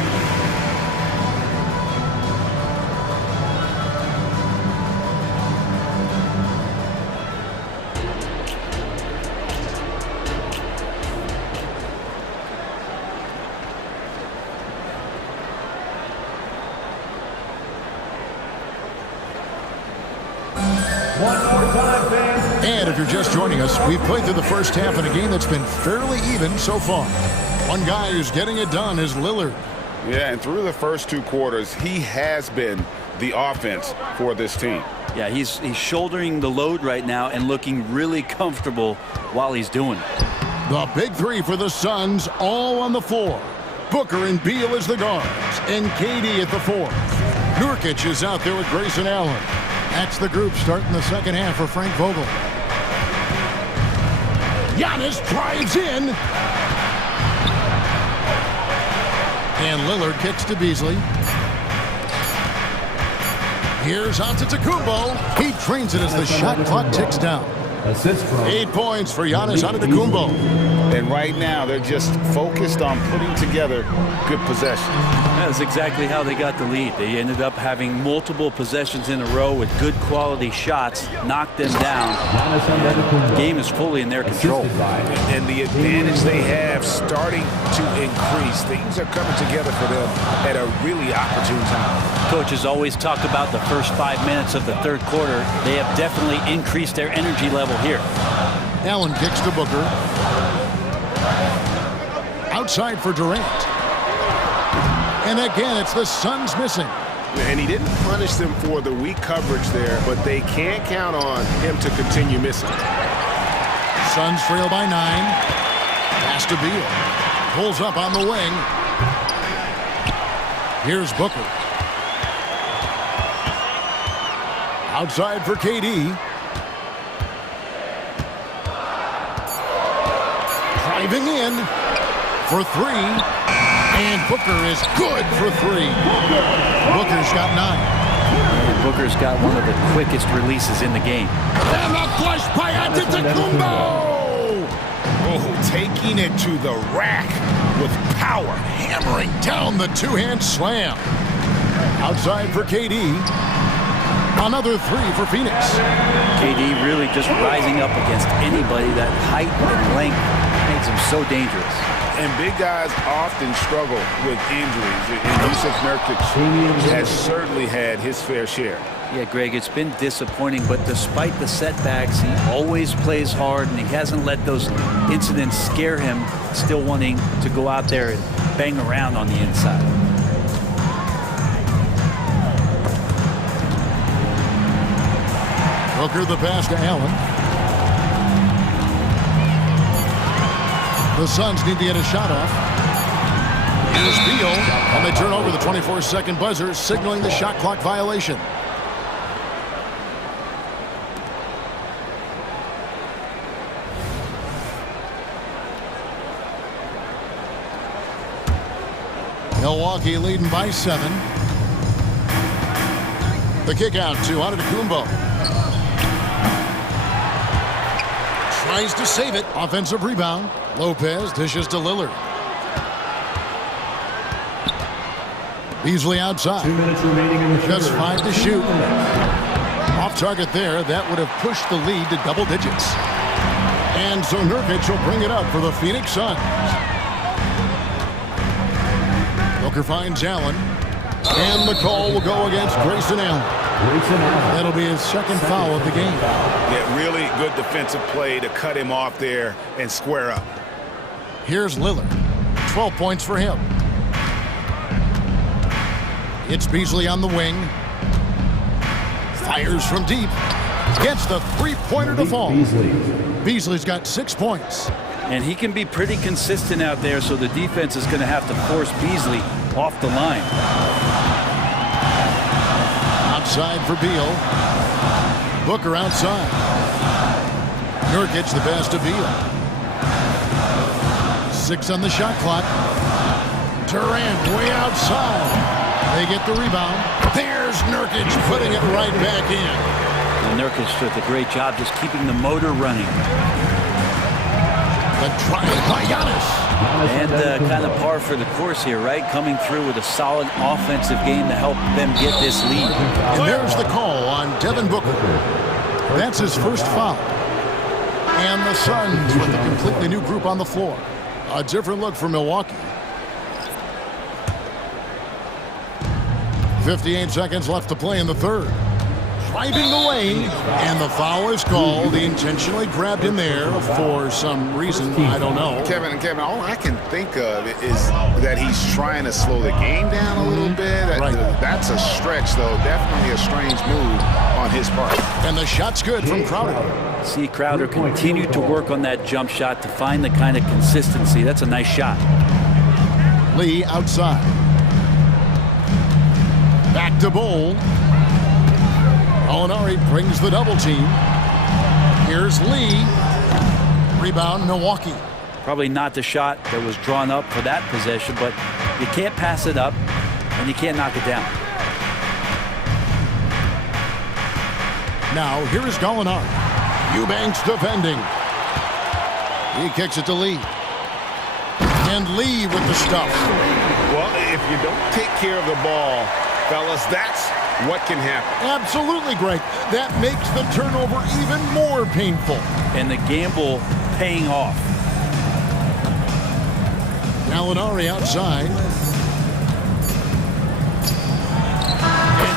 And if you're just joining us, we've played through the first half in a game that's been fairly even so far. One guy who's getting it done is Lillard. Yeah, and through the first 2 quarters, he has been the offense for this team. Yeah, he's shouldering the load right now and looking really comfortable while he's doing it. The big 3 for the Suns, all on the floor. Booker and Beal as the guards. And KD at the 4. Nurkic is out there with Grayson Allen. That's the group starting the second half for Frank Vogel. Giannis drives in. And Lillard kicks to Beasley. Here's Antetokounmpo. He drains it as the shot clock ticks down. 8 points for Giannis Antetokounmpo. And right now, they're just focused on putting together good possessions. That's exactly how they got the lead. They ended up having multiple possessions in a row with good quality shots, knocked them down. The game is fully in their control. And the advantage they have starting to increase. Things are coming together for them at a really opportune time. Coaches always talk about the first 5 minutes of the third quarter. They have definitely increased their energy level here. Allen kicks to Booker. Outside for Durant. And again, it's the Suns missing. And he didn't punish them for the weak coverage there, but they can't count on him to continue missing. Suns trail by 9. Pass to Beal. Pulls up on the wing. Here's Booker. Outside for KD. Driving in for 3. And Booker is good for 3. Booker's got 9. And Booker's got one of the quickest releases in the game. And the flush by Antetokounmpo! Oh, taking it to the rack with power. Hammering down the two-hand slam. Outside for KD. Another 3 for Phoenix. KD really just rising up against anybody. That height and length makes him so dangerous. And big guys often struggle with injuries. And Yusuf Nurkic has certainly had his fair share. Yeah, Greg, it's been disappointing, but despite the setbacks, he always plays hard, and he hasn't let those incidents scare him, still wanting to go out there and bang around on the inside. Booker the pass to Allen. The Suns need to get a shot off. Here's Beal, and they turn over the 24-second buzzer, signaling the shot clock violation. Milwaukee leading by 7. The kick out to Antetokounmpo. Tries to save it. Offensive rebound. Lopez dishes to Lillard. Beasley outside. 2 minutes remaining in the Just 5 to shoot. Off target there. That would have pushed the lead to double digits. And so Nurkic will bring it up for the Phoenix Suns. Booker finds Allen. And the call will go against Grayson Allen. That'll be his second foul of the game. Yeah, really good defensive play to cut him off there and square up. Here's Lillard. 12 points for him. It's Beasley on the wing. Fires from deep. Gets the three-pointer to fall. Beasley's got 6 points. And he can be pretty consistent out there, so the defense is going to have to force Beasley off the line. Outside for Beal. Booker outside. Nurkic the pass to Beal. 6 on the shot clock. Durant way outside. They get the rebound. There's Nurkic putting it right back in. And Nurkic did a great job just keeping the motor running. The drive by Giannis. And kind of par for the course here, right? Coming through with a solid offensive game to help them get this lead. And there's the call on Devin Booker. That's his first foul. And the Suns with a completely new group on the floor. A different look for Milwaukee. 58 seconds left to play in the third. Driving the lane, and the foul is called. He intentionally grabbed him there for some reason, I don't know. Kevin, all I can think of is that he's trying to slow the game down a little bit. Right. That's a stretch, though. Definitely a strange move on his part. And the shot's good from Crowder. See Crowder continue to work on that jump shot to find the kind of consistency. That's a nice shot. Lee outside. Back to Bowl. Molinari brings the double team. Here's Lee. Rebound, Milwaukee. Probably not the shot that was drawn up for that possession, but you can't pass it up and you can't knock it down. Now, here is Gallinari. Eubanks defending. He kicks it to Lee. And Lee with the stuff. Well, if you don't take care of the ball, fellas, that's what can happen. Absolutely, Greg. That makes the turnover even more painful. And the gamble paying off. Gallinari outside. And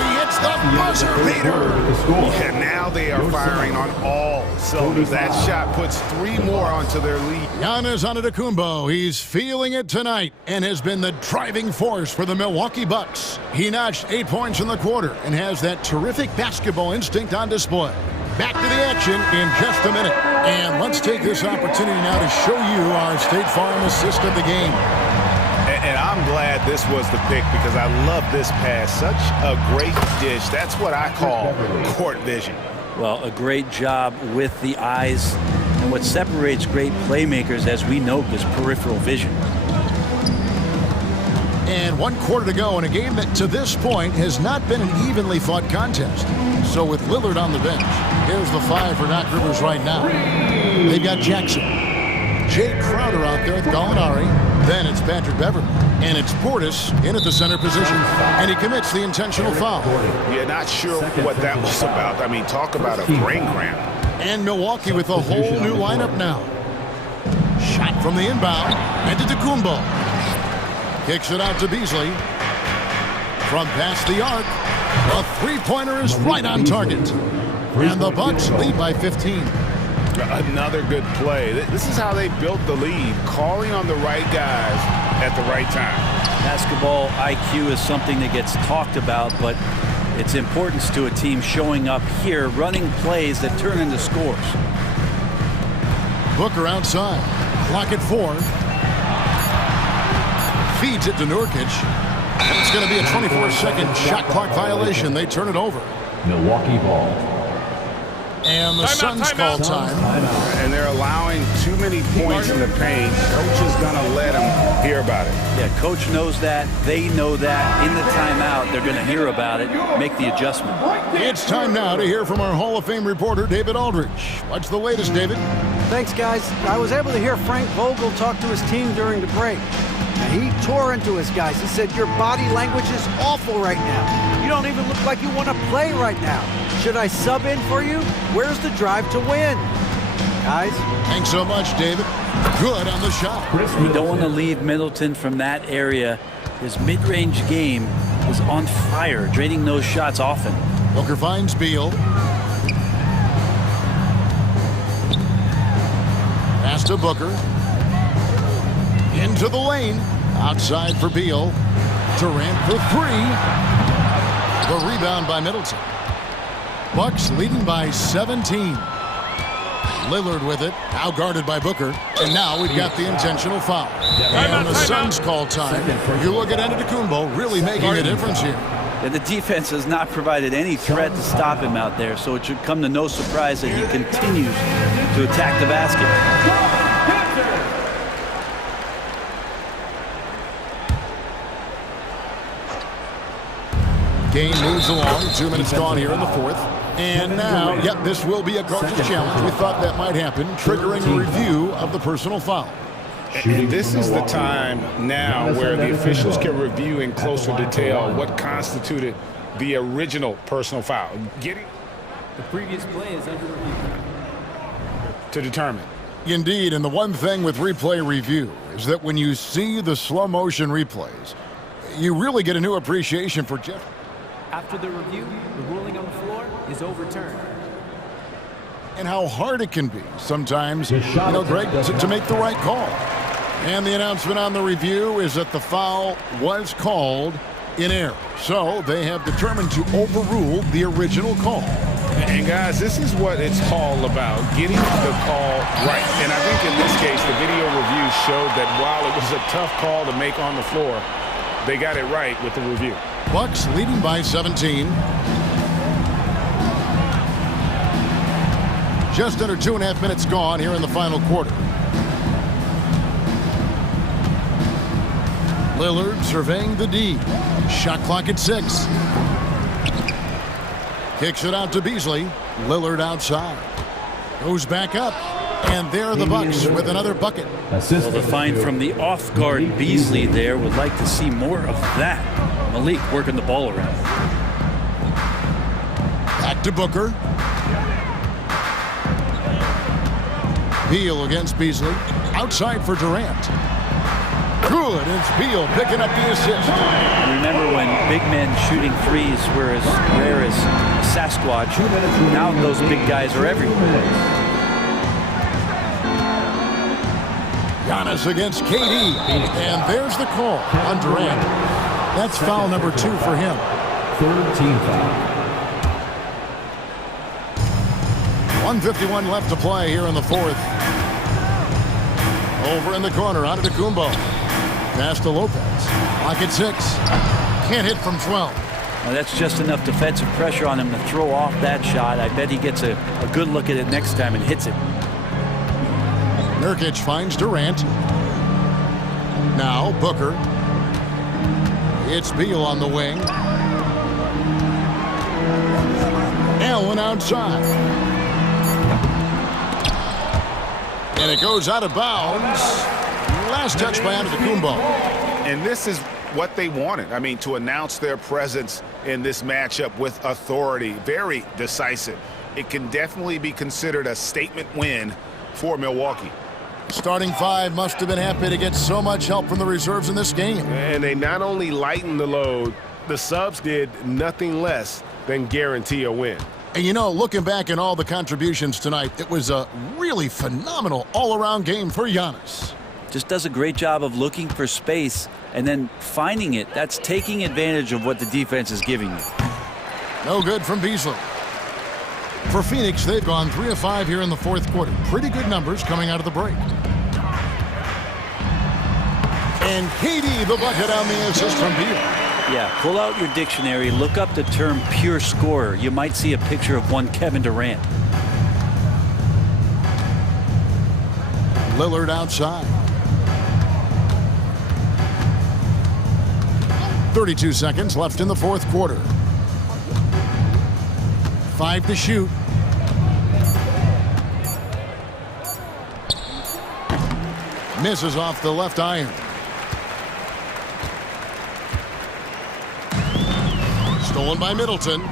he hits the buzzer beater. Yeah, now they are firing on all cylinders. That shot puts 3 more onto their lead. Giannis Antetokounmpo, he's feeling it tonight and has been the driving force for the Milwaukee Bucks. He notched 8 points in the quarter and has that terrific basketball instinct on display. Back to the action in just a minute. And let's take this opportunity now to show you our State Farm assist of the game. And I'm glad this was the pick because I love this pass. Such a great dish. That's what I call court vision. Well, a great job with the eyes. And what separates great playmakers, as we know, is peripheral vision. And 1 quarter to go in a game that to this point has not been an evenly fought contest. So with Lillard on the bench, here's the 5 for Doc Rivers right now. They've got Jackson. Jay Crowder out there with Gallinari. Then it's Patrick Beverly. And it's Portis in at the center position. And he commits the intentional foul. Yeah, not sure what that was about. I mean, talk about a brain cramp. And Milwaukee with a whole new lineup now. Shot from the inbound. Antetokounmpo. Kicks it out to Beasley. From past the arc. A three-pointer is right on target. And the Bucks lead by 15. Another good play. This is how they built the lead, calling on the right guys at the right time. Basketball IQ is something that gets talked about, but its importance to a team showing up here, running plays that turn into scores. Booker outside. Clock at 4. Feeds it to Nurkic. And it's going to be a 24-second shot clock violation. They turn it over. Milwaukee ball. And the Suns call time. And they're allowing too many points in the paint. Coach is going to let them hear about it. Yeah, coach knows that. They know that. In the timeout, they're going to hear about it, make the adjustment. It's time now to hear from our Hall of Fame reporter, David Aldridge. What's the latest, David? Thanks, guys. I was able to hear Frank Vogel talk to his team during the break. He tore into his guys. He said, your body language is awful right now. You don't even look like you want to play right now. Should I sub in for you? Where's the drive to win? Guys? Thanks so much, David. Good on the shot. You don't want to leave Middleton from that area. His mid-range game is on fire, draining those shots often. Booker finds Beal. Pass to Booker. Into the lane. Outside for Beal. Durant for 3. The rebound by Middleton. Bucks leading by 17. Lillard with it. Now guarded by Booker. And now we've got the intentional foul. And the Suns call time. You look at Antetokounmpo really making a difference here. Yeah, the defense has not provided any threat to stop him out there, so it should come to no surprise that he continues to attack the basket. Game moves along. 2 minutes gone here in the 4th. And now, this will be a coach's challenge. We thought that might happen, triggering a review of the personal foul. And this is the time now where the officials can review in closer detail what constituted the original personal foul. Getting the previous play is under review to determine. Indeed, and the one thing with replay review is that when you see the slow motion replays, you really get a new appreciation for Jeff. After the review, the ruling on the floor is overturned. And how hard it can be sometimes, Greg, to make the right call. And the announcement on the review is that the foul was called in error. So they have determined to overrule the original call. And guys, this is what it's all about, getting the call right. And I think in this case, the video review showed that while it was a tough call to make on the floor, they got it right with the review. Bucks leading by 17. Just under 2.5 minutes gone here in the final quarter. Lillard surveying the D. Shot clock at 6. Kicks it out to Beasley. Lillard outside. Goes back up. And there are the Bucks with another bucket. Well, the find from the off-guard Beasley there. Would like to see more of that. Malik working the ball around. Back to Booker. Beal against Beasley. Outside for Durant. Good. It's Beal picking up the assist. Remember when big men shooting threes were as rare as Sasquatch? Now those big guys are everywhere. Giannis against KD. And there's the call on Durant. That's foul number 2 for him. Third team foul. 1:51 left to play here in the fourth. Over in the corner, out of Kumbo. Pass to Lopez. Lock at 6. Can't hit from 12. Well, that's just enough defensive pressure on him to throw off that shot. I bet he gets a good look at it next time and hits it. Nurkic finds Durant. Now Booker. It's Beal on the wing. Allen outside. And it goes out of bounds. Last touch by Antetokounmpo. And this is what they wanted. I mean, to announce their presence in this matchup with authority. Very decisive. It can definitely be considered a statement win for Milwaukee. Starting 5 must have been happy to get so much help from the reserves in this game. And they not only lightened the load, the subs did nothing less than guarantee a win. And you know, looking back at all the contributions tonight, it was a really phenomenal all-around game for Giannis. Just does a great job of looking for space and then finding it. That's taking advantage of what the defense is giving you. No good from Beasley. For Phoenix, they've gone 3 of 5 here in the fourth quarter. Pretty good numbers coming out of the break. And KD the bucket on the assist from Beal. Yeah, pull out your dictionary, look up the term pure scorer. You might see a picture of one Kevin Durant. Lillard outside. 32 seconds left in the fourth quarter. 5 to shoot. Misses off the left iron. Stolen by Middleton.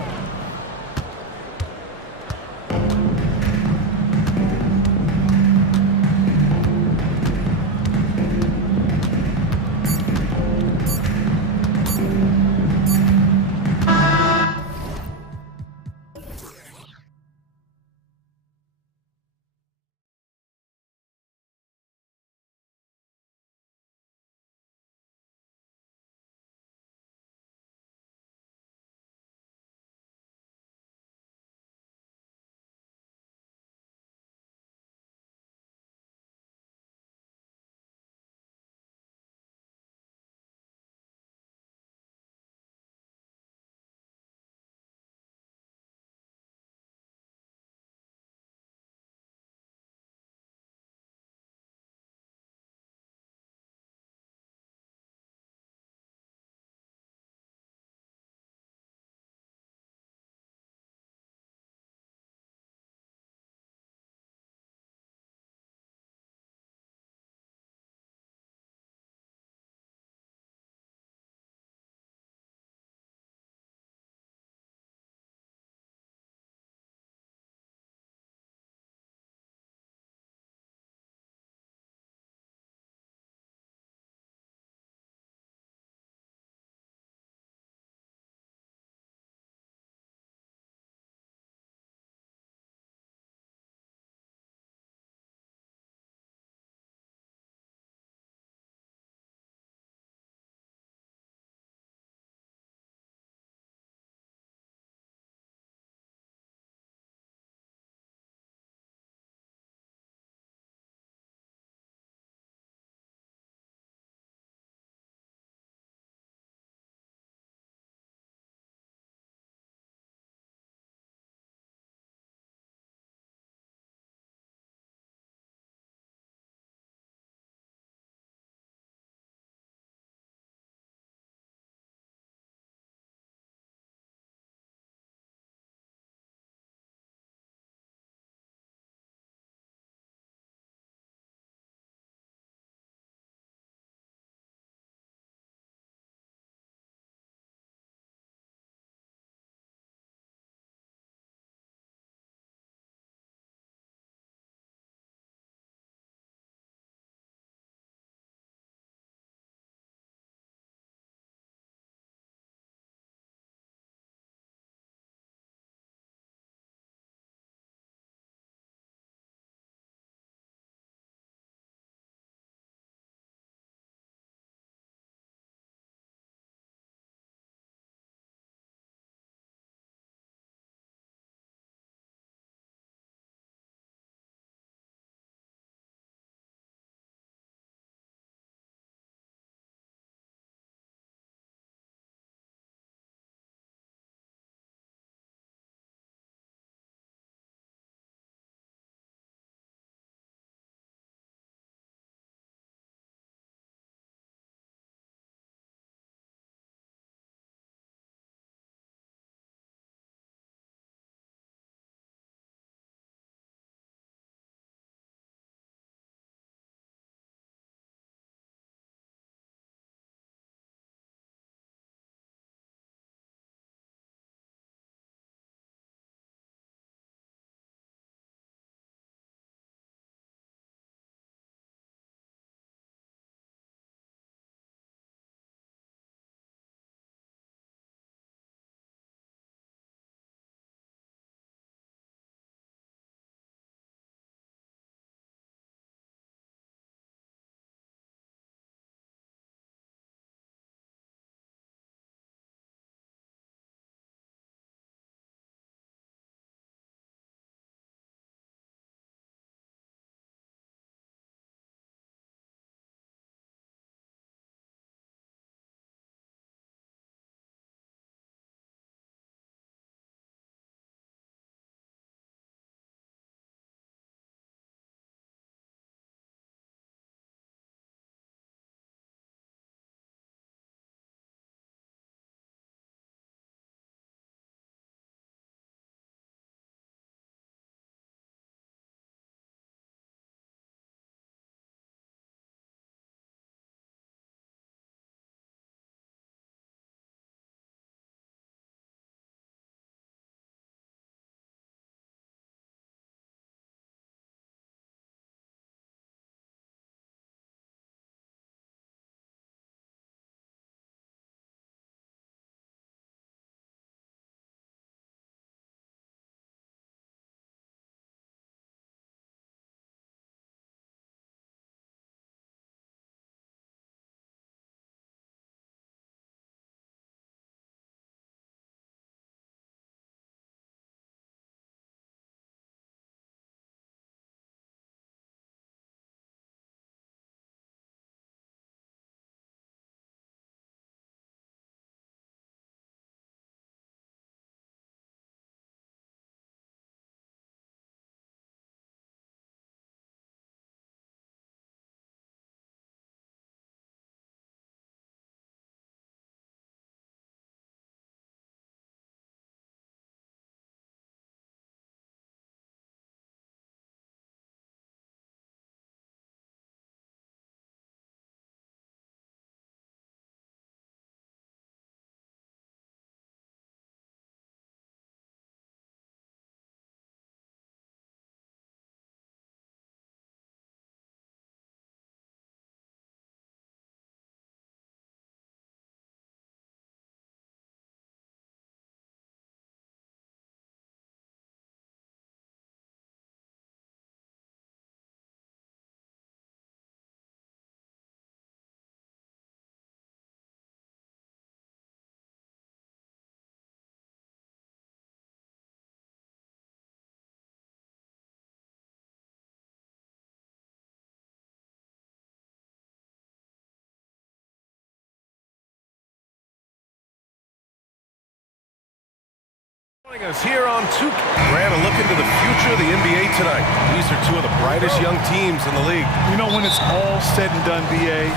Us here on Tuke. Grant, a look into the future of the NBA tonight. These are two of the brightest young teams in the league. You know, when it's all said and done, BA,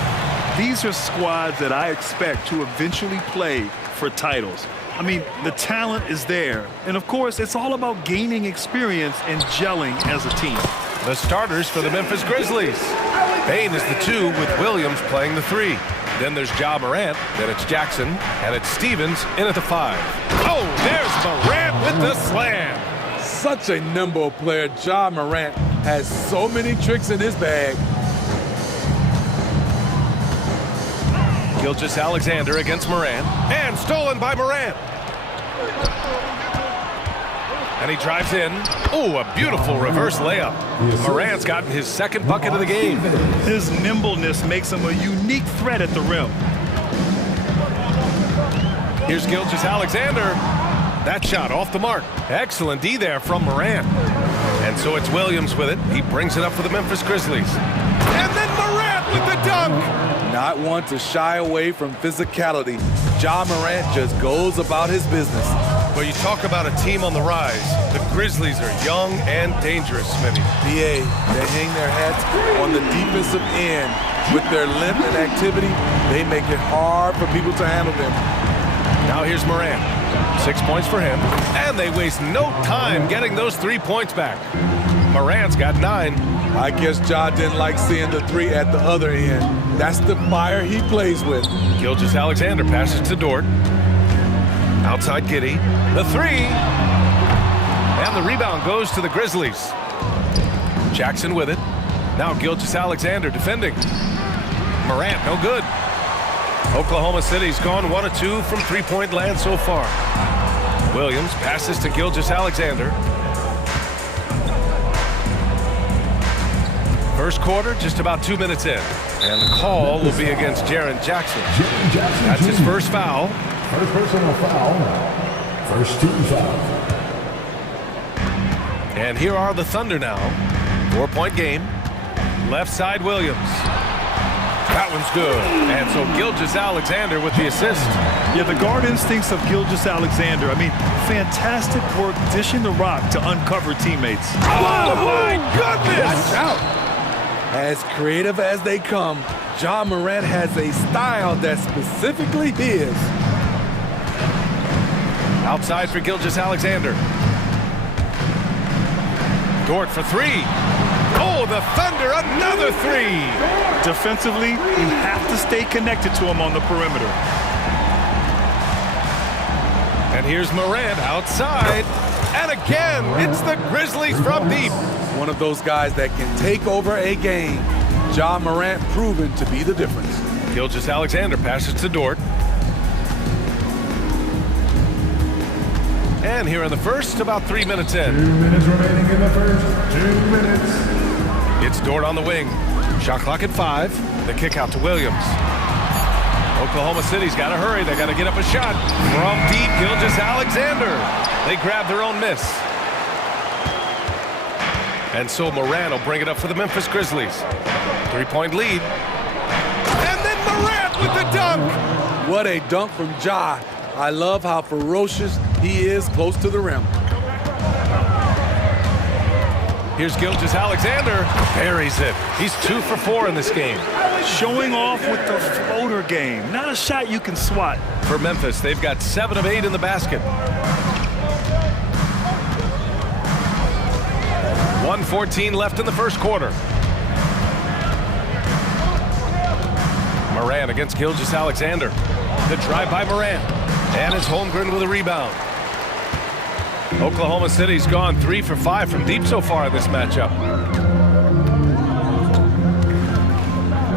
these are squads that I expect to eventually play for titles. I mean, the talent is there. And of course, it's all about gaining experience and gelling as a team. The starters for the Memphis Grizzlies. Payne is the 2 with Williams playing the 3. Then there's Ja Morant, then it's Jackson, and it's Stevens in at the 5. Oh, there's Morant with the slam. Such a nimble player. Ja Morant has so many tricks in his bag. Gilgeous-Alexander against Morant, and stolen by Morant. And he drives in. Oh, a beautiful reverse layup. Morant's gotten his second bucket of the game. His nimbleness makes him a unique threat at the rim. Here's Gilgeous-Alexander. That shot off the mark. Excellent D there from Morant. And so it's Williams with it. He brings it up for the Memphis Grizzlies. And then Morant with the dunk. Not one to shy away from physicality. Ja Morant just goes about his business. Well, you talk about a team on the rise. The Grizzlies are young and dangerous, Smitty. BA, they hang their hats on the defensive end. With their length and activity, they make it hard for people to handle them. Now here's Morant. 6 points for him. And they waste no time getting those 3 points back. Morant's got 9. I guess Ja didn't like seeing the 3 at the other end. That's the fire he plays with. Gilgeous-Alexander passes to Dort. Outside Giddey. The 3. And the rebound goes to the Grizzlies. Jackson with it. Now Gilgeous-Alexander defending. Morant, no good. Oklahoma City's gone 1 of 2 from three-point land so far. Williams passes to Gilgeous-Alexander. First quarter, just about 2 minutes in. And the call will be against Jaren Jackson. That's his first foul. First personal foul. First team foul. And here are the Thunder now. 4-point game. Left side Williams. That one's good. And so Gilgeous-Alexander with the assist. Yeah, the guard instincts of Gilgeous-Alexander. I mean, fantastic work dishing the rock to uncover teammates. Oh, my goodness! Watch out. As creative as they come, Ja Morant has a style that's specifically his. Outside for Gilgeous-Alexander. Dort for 3. Oh, the Thunder, another 3. Defensively, you have to stay connected to him on the perimeter. And here's Morant outside. And again, it's the Grizzlies from deep. One of those guys that can take over a game. Ja Morant proven to be the difference. Gilgeous-Alexander passes to Dort. And here in the first, about 3 minutes in. 2 minutes remaining in the first. 2 minutes. It's Dort on the wing. Shot clock at 5. The kick out to Williams. Oklahoma City's got to hurry. They got to get up a shot. From deep, Gilgeous-Alexander. They grab their own miss. And so Morant will bring it up for the Memphis Grizzlies. 3-point lead. And then Morant with the dunk. What a dunk from Ja. I love how ferocious he is close to the rim. Here's Gilgeous-Alexander. Buries it. He's 2 for 4 in this game. Showing off with the floater game. Not a shot you can swat. For Memphis, they've got 7 of 8 in the basket. 1:14 left in the first quarter. Morant against Gilgeous-Alexander. The drive by Morant. And it's Holmgren with a rebound. Oklahoma City's gone 3 for 5 from deep so far in this matchup.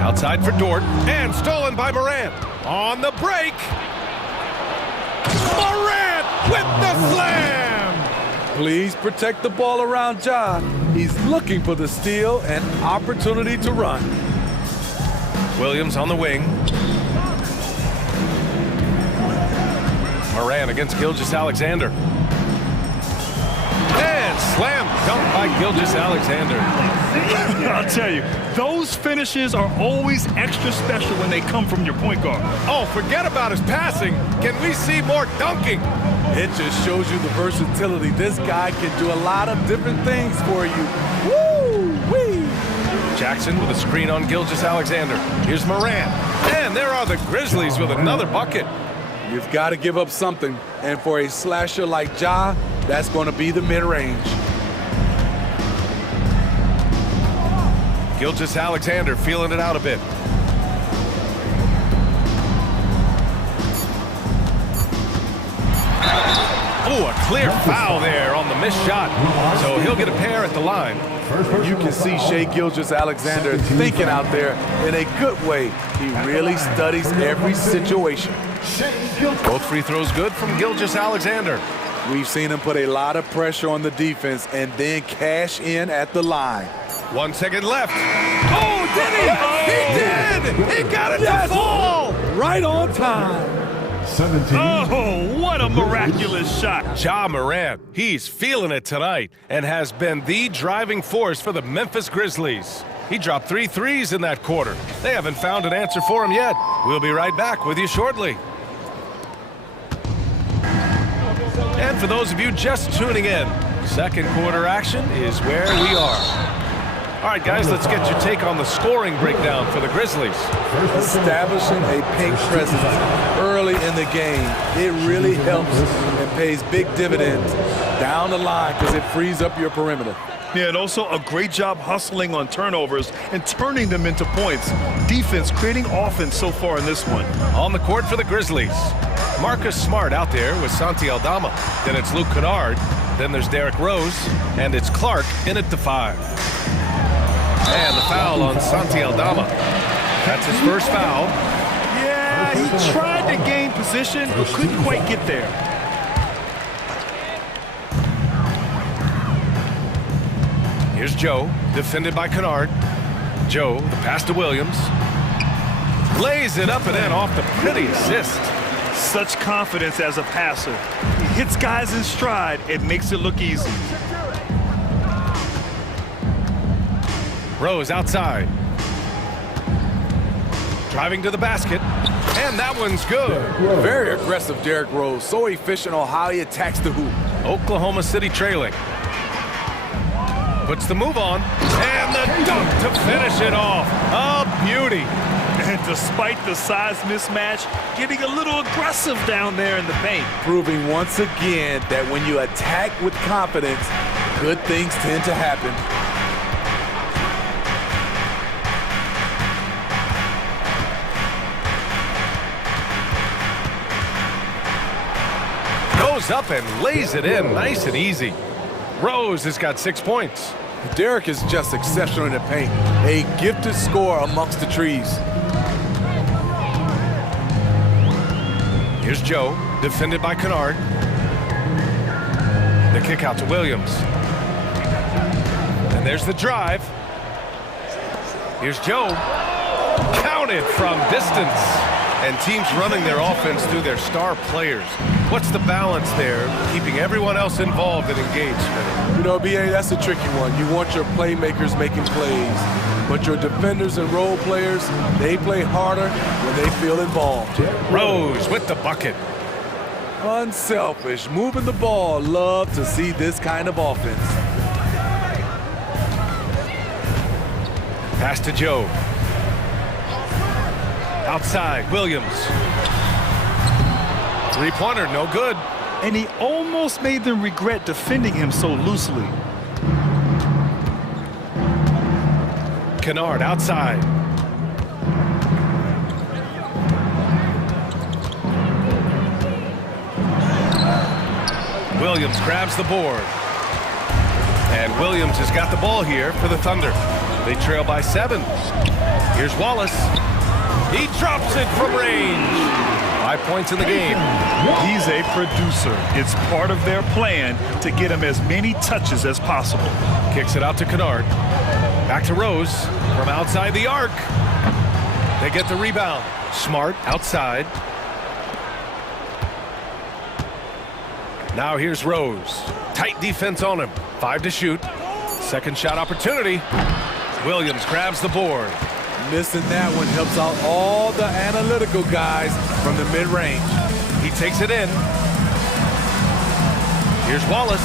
Outside for Dort. And stolen by Morant. On the break. Morant with the slam. Please protect the ball around Ja. He's looking for the steal and opportunity to run. Williams on the wing. Morant against Gilgeous-Alexander. And And slam dunk by Gilgeous-Alexander. I'll tell you, those finishes are always extra special when they come from your point guard. Oh, forget about his passing. Can we see more dunking? It just shows you the versatility. This guy can do a lot of different things for you. Woo-wee! Jackson with a screen on Gilgeous-Alexander. Here's Moran. And there are the Grizzlies with another bucket. You've got to give up something. And for a slasher like Ja, that's going to be the mid-range. Gilgeous-Alexander feeling it out a bit. Oh, a clear foul there on the missed shot. So he'll get a pair at the line. You can see Shai Gilgeous-Alexander thinking out there in a good way. He really studies every situation. Both free throws good from Gilgeous-Alexander. We've seen him put a lot of pressure on the defense and then cash in at the line. 1 second left. Oh, did he? He did! He got it to fall! Right on time. 17. Oh, what a miraculous shot. Ja Morant, he's feeling it tonight and has been the driving force for the Memphis Grizzlies. He dropped 3 threes in that quarter. They haven't found an answer for him yet. We'll be right back with you shortly. And for those of you just tuning in, second quarter action is where we are. All right, guys, let's get your take on the scoring breakdown for the Grizzlies. Establishing a paint presence early in the game, it really helps and pays big dividends down the line because it frees up your perimeter. Yeah, and also a great job hustling on turnovers and turning them into points. Defense creating offense so far in this one. On the court for the Grizzlies, Marcus Smart out there with Santi Aldama. Then it's Luke Kennard. Then there's Derrick Rose. And it's Clark in at the 5. And the foul on Santi Aldama. That's his first foul. Yeah, he tried to gain position, but couldn't quite get there. Here's Joe, defended by Kennard. Joe, the pass to Williams. Lays it up and in off the pretty assist. Such confidence as a passer. He hits guys in stride. It makes it look easy. Rose outside. Driving to the basket. And that one's good. Very aggressive, Derrick Rose. So efficient on how he attacks the hoop. Oklahoma City trailing. Puts the move on. And the dunk to finish it off. A beauty. And despite the size mismatch, getting a little aggressive down there in the paint. Proving once again that when you attack with confidence, good things tend to happen. Goes up and lays it in nice and easy. Rose has got 6 points. Derrick is just exceptional in the paint. A gifted scorer amongst the trees. Here's Joe, defended by Kennard. The kick out to Williams. And there's the drive. Here's Joe. Counted from distance. And teams running their offense through their star players. What's the balance there, keeping everyone else involved and engaged? You know, B.A., that's a tricky one. You want your playmakers making plays, but your defenders and role players, they play harder when they feel involved. Rose with the bucket. Unselfish, moving the ball. Love to see this kind of offense. Pass to Joe. Outside, Williams. Three-pointer, no good. And he almost made them regret defending him so loosely. Kennard outside. Williams grabs the board. And Williams has got the ball here for the Thunder. They trail by 7. Here's Wallace. He drops it from range. 5 points in the game. He's a producer. It's part of their plan to get him as many touches as possible. Kicks it out to Kennard. Back to Rose from outside the arc. They get the rebound. Smart outside. Now here's Rose. Tight defense on him. 5 to shoot. Second shot opportunity. Williams grabs the board. Missing that one helps out all the analytical guys from the mid-range. He takes it in. Here's Wallace.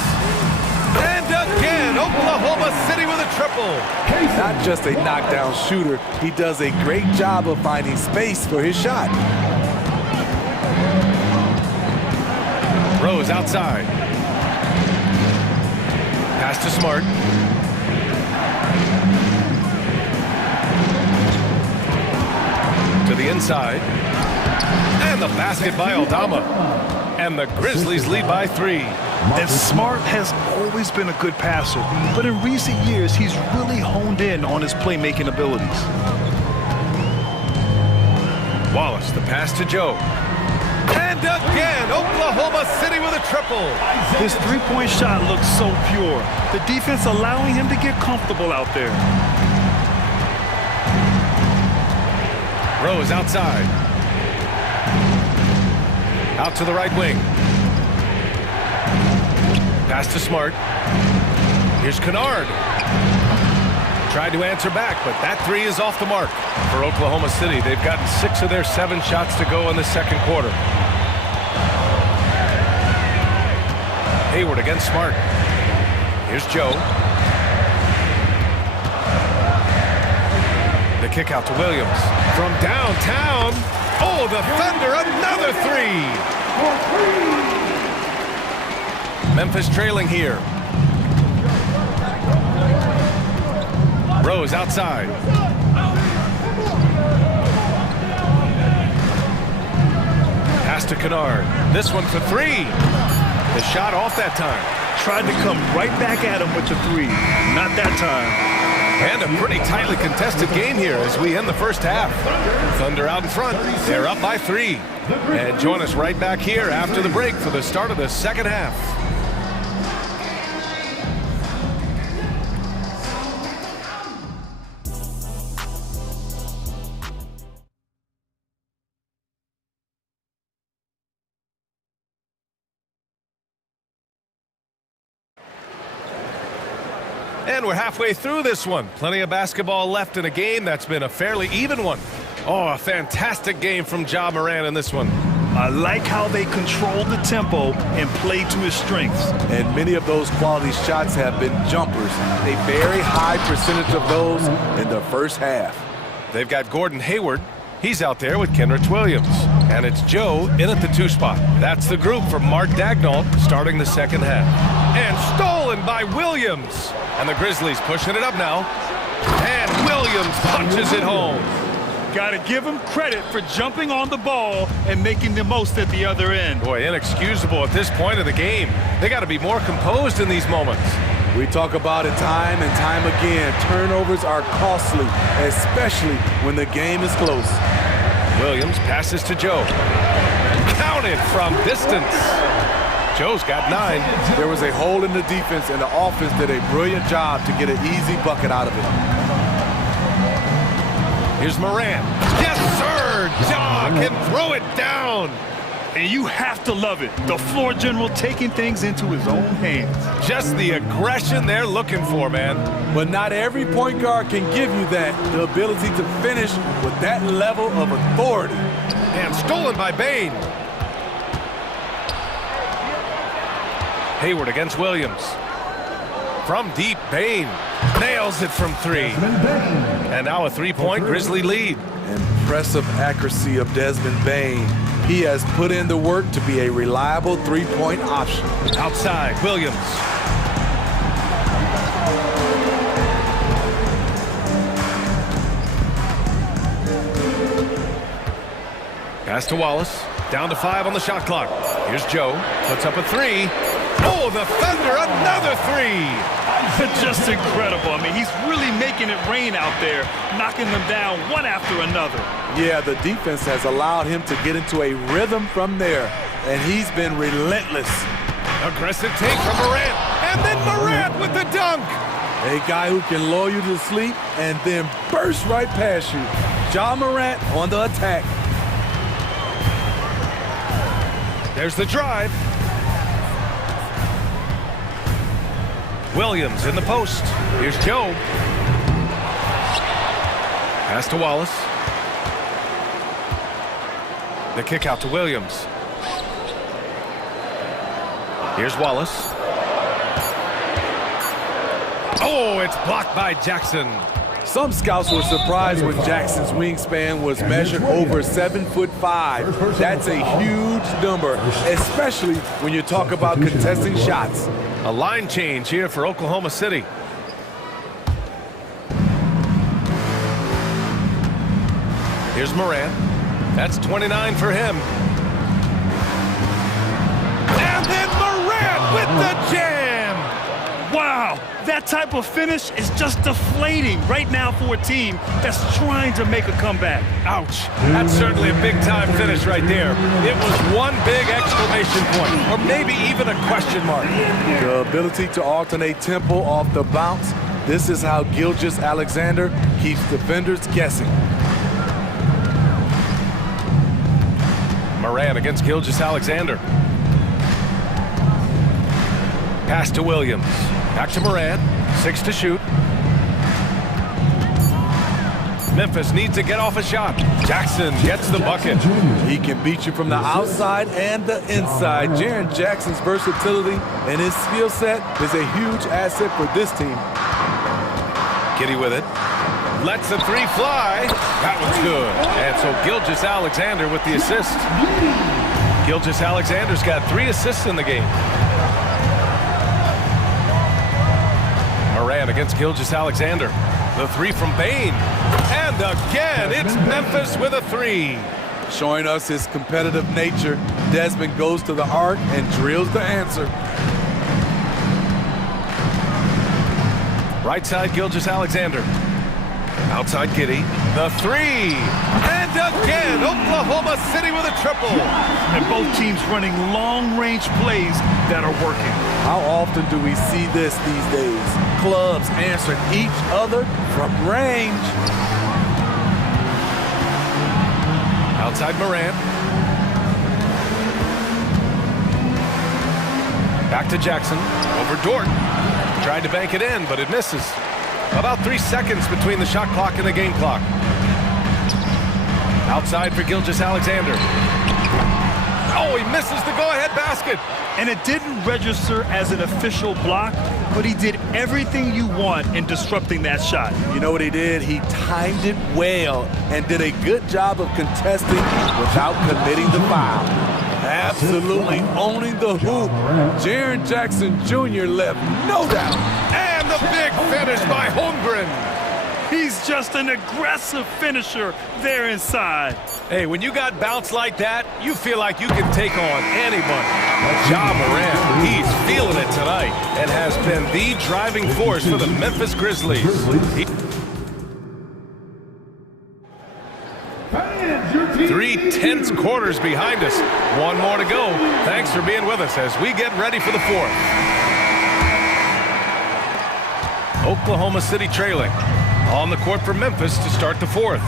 And again, Oklahoma City with a triple. Not just a knockdown shooter, he does a great job of finding space for his shot. Rose outside. Pass to Smart. To the inside. And the basket by Aldama. And the Grizzlies lead by 3. And Smart has always been a good passer, but in recent years, he's really honed in on his playmaking abilities. Wallace, the pass to Joe. And again, Oklahoma City with a triple. His three-point shot looks so pure. The defense allowing him to get comfortable out there. Rose outside. Out to the right wing. Pass to Smart. Here's Kennard. Tried to answer back, but that 3 is off the mark. For Oklahoma City, they've gotten 6 of their 7 shots to go in the second quarter. Hayward against Smart. Here's Joe. The kick out to Williams. From downtown. Oh, the Thunder, another 3. Memphis trailing here. Rose outside. Pass to Kennard. This one for 3. The shot off that time. Tried to come right back at him with the 3. Not that time. And a pretty tightly contested game here as we end the first half. Thunder out in front. They're up by 3. And join us right back here after the break for the start of the second half. And we're halfway through this one. Plenty of basketball left in a game that's been a fairly even one. Oh, a fantastic game from Ja Morant in this one. I like how they control the tempo and play to his strengths. And many of those quality shots have been jumpers. A very high percentage of those in the first half. They've got Gordon Hayward. He's out there with Kenrich Williams. And it's Joe in at the 2 spot. That's the group for Mark Daigneault starting the second half. And stolen by Williams. And the Grizzlies pushing it up now. And Williams punches it home. Got to give him credit for jumping on the ball and making the most at the other end. Boy, inexcusable at this point of the game. They got to be more composed in these moments. We talk about it time and time again. Turnovers are costly, especially when the game is close. Williams passes to Joe. Counted from distance. Joe's got 9. There was a hole in the defense, and the offense did a brilliant job to get an easy bucket out of it. Here's Morant. Yes, sir! Ja can throw it down. And you have to love it. The floor general taking things into his own hands. Just the aggression they're looking for, man. But not every point guard can give you that. The ability to finish with that level of authority. And stolen by Bane. Hayward against Williams. From deep, Bane nails it from 3. And now a 3-point Grizzly lead. Impressive accuracy of Desmond Bane. He has put in the work to be a reliable 3-point option. Outside, Williams. Pass to Wallace. Down to 5 on the shot clock. Here's Joe. Puts up a 3. Oh, the Thunder, another 3. Just incredible. I mean, he's really making it rain out there, knocking them down one after another. Yeah, the defense has allowed him to get into a rhythm from there, and he's been relentless. Aggressive take from Morant, and then Morant with the dunk. A guy who can lull you to sleep and then burst right past you. Ja Morant on the attack. There's the drive. Williams in the post. Here's Joe. Pass to Wallace. The kick out to Williams. Here's Wallace. Oh, it's blocked by Jackson. Some scouts were surprised when Jackson's wingspan was measured over 7'5". That's a huge number, especially when you talk about contesting shots. A line change here for Oklahoma City. Here's Morant. That's 29 for him. And then Morant with the jam! Wow, that type of finish is just deflating right now for a team that's trying to make a comeback. Ouch. That's certainly a big-time finish right there. It was one big exclamation point, or maybe even a question mark. The ability to alternate tempo off the bounce. This is how Gilgeous-Alexander keeps defenders guessing. Morant against Gilgeous-Alexander. Pass to Williams. Back to Morant. 6 to shoot. Memphis needs to get off a shot. Jackson gets the bucket. He can beat you from the outside and the inside. Jaren Jackson's versatility and his skill set is a huge asset for this team. Kitty with it. Lets the three fly. That one's good. And so Gilgeous-Alexander with the assist. Gilgeous-Alexander's got 3 assists in the game. Morant against Gilgeous-Alexander. The three from Bain. And again, it's Memphis with a 3. Showing us his competitive nature, Desmond goes to the arc and drills the answer. Right side, Gilgeous-Alexander. Outside Giddy. The 3. And again, Oklahoma City with a triple. And both teams running long-range plays that are working. How often do we see this these days? Clubs answering each other from range. Outside Morant. Back to Jackson. Over Dort. Tried to bank it in, but it misses. About 3 seconds between the shot clock and the game clock. Outside for Gilgeous-Alexander. Oh, he misses the go-ahead basket. And it didn't register as an official block, but he did everything you want in disrupting that shot. You know what he did? He timed it well and did a good job of contesting without committing the foul. Absolutely owning the hoop. Jaren Jackson Jr. left no doubt. And the big finish by Holmgren. He's just an aggressive finisher there inside. Hey, when you got bounce like that, you feel like you can take on anybody. Ja Morant, he's feeling it tonight and has been the driving force for the Memphis Grizzlies. 3 tense quarters behind us. One more to go. Thanks for being with us as we get ready for the 4th. Oklahoma City trailing. On the court for Memphis to start the 4th.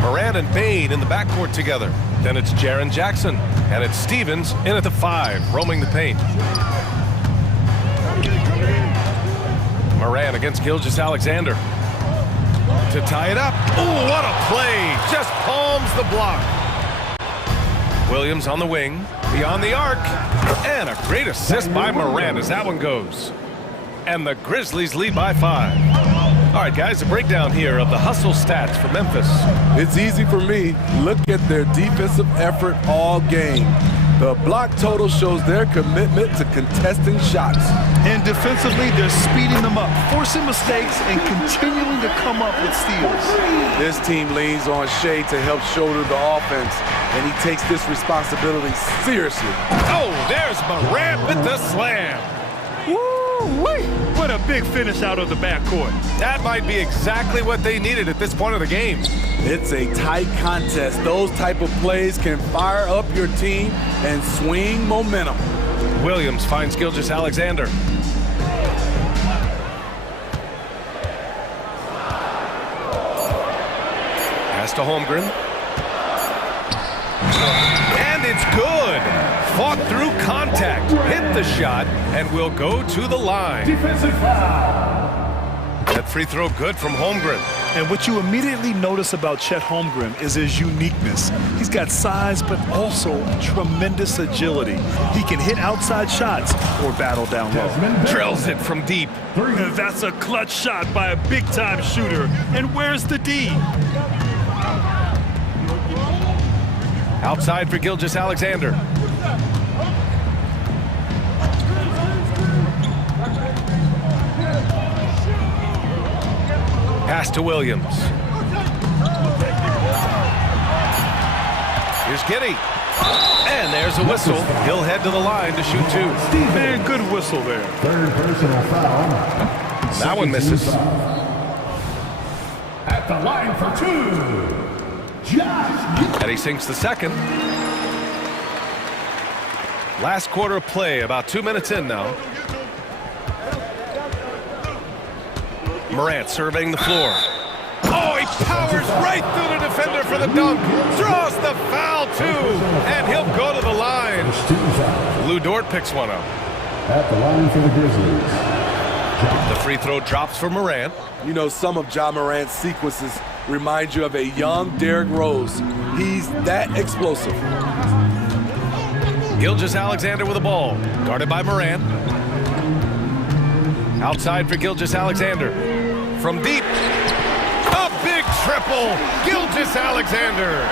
Morant and Bain in the backcourt together. Then it's Jaren Jackson. And it's Stevens in at the 5, roaming the paint. Morant against Gilgeous-Alexander. To tie it up. Oh, what a play. Just palms the block. Williams on the wing. Beyond the arc. And a great assist by Morant as that one goes. And the Grizzlies lead by 5. All right, guys, a breakdown here of the hustle stats for Memphis. It's easy for me. Look at their defensive effort all game. The block total shows their commitment to contesting shots. And defensively, they're speeding them up, forcing mistakes, and continuing to come up with steals. This team leans on Shea to help shoulder the offense, and he takes this responsibility seriously. Oh, there's Morant with the slam. Woo-wee! What a big finish out of the backcourt. That might be exactly what they needed at this point of the game. It's a tight contest. Those type of plays can fire up your team and swing momentum. Williams finds Gilgeous-Alexander. Pass to Holmgren. And it's good. Fought through contact, hit the shot, and will go to the line. Defensive foul. That free throw good from Holmgren. And what you immediately notice about Chet Holmgren is his uniqueness. He's got size, but also tremendous agility. He can hit outside shots or battle down low. Drills it from deep. That's a clutch shot by a big-time shooter. And where's the D? Outside for Gilgeous-Alexander. Pass to Williams. Here's Giddey. And there's a whistle. He'll head to the line to shoot two. Man, good whistle there. Third personal foul. That one misses. At the line for two. And he sinks the second. Last quarter of play, about 2 minutes in now. Morant surveying the floor. Oh, he powers right through the defender for the dunk. Draws the foul, too. And he'll go to the line. Lou Dort picks one up. At the line for the Grizzlies. The free throw drops for Morant. You know, some of Ja Morant's sequences remind you of a young Derrick Rose. He's that explosive. Gilgeous-Alexander with the ball. Guarded by Morant. Outside for Gilgeous-Alexander. From deep. A big triple. Gilgeous-Alexander.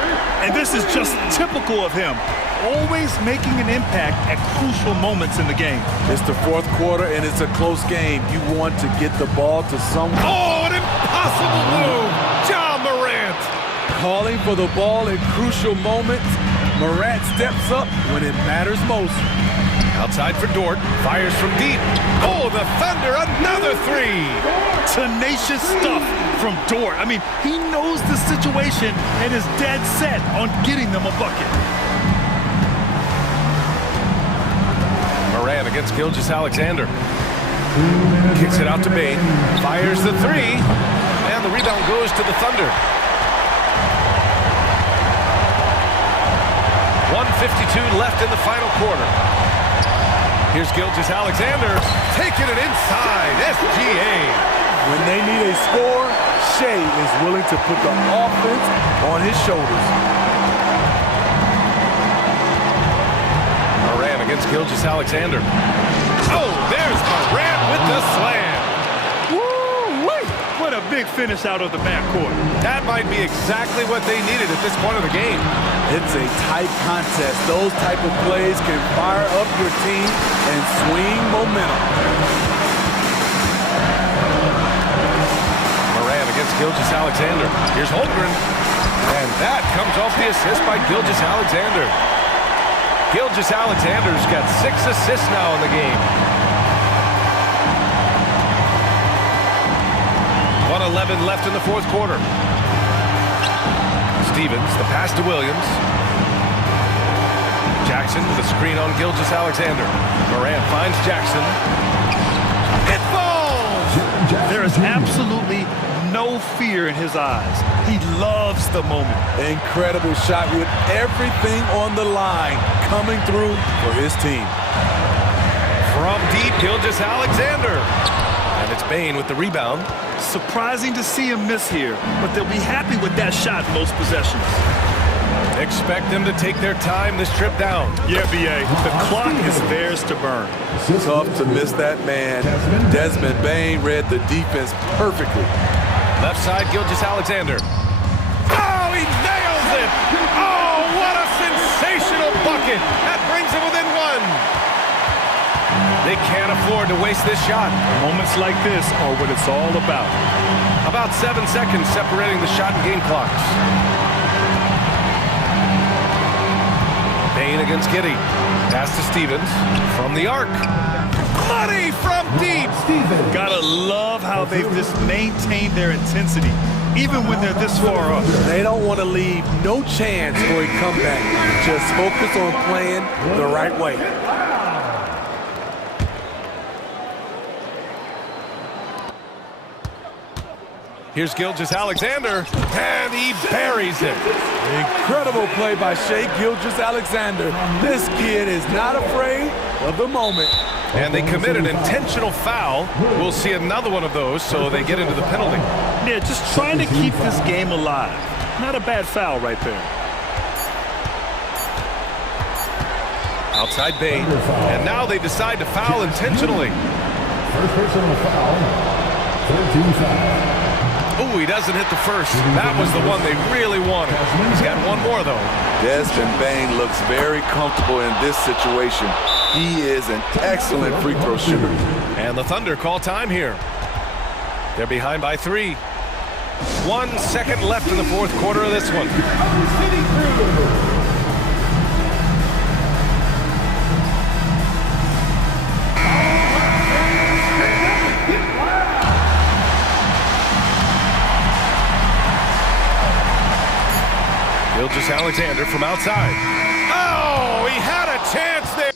And this is just typical of him. Always making an impact at crucial moments in the game. It's the fourth quarter and it's a close game. You want to get the ball to someone. Oh, an impossible move. Ja Morant. Calling for the ball in crucial moments. Morant steps up when it matters most. Outside for Dort. Fires from deep. Oh, the Thunder, another three. Tenacious stuff from Dort. I mean, he knows the situation and is dead set on getting them a bucket. Morant against Gilgeous-Alexander. Kicks it out to Bain. Fires the three. And the rebound goes to the Thunder. 1:52 left in the final quarter. Here's Gilgeous-Alexander taking it inside. SGA. When they need a score, Shea is willing to put the offense on his shoulders. Morant against Gilgeous-Alexander. Oh, there's Morant with the slam. Woo-wee! What a big finish out of the backcourt. That might be exactly what they needed at this point of the game. It's a tight contest. Those type of plays can fire up your team and swing momentum. Morant against Gilgeous-Alexander. Here's Holmgren. And that comes off the assist by Gilgeous-Alexander. Gilgeous-Alexander's got 6 assists now in the game. 1:11 left in the fourth quarter. Stevens, the pass to Williams. Jackson with a screen on Gilgeous-Alexander. Morant finds Jackson. It falls! There is absolutely no fear in his eyes. He loves the moment. Incredible shot with everything on the line coming through for his team. From deep, Gilgeous-Alexander. And it's Bain with the rebound. Surprising to see him miss here, but they'll be happy with that shot most possessions. Expect them to take their time this trip down. Yeah, B.A. The clock is theirs to burn. Tough to miss that man. Desmond Bain read the defense perfectly. Left side, Gilgeous-Alexander. Oh, he nails it! Oh, what a sensational bucket! That brings him within one. They can't afford to waste this shot. Moments like this are what it's all about. About 7 seconds separating the shot and game clocks. Bain against Giddey. Pass to Stevens from the arc. Money from deep. Stevens. Gotta love how they've just maintained their intensity, even when they're this far up. They don't want to leave no chance for a comeback. Just focus on playing the right way. Here's Gilgeous-Alexander, and he buries it. Incredible play by Shai Gilgeous-Alexander. This kid is not afraid of the moment. And they commit an intentional foul. We'll see another one of those, so they get into the penalty. Yeah, just trying to keep this game alive. Not a bad foul right there. Outside bait, and now they decide to foul intentionally. First personal foul, 13 foul. Oh, he doesn't hit the first. That was the one they really wanted. He's got one more, though. Desmond Bane looks very comfortable in this situation. He is an excellent free throw shooter. And the Thunder call time here. They're behind by 3. 1 second left in the fourth quarter of this one. Gilgeous-Alexander from outside. Oh, he had a chance there.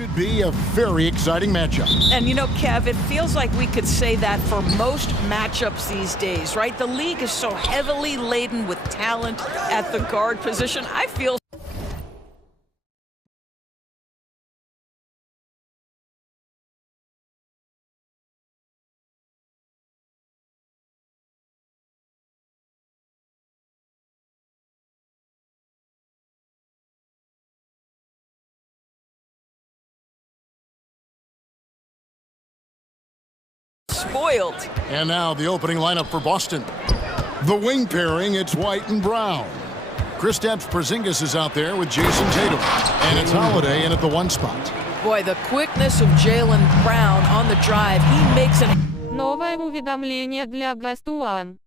Should be a very exciting matchup. And you know, Kev, it feels like we could say that for most matchups these days, right? The league is so heavily laden with talent at the guard position. I feel spoiled. And now the opening lineup for Boston. The wing pairing, it's White and Brown. Kristaps Porzingis is out there with Jason Tatum. And it's Holiday in at the 1 spot. Boy, the quickness of Jaylen Brown on the drive. He makes an... Новое уведомление для Best One.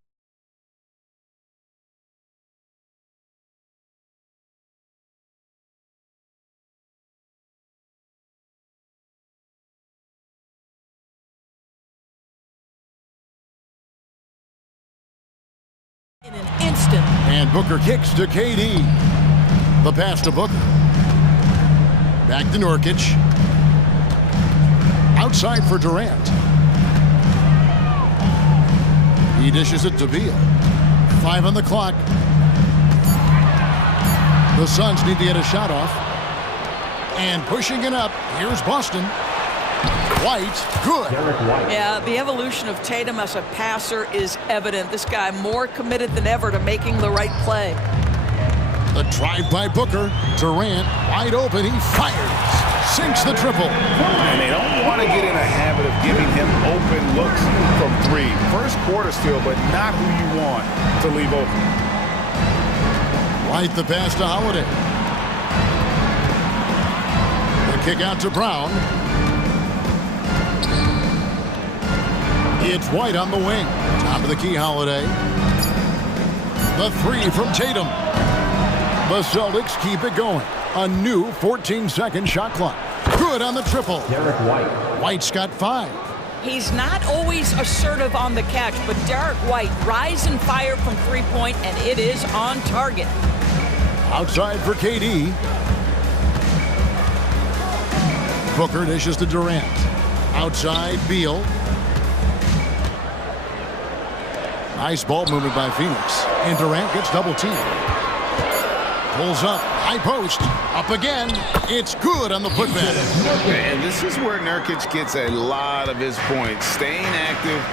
in an instant. And Booker kicks to KD. The pass to Booker. Back to Nurkic. Outside for Durant. He dishes it to Beal. 5 on the clock. The Suns need to get a shot off. And pushing it up, here's Boston. White, good. Yeah, the evolution of Tatum as a passer is evident. This guy more committed than ever to making the right play. The drive by Booker. Durant, wide open, he fires. Sinks the triple. And they don't want to get in a habit of giving him open looks from 3. First quarter still, but not who you want to leave open. White the pass to Holiday. The kick out to Brown. It's White on the wing. Top of the key, Holiday. The 3 from Tatum. The Celtics keep it going. A new 14-second shot clock. Good on the triple. Derek White. White's got 5. He's not always assertive on the catch, but Derek White rise and fire from 3-point, and it is on target. Outside for KD. Booker dishes to Durant. Outside, Beal. Nice ball movement by Phoenix. And Durant gets double teamed. Pulls up. High post. Up again. It's good on the putback. And this is where Nurkic gets a lot of his points. Staying active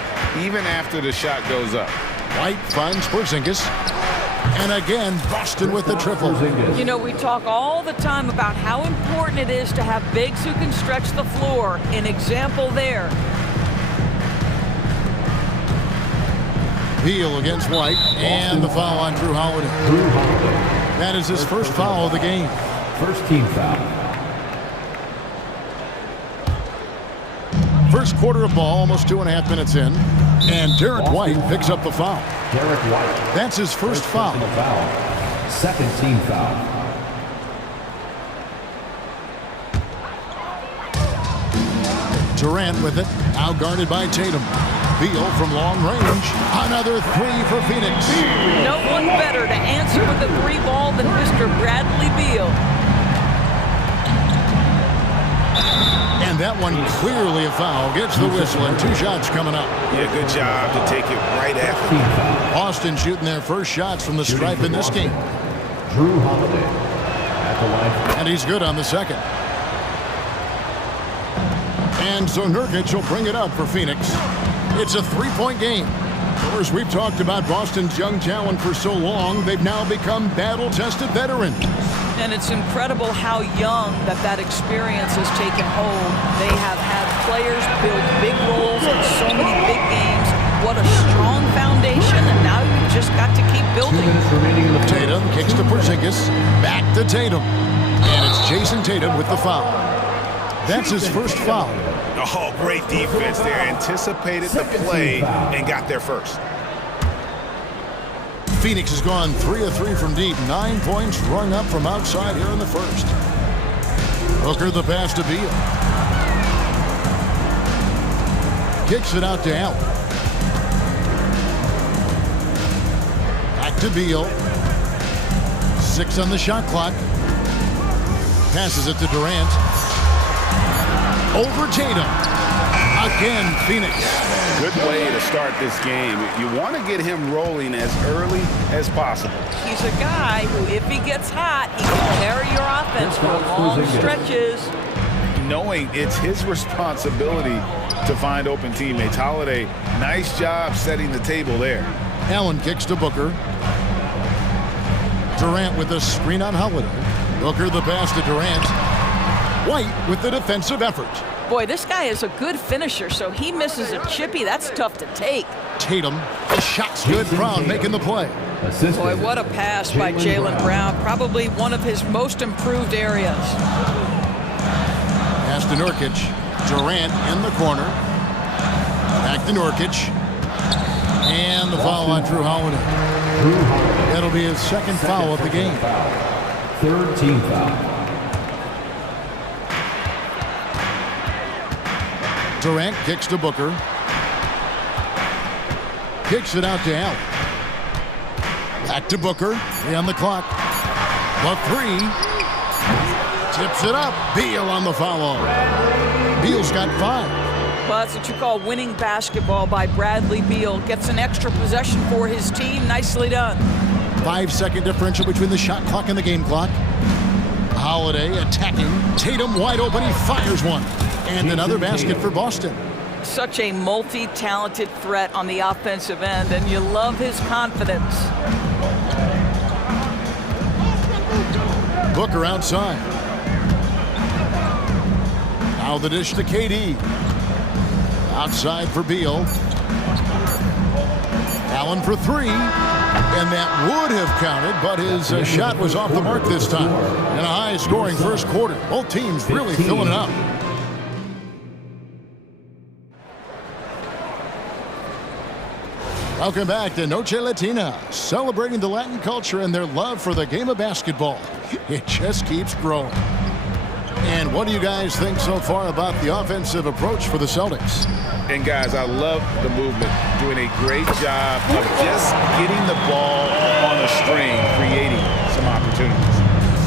even after the shot goes up. White finds Porzingis. And again, Boston with the triple. You know, we talk all the time about how important it is to have bigs who can stretch the floor. An example there. Beal against White. And the foul on Drew Holiday. That is his first foul of the game. First team foul. First quarter of ball, almost 2.5 minutes in. And Derek White picks up the foul. Derek White. That's his first foul. Second team foul. Durant with it. Now guarded by Tatum. Beal from long range. Another 3 for Phoenix. No one better to answer with a 3 ball than Mr. Bradley Beal. And that one clearly a foul. Gets the whistle and 2 shots coming up. Yeah, good job to take it right after. Boston shooting their first shots from the stripe in this game. Drew Holiday at the line. And he's good on the second. And so Nurkic will bring it up for Phoenix. It's a 3-point game. Of course, we've talked about Boston's young talent for so long, they've now become battle-tested veterans. And it's incredible how young that experience has taken hold. They have had players build big roles in so many big games. What a strong foundation, and now you've just got to keep building. Tatum kicks to Porzingis. Back to Tatum. And it's Jason Tatum with the foul. That's his first foul. Oh, great defense there. Anticipated the play and got there first. Phoenix has gone 3 of 3 from deep. 9 points rung up from outside here in the first. Booker the pass to Beal. Kicks it out to Allen. Back to Beal. 6 on the shot clock. Passes it to Durant. over Tatum. Again, Phoenix. Good way to start this game. You want to get him rolling as early as possible. He's a guy who, if he gets hot, he can carry your offense for long stretches. Knowing it's his responsibility to find open teammates. Holiday, nice job setting the table there. Allen kicks to Booker. Durant with the screen on Holiday. Booker the pass to Durant. White with the defensive effort. Boy, this guy is a good finisher, so he misses a chippy. That's tough to take. Tatum, the shot's good. Brown making the play. Boy, what a pass by Jaylen Brown. Probably one of his most improved areas. Pass to Nurkic. Durant in the corner. Back to Nurkic. And the foul on Drew Holiday. That'll be his second foul of the game. Third team foul. Durant kicks to Booker. Kicks it out to Allen. Back to Booker. 3 on the clock. The 3. Tips it up. Beal on the foul. Beal's got 5. Well, that's what you call winning basketball by Bradley Beal. Gets an extra possession for his team. Nicely done. 5-second differential between the shot clock and the game clock. Holiday attacking. Tatum wide open. He fires one. And another basket for Boston. Such a multi-talented threat on the offensive end, and you love his confidence. Booker outside. Now the dish to KD. Outside for Beal. Allen for 3. And that would have counted, but his shot was off the mark this time. And a high-scoring first quarter. Both teams really filling it up. Welcome back to Noche Latina, celebrating the Latin culture and their love for the game of basketball. It just keeps growing. And what do you guys think so far about the offensive approach for the Celtics? And guys, I love the movement, doing a great job of just getting the ball on a string, creating some opportunities.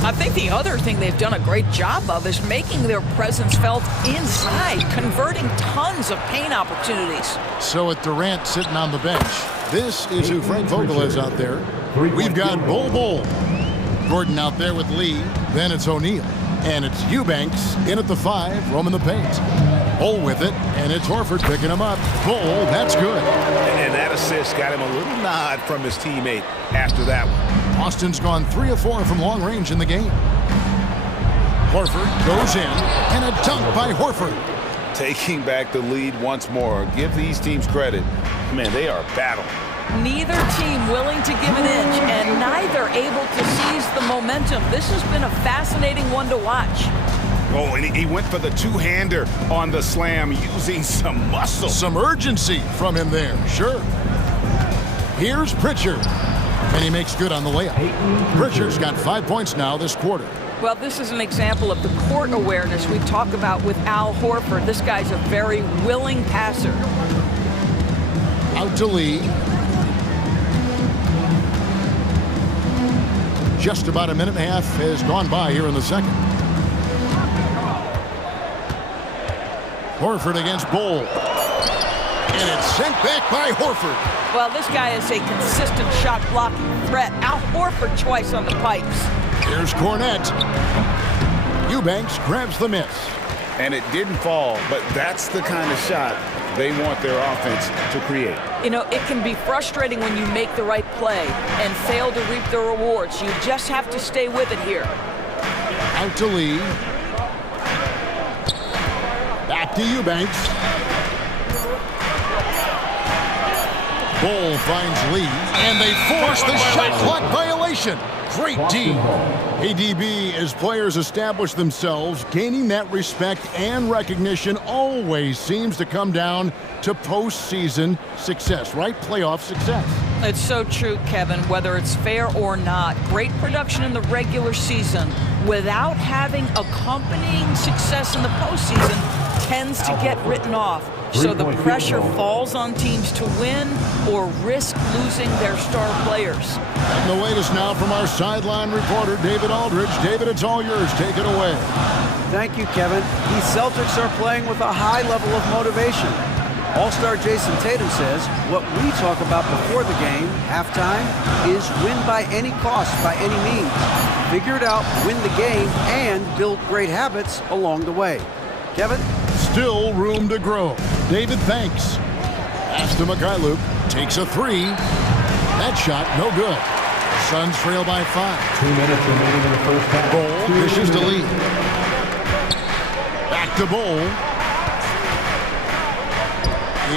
I think the other thing they've done a great job of is making their presence felt inside, converting tons of paint opportunities. So with Durant sitting on the bench, this is who Frank Vogel is out there. We've got Bol. Gordon out there with Lee. Then it's O'Neal. And it's Eubanks in at the 5, roaming the paint. Bol with it, and it's Horford picking him up. Bol, that's good. And that assist got him a little nod from his teammate after that one. Austin's gone 3 of 4 from long range in the game. Horford goes in, and a dunk by Horford. Taking back the lead once more. Give these teams credit. Man, they are battling. Neither team willing to give an inch, and neither able to seize the momentum. This has been a fascinating one to watch. Oh, and he went for the two-hander on the slam, using some muscle. Some urgency from him there, sure. Here's Pritchard, and he makes good on the layup. Pritchard's got 5 points now this quarter. Well, this is an example of the court awareness we talk about with Al Horford. This guy's a very willing passer. Out to Lee. Just about a minute and a half has gone by here in the second. Horford against Bol. And it's sent back by Horford. Well, this guy is a consistent shot blocking threat. Al Horford twice on the pipes. Here's Cornette. Eubanks grabs the miss. And it didn't fall, but that's the kind of shot they want their offense to create. You know, it can be frustrating when you make the right play and fail to reap the rewards. You just have to stay with it here. Out to Lee. Back to Eubanks. Bol finds Lee, and they force the shot clock violation. Great D. ADB, as players establish themselves, gaining that respect and recognition always seems to come down to postseason success, right? Playoff success. It's so true, Kevin, whether it's fair or not. Great production in the regular season without having accompanying success in the postseason tends to get written off. So the pressure falls on teams to win or risk losing their star players. And the latest now from our sideline reporter, David Aldridge. David, it's all yours. Take it away. Thank you, Kevin. The Celtics are playing with a high level of motivation. All-star Jason Tatum says, what we talk about before the game, halftime, is win by any cost, by any means. Figure it out, win the game, and build great habits along the way. Kevin? Still room to grow. David thanks. Pass to Mikhailuk. Takes a three. That shot, no good. Suns trail by 5. 2 minutes remaining in the first half. Bowl pushes to lead. Back to Bowl.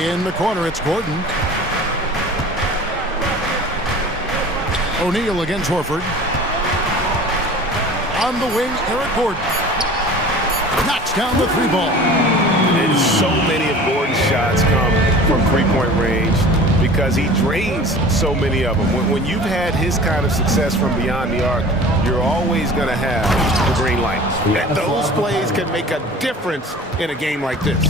In the corner, it's Gordon. O'Neal against Horford. On the wing, Eric Gordon. Knocks down the three ball. And so many of Gordon's shots come from three-point range because he drains so many of them. When you've had his kind of success from beyond the arc, you're always going to have the green light. And those plays can make a difference in a game like this.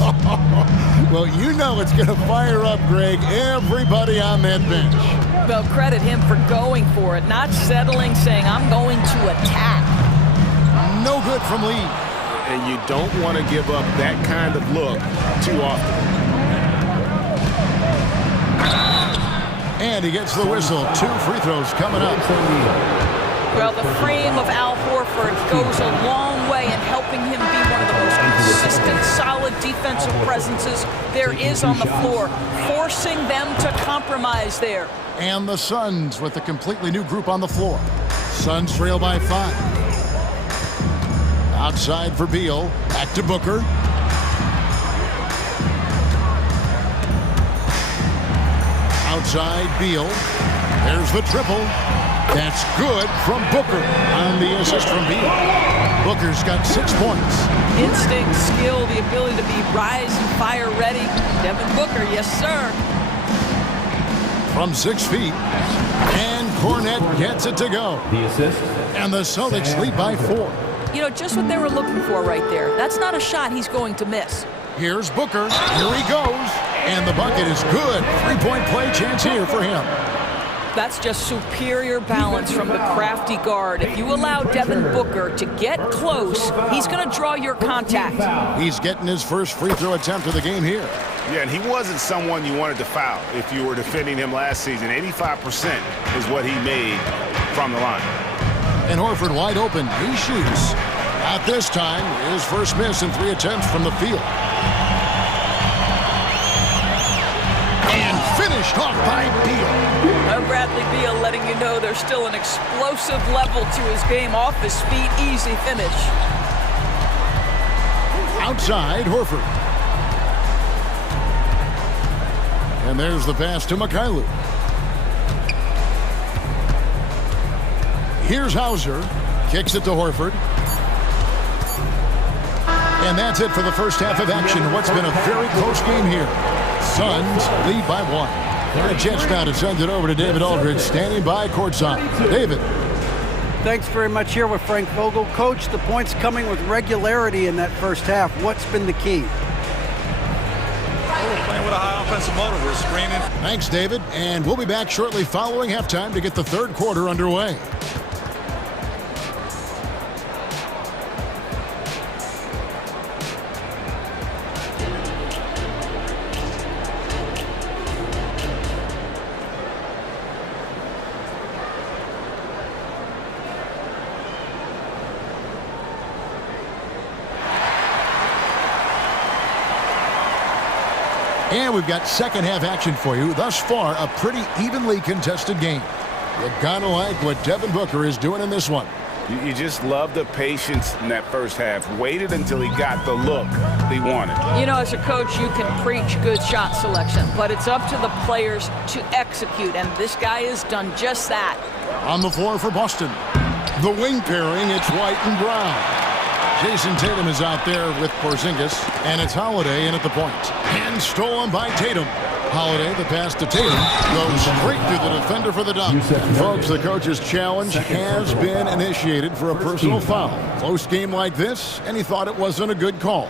Well, you know it's going to fire up, Greg, everybody on that bench. Well, credit him for going for it, not settling, saying, I'm going to attack. No good from Lee. And you don't want to give up that kind of look too often. And he gets the whistle. 2 free throws coming up. Well, the frame of Al Horford goes a long way in helping him be one of the most consistent, solid defensive presences there is on the floor, forcing them to compromise there. And the Suns with a completely new group on the floor. Suns trail by 5. Outside for Beal. Back to Booker. Outside Beal. There's the triple. That's good from Booker on the assist from Beal. Booker's got 6 points. Instinct, skill, the ability to be rise and fire ready. Devin Booker, yes, sir. From 6 feet. And Cornette gets it to go. The assist. And the Celtics lead by 4. You know, just what they were looking for right there. That's not a shot he's going to miss. Here's Booker. Here he goes. And the bucket is good. 3-point play chance here for him. That's just superior balance from the crafty guard. If you allow Devin Booker to get close, he's going to draw your contact. He's getting his first free throw attempt of the game here. Yeah, and he wasn't someone you wanted to foul if you were defending him last season. 85% is what he made from the line. And Horford wide open. He shoots. Not this time. His first miss in 3 attempts from the field. And finished off by Beal. Bradley Beal letting you know there's still an explosive level to his game. Off his feet, easy finish. Outside, Horford. And there's the pass to Mikhailuk. Here's Hauser. Kicks it to Horford. And that's it for the first half of action. What's been a very close game here. Suns lead by 1. And a chance now to send it over to David Aldridge, standing by courtside. David. Thanks very much here with Frank Vogel. Coach, the points coming with regularity in that first half. What's been the key? We're playing with a high offensive motor. We're screening. Thanks, David. And we'll be back shortly following halftime to get the third quarter underway. And we've got second half action for you. Thus far, a pretty evenly contested game. You've got to like what Devin Booker is doing in this one. You just love the patience in that first half. Waited until he got the look he wanted. You know, as a coach, you can preach good shot selection, but it's up to the players to execute, and this guy has done just that. On the floor for Boston. The wing pairing, it's White and Brown. Jason Tatum is out there with Porzingis, and it's Holiday in at the point. And stolen by Tatum. Holiday, the pass to Tatum, goes straight through the defender for the dunk. Folks, the coach's challenge has been initiated for a personal foul. Close game like this, and he thought it wasn't a good call.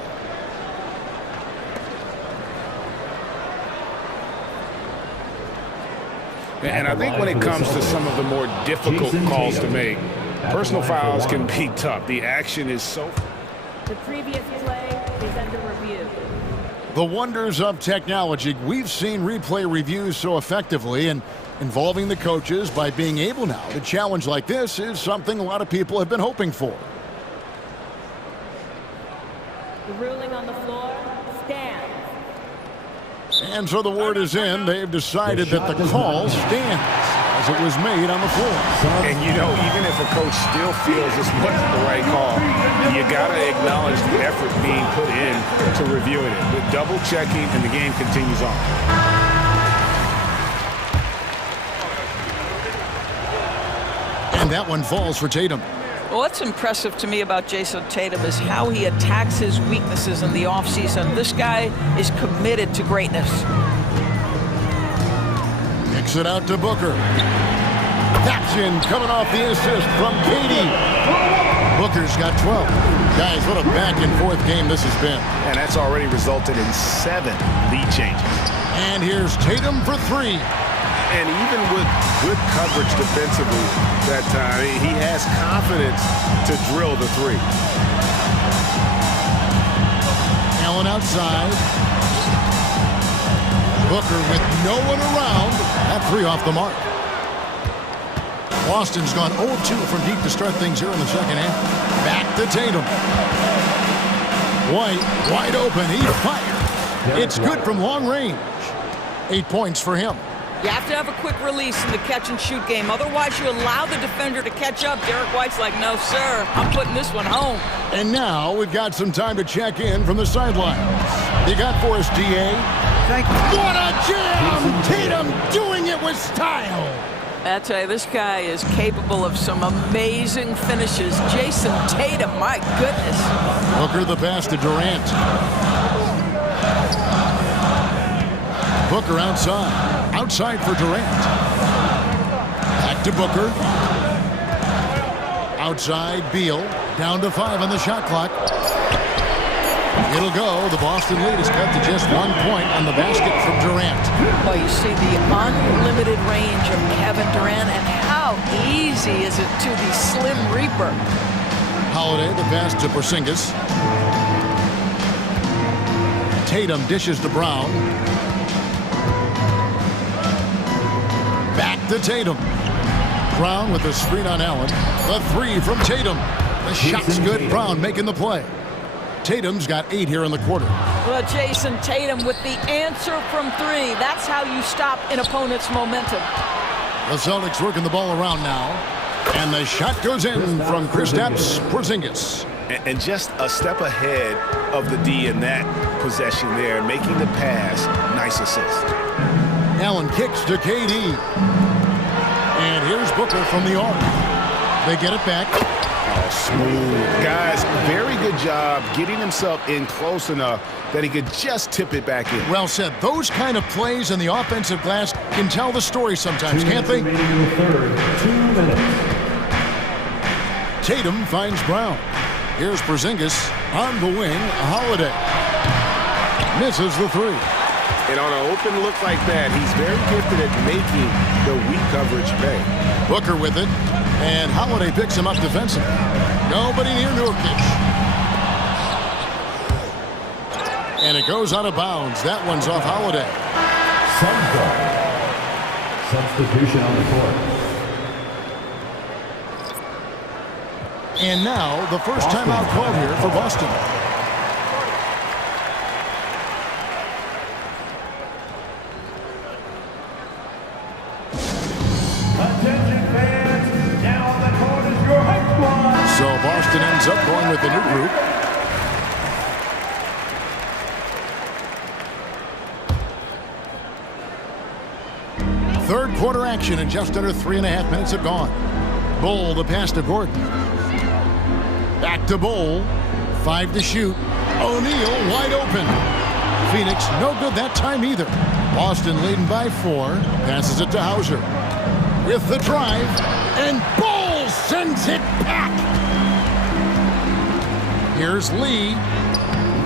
And I think when it comes to some of the more difficult calls to make, personal fouls can be tough. The action is so... The previous play is under review. The wonders of technology. We've seen replay reviews so effectively, and involving the coaches by being able now to challenge like this is something a lot of people have been hoping for. The ruling on the floor stands. And so the word is in. They've decided that the call stands as it was made on the floor. And you know, even if a coach still feels this wasn't the right call, you got to acknowledge the effort being put in to reviewing it. The double checking, and the game continues on. And that one falls for Tatum. Well, what's impressive to me about Jason Tatum is how he attacks his weaknesses in the offseason. This guy is committed to greatness. Kicks it out to Booker. That's in, coming off the assist from Katie. Booker's got 12. Guys, what a back-and-forth game this has been. And that's already resulted in 7 lead changes. And here's Tatum for 3. And even with good coverage defensively that time, he has confidence to drill the 3. Allen outside. Booker with no one around. That 3 off the mark. Boston's gone 0-2 from deep to start things here in the second half. Back to Tatum. White, wide open. He fired. It's good from long range. 8 points for him. You have to have a quick release in the catch-and-shoot game. Otherwise, you allow the defender to catch up. Derek White's like, no, sir. I'm putting this one home. And now we've got some time to check in from the sidelines. You got for us, D.A. Thank you. What a jam! Tatum doing it with style. I tell you, this guy is capable of some amazing finishes. Jason Tatum, my goodness. Booker the pass to Durant. Booker outside. Outside for Durant. Back to Booker. Outside, Beal. Down to 5 on the shot clock. It'll go. The Boston lead is cut to just 1 point on the basket from Durant. Well, you see the unlimited range of Kevin Durant, and how easy is it to the Slim Reaper. Holiday, the pass to Porzingis. Tatum dishes to Brown. Back to Tatum. Brown with the screen on Allen. The 3 from Tatum. The shot's good. Brown making the play. Tatum's got 8 here in the quarter. Well, Jason Tatum with the answer from 3. That's how you stop an opponent's momentum. The Celtics working the ball around now. And the shot goes in from Kristaps Porzingis. And just a step ahead of the D in that possession there, making the pass. Nice assist. Allen kicks to KD. And here's Booker from the arc. They get it back. Oh, smooth. Guys, very good job getting himself in close enough that he could just tip it back in. Well said. Those kind of plays in the offensive glass can tell the story sometimes, can't they? 2 minutes. Tatum finds Brown. Here's Porzingis on the wing. Holiday misses the 3. And on an open look like that, he's very gifted at making the weak coverage pay. Booker with it, and Holiday picks him up defensively. Nobody near Nurkic. And it goes out of bounds. That one's off Holiday. Substitution on the court. And now the first timeout called here for Boston. So Boston ends up going with the new group. Third quarter action, and just under 3.5 minutes have gone. Bull, the pass to Gordon. Back to Bull. 5 to shoot. O'Neal wide open. Phoenix no good that time either. Boston leading by 4. Passes it to Hauser. With the drive, and Bull sends it back. Here's Lee,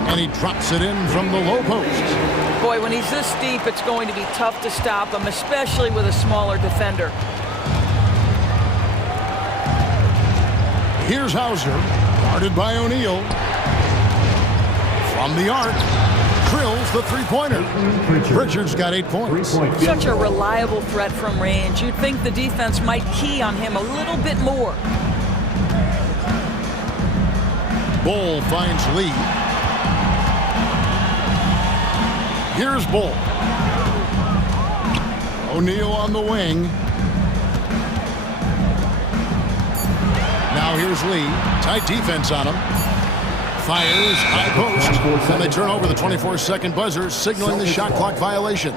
and he drops it in from the low post. Boy, when he's this deep, it's going to be tough to stop him, especially with a smaller defender. Here's Hauser, guarded by O'Neal. From the arc, drills the three-pointer. Pritchard's got 8 points. Such a reliable threat from range. You'd think the defense might key on him a little bit more. Bull finds Lee. Here's Bull. O'Neal on the wing. Now here's Lee. Tight defense on him. Fires, high post. And they turn over the 24-second buzzer, signaling the shot clock violation.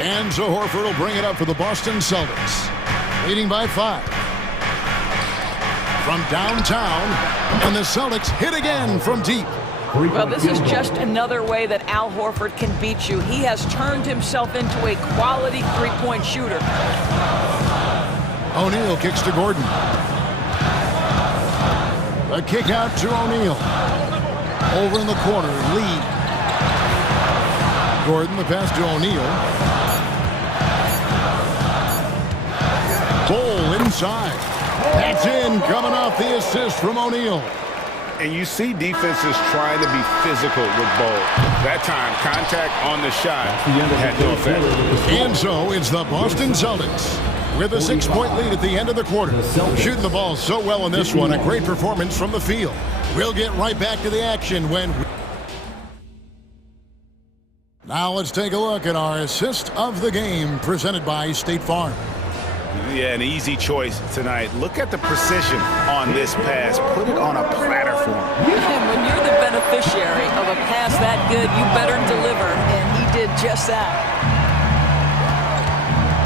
And so Horford will bring it up for the Boston Celtics, leading by 5. From downtown, and the Celtics hit again from deep. Well, this is just another way that Al Horford can beat you. He has turned himself into a quality three-point shooter. O'Neal kicks to Gordon. A kick out to O'Neal. Over in the corner, Lee. Gordon, the pass to O'Neal. Bull inside. That's in, coming off the assist from O'Neal. And you see defenses trying to be physical with Bull. That time, contact on the shot had no effect. And so it's the Boston Celtics with a 6-point lead at the end of the quarter. Shooting the ball so well in this one. A great performance from the field. We'll get right back to the action when... Now let's take a look at our assist of the game presented by State Farm. Yeah, an easy choice tonight. Look at the precision on this pass. Put it on a platter for him. And when you're the beneficiary of a pass that good, you better deliver, and he did just that.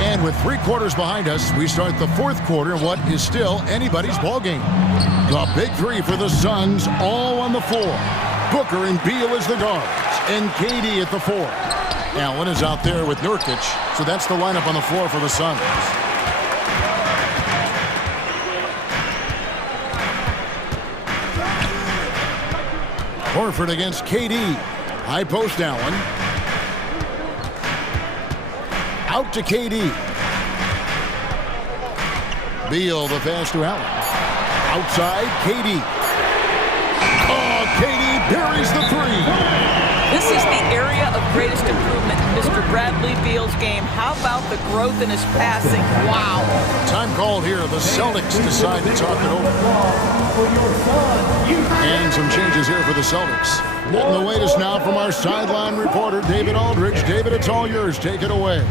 And with 3 quarters behind us, we start the 4th quarter in what is still anybody's ball game. The big 3 for the Suns, all on the floor. Booker and Beal as the guards, and KD at the 4. Allen is out there with Nurkic, so that's the lineup on the floor for the Suns. Horford against KD. High post Allen. Out to KD. Beal, the pass to Allen. Outside, KD. Oh, KD buries the 3. This is the area of greatest improvement in Mr. Bradley Beal's game. How about the growth in his passing? Wow. Time called here. The Celtics decide to talk it over. And some changes here for the Celtics. Getting the latest now from our sideline reporter, David Aldridge. David, it's all yours. Take it away.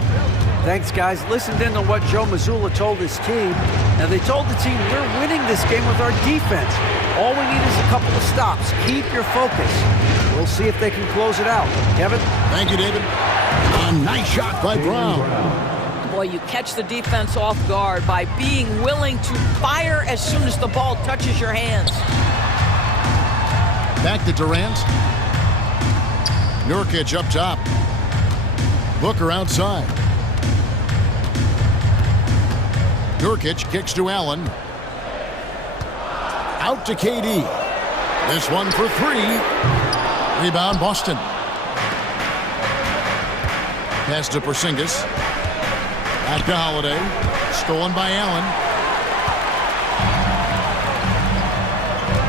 Thanks, guys. Listened in on what Joe Mazzulla told his team. Now, they told the team, we're winning this game with our defense. All we need is a couple of stops. Keep your focus. We'll see if they can close it out. Kevin? Thank you, David. A nice shot by Brown. Boy, you catch the defense off guard by being willing to fire as soon as the ball touches your hands. Back to Durant. Nurkic up top. Booker outside. Nurkic kicks to Allen. Out to KD. This one for 3. Rebound Boston. Pass to Porzingis. Back to Holiday. Stolen by Allen.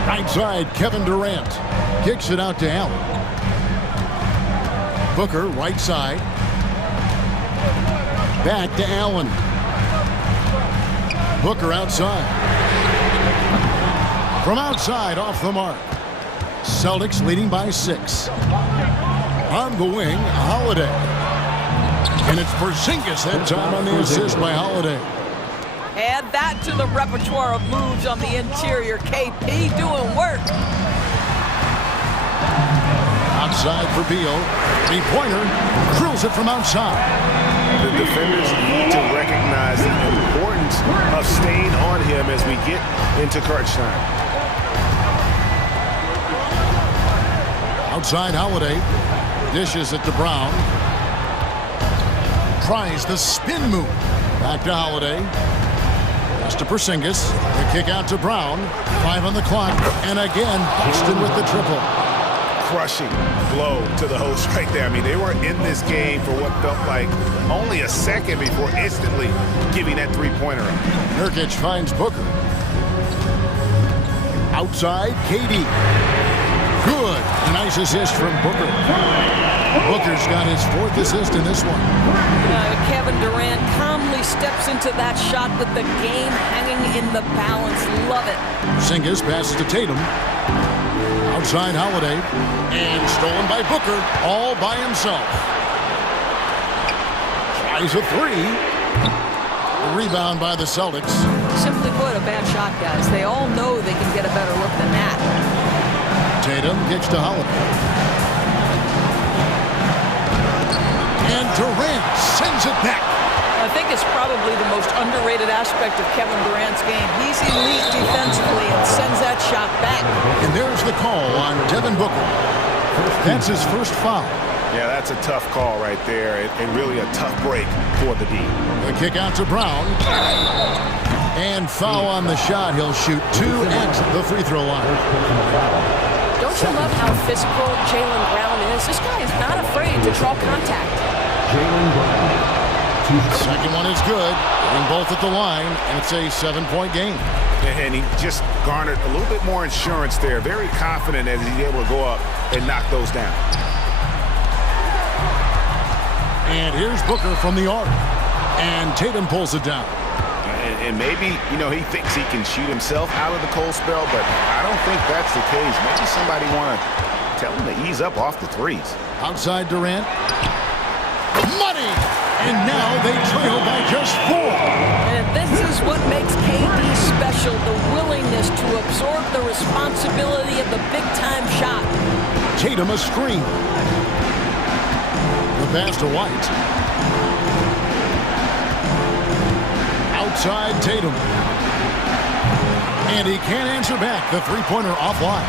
Right side, Kevin Durant. Kicks it out to Allen. Booker, right side. Back to Allen. Booker outside. From outside, off the mark. Celtics leading by 6. On the wing, Holiday. And it's Porzingis that time on the assist by Holiday. Add that to the repertoire of moves on the interior. KP doing work. Outside for Beal. 3-pointer. Drills it from outside. The defenders need to recognize the importance of staying on him as we get into crunch time. Outside Holiday. Dishes it to Brown. Tries the spin move. Back to Holiday. Pass to Porzingis. The kick out to Brown. 5 on the clock. And again, Boston with the triple. crushing blow to the host right there. I mean, they were in this game for what felt like only a second before instantly giving that three-pointer up. Nurkic finds Booker. Outside, KD. Good. Nice assist from Booker. Booker's got his 4th assist in this one. Kevin Durant calmly steps into that shot with the game hanging in the balance. Love it. Porzingis passes to Tatum. Outside Holiday. And stolen by Booker, all by himself. Tries a 3. Rebound by the Celtics. Simply put, a bad shot, guys. They all know they can get a better look than that. Tatum kicks to Holiday. And Durant sends it back. I think it's probably the most underrated aspect of Kevin Durant's game. He's elite defensively and sends that shot back. And there's the call on Devin Booker. That's his first foul. Yeah, that's a tough call right there, and really a tough break for the D. The kick out to Brown. And foul on the shot. He'll shoot 2 at the free throw line. Don't you love how physical Jaylen Brown is? This guy is not afraid to draw contact. Second one is good. Getting both at the line, and it's a 7-point game. And he just garnered a little bit more insurance there. Very confident as he's able to go up and knock those down. And here's Booker from the arc. And Tatum pulls it down. And maybe, you know, he thinks he can shoot himself out of the cold spell, but I don't think that's the case. Maybe somebody want to tell him to ease up off the threes. Outside Durant. Money! And now they trail by just 4. And this is what makes KD special, the willingness to absorb the responsibility of the big-time shot. Tatum a screen. The pass to White. Outside Tatum. And he can't answer back. The three-pointer offline.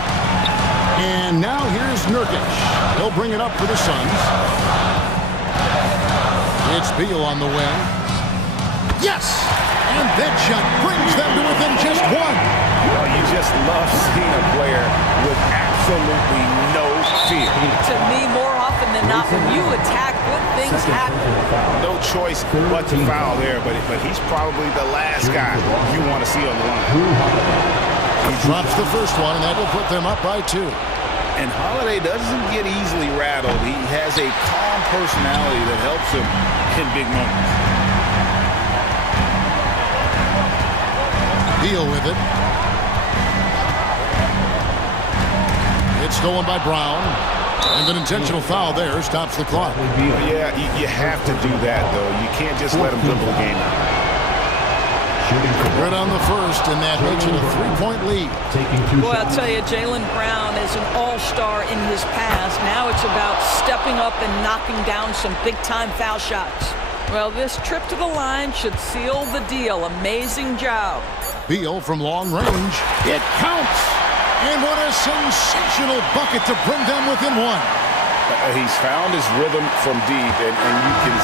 And now here's Nurkic. He'll bring it up for the Suns. It's Beal on the wing. Yes! And that shot brings them to within just 1. Well, you just love seeing a player with absolutely no fear. To me, more often than not, when you attack, good things happen. No choice but to foul there, but he's probably the last guy you want to see on the line. He drops the first one, and that will put them up by 2. And Holiday doesn't get easily rattled. He has a calm personality that helps him in big moments. Beal with it. It's stolen by Brown. And an intentional foul there stops the clock. Yeah, you have to do that, though. You can't just let him dribble the game out. Good on the first, and that makes it a 3-point lead. Boy, I'll tell you, Jaylen Brown is an all-star in his past. Now it's about stepping up and knocking down some big-time foul shots. Well, this trip to the line should seal the deal. Amazing job. Beal from long range. It counts! And what a sensational bucket to bring them within 1. He's found his rhythm from deep, and you can